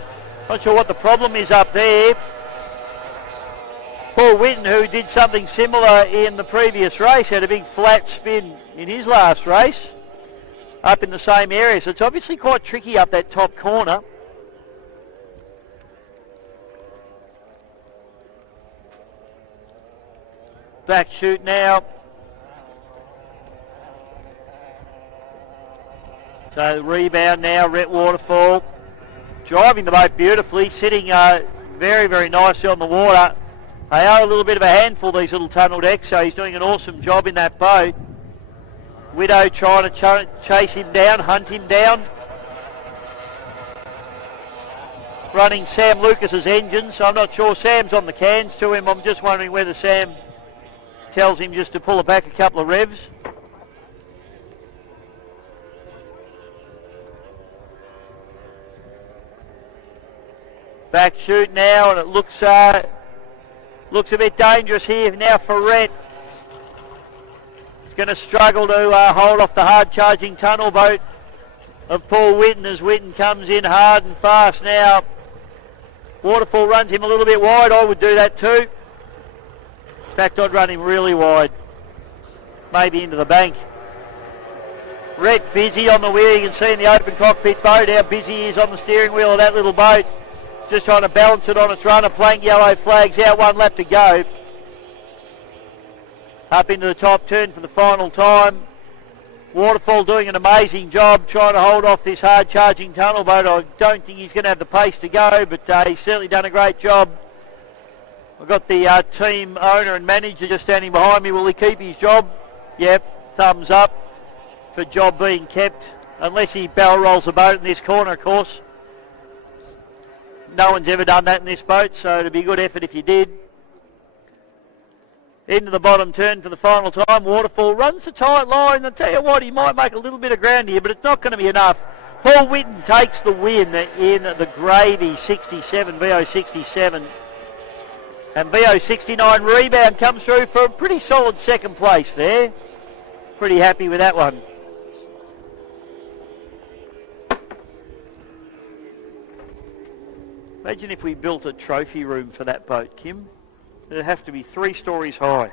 not sure what the problem is up there. Paul Witten, who did something similar in the previous race, had a big flat spin in his last race up in the same area. So it's obviously quite tricky up that top corner. Back shoot now. So the rebound now, Rhett Waterfall driving the boat beautifully, sitting very, very nicely on the water. They are a little bit of a handful, these little tunnel decks, so he's doing an awesome job in that boat. Widow trying to chase him down, hunt him down. Running Sam Lucas's engine, so I'm not sure. Sam's on the cans to him. I'm just wondering whether Sam tells him just to pull it back a couple of revs. Back shoot now, and it looks a bit dangerous here now for Rhett. He's going to struggle to hold off the hard charging tunnel boat of Paul Witten as Witten comes in hard and fast now. Waterfall runs him a little bit wide. I would do that too. In fact, I'd run him really wide, maybe into the bank. Rhett busy on the wheel. You can see in the open cockpit boat how busy he is on the steering wheel of that little boat. Just trying to balance it on its runner, playing yellow flags out, 1 lap to go. Up into the top turn for the final time. Waterfall doing an amazing job trying to hold off this hard charging tunnel boat. I don't think he's going to have the pace to go, but he's certainly done a great job We've got the team owner and manager just standing behind me. Will he keep his job? Yep, thumbs up for job being kept. Unless he barrel rolls the boat in this corner, of course. No one's ever done that in this boat, so it'd be a good effort if you did. Into the bottom turn for the final time. Waterfall runs the tight line. I'll tell you what, he might make a little bit of ground here, but it's not going to be enough. Paul Whitten takes the win in the Gravy 67, VO 67. And VO 69 rebound comes through for a pretty solid second place there. Pretty happy with that one. Imagine if we built a trophy room for that boat, Kim. It'd have to be 3 stories high.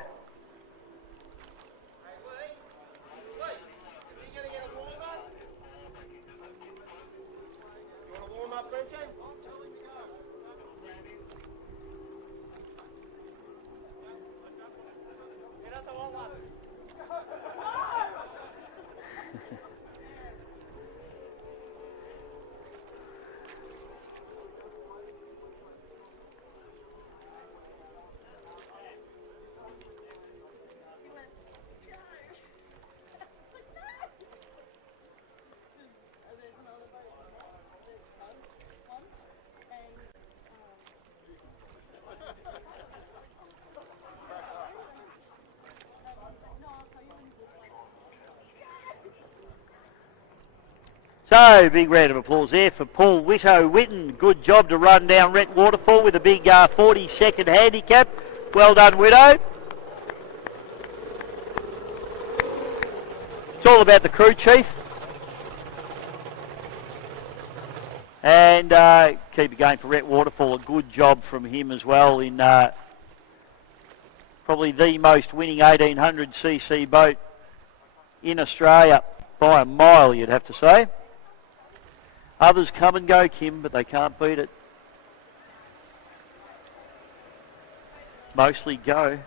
So, big round of applause there for Paul Whitten. Good job to run down Rhett Waterfall with a big 40-second handicap. Well done, Widow. It's all about the crew chief. And keep it going for Rhett Waterfall. A good job from him as well in probably the most winning 1800cc boat in Australia. By a mile, you'd have to say. Others come and go, Kim, but they can't beat it. Mostly go.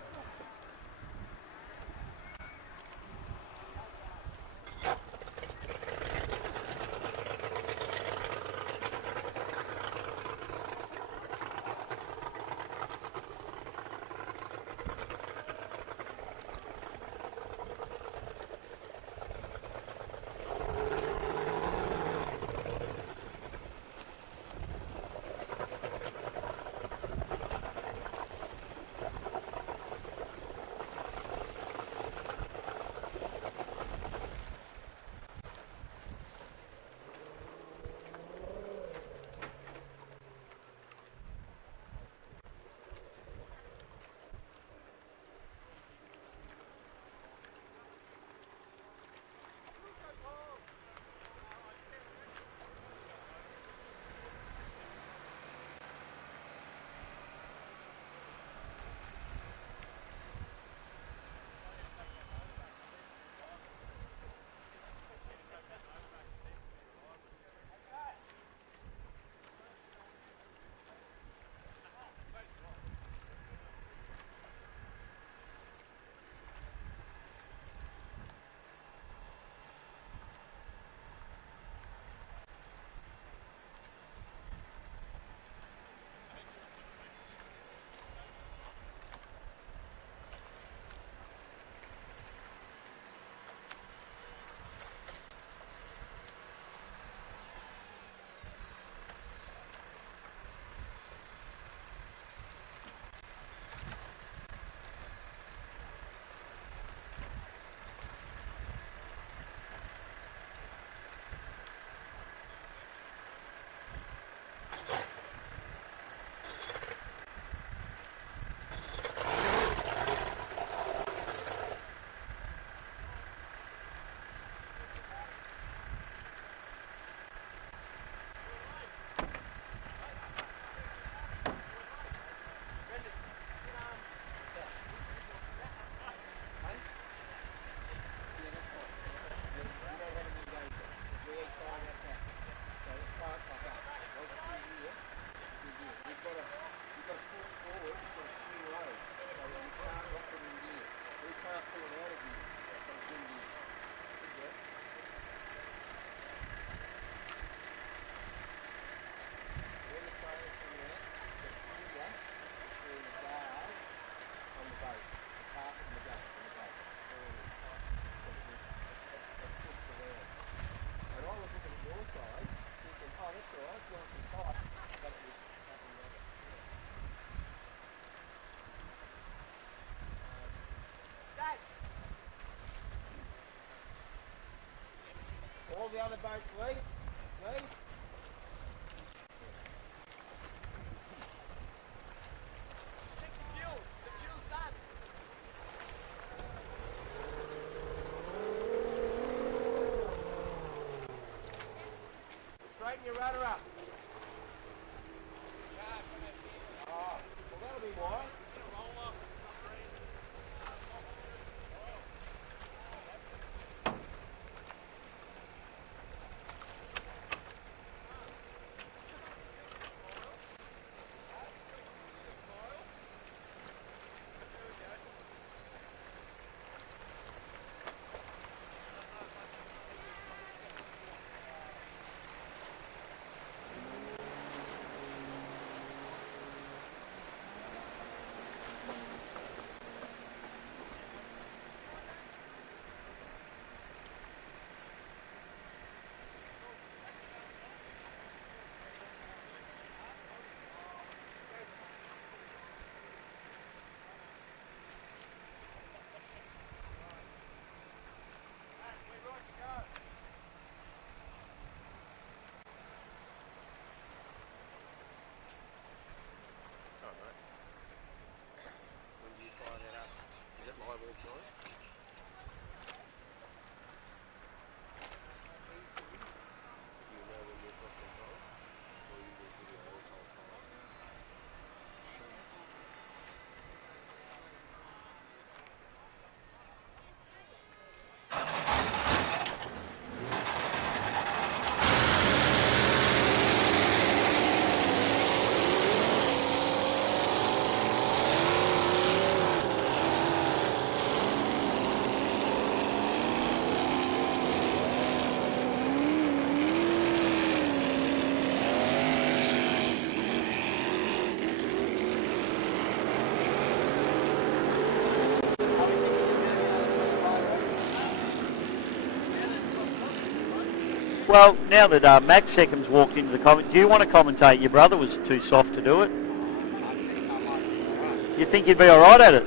tighten your rudder up. Well, now that Max Seckham's walked into the comment, do you want to commentate? Your brother was too soft to do it. You think you'd be all right at it?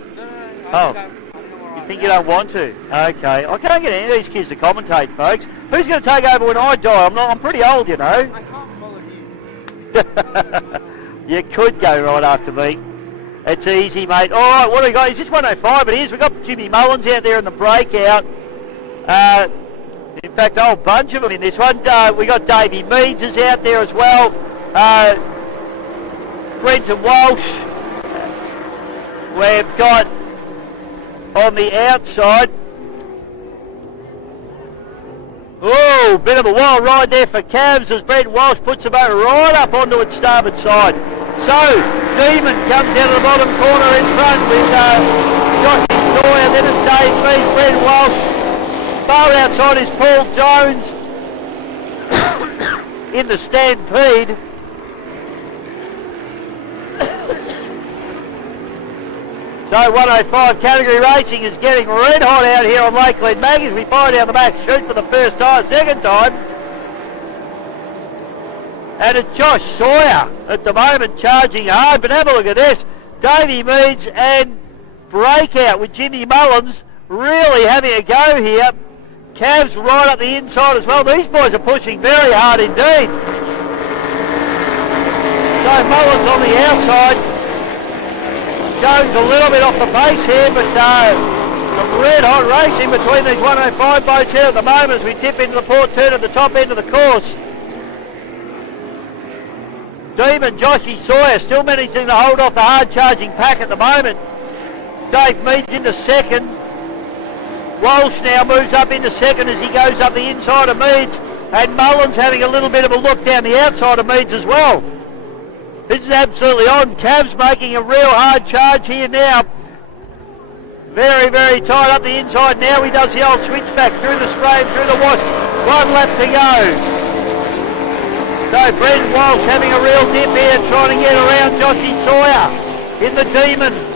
Oh, you think you don't want to? Okay, I can't get any of these kids to commentate, folks. Who's going to take over when I die? I'm pretty old, you know. I can't follow you. You could go right after me. It's easy, mate. All right, what do we got? Is this 105? It is. We've got Jimmy Mullins out there in the breakout. In fact, a whole bunch of them in this one. We got Davey Meads is out there as well. Brenton Walsh. We've got on the outside. Oh, bit of a wild ride there for Cavs as Brenton Walsh puts the boat right up onto its starboard side. So, Demon comes out of the bottom corner in front with Josh Sawyer, then it's Dave Meads, Brenton Walsh. Far outside is Paul Jones in the Stampede. So 105 category racing is getting red hot out here on Lake Glenmaggie as we fire down the back chute for the first time, second time. And it's Josh Sawyer at the moment charging hard, but have a look at this. Davey Meads and Breakout with Jimmy Mullins really having a go here. Cavs right up the inside as well. These boys are pushing very hard indeed. So Mullins on the outside. Jones a little bit off the pace here, but some red hot racing between these 105 boats here at the moment as we tip into the port turn at the top end of the course. Demon, Joshy Sawyer still managing to hold off the hard charging pack at the moment. Dave Meads into second. Walsh now moves up into second as he goes up the inside of Meads, and Mullins having a little bit of a look down the outside of Meads as well. This is absolutely on. Cavs making a real hard charge here now. Very, very tight up the inside now. He does the old switchback through the spray and through the wash. 1 lap to go. So Brendan Walsh having a real dip here, trying to get around Joshy Sawyer in the Demon.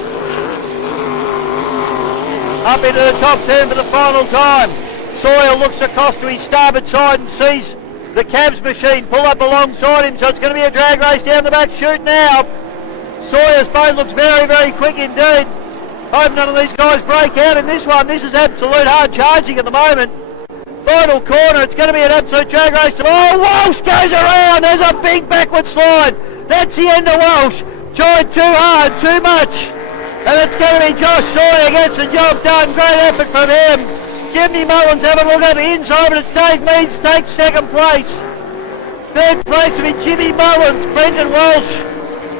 Up into the top turn for the final time. Sawyer looks across to his starboard side and sees the Cavs machine pull up alongside him, so it's going to be a drag race down the back chute now. Sawyer's boat looks very, very quick indeed. Hope none of these guys break out in this one. This is absolute hard charging at the moment. Final corner, it's going to be an absolute drag race. Oh, Walsh goes around. There's a big backward slide. That's the end of Walsh. Tried too hard, too much. And it's going to be Josh Sawyer gets the job done. Great effort from him. Jimmy Mullins having a look at the inside, but it's Dave Meads takes second place. Third place will be Jimmy Mullins. Brendan Walsh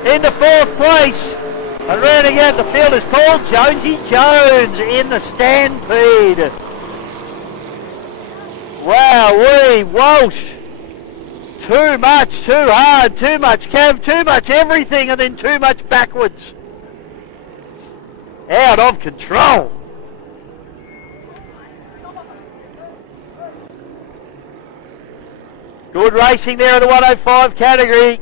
into fourth place. And rounding out the field is Paul Jonesy Jones in the Stampede. Wow, Walsh. Too much, too hard, too much cav, too much everything, and then too much backwards. Out of control. Good racing there in the 105 category.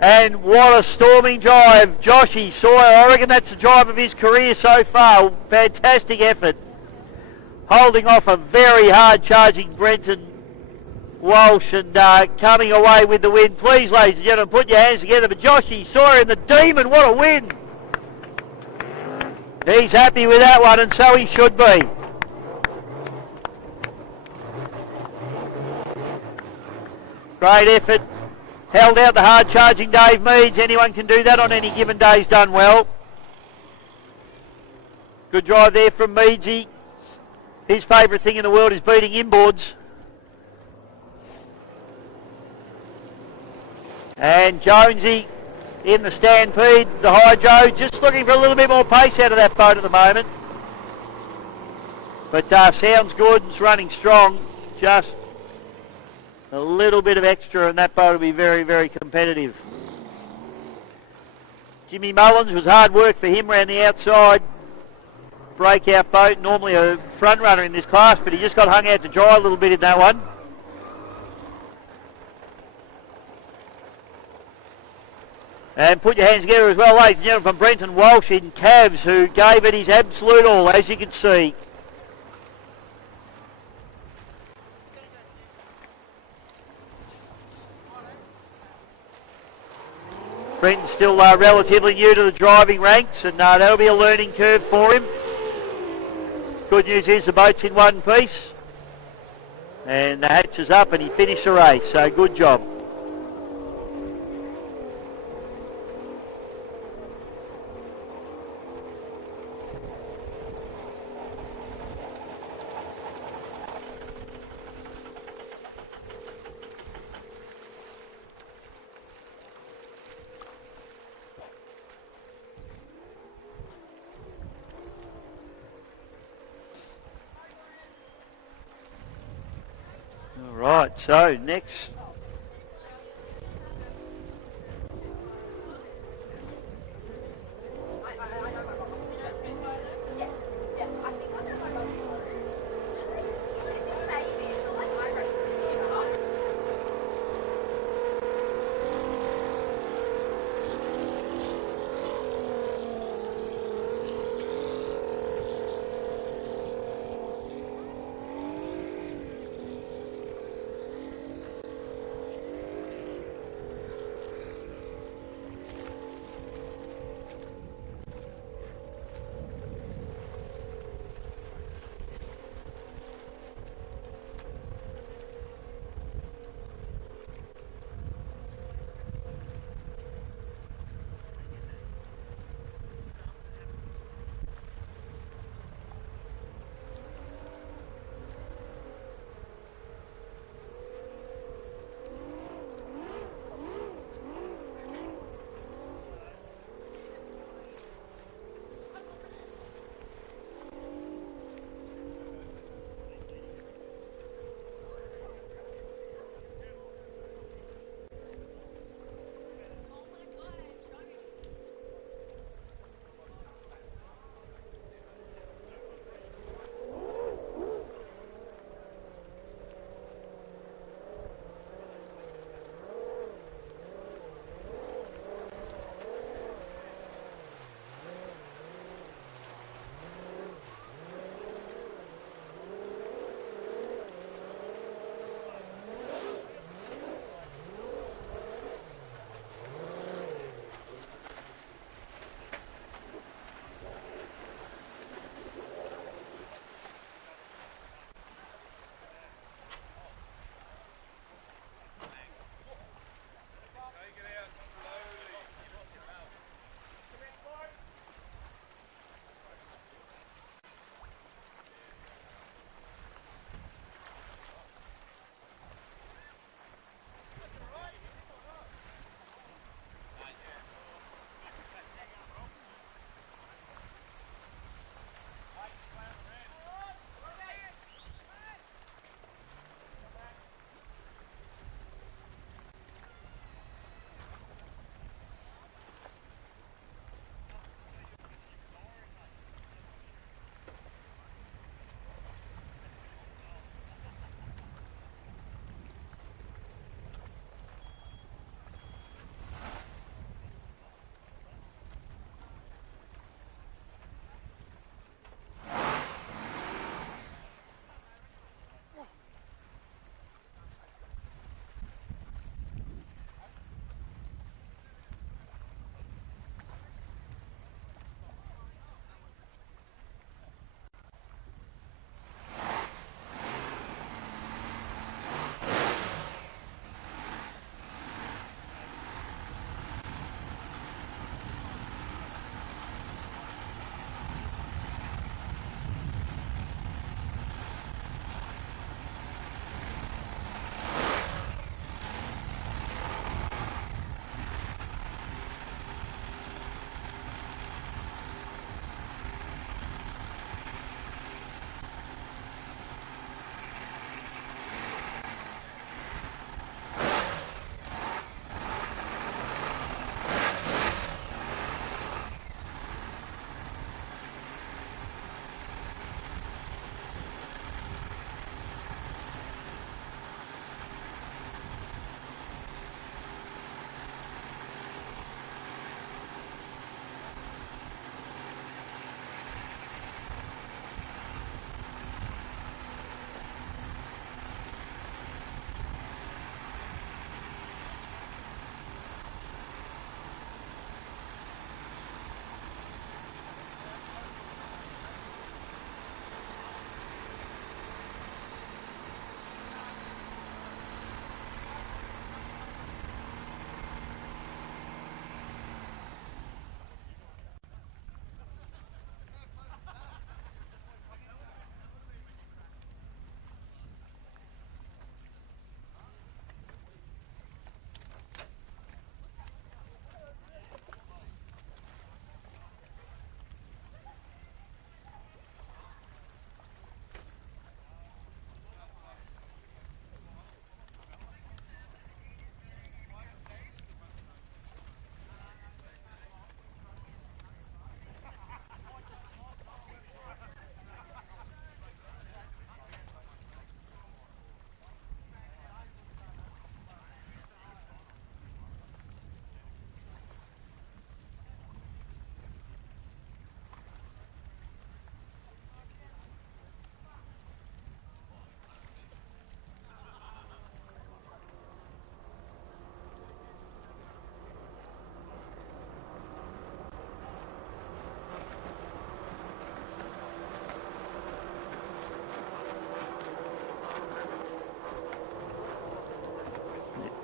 And what a storming drive. Joshy Sawyer, I reckon that's the drive of his career so far. Fantastic effort. Holding off a very hard charging Brenton Walsh and coming away with the win. Please, ladies and gentlemen, put your hands together for Joshy Sawyer and the Demon. What a win. He's happy with that one, and so he should be. Great effort. Held out the hard charging Dave Meads. Anyone can do that on any given day. He's done well. Good drive there from Meadsy. His favourite thing in the world is beating inboards. And Jonesy in the Stampede, the Hydro, just looking for a little bit more pace out of that boat at the moment. But sounds good, it's running strong. Just a little bit of extra and that boat will be very, very competitive. Jimmy Mullins, was hard work for him around the outside. Breakout boat, normally a front runner in this class, but he just got hung out to dry a little bit in that one. And put your hands together as well, ladies and gentlemen, from Brenton Walsh in Cavs, who gave it his absolute all, as you can see. Brenton's still relatively new to the driving ranks, and that'll be a learning curve for him. Good news is the boat's in one piece. And the hatch is up and he finished the race, so good job. Right, so next.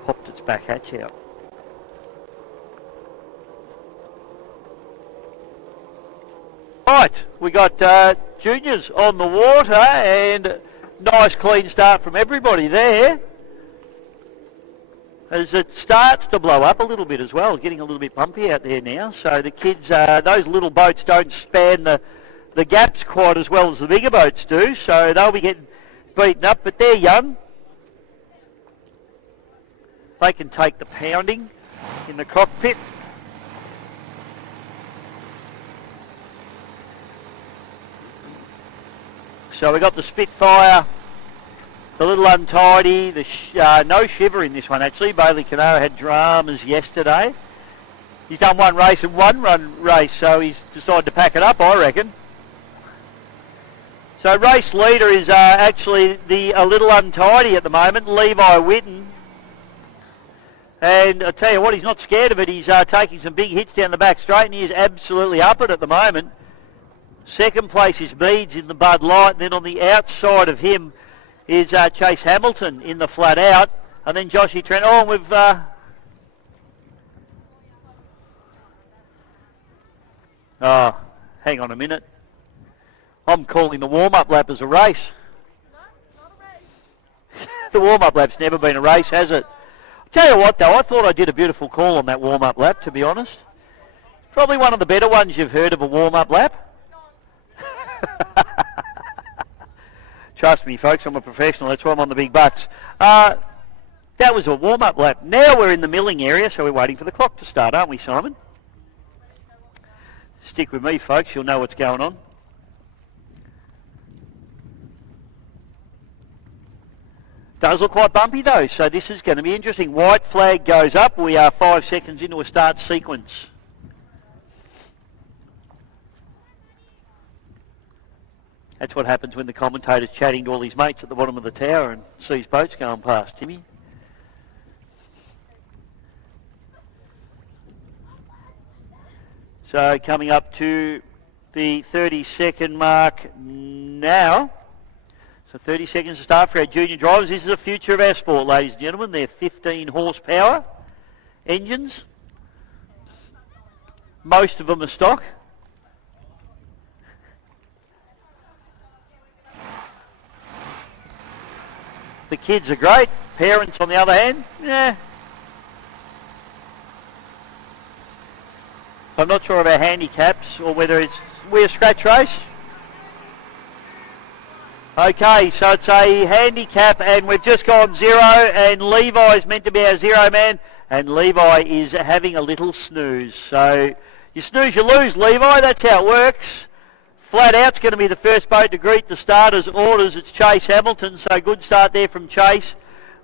popped its back hatch out. Right, we got juniors on the water, and nice clean start from everybody there. As it starts to blow up a little bit as well, getting a little bit bumpy out there now. So the kids, those little boats don't span the gaps quite as well as the bigger boats do, so they'll be getting beaten up, but they're young. They can take the pounding in the cockpit. So we got the Spitfire, the Little Untidy, no shiver in this one actually. Bailey Canara had dramas yesterday. He's done one race and one run race, so he's decided to pack it up, I reckon. So race leader is actually the Little Untidy at the moment, Levi Whitten. And I tell you what, he's not scared of it. He's taking some big hits down the back straight, and he is absolutely up it at the moment. Second place is Meads in the Bud Light, and then on the outside of him is Chase Hamilton in the flat out, and then Joshy Trent. Oh, and we've hang on a minute. I'm calling the warm-up lap as a race. No, not a race. The warm-up lap's never been a race, has it? Tell you what, though, I thought I did a beautiful call on that warm-up lap, to be honest. Probably one of the better ones you've heard of a warm-up lap. Trust me, folks, I'm a professional. That's why I'm on the big bucks. That was a warm-up lap. Now we're in the milling area, so we're waiting for the clock to start, aren't we, Simon? Stick with me, folks. You'll know what's going on. Does look quite bumpy, though, so this is going to be interesting. White flag goes up. We are 5 seconds into a start sequence. That's what happens when the commentator's chatting to all his mates at the bottom of the tower and sees boats going past, Timmy. So coming up to the 30-second mark now. So 30 seconds to start for our junior drivers. This is the future of our sport, ladies and gentlemen. They're 15 horsepower engines. Most of them are stock. The kids are great. Parents, on the other hand, yeah. I'm not sure of our handicaps or whether we're a scratch race. Okay, so it's a handicap and we've just gone 0 and Levi's meant to be our 0 man and Levi is having a little snooze. So you snooze, you lose, Levi. That's how it works. Flat out's going to be the first boat to greet the starters' orders. It's Chase Hamilton, so good start there from Chase.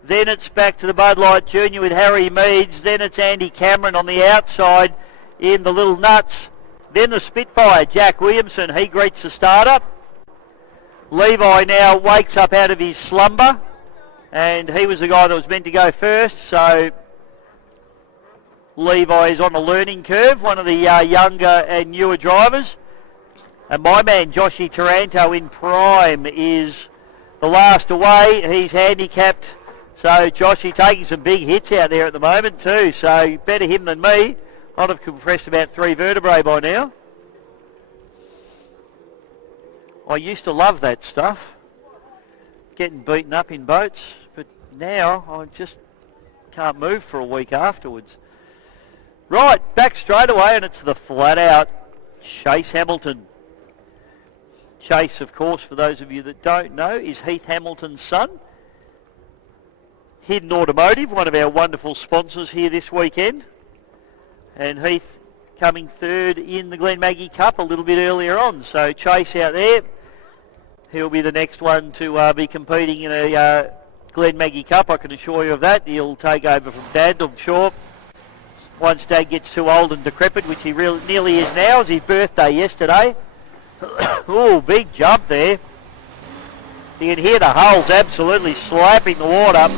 Then it's back to the Bud Light Junior with Harry Meads. Then it's Andy Cameron on the outside in the Little Nuts. Then the Spitfire, Jack Williamson, he greets the starter. Levi now wakes up out of his slumber, and he was the guy that was meant to go first, so Levi is on the learning curve, one of the younger and newer drivers. And my man, Joshy Taranto in prime, is the last away. He's handicapped. So Joshy taking some big hits out there at the moment too. So better him than me. I'd have compressed about 3 vertebrae by now. I used to love that stuff. Getting beaten up in boats. But now I just can't move for a week afterwards. Right, back straight away, and it's the flat out Chase Hamilton. Chase, of course, for those of you that don't know, is Heath Hamilton's son. Hidden Automotive, one of our wonderful sponsors here this weekend. And Heath coming third in the Glenmaggie Cup a little bit earlier on. So Chase out there, he'll be the next one to be competing in a Glenmaggie Cup, I can assure you of that. He'll take over from Dad, I'm sure. Once Dad gets too old and decrepit, which he really nearly is now. It was his birthday yesterday. Oh, big jump there. You can hear the hulls absolutely slapping the water.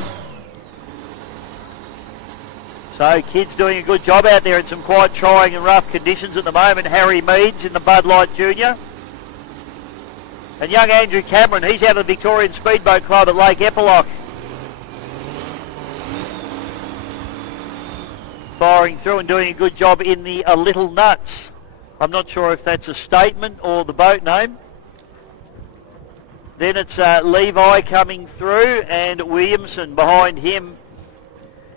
So kids doing a good job out there in some quite trying and rough conditions at the moment. Harry Meads in the Bud Light Junior. And young Andrew Cameron, he's out of the Victorian Speedboat Club at Lake Epilock. firing through and doing a good job in the Little Nuts. I'm not sure if that's a statement or the boat name. Then it's Levi coming through and Williamson behind him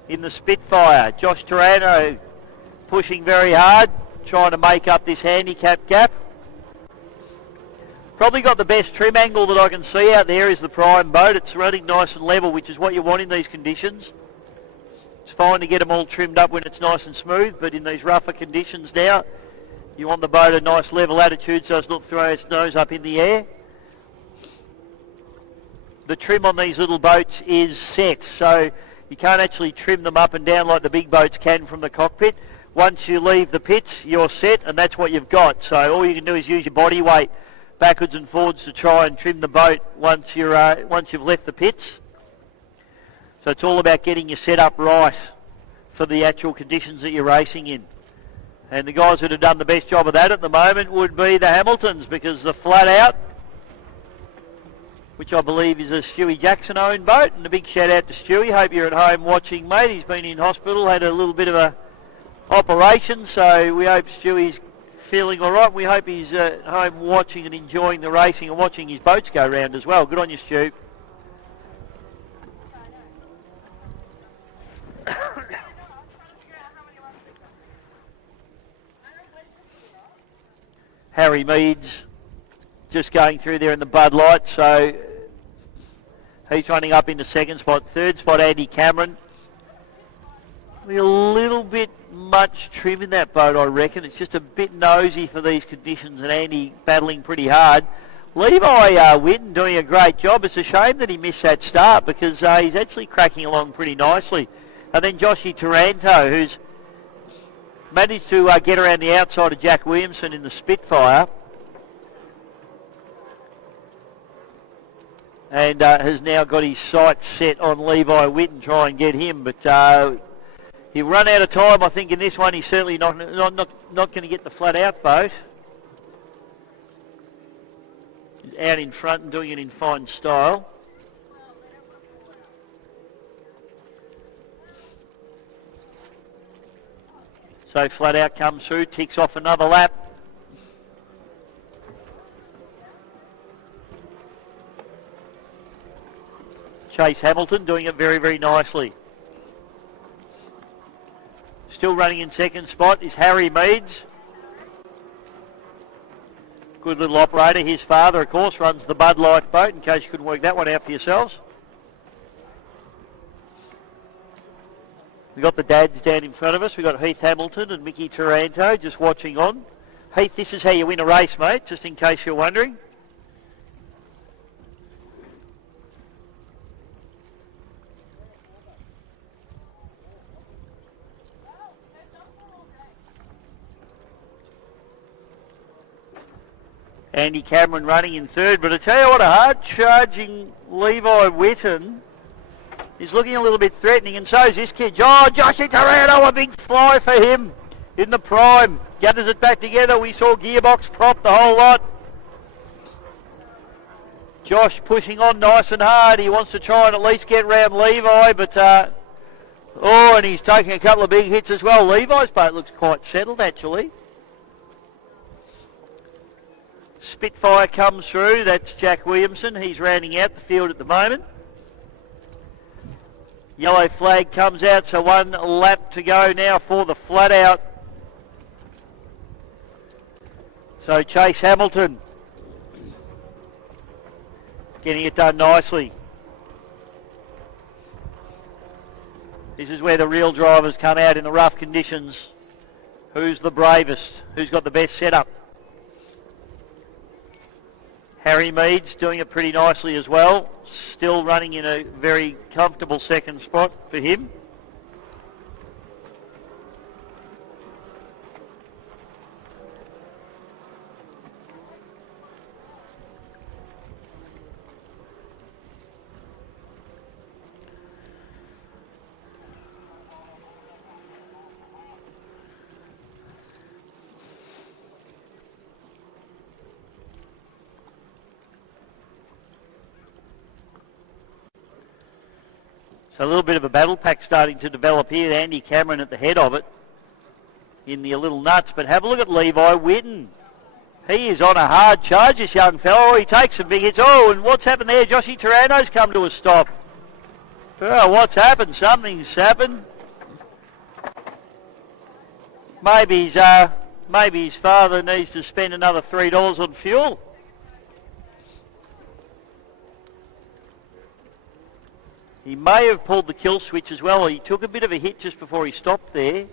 in the Spitfire. Josh Taranto pushing very hard, trying to make up this handicap gap. Probably got the best trim angle that I can see out there is the prime boat. It's running nice and level, which is what you want in these conditions. It's fine to get them all trimmed up when it's nice and smooth, but in these rougher conditions now, you want the boat a nice level attitude so it's not throwing its nose up in the air. The trim on these little boats is set, so you can't actually trim them up and down like the big boats can from the cockpit. Once you leave the pits, you're set, and that's what you've got. So all you can do is use your body weight backwards and forwards to try and trim the boat once you've left the pits. So it's all about getting your setup right for the actual conditions that you're racing in. And the guys that have done the best job of that at the moment would be the Hamiltons, because the flat out, which I believe is a Stewie Jackson owned boat, and a big shout out to Stewie. Hope you're at home watching, mate. He's been in hospital, had a little bit of a operation, so we hope Stewie's feeling all right. We hope he's at home watching and enjoying the racing and watching his boats go round as well. Good on you, Stu. Harry Meads just going through there in the Bud Light, so he's running up into second spot. Third spot, Andy Cameron. A little bit much trim in that boat, I reckon. It's just a bit nosy for these conditions, and Andy battling pretty hard. Levi Witten doing a great job. It's a shame that he missed that start, because he's actually cracking along pretty nicely. And then Joshy Taranto, who's managed to get around the outside of Jack Williamson in the Spitfire, and has now got his sights set on Levi Witten, try and get him, but he'll run out of time, I think, in this one. He's certainly not going to get the flat out boat. He's out in front and doing it in fine style. So flat out comes through, ticks off another lap. Chase Hamilton doing it very, very nicely. Still running in second spot is Harry Meads. Good little operator. His father, of course, runs the Bud Light boat, in case you couldn't work that one out for yourselves. We've got the dads down in front of us. We've got Heath Hamilton and Mickey Taranto just watching on. Heath, this is how you win a race, mate, just in case you're wondering. Andy Cameron running in third, but I tell you what, a hard-charging Levi Witten is looking a little bit threatening, and so is this kid. Oh, Joshy Taranto, a big fly for him in the prime. Gathers it back together. We saw gearbox prop the whole lot. Josh pushing on nice and hard. He wants to try and at least get round Levi, but and he's taking a couple of big hits as well. Levi's boat looks quite settled, actually. Spitfire comes through. That's Jack Williamson. He's rounding out the field at the moment. Yellow flag comes out, so one lap to go now for the flat out. So Chase Hamilton getting it done nicely. This is where the real drivers come out in the rough conditions. Who's the bravest? Who's got the best setup? Harry Meads doing it pretty nicely as well. Still running in a very comfortable second spot for him. So a little bit of a battle pack starting to develop here. Andy Cameron at the head of it. in the little nuts. But have a look at Levi Witten. He is on a hard charge, this young fellow. Oh, he takes some big hits. Oh, and what's happened there? Joshy Taranto's come to a stop. Oh, what's happened? Something's happened. Maybe his father needs to spend another $3 on fuel. He may have pulled the kill switch as well. He took a bit of a hit just before he stopped there.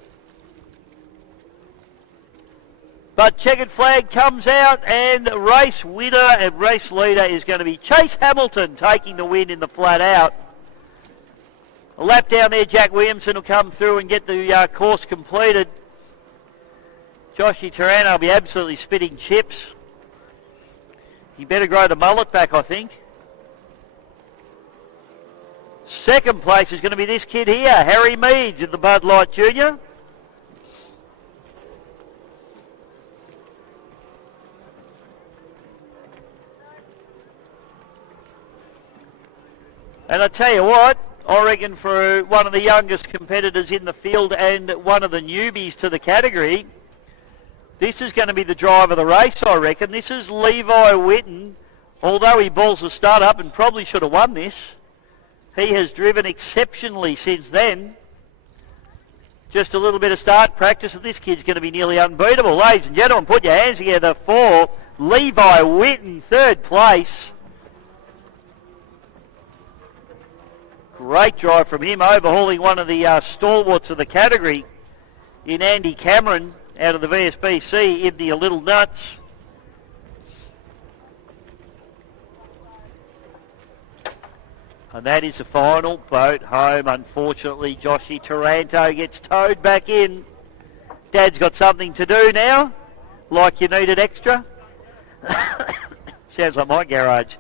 But checkered flag comes out, and race winner and race leader is going to be Chase Hamilton taking the win in the flat out. A lap down there, Jack Williamson will come through and get the course completed. Joshy Taranto will be absolutely spitting chips. He better grow the mullet back, I think. Second place is going to be this kid here, Harry Meads in the Bud Light Junior. And I tell you what, I reckon for one of the youngest competitors in the field and one of the newbies to the category, this is going to be the drive of the race, I reckon. This is Levi Witten. Although he balls the start up and probably should have won this, he has driven exceptionally since then. Just a little bit of start practice and this kid's going to be nearly unbeatable. Ladies and gentlemen, put your hands together for Levi Witten, third place. Great drive from him, overhauling one of the stalwarts of the category in Andy Cameron out of the VSBC in the Little Nuts. And that is the final boat home. Unfortunately, Joshy Taranto gets towed back in. Dad's got something to do now, like you needed extra. Sounds like my garage.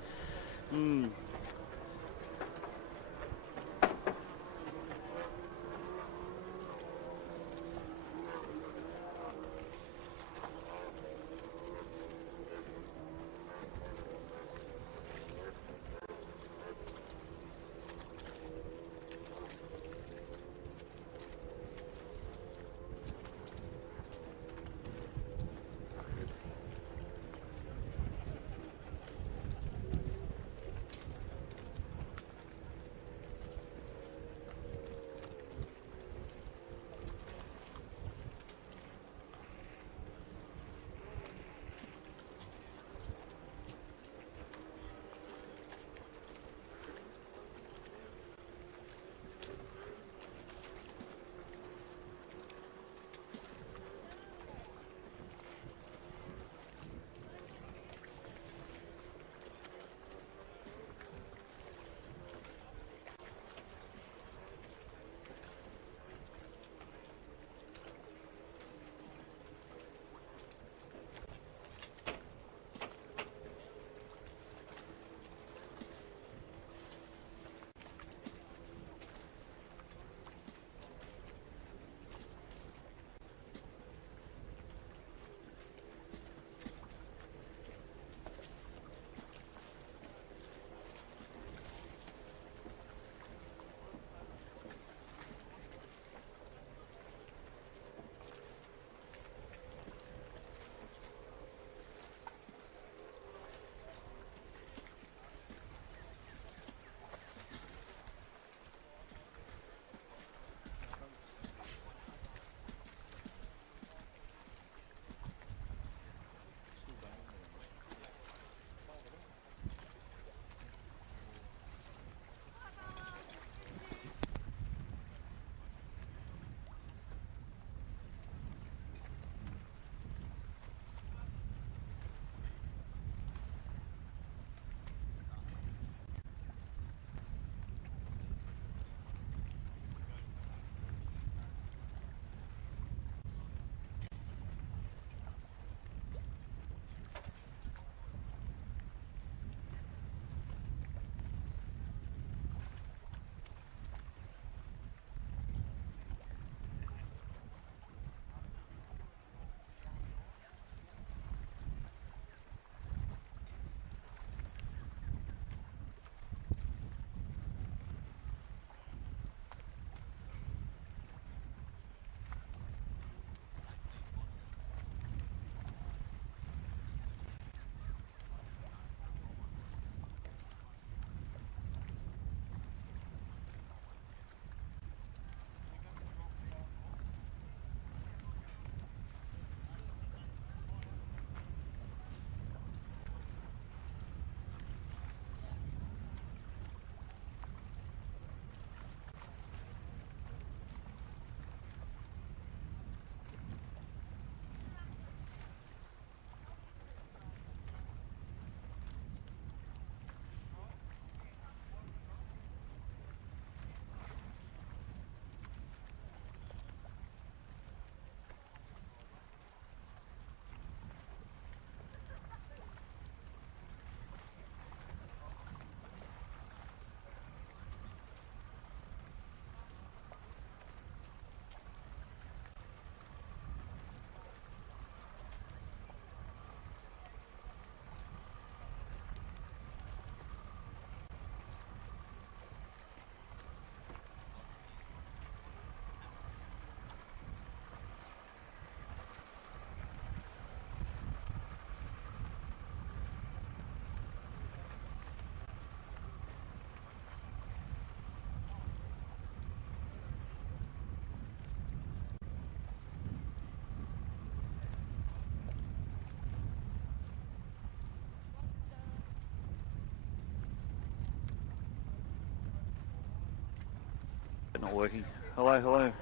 not working. Hello, hello.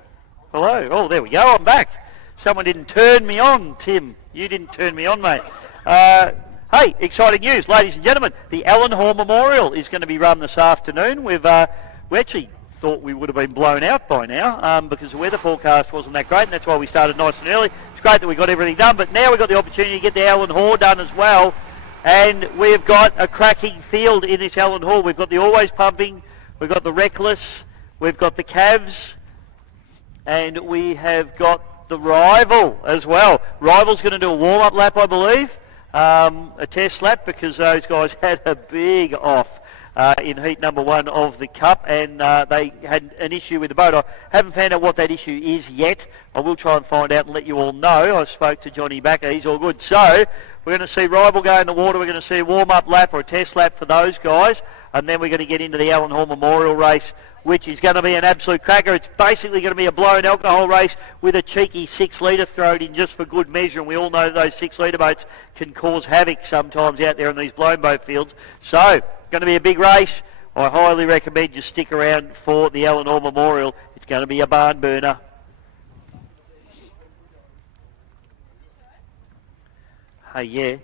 Hello. Oh, there we go. I'm back. Someone didn't turn me on, Tim. You didn't turn me on, mate. Hey, exciting news, ladies and gentlemen. The Alan Hall Memorial is going to be run this afternoon. We actually thought we would have been blown out by now because the weather forecast wasn't that great, and that's why we started nice and early. It's great that we got everything done, but now we've got the opportunity to get the Alan Hall done as well. And we've got a cracking field in this Alan Hall. We've got the Always Pumping, we've got the Reckless, we've got the Cavs, and we have got the Rival as well. Rival's going to do a warm-up lap, I believe, a test lap, because those guys had a big off in heat number 1 of the Cup, and they had an issue with the boat. I haven't found out what that issue is yet. I will try and find out and let you all know. I spoke to Johnny Backer, he's all good. So we're going to see Rival go in the water. We're going to see a warm-up lap or a test lap for those guys, and then we're going to get into the Alan Hall Memorial race, which is going to be an absolute cracker. It's basically going to be a blown alcohol race with a cheeky 6-litre thrown in just for good measure, and we all know those 6-litre boats can cause havoc sometimes out there in these blown boat fields. So, going to be a big race. I highly recommend you stick around for the Alan Hall Memorial. It's going to be a barn burner. Hey, yeah.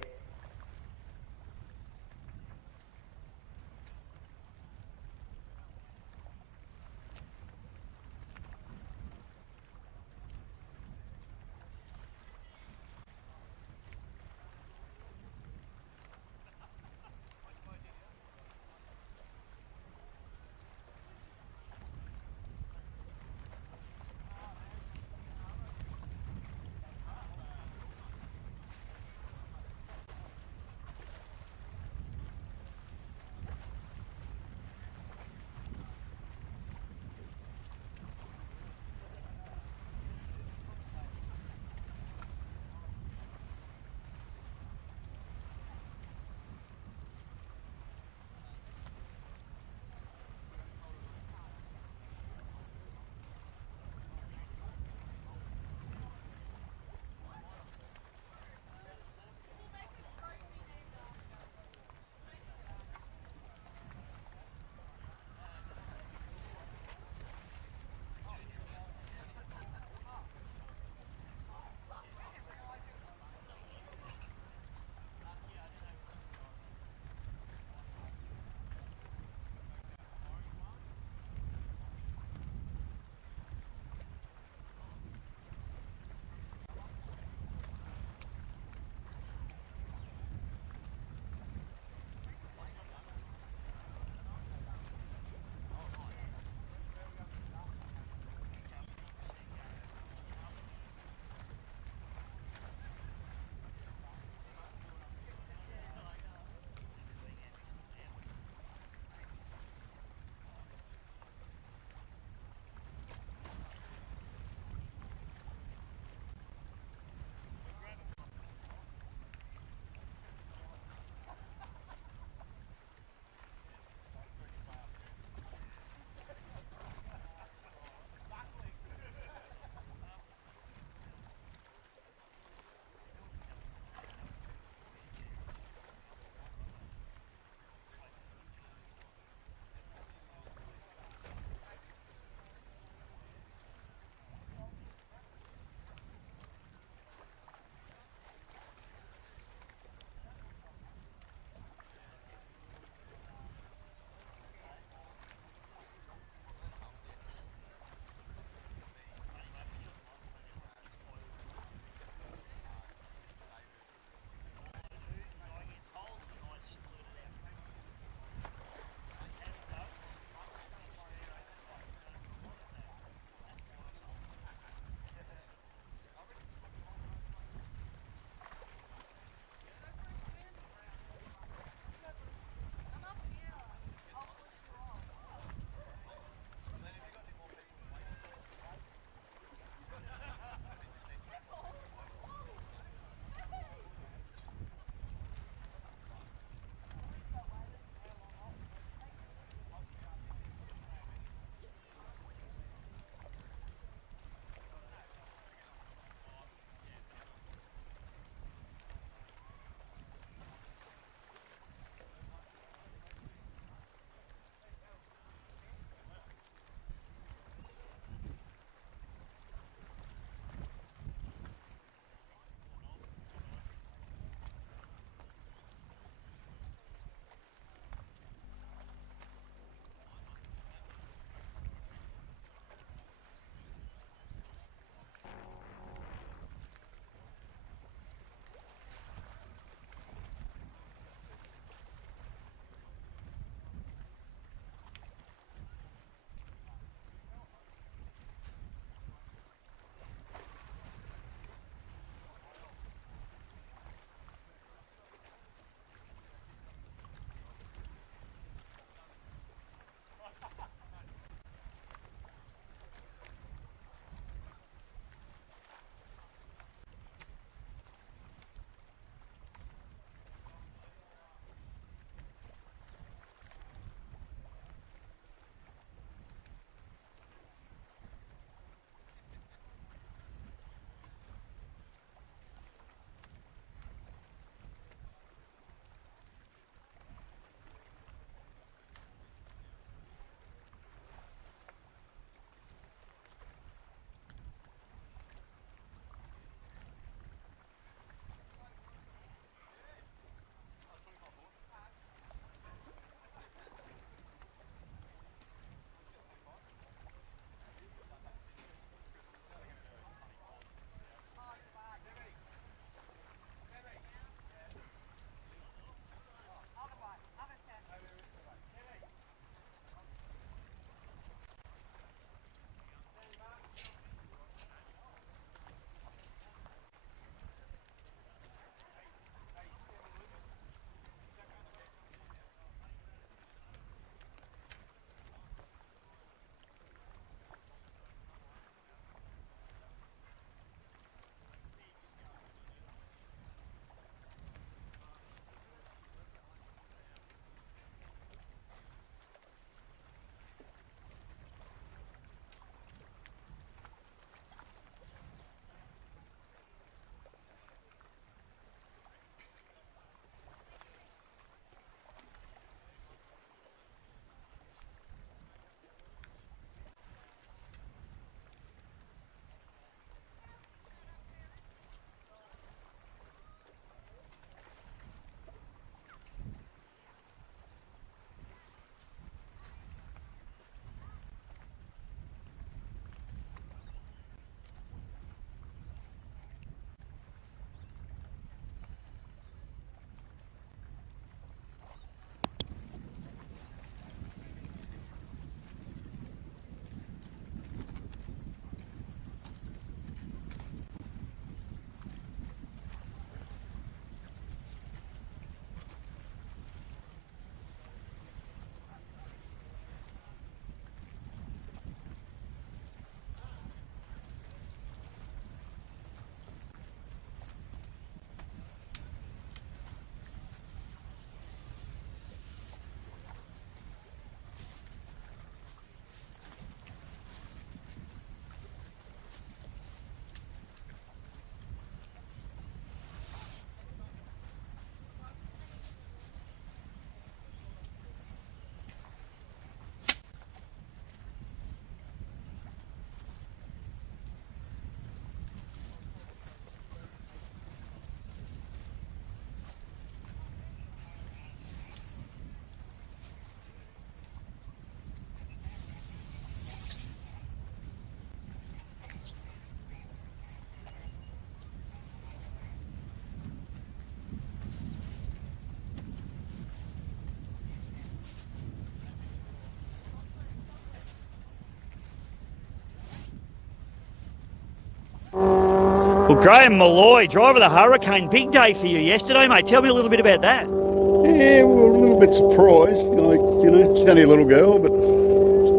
Well, Graham Malloy, driver of the Hurricane, big day for you yesterday, mate. Tell me a little bit about that. Yeah, we were a little bit surprised. She's only a little girl, but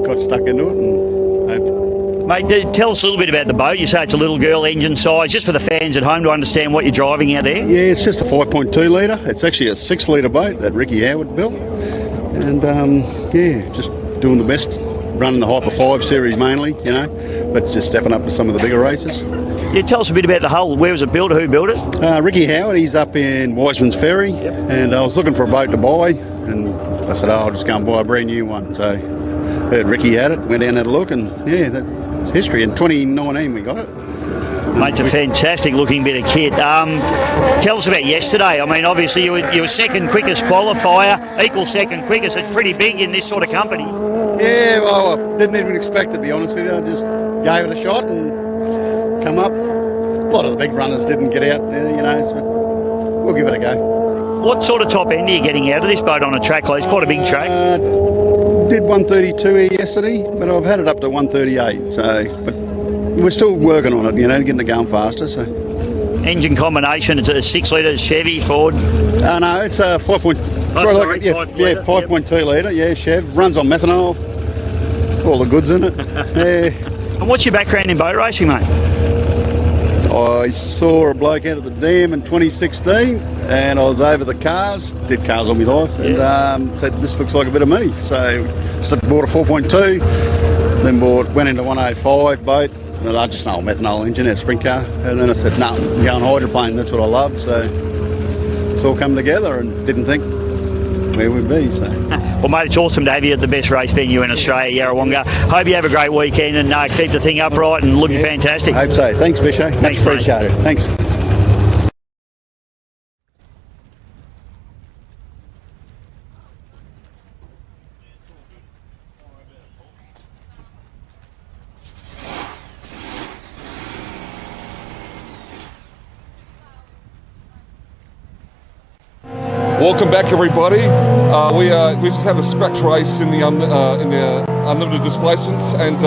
got stuck into it. And Mate, tell us a little bit about the boat. You say it's a little girl engine size, just for the fans at home to understand what you're driving out there. yeah, it's just a 5.2 litre. It's actually a 6 litre boat that Ricky Howard built. And yeah, just doing the best. Running the Hyper 5 series mainly, but just stepping up to some of the bigger races. Yeah, tell us a bit about the hull. Where was it built? Who built it? Ricky Howard, he's up in Wiseman's Ferry, and I was looking for a boat to buy, and I said, I'll just go and buy a brand new one. So heard Ricky had it, went down and had a look, and yeah, that's history. In 2019 we got it. Mate, it's a fantastic looking bit of kit. Tell us about yesterday. I mean, obviously you were second quickest qualifier, equal second quickest. It's pretty big in this sort of company. Yeah, well, I didn't even expect it, to be honest with you. I just gave it a shot and come up. A lot of the big runners didn't get out, so we'll give it a go. What sort of top end are you getting out of this boat on a track like? It's quite a big track. Did 132 here yesterday, but I've had it up to 138. But we're still working on it, getting it going faster. So engine combination, it's a 6 litre Chevy, Ford. No, it's a 5.2 litre. Yeah, Chev runs on methanol. All the goods in it. Yeah. And what's your background in boat racing, mate? I saw a bloke out of the dam in 2016, and I was over the cars. Did cars all my life, and said this looks like a bit of me. So bought a 4.2, then went into 105 boat. And I just know a methanol engine, a sprint car, and then I said, no, I'm going hydroplane. That's what I love. So it's all come together, and didn't think where we'd be. So well, mate, it's awesome to have you at the best race venue in Australia, Yarrawonga. Hope you have a great weekend and keep the thing upright and looking fantastic. Hope so. Thanks, Bisho. Much appreciated. Thanks. Welcome back, everybody. We just had a scratch race in the unlimited displacements, and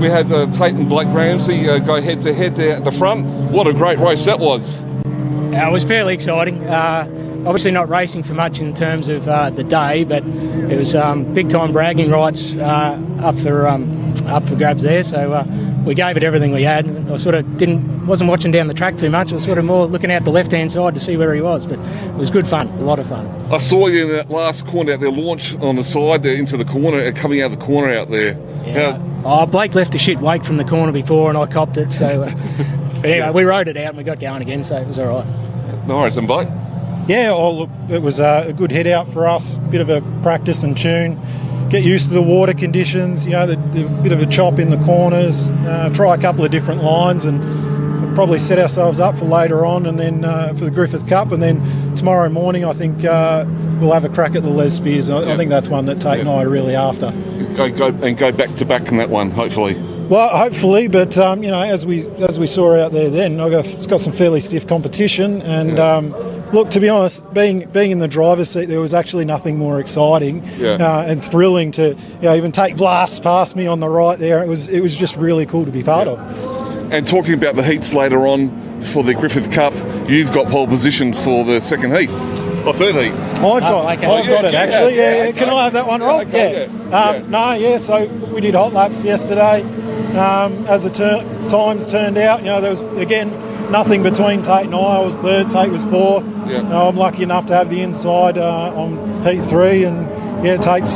we had Tate and Blake Ramsey go head to head there at the front. What a great race that was! It was fairly exciting. Obviously not racing for much in terms of the day, but it was big time bragging rights up for grabs there. So we gave it everything we had. I sort of wasn't watching down the track too much. I was sort of more looking out the left-hand side to see where he was. But it was good fun, a lot of fun. I saw you in that last corner out there, launch on the side there into the corner, coming out of the corner out there. Yeah. Blake left a shit wake from the corner before, and I copped it. So but anyway, we rode it out and we got going again, so it was all right. No worries, and Blake? Yeah, look, it was a good head out for us. Bit of a practice and tune. Get used to the water conditions, the bit of a chop in the corners, try a couple of different lines, and we'll probably set ourselves up for later on, and then for the Griffith Cup, and then tomorrow morning I think we'll have a crack at the Les Spears. I think that's one that Tate and I are really after. Go back to back in that one, hopefully. Well, hopefully, but as we saw out there, then it's got some fairly stiff competition, and look, to be honest, being in the driver's seat, there was actually nothing more exciting and thrilling to even take blasts past me on the right there. It was just really cool to be part of. And talking about the heats later on for the Griffith Cup, you've got pole position for the second heat. Or third heat. I've got it actually. Yeah. Can I have that one, Rolf? So we did hot laps yesterday. As the times turned out, there was again nothing between Tate and I was third, Tate was fourth. I'm lucky enough to have the inside on heat 3, and Tate's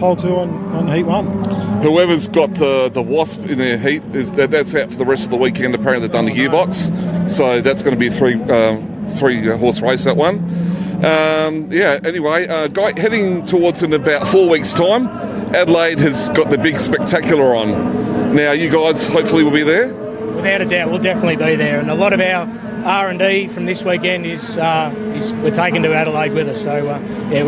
pole 2 on heat 1. Whoever's got the Wasp in their heat that's out for the rest of the weekend. Apparently they've done the gearbox, so that's going to be a three horse race, that one. Anyway, heading towards in about 4 weeks' time, Adelaide has got the big spectacular on. Now, you guys hopefully will be there? Without a doubt, we'll definitely be there. And a lot of our R&D from this weekend is we're taking to Adelaide with us. So,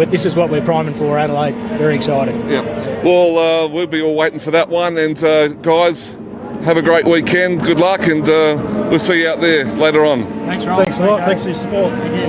this is what we're priming for, Adelaide. Very exciting. Yeah. Well, we'll be all waiting for that one. And, guys, have a great weekend. Good luck, and we'll see you out there later on. Thanks, Ron. Thanks a lot. Thanks for your support. Thank you.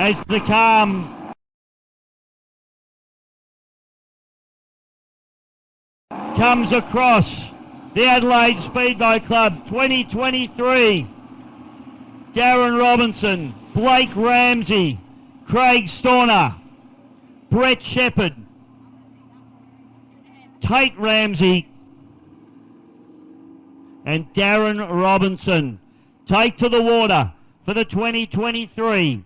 as the calm comes across the Adelaide Speedboat Club 2023. Darren Robinson, Blake Ramsey, Craig Storner, Brett Shepherd, Tate Ramsey and Darren Robinson take to the water for the 2023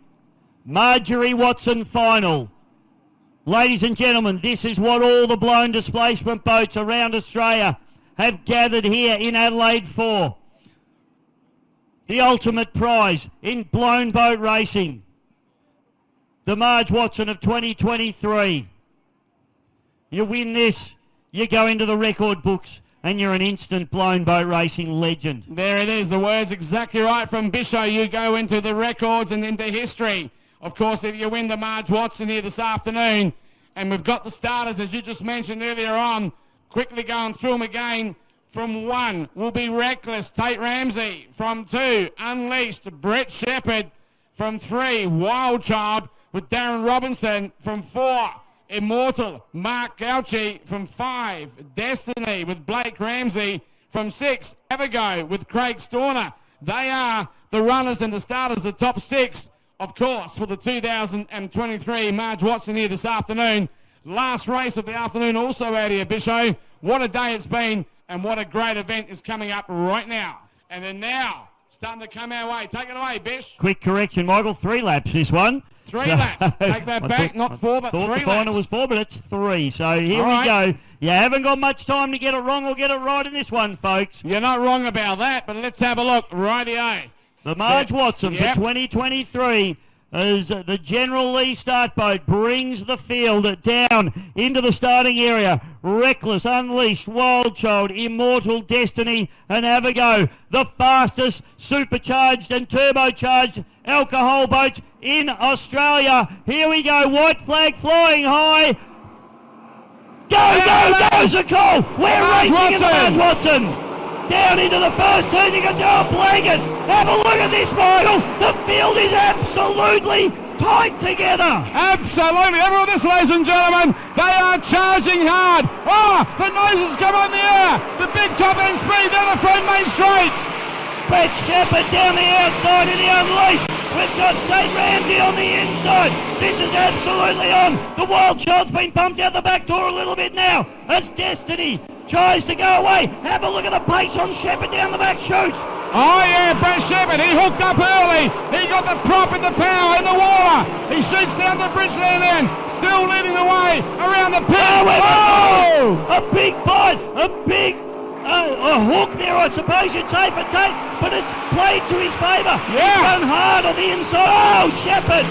Marjorie Watson final. Ladies and gentlemen, this is what all the blown displacement boats around Australia have gathered here in Adelaide for. The ultimate prize in blown boat racing. The Marge Watson of 2023. You win this, you go into the record books and you're an instant blown boat racing legend. There it is, the words exactly right from Bisho. You go into the records and into history. Of course, if you win the Marge Watson here this afternoon, and we've got the starters, as you just mentioned earlier on, quickly going through them again. From 1 will be Reckless, Tate Ramsey. From 2, Unleashed, Brett Shepherd. From 3, Wild Child with Darren Robinson. From 4, Immortal, Mark Gauchi. From 5, Destiny with Blake Ramsey. From 6, Evergo with Craig Storner. They are the runners and the starters, the top 6, of course, for the 2023 Marge Watson here this afternoon. Last race of the afternoon also out here, Bisho. What a day it's been, and what a great event is coming up right now. And then now, starting to come our way. Take it away, Bish. Quick correction, Michael. 3 laps, this one. 3 laps. Take that back. Not 4, but 3 laps. The final was 4, but it's 3. So here we go. You haven't got much time to get it wrong or get it right in this one, folks. You're not wrong about that, but let's have a look. Rightio. The Marge Watson for 2023 as the General Lee start boat brings the field down into the starting area. Reckless, Unleashed, Wild Child, Immortal, Destiny and Have a Go. The fastest supercharged and turbocharged alcohol boats in Australia. Here we go, white flag flying high. Go, Zacol! We're racing in the Marge Watson. Down into the first turn, you can do a blanket. Have a look at this, Michael. The field is absolutely tight together. Absolutely. Everyone, this, ladies and gentlemen, they are charging hard. Oh, the noses come on the air. The big top end speed down the front main straight. Brett Shepherd down the outside in the Unleashed. We've got Tate Ramsey on the inside. This is absolutely on. The Wild Child's been bumped out the back door a little bit now as Destiny tries to go away. Have a look at the pace on Shepherd down the back chute. Oh yeah, Brett Shepherd, he hooked up early. He got the prop and the power in the water. He shoots down the Bridgeland end, still leading the way around the pit. Oh! A big bite, a big a hook there, I suppose you'd say, for Tate, but it's played to his favour. Yeah. He's gone hard on the inside. Oh, Shepherd.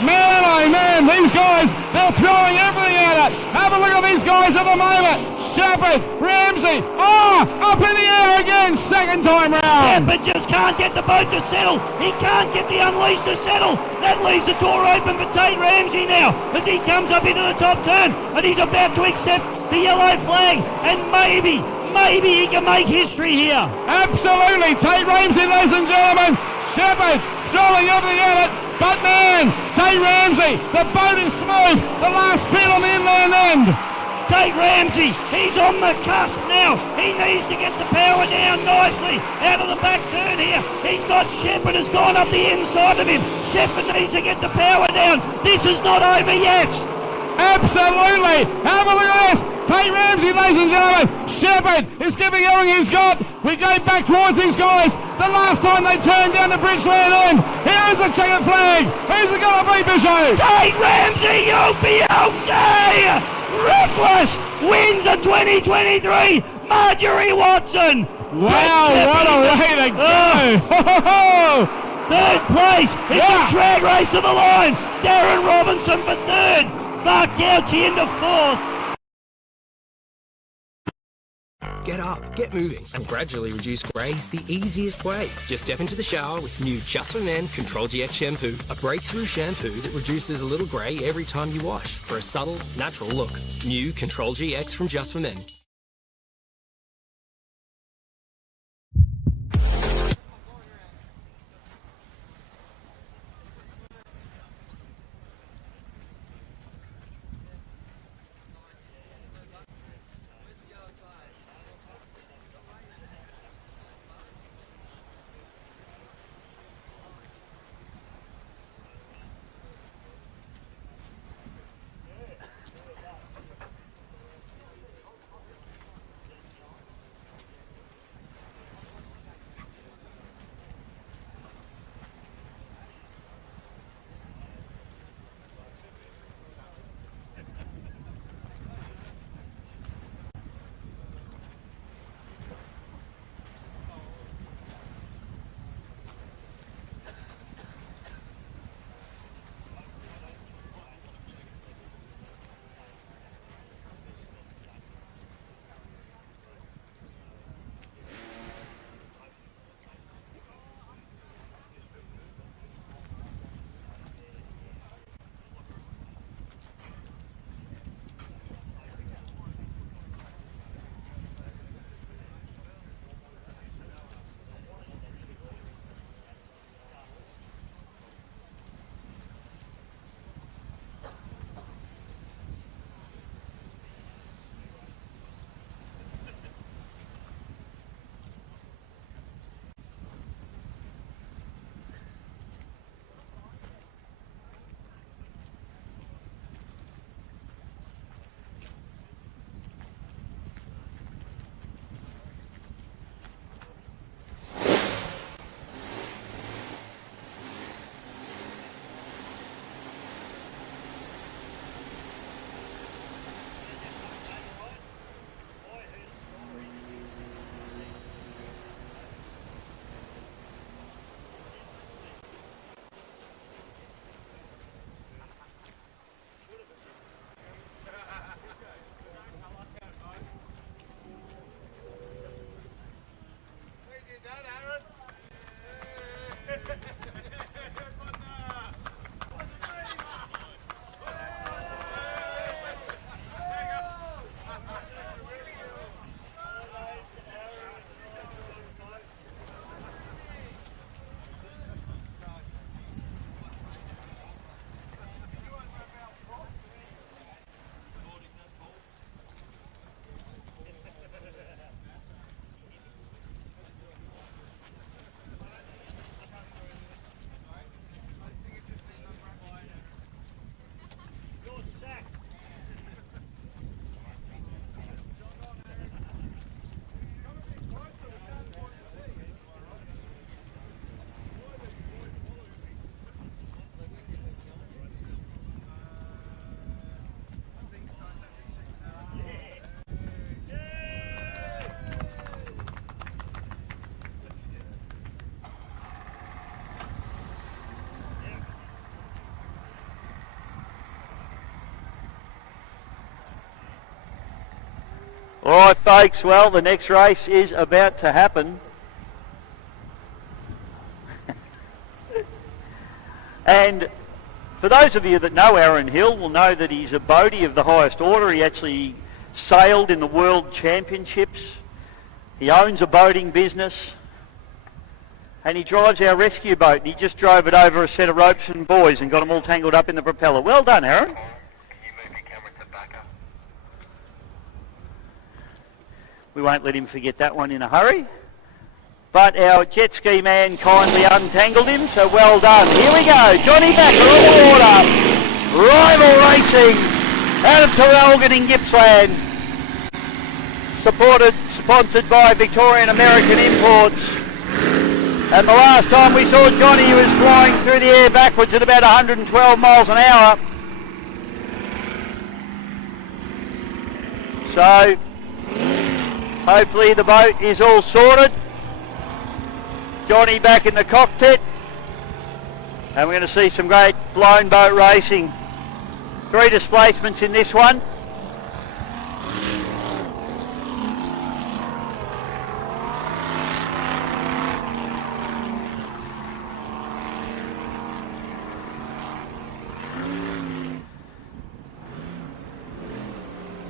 Man, oh man, these guys, they're throwing everything at it. Have a look at these guys at the moment. Shepherd, Ramsey, up in the air again, second time round. Shepherd just can't get the boat to settle. He can't get the Unleashed to settle. That leaves the door open for Tate Ramsey now as he comes up into the top turn and he's about to accept the yellow flag and maybe he can make history here. Absolutely, Tate Ramsey, ladies and gentlemen. Shepherd throwing everything at it. But man, Tate Ramsey, the boat is smooth. The last pin on the inland end. Tate Ramsey, he's on the cusp now. He needs to get the power down nicely out of the back turn here. He's got Shepherd has gone up the inside of him. Shepherd needs to get the power down. This is not over yet. Absolutely. Have a look at this. Tate Ramsey, ladies and gentlemen. Shepherd is giving everything he's got. We go back towards these guys. The last time they turned down the Bridgeland end. Here is the checkered flag. Who's it going to be, Bishop? Tate Ramsey, you'll be okay. Reckless wins the 2023 Marjorie Watson. Wow, what a way to go. Third place. It's a drag race to the line. Darren Robinson for third. Mark Gauchi into fourth. Get up, get moving, and gradually reduce greys the easiest way. Just step into the shower with new Just for Men Control GX shampoo, a breakthrough shampoo that reduces a little grey every time you wash for a subtle, natural look. New Control GX from Just for Men. All right, folks, well, the next race is about to happen. And for those of you that know Aaron Hill will know that he's a boatie of the highest order. He actually sailed in the World Championships. He owns a boating business. And he drives our rescue boat. And he just drove it over a set of ropes and buoys and got them all tangled up in the propeller. Well done, Aaron. We won't let him forget that one in a hurry. But our jet ski man kindly untangled him, so well done. Here we go, Johnny Backer on the water. Rival Racing out of Traralgon in Gippsland. Sponsored by Victorian American Imports. And the last time we saw Johnny, he was flying through the air backwards at about 112 miles an hour. So, hopefully the boat is all sorted. Johnny back in the cockpit. And we're going to see some great blown boat racing. 3 displacements in this one.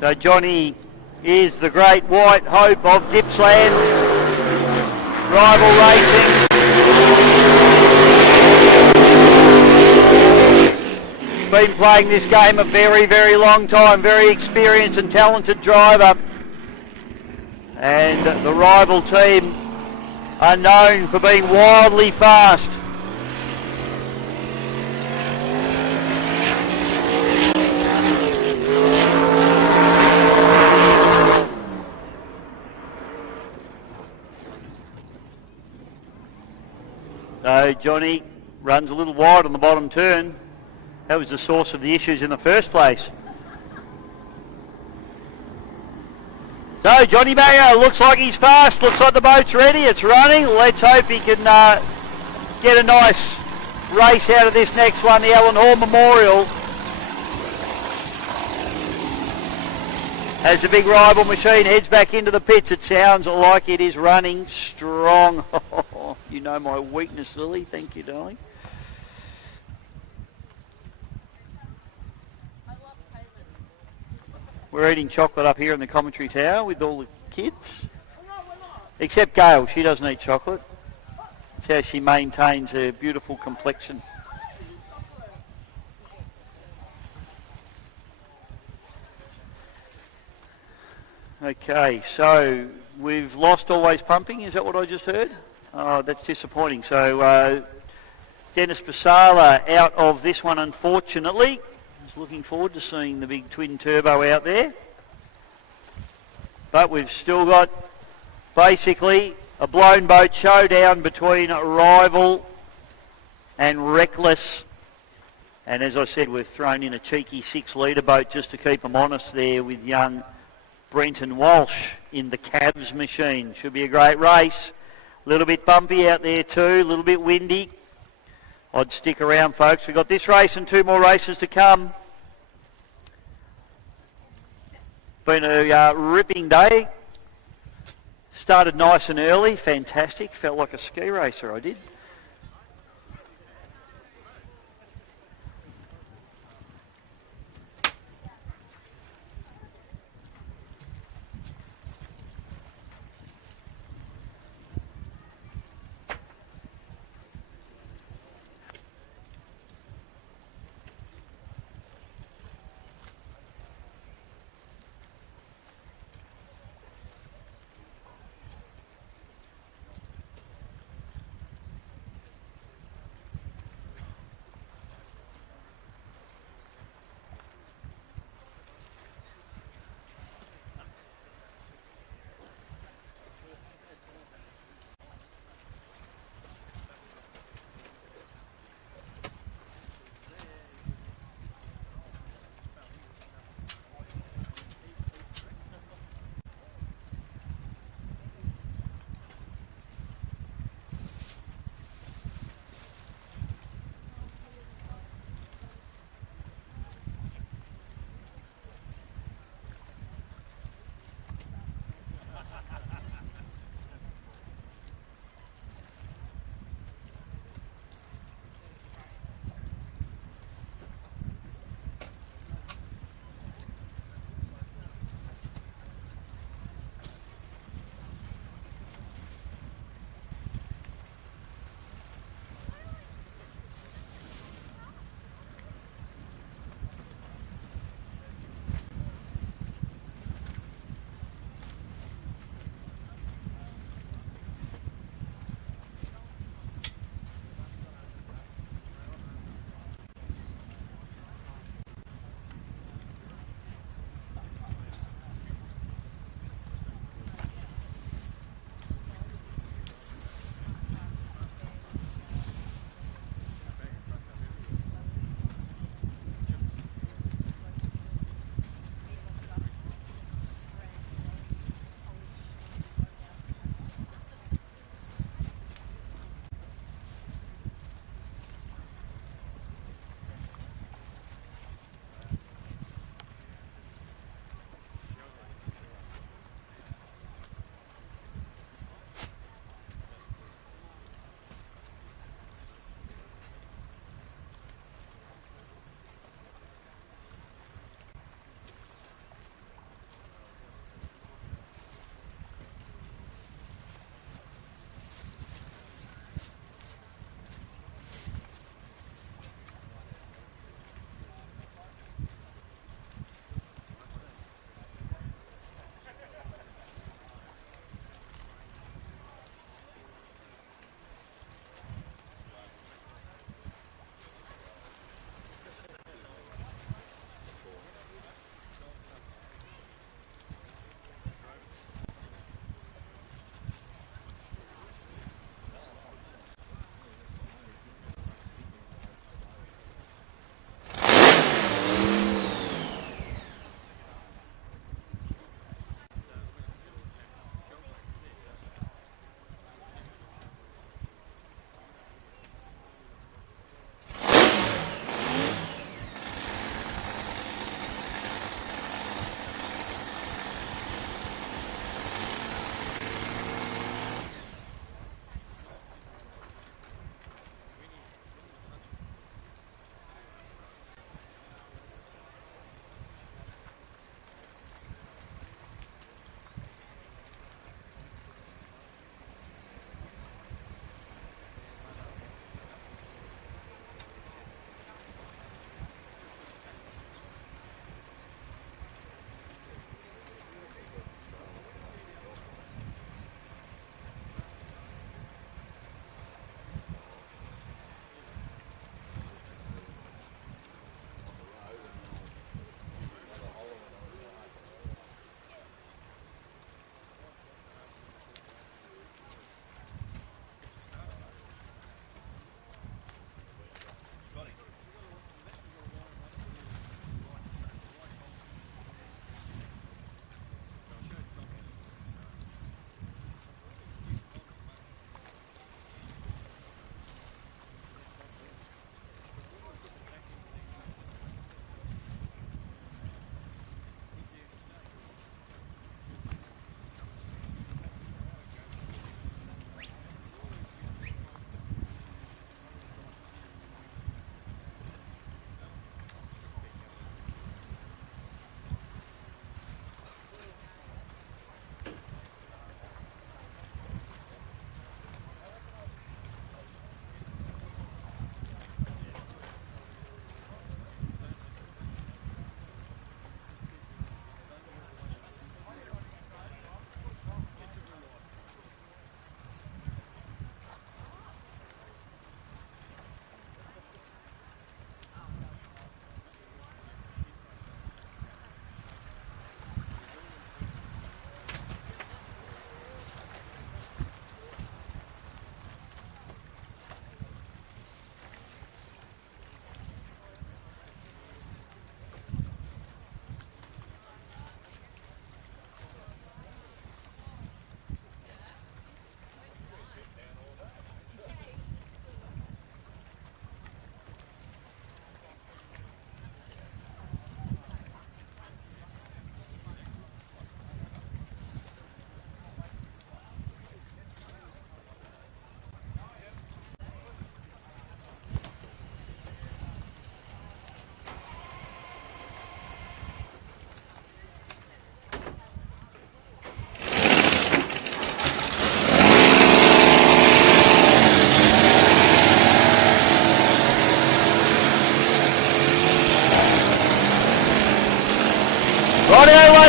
So Johnny is the great white hope of Gippsland. Rival Racing. Been playing this game a very, very long time. Very experienced and talented driver. And the rival team are known for being wildly fast. So Johnny runs a little wide on the bottom turn. That was the source of the issues in the first place. So Johnny Banger looks like he's fast, looks like the boat's ready, it's running. Let's hope he can get a nice race out of this next one, the Alan Hall Memorial. As the big rival machine heads back into the pits, it sounds like it is running strong. You know my weakness, Lily. Thank you, darling. We're eating chocolate up here in the commentary tower with all the kids. Except Gail, she doesn't eat chocolate. It's how she maintains her beautiful complexion. Okay, so we've lost Always Pumping, is that what I just heard? Oh, that's disappointing. So Dennis Basala out of this one, unfortunately. Just looking forward to seeing the big twin turbo out there. But we've still got basically a blown boat showdown between Rival and Reckless. And as I said, we've thrown in a cheeky 6-litre boat just to keep them honest there with young Brenton Walsh in the Cabs machine. Should be a great race. A little bit bumpy out there too, a little bit windy. I'd stick around, folks. We've got this race and 2 more races to come. Been a ripping day. Started nice and early, fantastic. Felt like a ski racer, I did.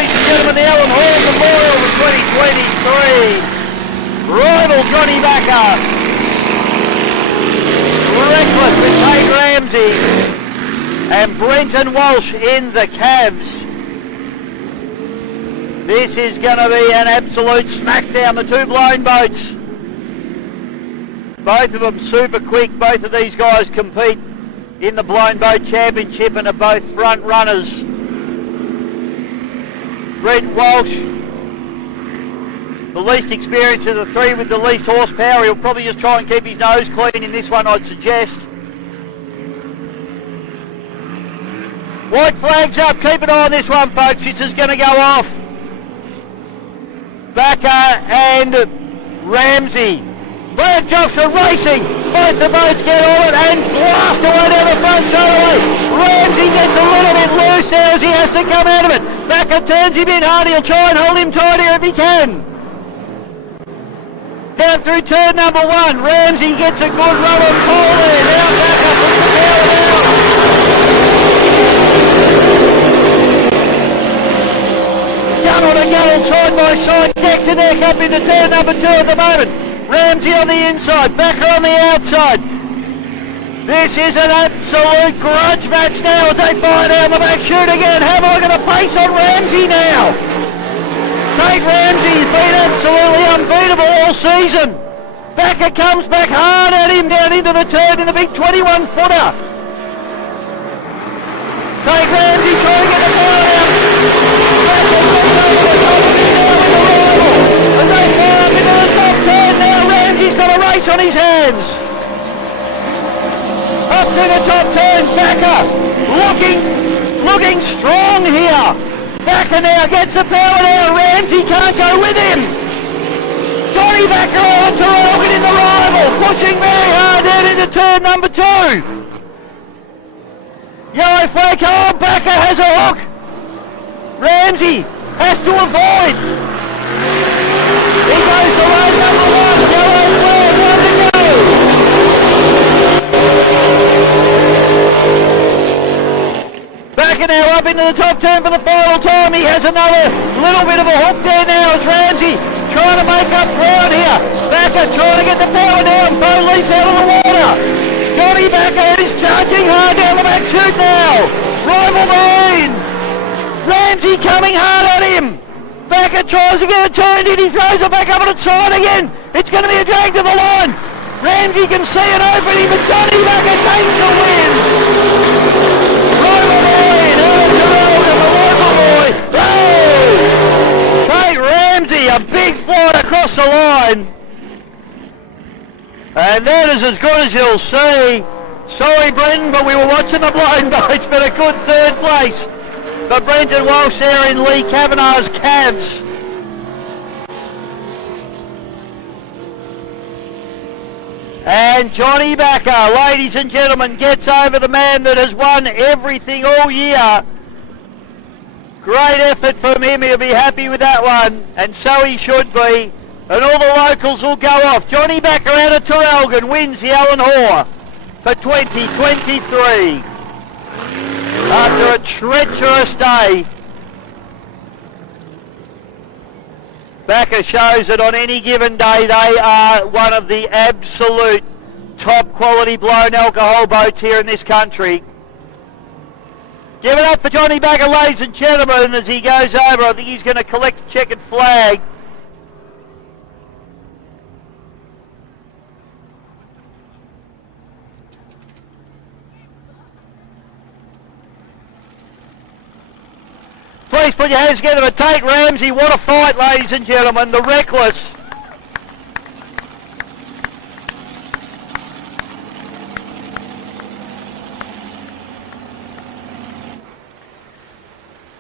ladies and gentlemen, the Alan Hall Memorial for 2023. Rival Johnny Backer. Reckless with Tate Ramsey and Brenton Walsh in the cabs. This is going to be an absolute smackdown, the two blown boats. Both of them super quick. Both of these guys compete in the Blown Boat Championship and are both front runners. Brent Walsh, the least experienced of the three with the least horsepower. He'll probably just try and keep his nose clean in this one, I'd suggest. White flags up, keep an eye on this one, folks. This is going to go off. Backer and Ramsey. Brad Johnson racing. Both the boats get on it and blast away down the front straight away. Ramsey gets a little bit loose now as he has to come out of it. Backer turns him in hard. He'll try and hold him tight here if he can. Down through turn number one. Ramsey gets a good run on pole there. Now Backer puts the power down. Gunnel to gunnel, side by side, neck to neck up into turn number two at the moment. Ramsey on the inside, Backer on the outside. This is an absolute grudge match now as they fire down the back chute again. Hamill going to pace on Ramsey now. Tate Ramsey's been absolutely unbeatable all season. Backer comes back hard at him down into the turn in the big 21-footer. Tate Ramsey trying to get the ball out. Backer comes over the top of him now with the rival. As they fire up into the top turn now, Ramsey's got a race on his hands. Up to the top turn, Backer looking strong here. Backer now gets the power down, Ramsey can't go with him. Johnny Backer over to Rogan in the rival, pushing very hard down into turn number two. Yellow flag, oh, Backer has a hook. Ramsey has to avoid. He goes to lane number one, yellow flag, one to go. Backer now up into the top turn for the final time. He has another little bit of a hook there now as Ramsey trying to make up ground here. Backer trying to get the power down. Boat leaps out of the water. Johnny Backer is charging hard down the back chute now. Rival Marine. Ramsey coming hard at him. Backer tries to get it turned in. He throws it back up on its side again. It's going to be a drag to the line. Ramsey can see it opening, but Johnny Backer takes the win. Rival Marine, the local boy. Oh! Tate Ramsey, a big flight across the line. And that is as good as you'll see. Sorry, Brenton, but we were watching the blown boats, but a good third place for Brenton Walsh there in Lee Kavanagh's cabs. And Johnny Backer, ladies and gentlemen, gets over the man that has won everything all year. Great effort from him. He'll be happy with that one, and so he should be. And all the locals will go off. Johnny Backer out of Terrelgan wins the Alan Hoare for 2023. After a treacherous day, Backer shows that on any given day they are one of the absolute top quality blown alcohol boats here in this country. Give it up for Johnny Backer, ladies and gentlemen, as he goes over. I think he's going to collect a checkered flag. Please put your hands together for Tate Ramsey. What a fight, ladies and gentlemen. The Reckless.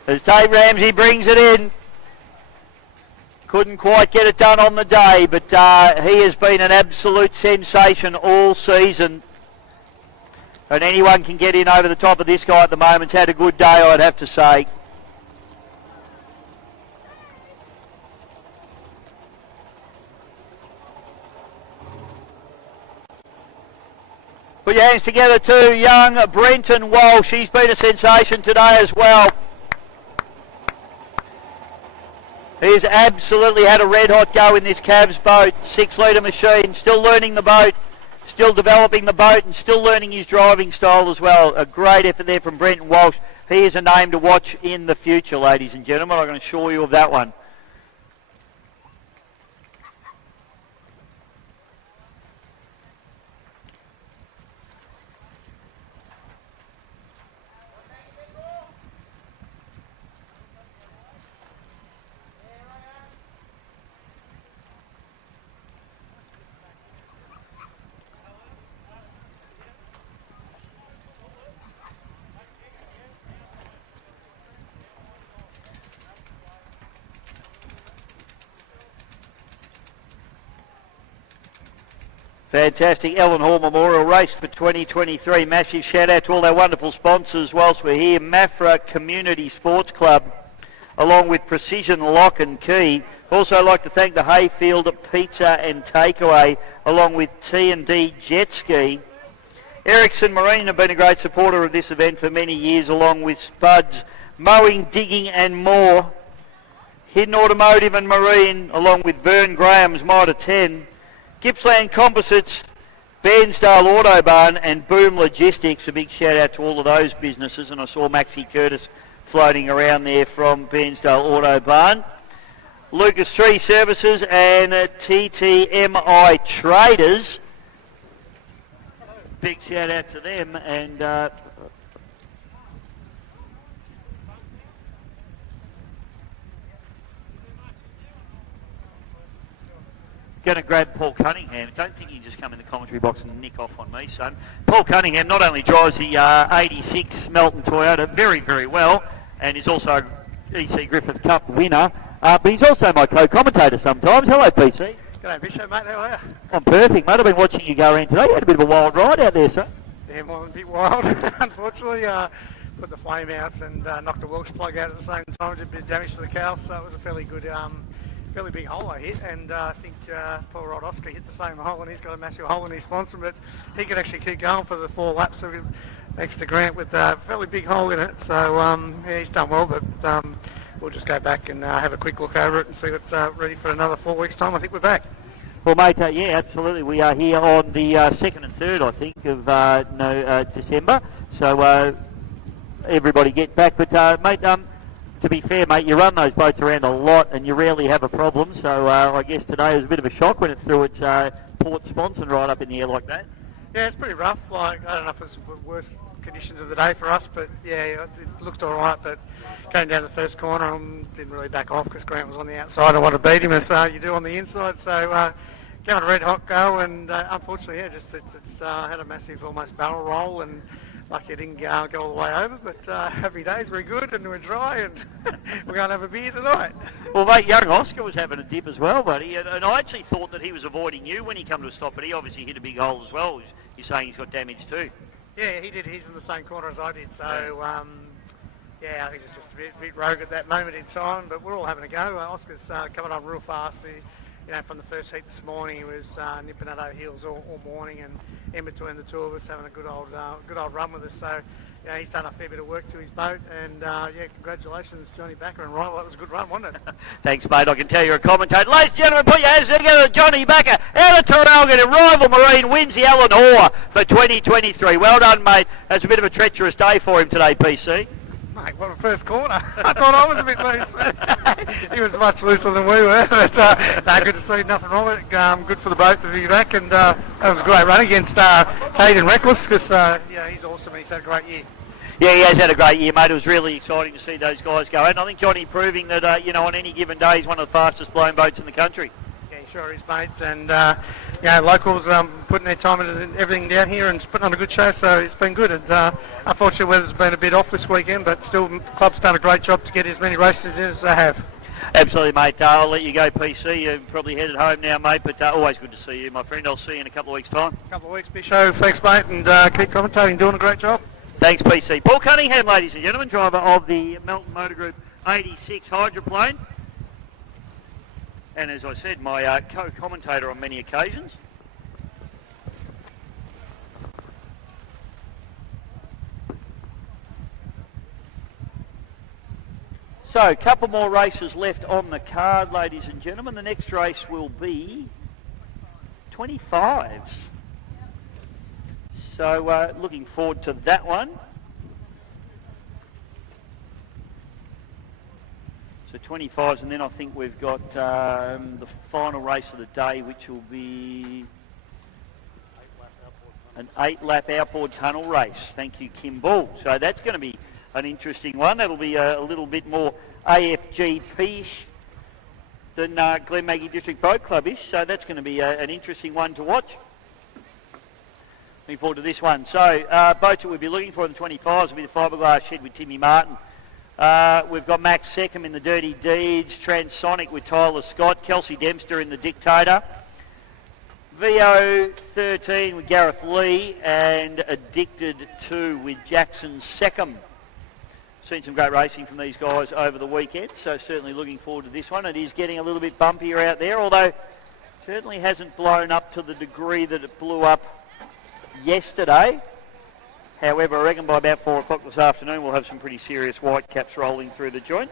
As Tate Ramsey brings it in. Couldn't quite get it done on the day, but he has been an absolute sensation all season. And anyone can get in over the top of this guy at the moment. He's had a good day, I'd have to say. Put your hands together to young Brenton Walsh. He's been a sensation today as well. He's absolutely had a red-hot go in this Cavs boat. 6-litre machine, still learning the boat, still developing the boat, and still learning his driving style as well. A great effort there from Brenton Walsh. He is a name to watch in the future, ladies and gentlemen. I can assure you of that one. Fantastic Ellen Hall Memorial Race for 2023. Massive shout out to all our wonderful sponsors whilst we're here. Mafra Community Sports Club, along with Precision Lock and Key. Also like to thank the Hayfield Pizza and Takeaway, along with T&D Jet Ski. Ericsson Marine have been a great supporter of this event for many years, along with Spuds, Mowing, Digging and more. Hidden Automotive and Marine, along with Vern Graham's Mitre 10. Gippsland Composites, Bairnsdale Autobarn and Boom Logistics. A big shout out to all of those businesses, and I saw Maxie Curtis floating around there from Bairnsdale Autobarn. Lucas Tree Services and TTMI Traders. Big shout out to them, and going to grab Paul Cunningham. Don't think you can just come in the commentary box and nick off on me, son. Paul Cunningham not only drives the 86 Melton Toyota very, very well, and is also a EC Griffith Cup winner, but he's also my co-commentator sometimes. Hello, PC. G'day, Bisho, mate. How are you? I'm perfect, mate. I've been watching you go around today. You had a bit of a wild ride out there, son. Yeah, well, a bit wild. Unfortunately, put the flame out and knocked the Welsh plug out at the same time. Did a bit of damage to the cow, so it was a fairly good, fairly big hole I hit, and I think poor Rod Oscar hit the same hole, and he's got a massive hole in his sponsor, but he could actually keep going for the 4 laps next to Grant with a fairly big hole in it. So yeah, he's done well, but we'll just go back and have a quick look over it and see what's ready for another 4 weeks' time. I think we're back. Well, mate, yeah, absolutely. We are here on the 2nd and 3rd, I think, of December. So everybody get back. But, mate, to be fair, mate, you run those boats around a lot and you rarely have a problem. So I guess today was a bit of a shock when it threw its port sponson right up in the air like that. Yeah, it's pretty rough. Like, I don't know if it's the worst conditions of the day for us, but yeah, it looked all right. But going down the first corner, didn't really back off because Grant was on the outside. I wanted to beat him as you do on the inside. So going a red hot go, and unfortunately, yeah, just it's had a massive almost barrel roll, and lucky it didn't go all the way over. But happy days, we're good and we're dry, and we're going to have a beer tonight. Well, mate, young Oscar was having a dip as well, buddy, and I actually thought that he was avoiding you when he come to a stop, but he obviously hit a big hole as well. You're saying he's got damage too. Yeah, he did. He's in the same corner as I did, so yeah, I think it's just a bit rogue at that moment in time, but we're all having a go. Oscar's coming on real fast. You know, from the first heat this morning, he was nipping at our heels all morning, and in between the two of us having a good old run with us. So, you know, he's done a fair bit of work to his boat, and yeah, congratulations, Johnny Backer and Ryle. That was a good run, wasn't it? Thanks, mate. I can tell you're a commentator. Ladies and gentlemen, put your hands together. Johnny Backer out of Traralgon, and Rival Marine wins the Alan Hoare for 2023. Well done, mate. That's a bit of a treacherous day for him today, PC. Mate, what a first corner. I thought I was a bit loose. He was much looser than we were. But no, good to see. Nothing wrong with it. Good for the boat to be back. And that was a great run against Tate and Reckless because yeah, he's awesome and he's had a great year. Yeah, he has had a great year, mate. It was really exciting to see those guys go. And I think Johnny proving that, you know, on any given day, he's one of the fastest blown boats in the country. Yeah, he sure is, mate. And, you know, locals putting their time into everything down here and putting on a good show, so it's been good. And unfortunately, weather's been a bit off this weekend, but still, the club's done a great job to get as many races in as they have. Absolutely, mate. I'll let you go, PC. You're probably headed home now, mate, but always good to see you, my friend. I'll see you in a couple of weeks' time. A couple of weeks, Bisho. Thanks, mate, and keep commentating, doing a great job. Thanks, PC. Paul Cunningham, ladies and gentlemen, driver of the Melton Motor Group 86 hydroplane. And as I said, my co-commentator on many occasions. So, a couple more races left on the card, ladies and gentlemen. The next race will be 25s. So, looking forward to that one. So 25s, and then I think we've got the final race of the day, which will be an 8-lap outboard tunnel race. Thank you, Kim Bull. So that's going to be an interesting one. That'll be a little bit more AFGP-ish than Glenmaggie District Boat Club-ish. So that's going to be an interesting one to watch. Looking forward to this one. So boats that we'll be looking for in the 25s will be the Fiberglass Shed with Timmy Martin. We've got Max Seckham in the Dirty Deeds, Transonic with Tyler Scott, Kelsey Dempster in the Dictator, VO 13 with Gareth Lee, and Addicted 2 with Jackson Seckham. Seen some great racing from these guys over the weekend, so certainly looking forward to this one. It is getting a little bit bumpier out there, although certainly hasn't blown up to the degree that it blew up yesterday. However, I reckon by about 4 o'clock this afternoon we'll have some pretty serious white caps rolling through the joint.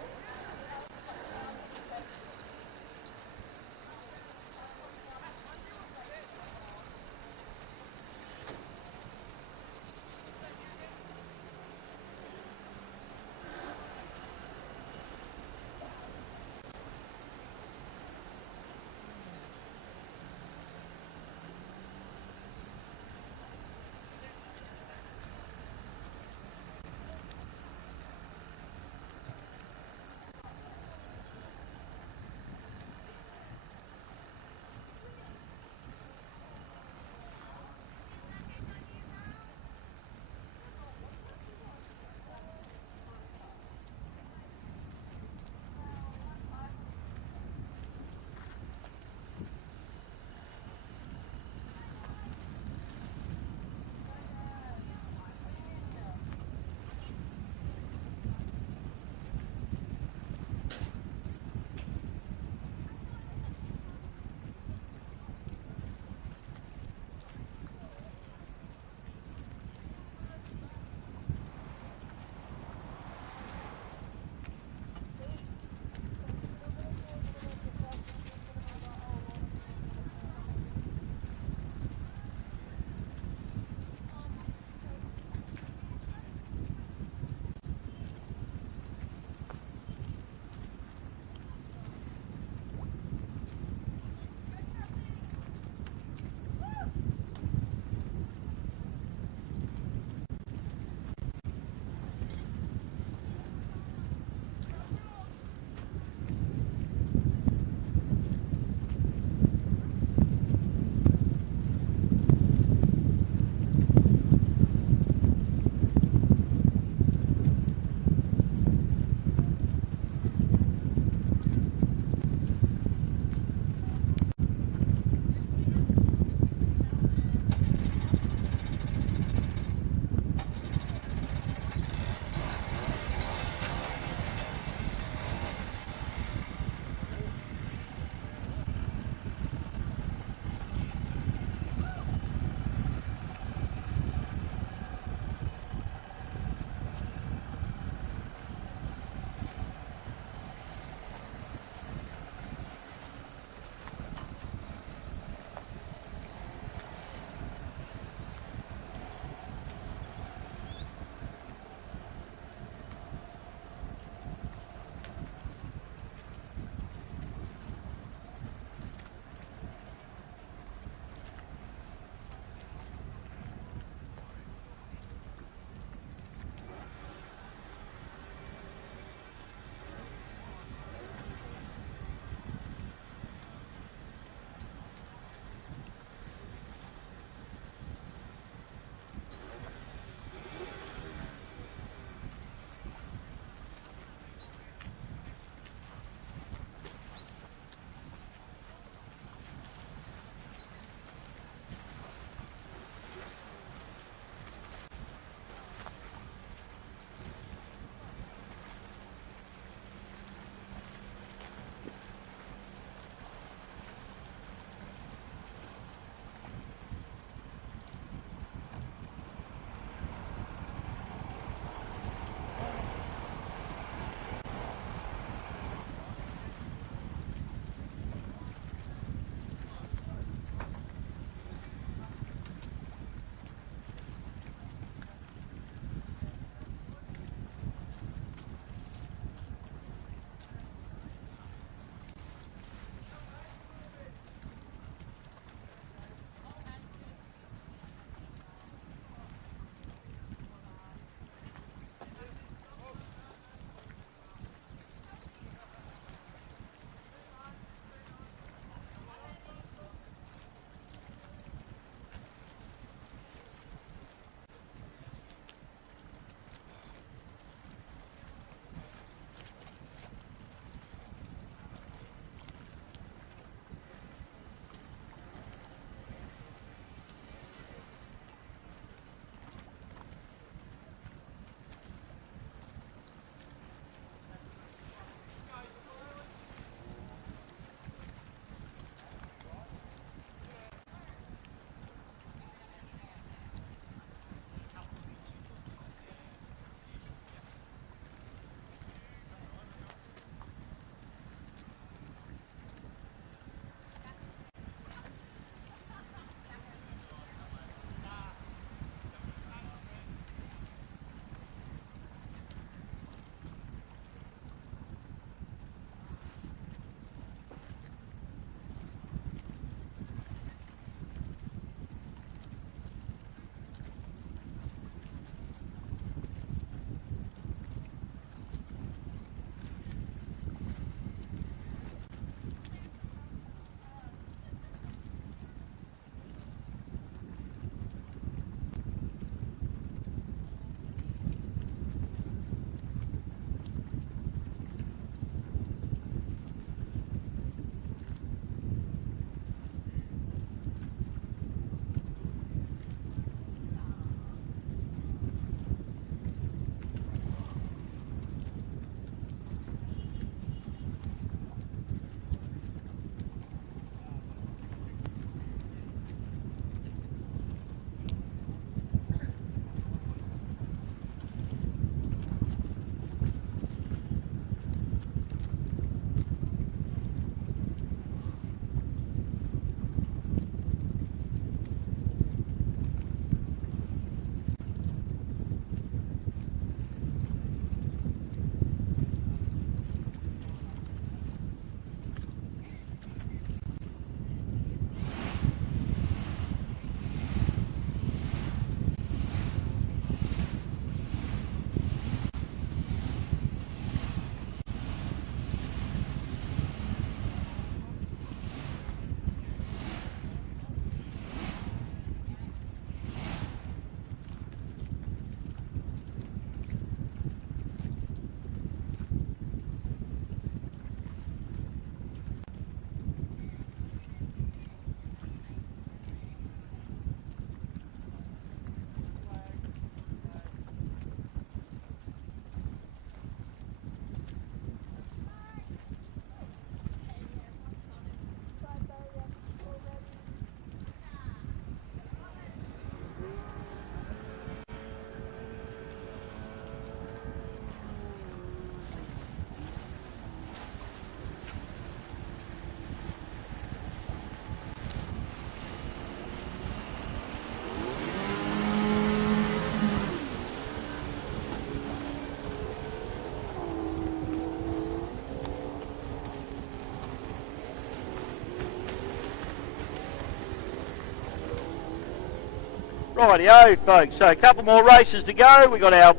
Rightio, folks. So a couple more races to go. We've got our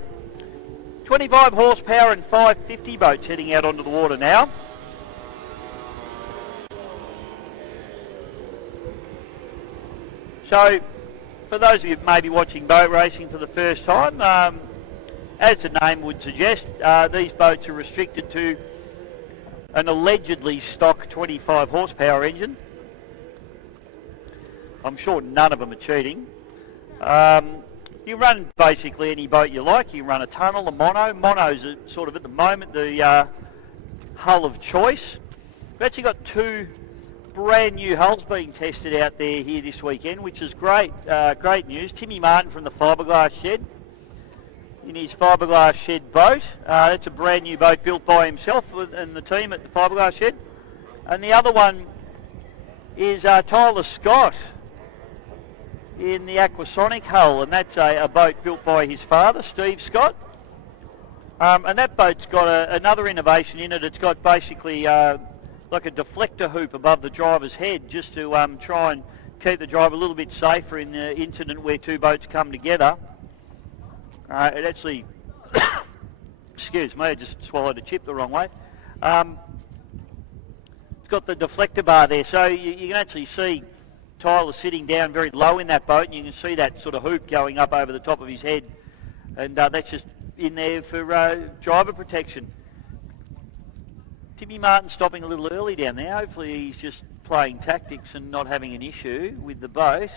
25 horsepower and 550 boats heading out onto the water now. So, for those of you maybe watching boat racing for the first time, as the name would suggest, these boats are restricted to an allegedly stock 25 horsepower engine. I'm sure none of them are cheating. You run basically any boat you like. You run a tunnel, a mono. Monos are sort of at the moment the hull of choice. We've actually got two brand new hulls being tested out there here this weekend, which is great. Great news. Timmy Martin from the Fiberglass Shed in his Fiberglass Shed boat. That's a brand new boat built by himself and the team at the Fiberglass Shed. And the other one is Tyler Scott in the Aquasonic hull, and that's a boat built by his father, Steve Scott. And that boat's got another innovation in it. It's got basically like a deflector hoop above the driver's head, just to try and keep the driver a little bit safer in the incident where two boats come together. It actually, excuse me, I just swallowed a chip the wrong way. It's got the deflector bar there, so you can actually see Tyler sitting down very low in that boat, and you can see that sort of hoop going up over the top of his head, and that's just in there for driver protection. Timmy Martin stopping a little early down there. Hopefully he's just playing tactics and not having an issue with the boat.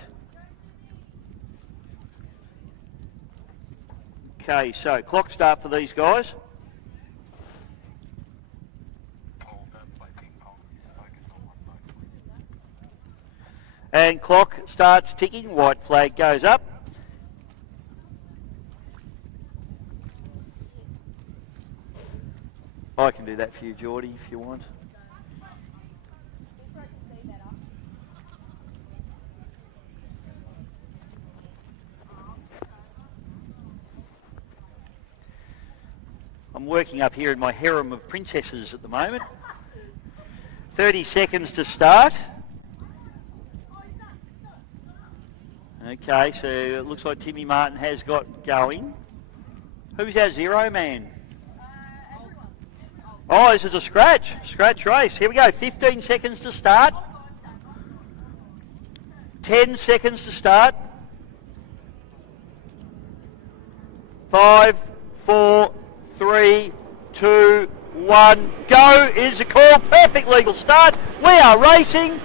Okay, so clock start for these guys. And clock starts ticking. White flag goes up. I can do that for you, Geordie, if you want. I'm working up here in my harem of princesses at the moment. 30 seconds to start. Okay, so it looks like Timmy Martin has got going. Who's our zero man? Oh, this is a scratch race. Here we go, 15 seconds to start. 10 seconds to start. 5, 4, 3, 2, 1, go is the call. Perfect legal start. We are racing,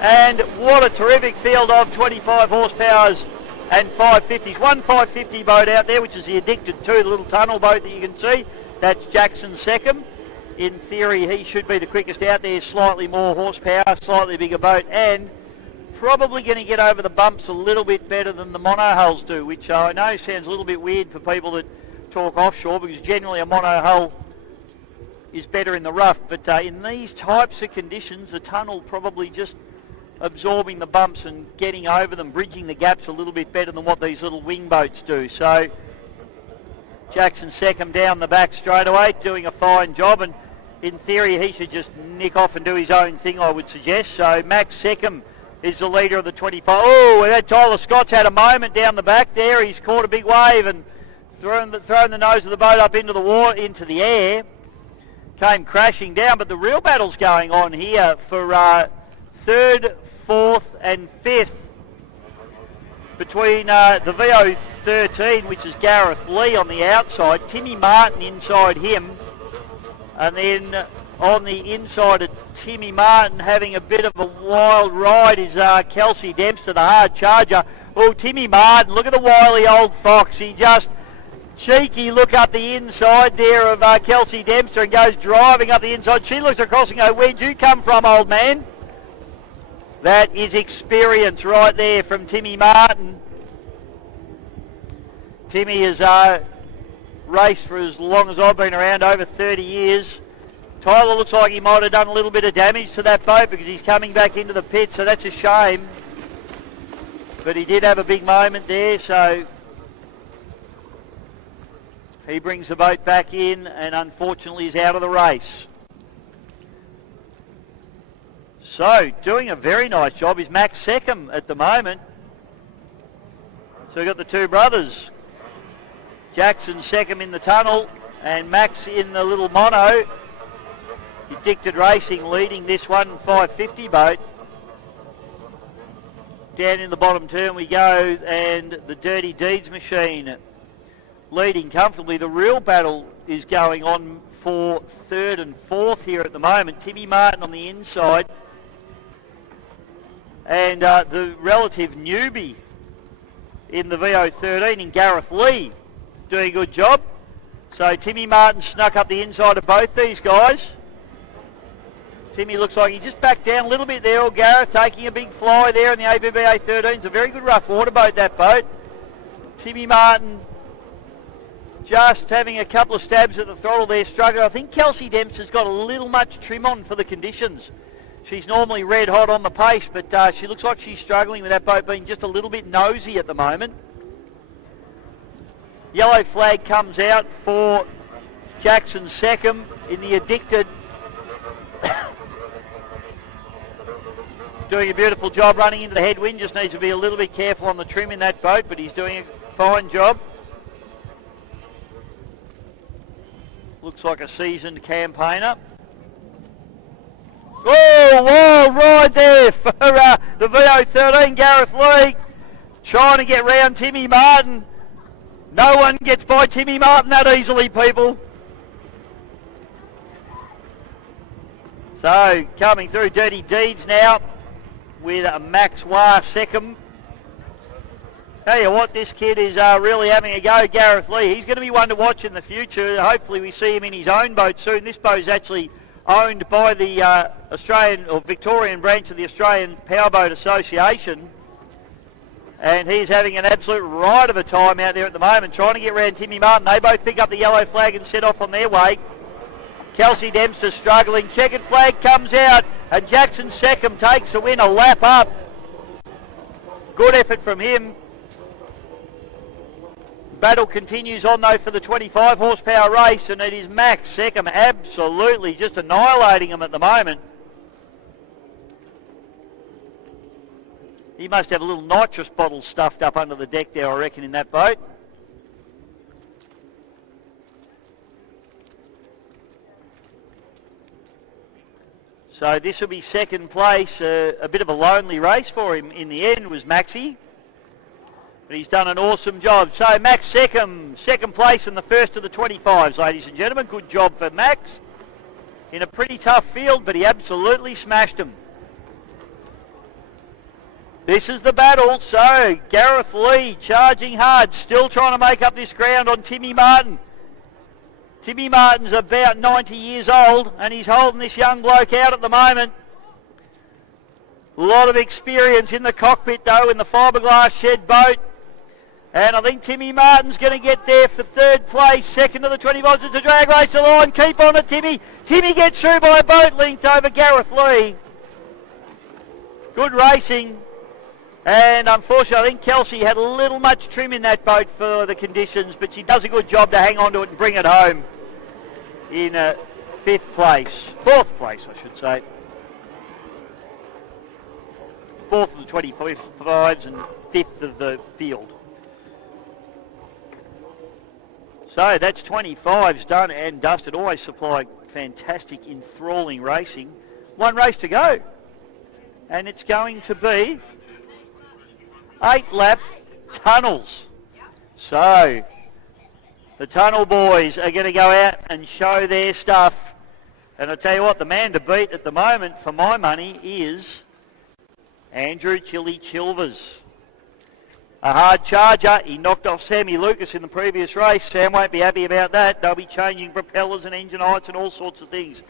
and what a terrific field of 25 horsepowers and 550s. One 550 boat out there, which is the Addicted 2, the little tunnel boat that you can see. That's Jackson Seckham. In theory, he should be the quickest out there. Slightly more horsepower, slightly bigger boat, and probably going to get over the bumps a little bit better than the mono hulls do, which I know sounds a little bit weird for people that talk offshore, because generally a mono hull is better in the rough, but in these types of conditions, the tunnel probably just absorbing the bumps and getting over them, bridging the gaps a little bit better than what these little wing boats do. So Jackson Seckham down the back straight away, doing a fine job, and in theory he should just nick off and do his own thing, I would suggest. So Max Seckham is the leader of the 25. Oh, that Tyler Scott's had a moment down the back there. He's caught a big wave and thrown the nose of the boat up into the water, into the air. Came crashing down, but the real battle's going on here for third, fourth and fifth between the VO13, which is Gareth Lee on the outside, Timmy Martin inside him, and then on the inside of Timmy Martin having a bit of a wild ride is Kelsey Dempster, the hard charger. Oh, Timmy Martin, look at the wily old fox. He just cheeky look up the inside there of Kelsey Dempster and goes driving up the inside. She looks across and goes, where'd you come from, old man? That is experience right there from Timmy Martin. Timmy has raced for as long as I've been around, over 30 years. Tyler looks like he might have done a little bit of damage to that boat because he's coming back into the pit, so that's a shame. But he did have a big moment there, so he brings the boat back in and unfortunately is out of the race. So, doing a very nice job is Max Seckham at the moment. So we've got the two brothers. Jackson second in the tunnel and Max in the little mono. Addicted Racing leading this 550 boat. Down in the bottom turn we go, and the Dirty Deeds machine leading comfortably. The real battle is going on for third and fourth here at the moment. Timmy Martin on the inside, and the relative newbie in the VO13 in Gareth Lee doing a good job. So Timmy Martin snuck up the inside of both these guys. Timmy looks like he just backed down a little bit there, or Gareth taking a big fly there in the ABB A13. It's a very good rough water boat, that boat. Timmy Martin just having a couple of stabs at the throttle there, struggling. I think Kelsey Dempster's got a little much trim on for the conditions. She's normally red hot on the pace, but she looks like she's struggling with that boat being just a little bit nosy at the moment. Yellow flag comes out for Jackson second in the Addicted. Doing a beautiful job running into the headwind. Just needs to be a little bit careful on the trim in that boat, but he's doing a fine job. Looks like a seasoned campaigner. Oh, wild ride there for the VO13, Gareth Lee. Trying to get round Timmy Martin. No one gets by Timmy Martin that easily, people. So, coming through Dirty Deeds now with Max Wah second. Tell you what, this kid is really having a go, Gareth Lee. He's going to be one to watch in the future. Hopefully we see him in his own boat soon. This boat is actually owned by the Australian or Victorian branch of the Australian Powerboat Association. And he's having an absolute ride of a time out there at the moment, trying to get around Timmy Martin. They both pick up the yellow flag and set off on their way. Kelsey Dempster struggling. Checkered flag comes out, and Jackson second takes the win, a lap up. Good effort from him. Battle continues on though for the 25 horsepower race, and it is Max second, absolutely just annihilating him at the moment. He must have a little nitrous bottle stuffed up under the deck there, I reckon, in that boat. So this will be second place. A bit of a lonely race for him in the end was Maxie. But he's done an awesome job. So Max second place in the first of the 25s, ladies and gentlemen. Good job for Max. In a pretty tough field, but he absolutely smashed him. This is the battle. So Gareth Lee charging hard, still trying to make up this ground on Timmy Martin. Timmy Martin's about 90 years old, and he's holding this young bloke out at the moment. A lot of experience in the cockpit, though, in the fiberglass shed boat. And I think Timmy Martin's going to get there for third place. Second to the 25s. It's a drag race to line. Keep on it, Timmy. Timmy gets through by a boat length over Gareth Lee. Good racing. And unfortunately, I think Kelsey had a little much trim in that boat for the conditions, but she does a good job to hang on to it and bring it home in fourth place, I should say. Fourth of the 25s and fifth of the field. So that's 25s done and dusted. Always supply fantastic, enthralling racing. One race to go. And it's going to be 8-lap tunnels. So the tunnel boys are going to go out and show their stuff. And I tell you what, the man to beat at the moment, for my money, is Andrew Chili Chilvers. A hard charger. He knocked off Sammy Lucas in the previous race. Sam won't be happy about that. They'll be changing propellers and engine heights and all sorts of things.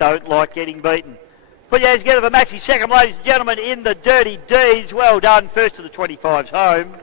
Don't like getting beaten. Put your hands together for Maxie second, ladies and gentlemen, in the Dirty Deeds. Well done. First of the 25s home.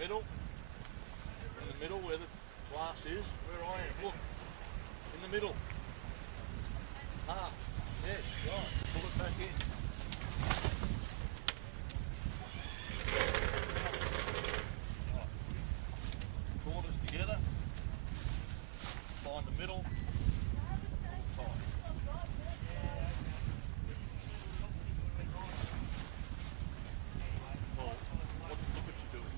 middle. In the middle where the glass is, where I am. Look, in the middle. Half. Yes, right. Pull it back in. Right. Corners together. Find the middle. Tight. Well, look what you're doing.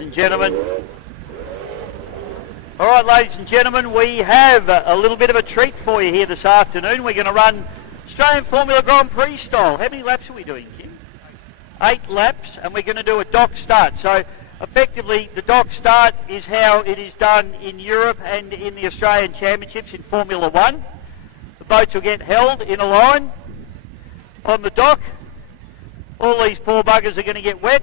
and gentlemen. All right, ladies and gentlemen, we have a little bit of a treat for you here this afternoon. We're going to run Australian Formula Grand Prix style. How many laps are we doing, Kim? 8 laps, and we're going to do a dock start. So effectively, the dock start is how it is done in Europe and in the Australian Championships in Formula 1. The boats will get held in a line on the dock. All these poor buggers are going to get wet.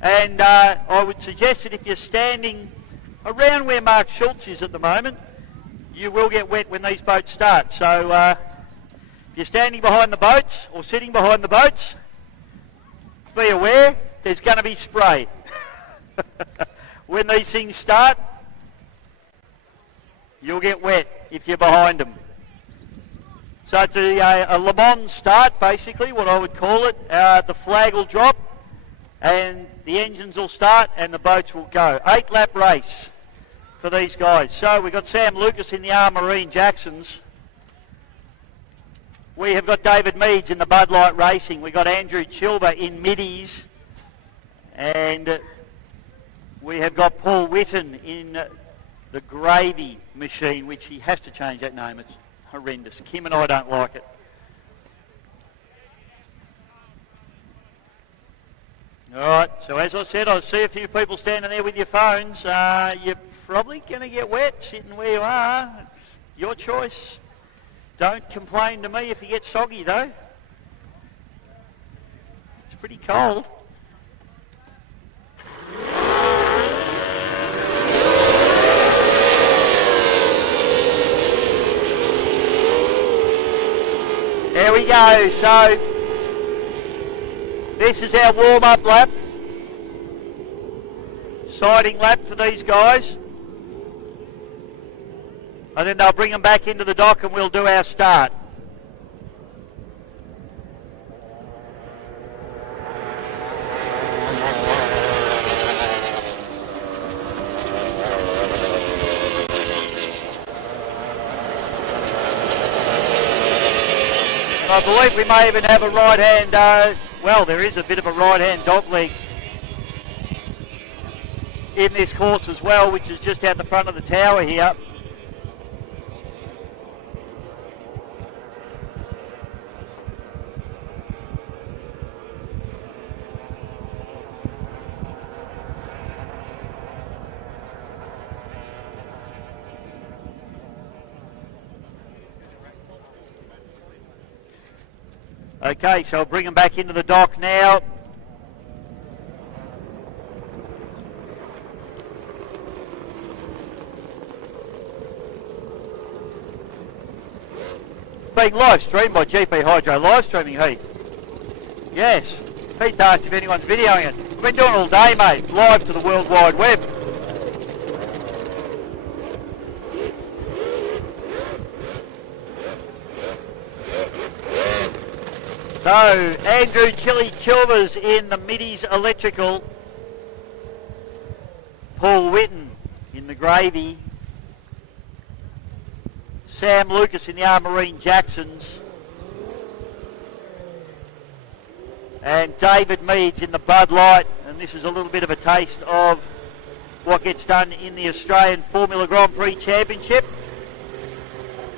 And I would suggest that if you're standing around where Mark Schultz is at the moment, you will get wet when these boats start. So if you're standing behind the boats or sitting behind the boats, be aware there's going to be spray. When these things start, you'll get wet if you're behind them. So it's a Le Mans start, basically, what I would call it. The flag will drop and the engines will start and the boats will go. 8-lap race for these guys. So we've got Sam Lucas in the R Marine Jacksons. We have got David Meads in the Bud Light Racing. We've got Andrew Chilber in Middies. And we have got Paul Witten in the Gravy Machine, which he has to change that name. It's horrendous. Kim and I don't like it. All right, so as I said, I see a few people standing there with your phones. You're probably going to get wet sitting where you are. It's your choice. Don't complain to me if you get soggy, though. It's pretty cold. There we go. So this is our warm-up lap. Siding lap for these guys. And then they'll bring them back into the dock and we'll do our start. I believe we may even have a right-hand, well, there is a bit of a right-hand dog leg in this course as well, which is just out the front of the tower here. Okay, so I'll bring them back into the dock now. Being live streamed by GP Hydro, live streaming Heath. Yes, Heath asked if anyone's videoing it. We've been doing it all day, mate, live to the World Wide Web. So, Andrew Chili Chilvers in the Middies Electrical. Paul Witten in the Gravy. Sam Lucas in the R Marine Jacksons. And David Meads in the Bud Light. And this is a little bit of a taste of what gets done in the Australian Formula Grand Prix Championship.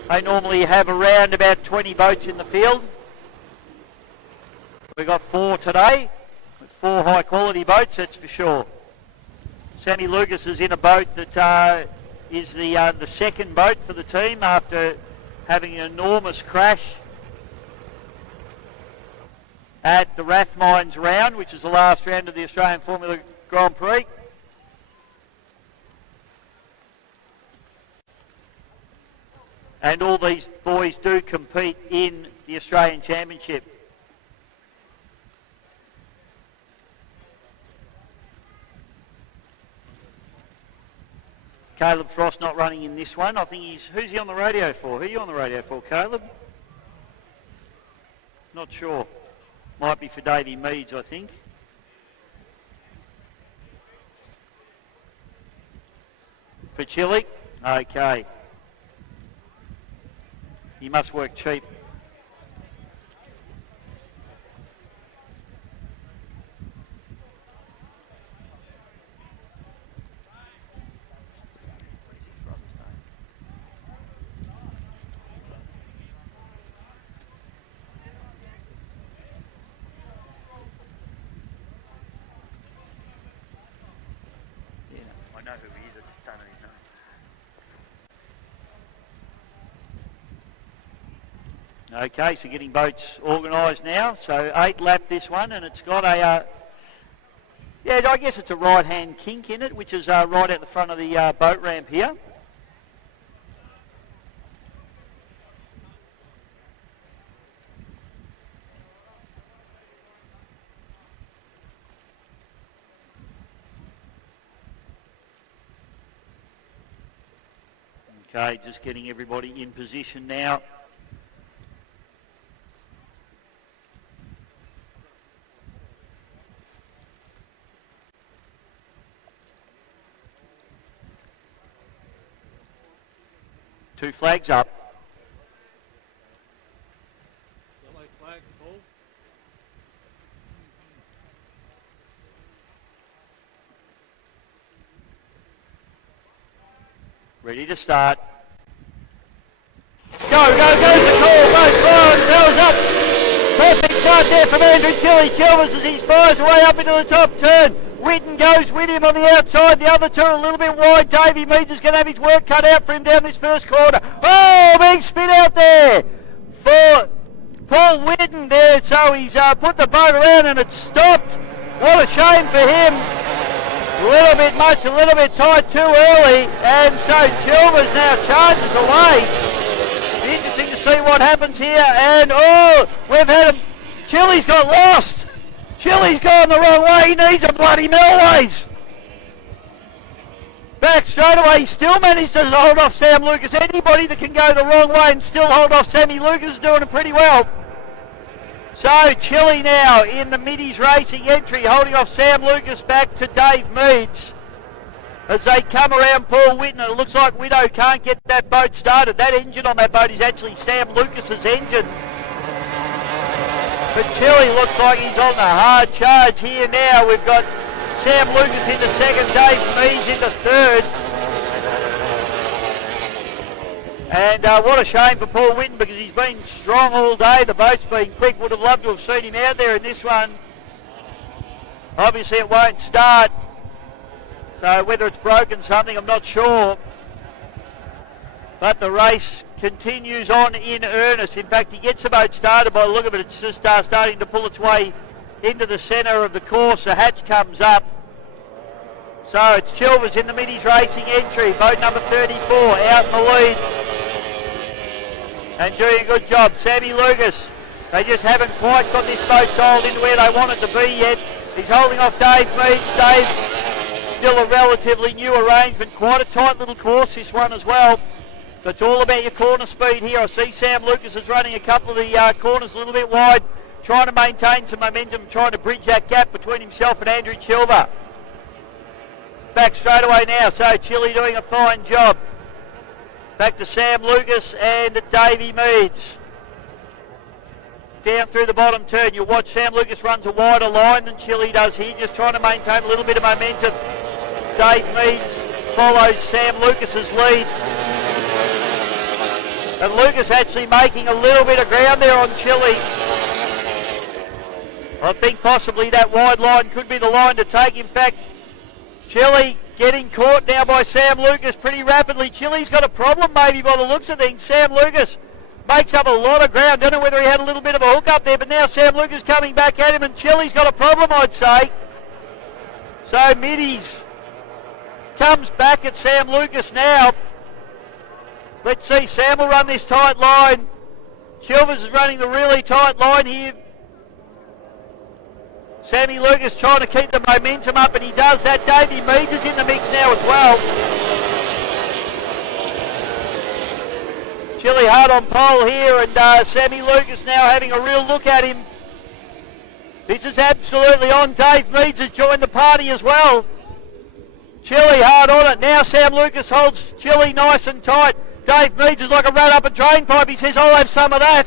They normally have around about 20 boats in the field. We've got 4 today, with 4 high quality boats, that's for sure. Sammy Lucas is in a boat that is the second boat for the team after having an enormous crash at the Rathmines round, which is the last round of the Australian Formula Grand Prix. And all these boys do compete in the Australian Championship. Caleb Frost not running in this one. I think who's he on the radio for? Who are you on the radio for, Caleb? Not sure. Might be for Davey Meads, I think. For Chile? Okay. He must work cheap. know who he is, I just don't know his name. Okay, so getting boats organised now. So 8 lap this one, and it's got a, yeah, I guess it's a right-hand kink in it, which is right at the front of the boat ramp here. Okay, just getting everybody in position now. Two flags up. Yellow flag, Paul. Ready to start. Go, go, goes the call. Both flying, bells up. Perfect start there from Andrew Chilvers as he fires away up into the top turn. Whitten goes with him on the outside. The other two are a little bit wide. Davey Meads is going to have his work cut out for him down this first corner. Oh, big spin out there for Paul Whitten there. So he's put the boat around and it's stopped. What a shame for him. A little bit much, a little bit tight too early, and so Chilvers now charges away. Interesting to see what happens here, and oh, we've had him. Chili's got lost. Chili's gone the wrong way. He needs a bloody Melways. Back straight away, he still managed to hold off Sam Lucas. Anybody that can go the wrong way and still hold off Sammy Lucas is doing it pretty well. So Chili now in the Middies Racing entry, holding off Sam Lucas back to Dave Meads. As they come around Paul Whitten, it looks like Widow can't get that boat started. That engine on that boat is actually Sam Lucas's engine. But Chili looks like he's on the hard charge here now. We've got Sam Lucas into second, Dave Meads into third. And what a shame for Paul Whitten because he's been strong all day. The boat's been quick. Would have loved to have seen him out there in this one. Obviously it won't start. So whether it's broken something, I'm not sure. But the race continues on in earnest. In fact, he gets the boat started by the look of it. It's just starting to pull its way into the centre of the course. The hatch comes up. So it's Chilvers in the Middies Racing entry. Boat number 34 out in the lead. And doing a good job. Sammy Lucas, they just haven't quite got this boat sold into where they want it to be yet. He's holding off Dave Meads. Dave, still a relatively new arrangement. Quite a tight little course, this one as well. So it's all about your corner speed here. I see Sam Lucas is running a couple of the corners a little bit wide, trying to maintain some momentum, trying to bridge that gap between himself and Andrew Chilver. Back straight away now, so Chili doing a fine job. Back to Sam Lucas and Davey Meads. Down through the bottom turn, you'll watch Sam Lucas runs a wider line than Chili does here, just trying to maintain a little bit of momentum. Dave Meads follows Sam Lucas's lead. And Lucas actually making a little bit of ground there on Chili. I think possibly that wide line could be the line to take. In fact, Chili getting caught now by Sam Lucas pretty rapidly. Chili's got a problem maybe by the looks of things. Sam Lucas makes up a lot of ground. Don't know whether he had a little bit of a hook up there, but now Sam Lucas coming back at him and Chili's got a problem, I'd say. So Middies comes back at Sam Lucas now. Let's see, Sam will run this tight line. Chilvers is running the really tight line here. Sammy Lucas trying to keep the momentum up, and he does that. Davey Meads is in the mix now as well. Chili hard on pole here, and Sammy Lucas now having a real look at him. This is absolutely on. Dave Meads has joined the party as well. Chili hard on it. Now Sam Lucas holds Chili nice and tight. Dave Meads is like a rat up a drain pipe. He says, I'll have some of that.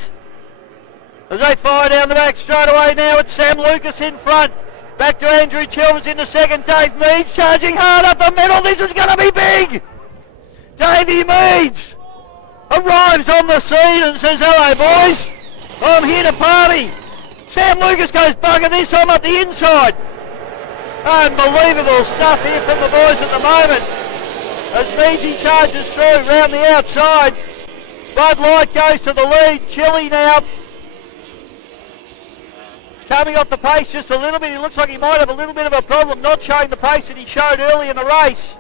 As they fire down the back straight away now, it's Sam Lucas in front. Back to Andrew Chilvers in the second. Dave Meads charging hard up the middle. This is going to be big. Davey Meads arrives on the scene and says, hello boys, I'm here to party. Sam Lucas goes, bugger this, I'm at the inside. Unbelievable stuff here from the boys at the moment. As Measy charges through round the outside. Bud Light goes to the lead. Chili now coming off the pace just a little bit. He looks like he might have a little bit of a problem not showing the pace that he showed early in the race.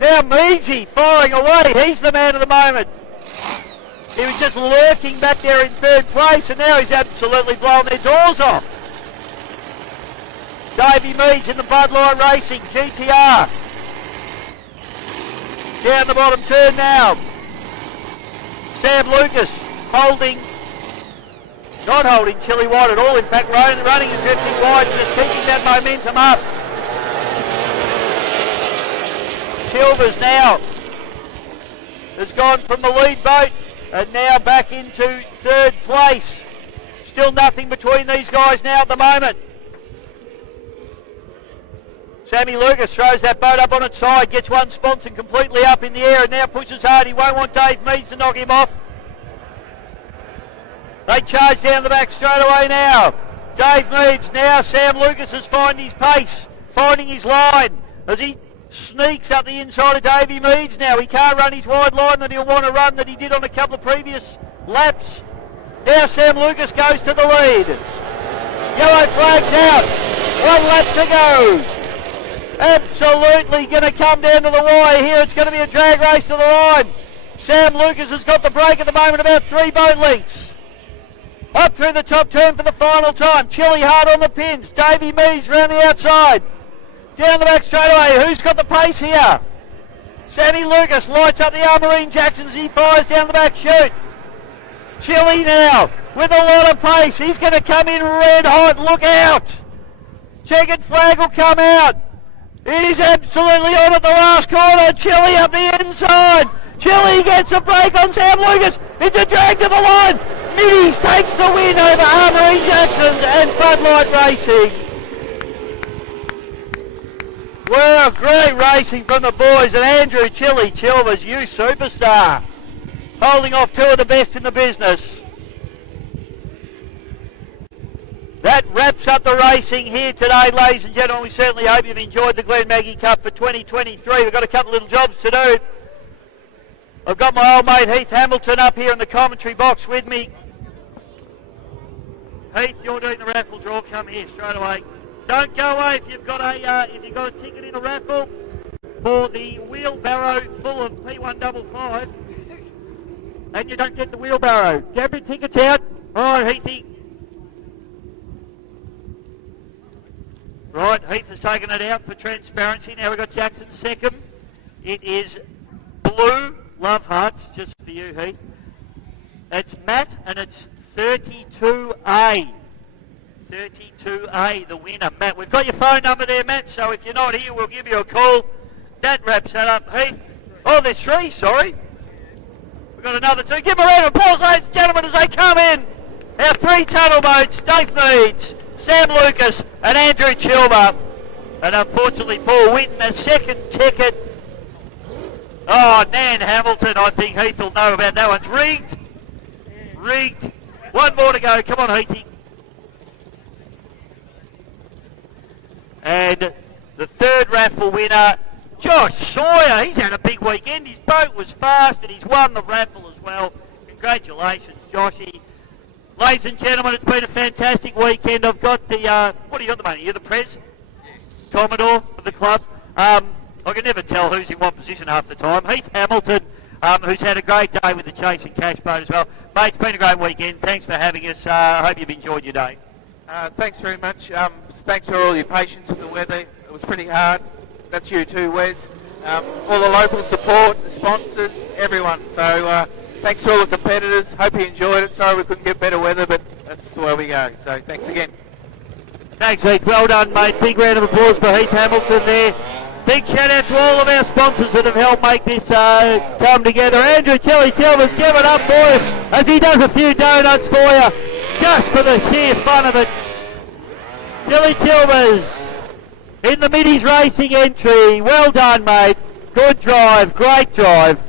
Now Measy firing away. He's the man of the moment. He was just lurking back there in third place, and now he's absolutely blown their doors off. Davey Meads in the Bud Light Racing GTR. Down the bottom turn now. Sam Lucas holding, not holding Chili White at all, in fact running and drifting wide and just keeping that momentum up. Silvers now has gone from the lead boat and now back into third place. Still nothing between these guys now at the moment. Sammy Lucas throws that boat up on its side, gets one sponson completely up in the air and now pushes hard. He won't want Dave Meads to knock him off. They charge down the back straight away now. Dave Meads now. Sam Lucas is finding his pace, finding his line as he sneaks up the inside of Davey Meads now. He can't run his wide line that he'll want to run that he did on a couple of previous laps. Now Sam Lucas goes to the lead. Yellow flag's out. 1 lap to go. Absolutely going to come down to the wire here. It's going to be a drag race to the line. Sam Lucas has got the break at the moment, about 3 boat lengths. Up through the top turn for the final time. Chili hard on the pins. Davey Meads round the outside. Down the back straightaway. Who's got the pace here? Sammy Lucas lights up the Armourine Jacksons. He fires down the back chute. Chili now with a lot of pace. He's going to come in red hot. Look out. Checkered flag will come out. It is absolutely on at the last corner. Chili up the inside. Chili gets a break on Sam Lucas. It's a drag to the line. Middies takes the win over Armourine Jacksons and Bud Light Racing. Well, great racing from the boys, and Andrew Chili Chilvers, you superstar, holding off 2 of the best in the business. That wraps up the racing here today, ladies and gentlemen. We certainly hope you've enjoyed the Glenmaggie Cup for 2023. We've got a couple of little jobs to do. I've got my old mate Heath Hamilton up here in the commentary box with me. Heath, you're doing the raffle draw. Come here straight away. Don't go away if you've got a ticket in a raffle for the wheelbarrow full of P155, and you don't get the wheelbarrow. Grab your tickets out. All right, Heathy. Right, Heath has taken it out for transparency. Now we've got Jackson second. It is blue love hearts, just for you, Heath. It's Matt, and it's 32A. 32A, the winner, Matt. We've got your phone number there, Matt, so if you're not here, we'll give you a call. That wraps that up, Heath. Oh, there's 3, sorry. We've got another 2. Give them a round of applause, ladies and gentlemen, as they come in. Our 3 tunnel boats, Dave Meads, Sam Lucas, and Andrew Chilver. And unfortunately, Paul Whitten, the second ticket. Oh, Nan Hamilton, I think Heath will know about that one's rigged. Rigged. 1 more to go. Come on, Heathy. And the 3rd raffle winner, Josh Sawyer. He's had a big weekend. His boat was fast and he's won the raffle as well. Congratulations, Joshy. Ladies and gentlemen, it's been a fantastic weekend. I've got the, what are you at the moment? You're the Prez? Commodore of the club. I can never tell who's in what position half the time. Heath Hamilton, who's had a great day with the Chase and Cash boat as well. Mate, it's been a great weekend. Thanks for having us. I hope you've enjoyed your day. Thanks very much. Thanks for all your patience with the weather. It was pretty hard. That's you too, Wes. All the local support, the sponsors, everyone. So thanks to all the competitors. Hope you enjoyed it. Sorry we couldn't get better weather, but that's the way we go. So thanks again. Thanks, Heath. Well done, mate. Big round of applause for Heath Hamilton there. Big shout out to all of our sponsors that have helped make this come together. Andrew Chili Chilvers, give it up for him as he does a few donuts for you, just for the sheer fun of it. Chili Chilvers in the Middies Racing entry. Well done, mate. Good drive, great drive.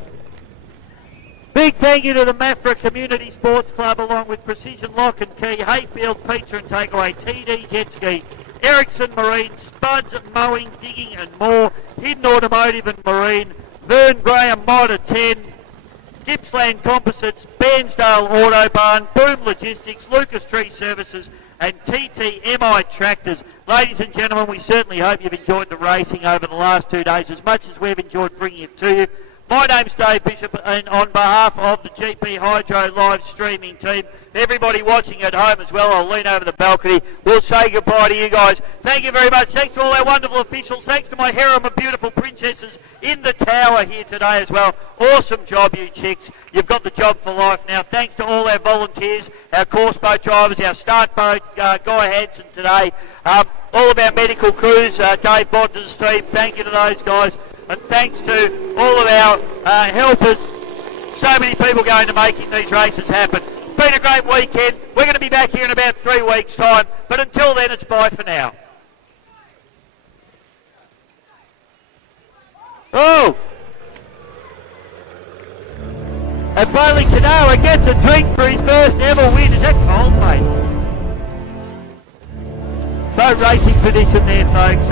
Big thank you to the Maffra Community Sports Club along with Precision Lock and Key, Hayfield Pizza and Takeaway, TD Jet Ski, Ericsson Marine, Spuds Mowing, Digging and more, Hidden Automotive and Marine, Vern Graham Motor 10, Gippsland Composites, Bairnsdale Autobarn, Boom Logistics, Lucas Tree Services and TTMI Tractors. Ladies and gentlemen, we certainly hope you've enjoyed the racing over the last 2 days as much as we've enjoyed bringing it to you. My name's Dave Bishop, and on behalf of the GP Hydro live streaming team, everybody watching at home as well, I'll lean over the balcony. We'll say goodbye to you guys. Thank you very much. Thanks to all our wonderful officials. Thanks to my harem of beautiful princesses in the tower here today as well. Awesome job, you chicks. You've got the job for life now. Thanks to all our volunteers, our course boat drivers, our start boat Guy Hansen today, all of our medical crews, Dave Bodden's team. Thank you to those guys. And thanks to all of our helpers, so many people going to making these races happen. It's been a great weekend. We're going to be back here in about 3 weeks' time. But until then, it's bye for now. Oh! And Bailey Canoa gets a drink for his first ever win. Is that cold, mate? Boat racing tradition there, folks.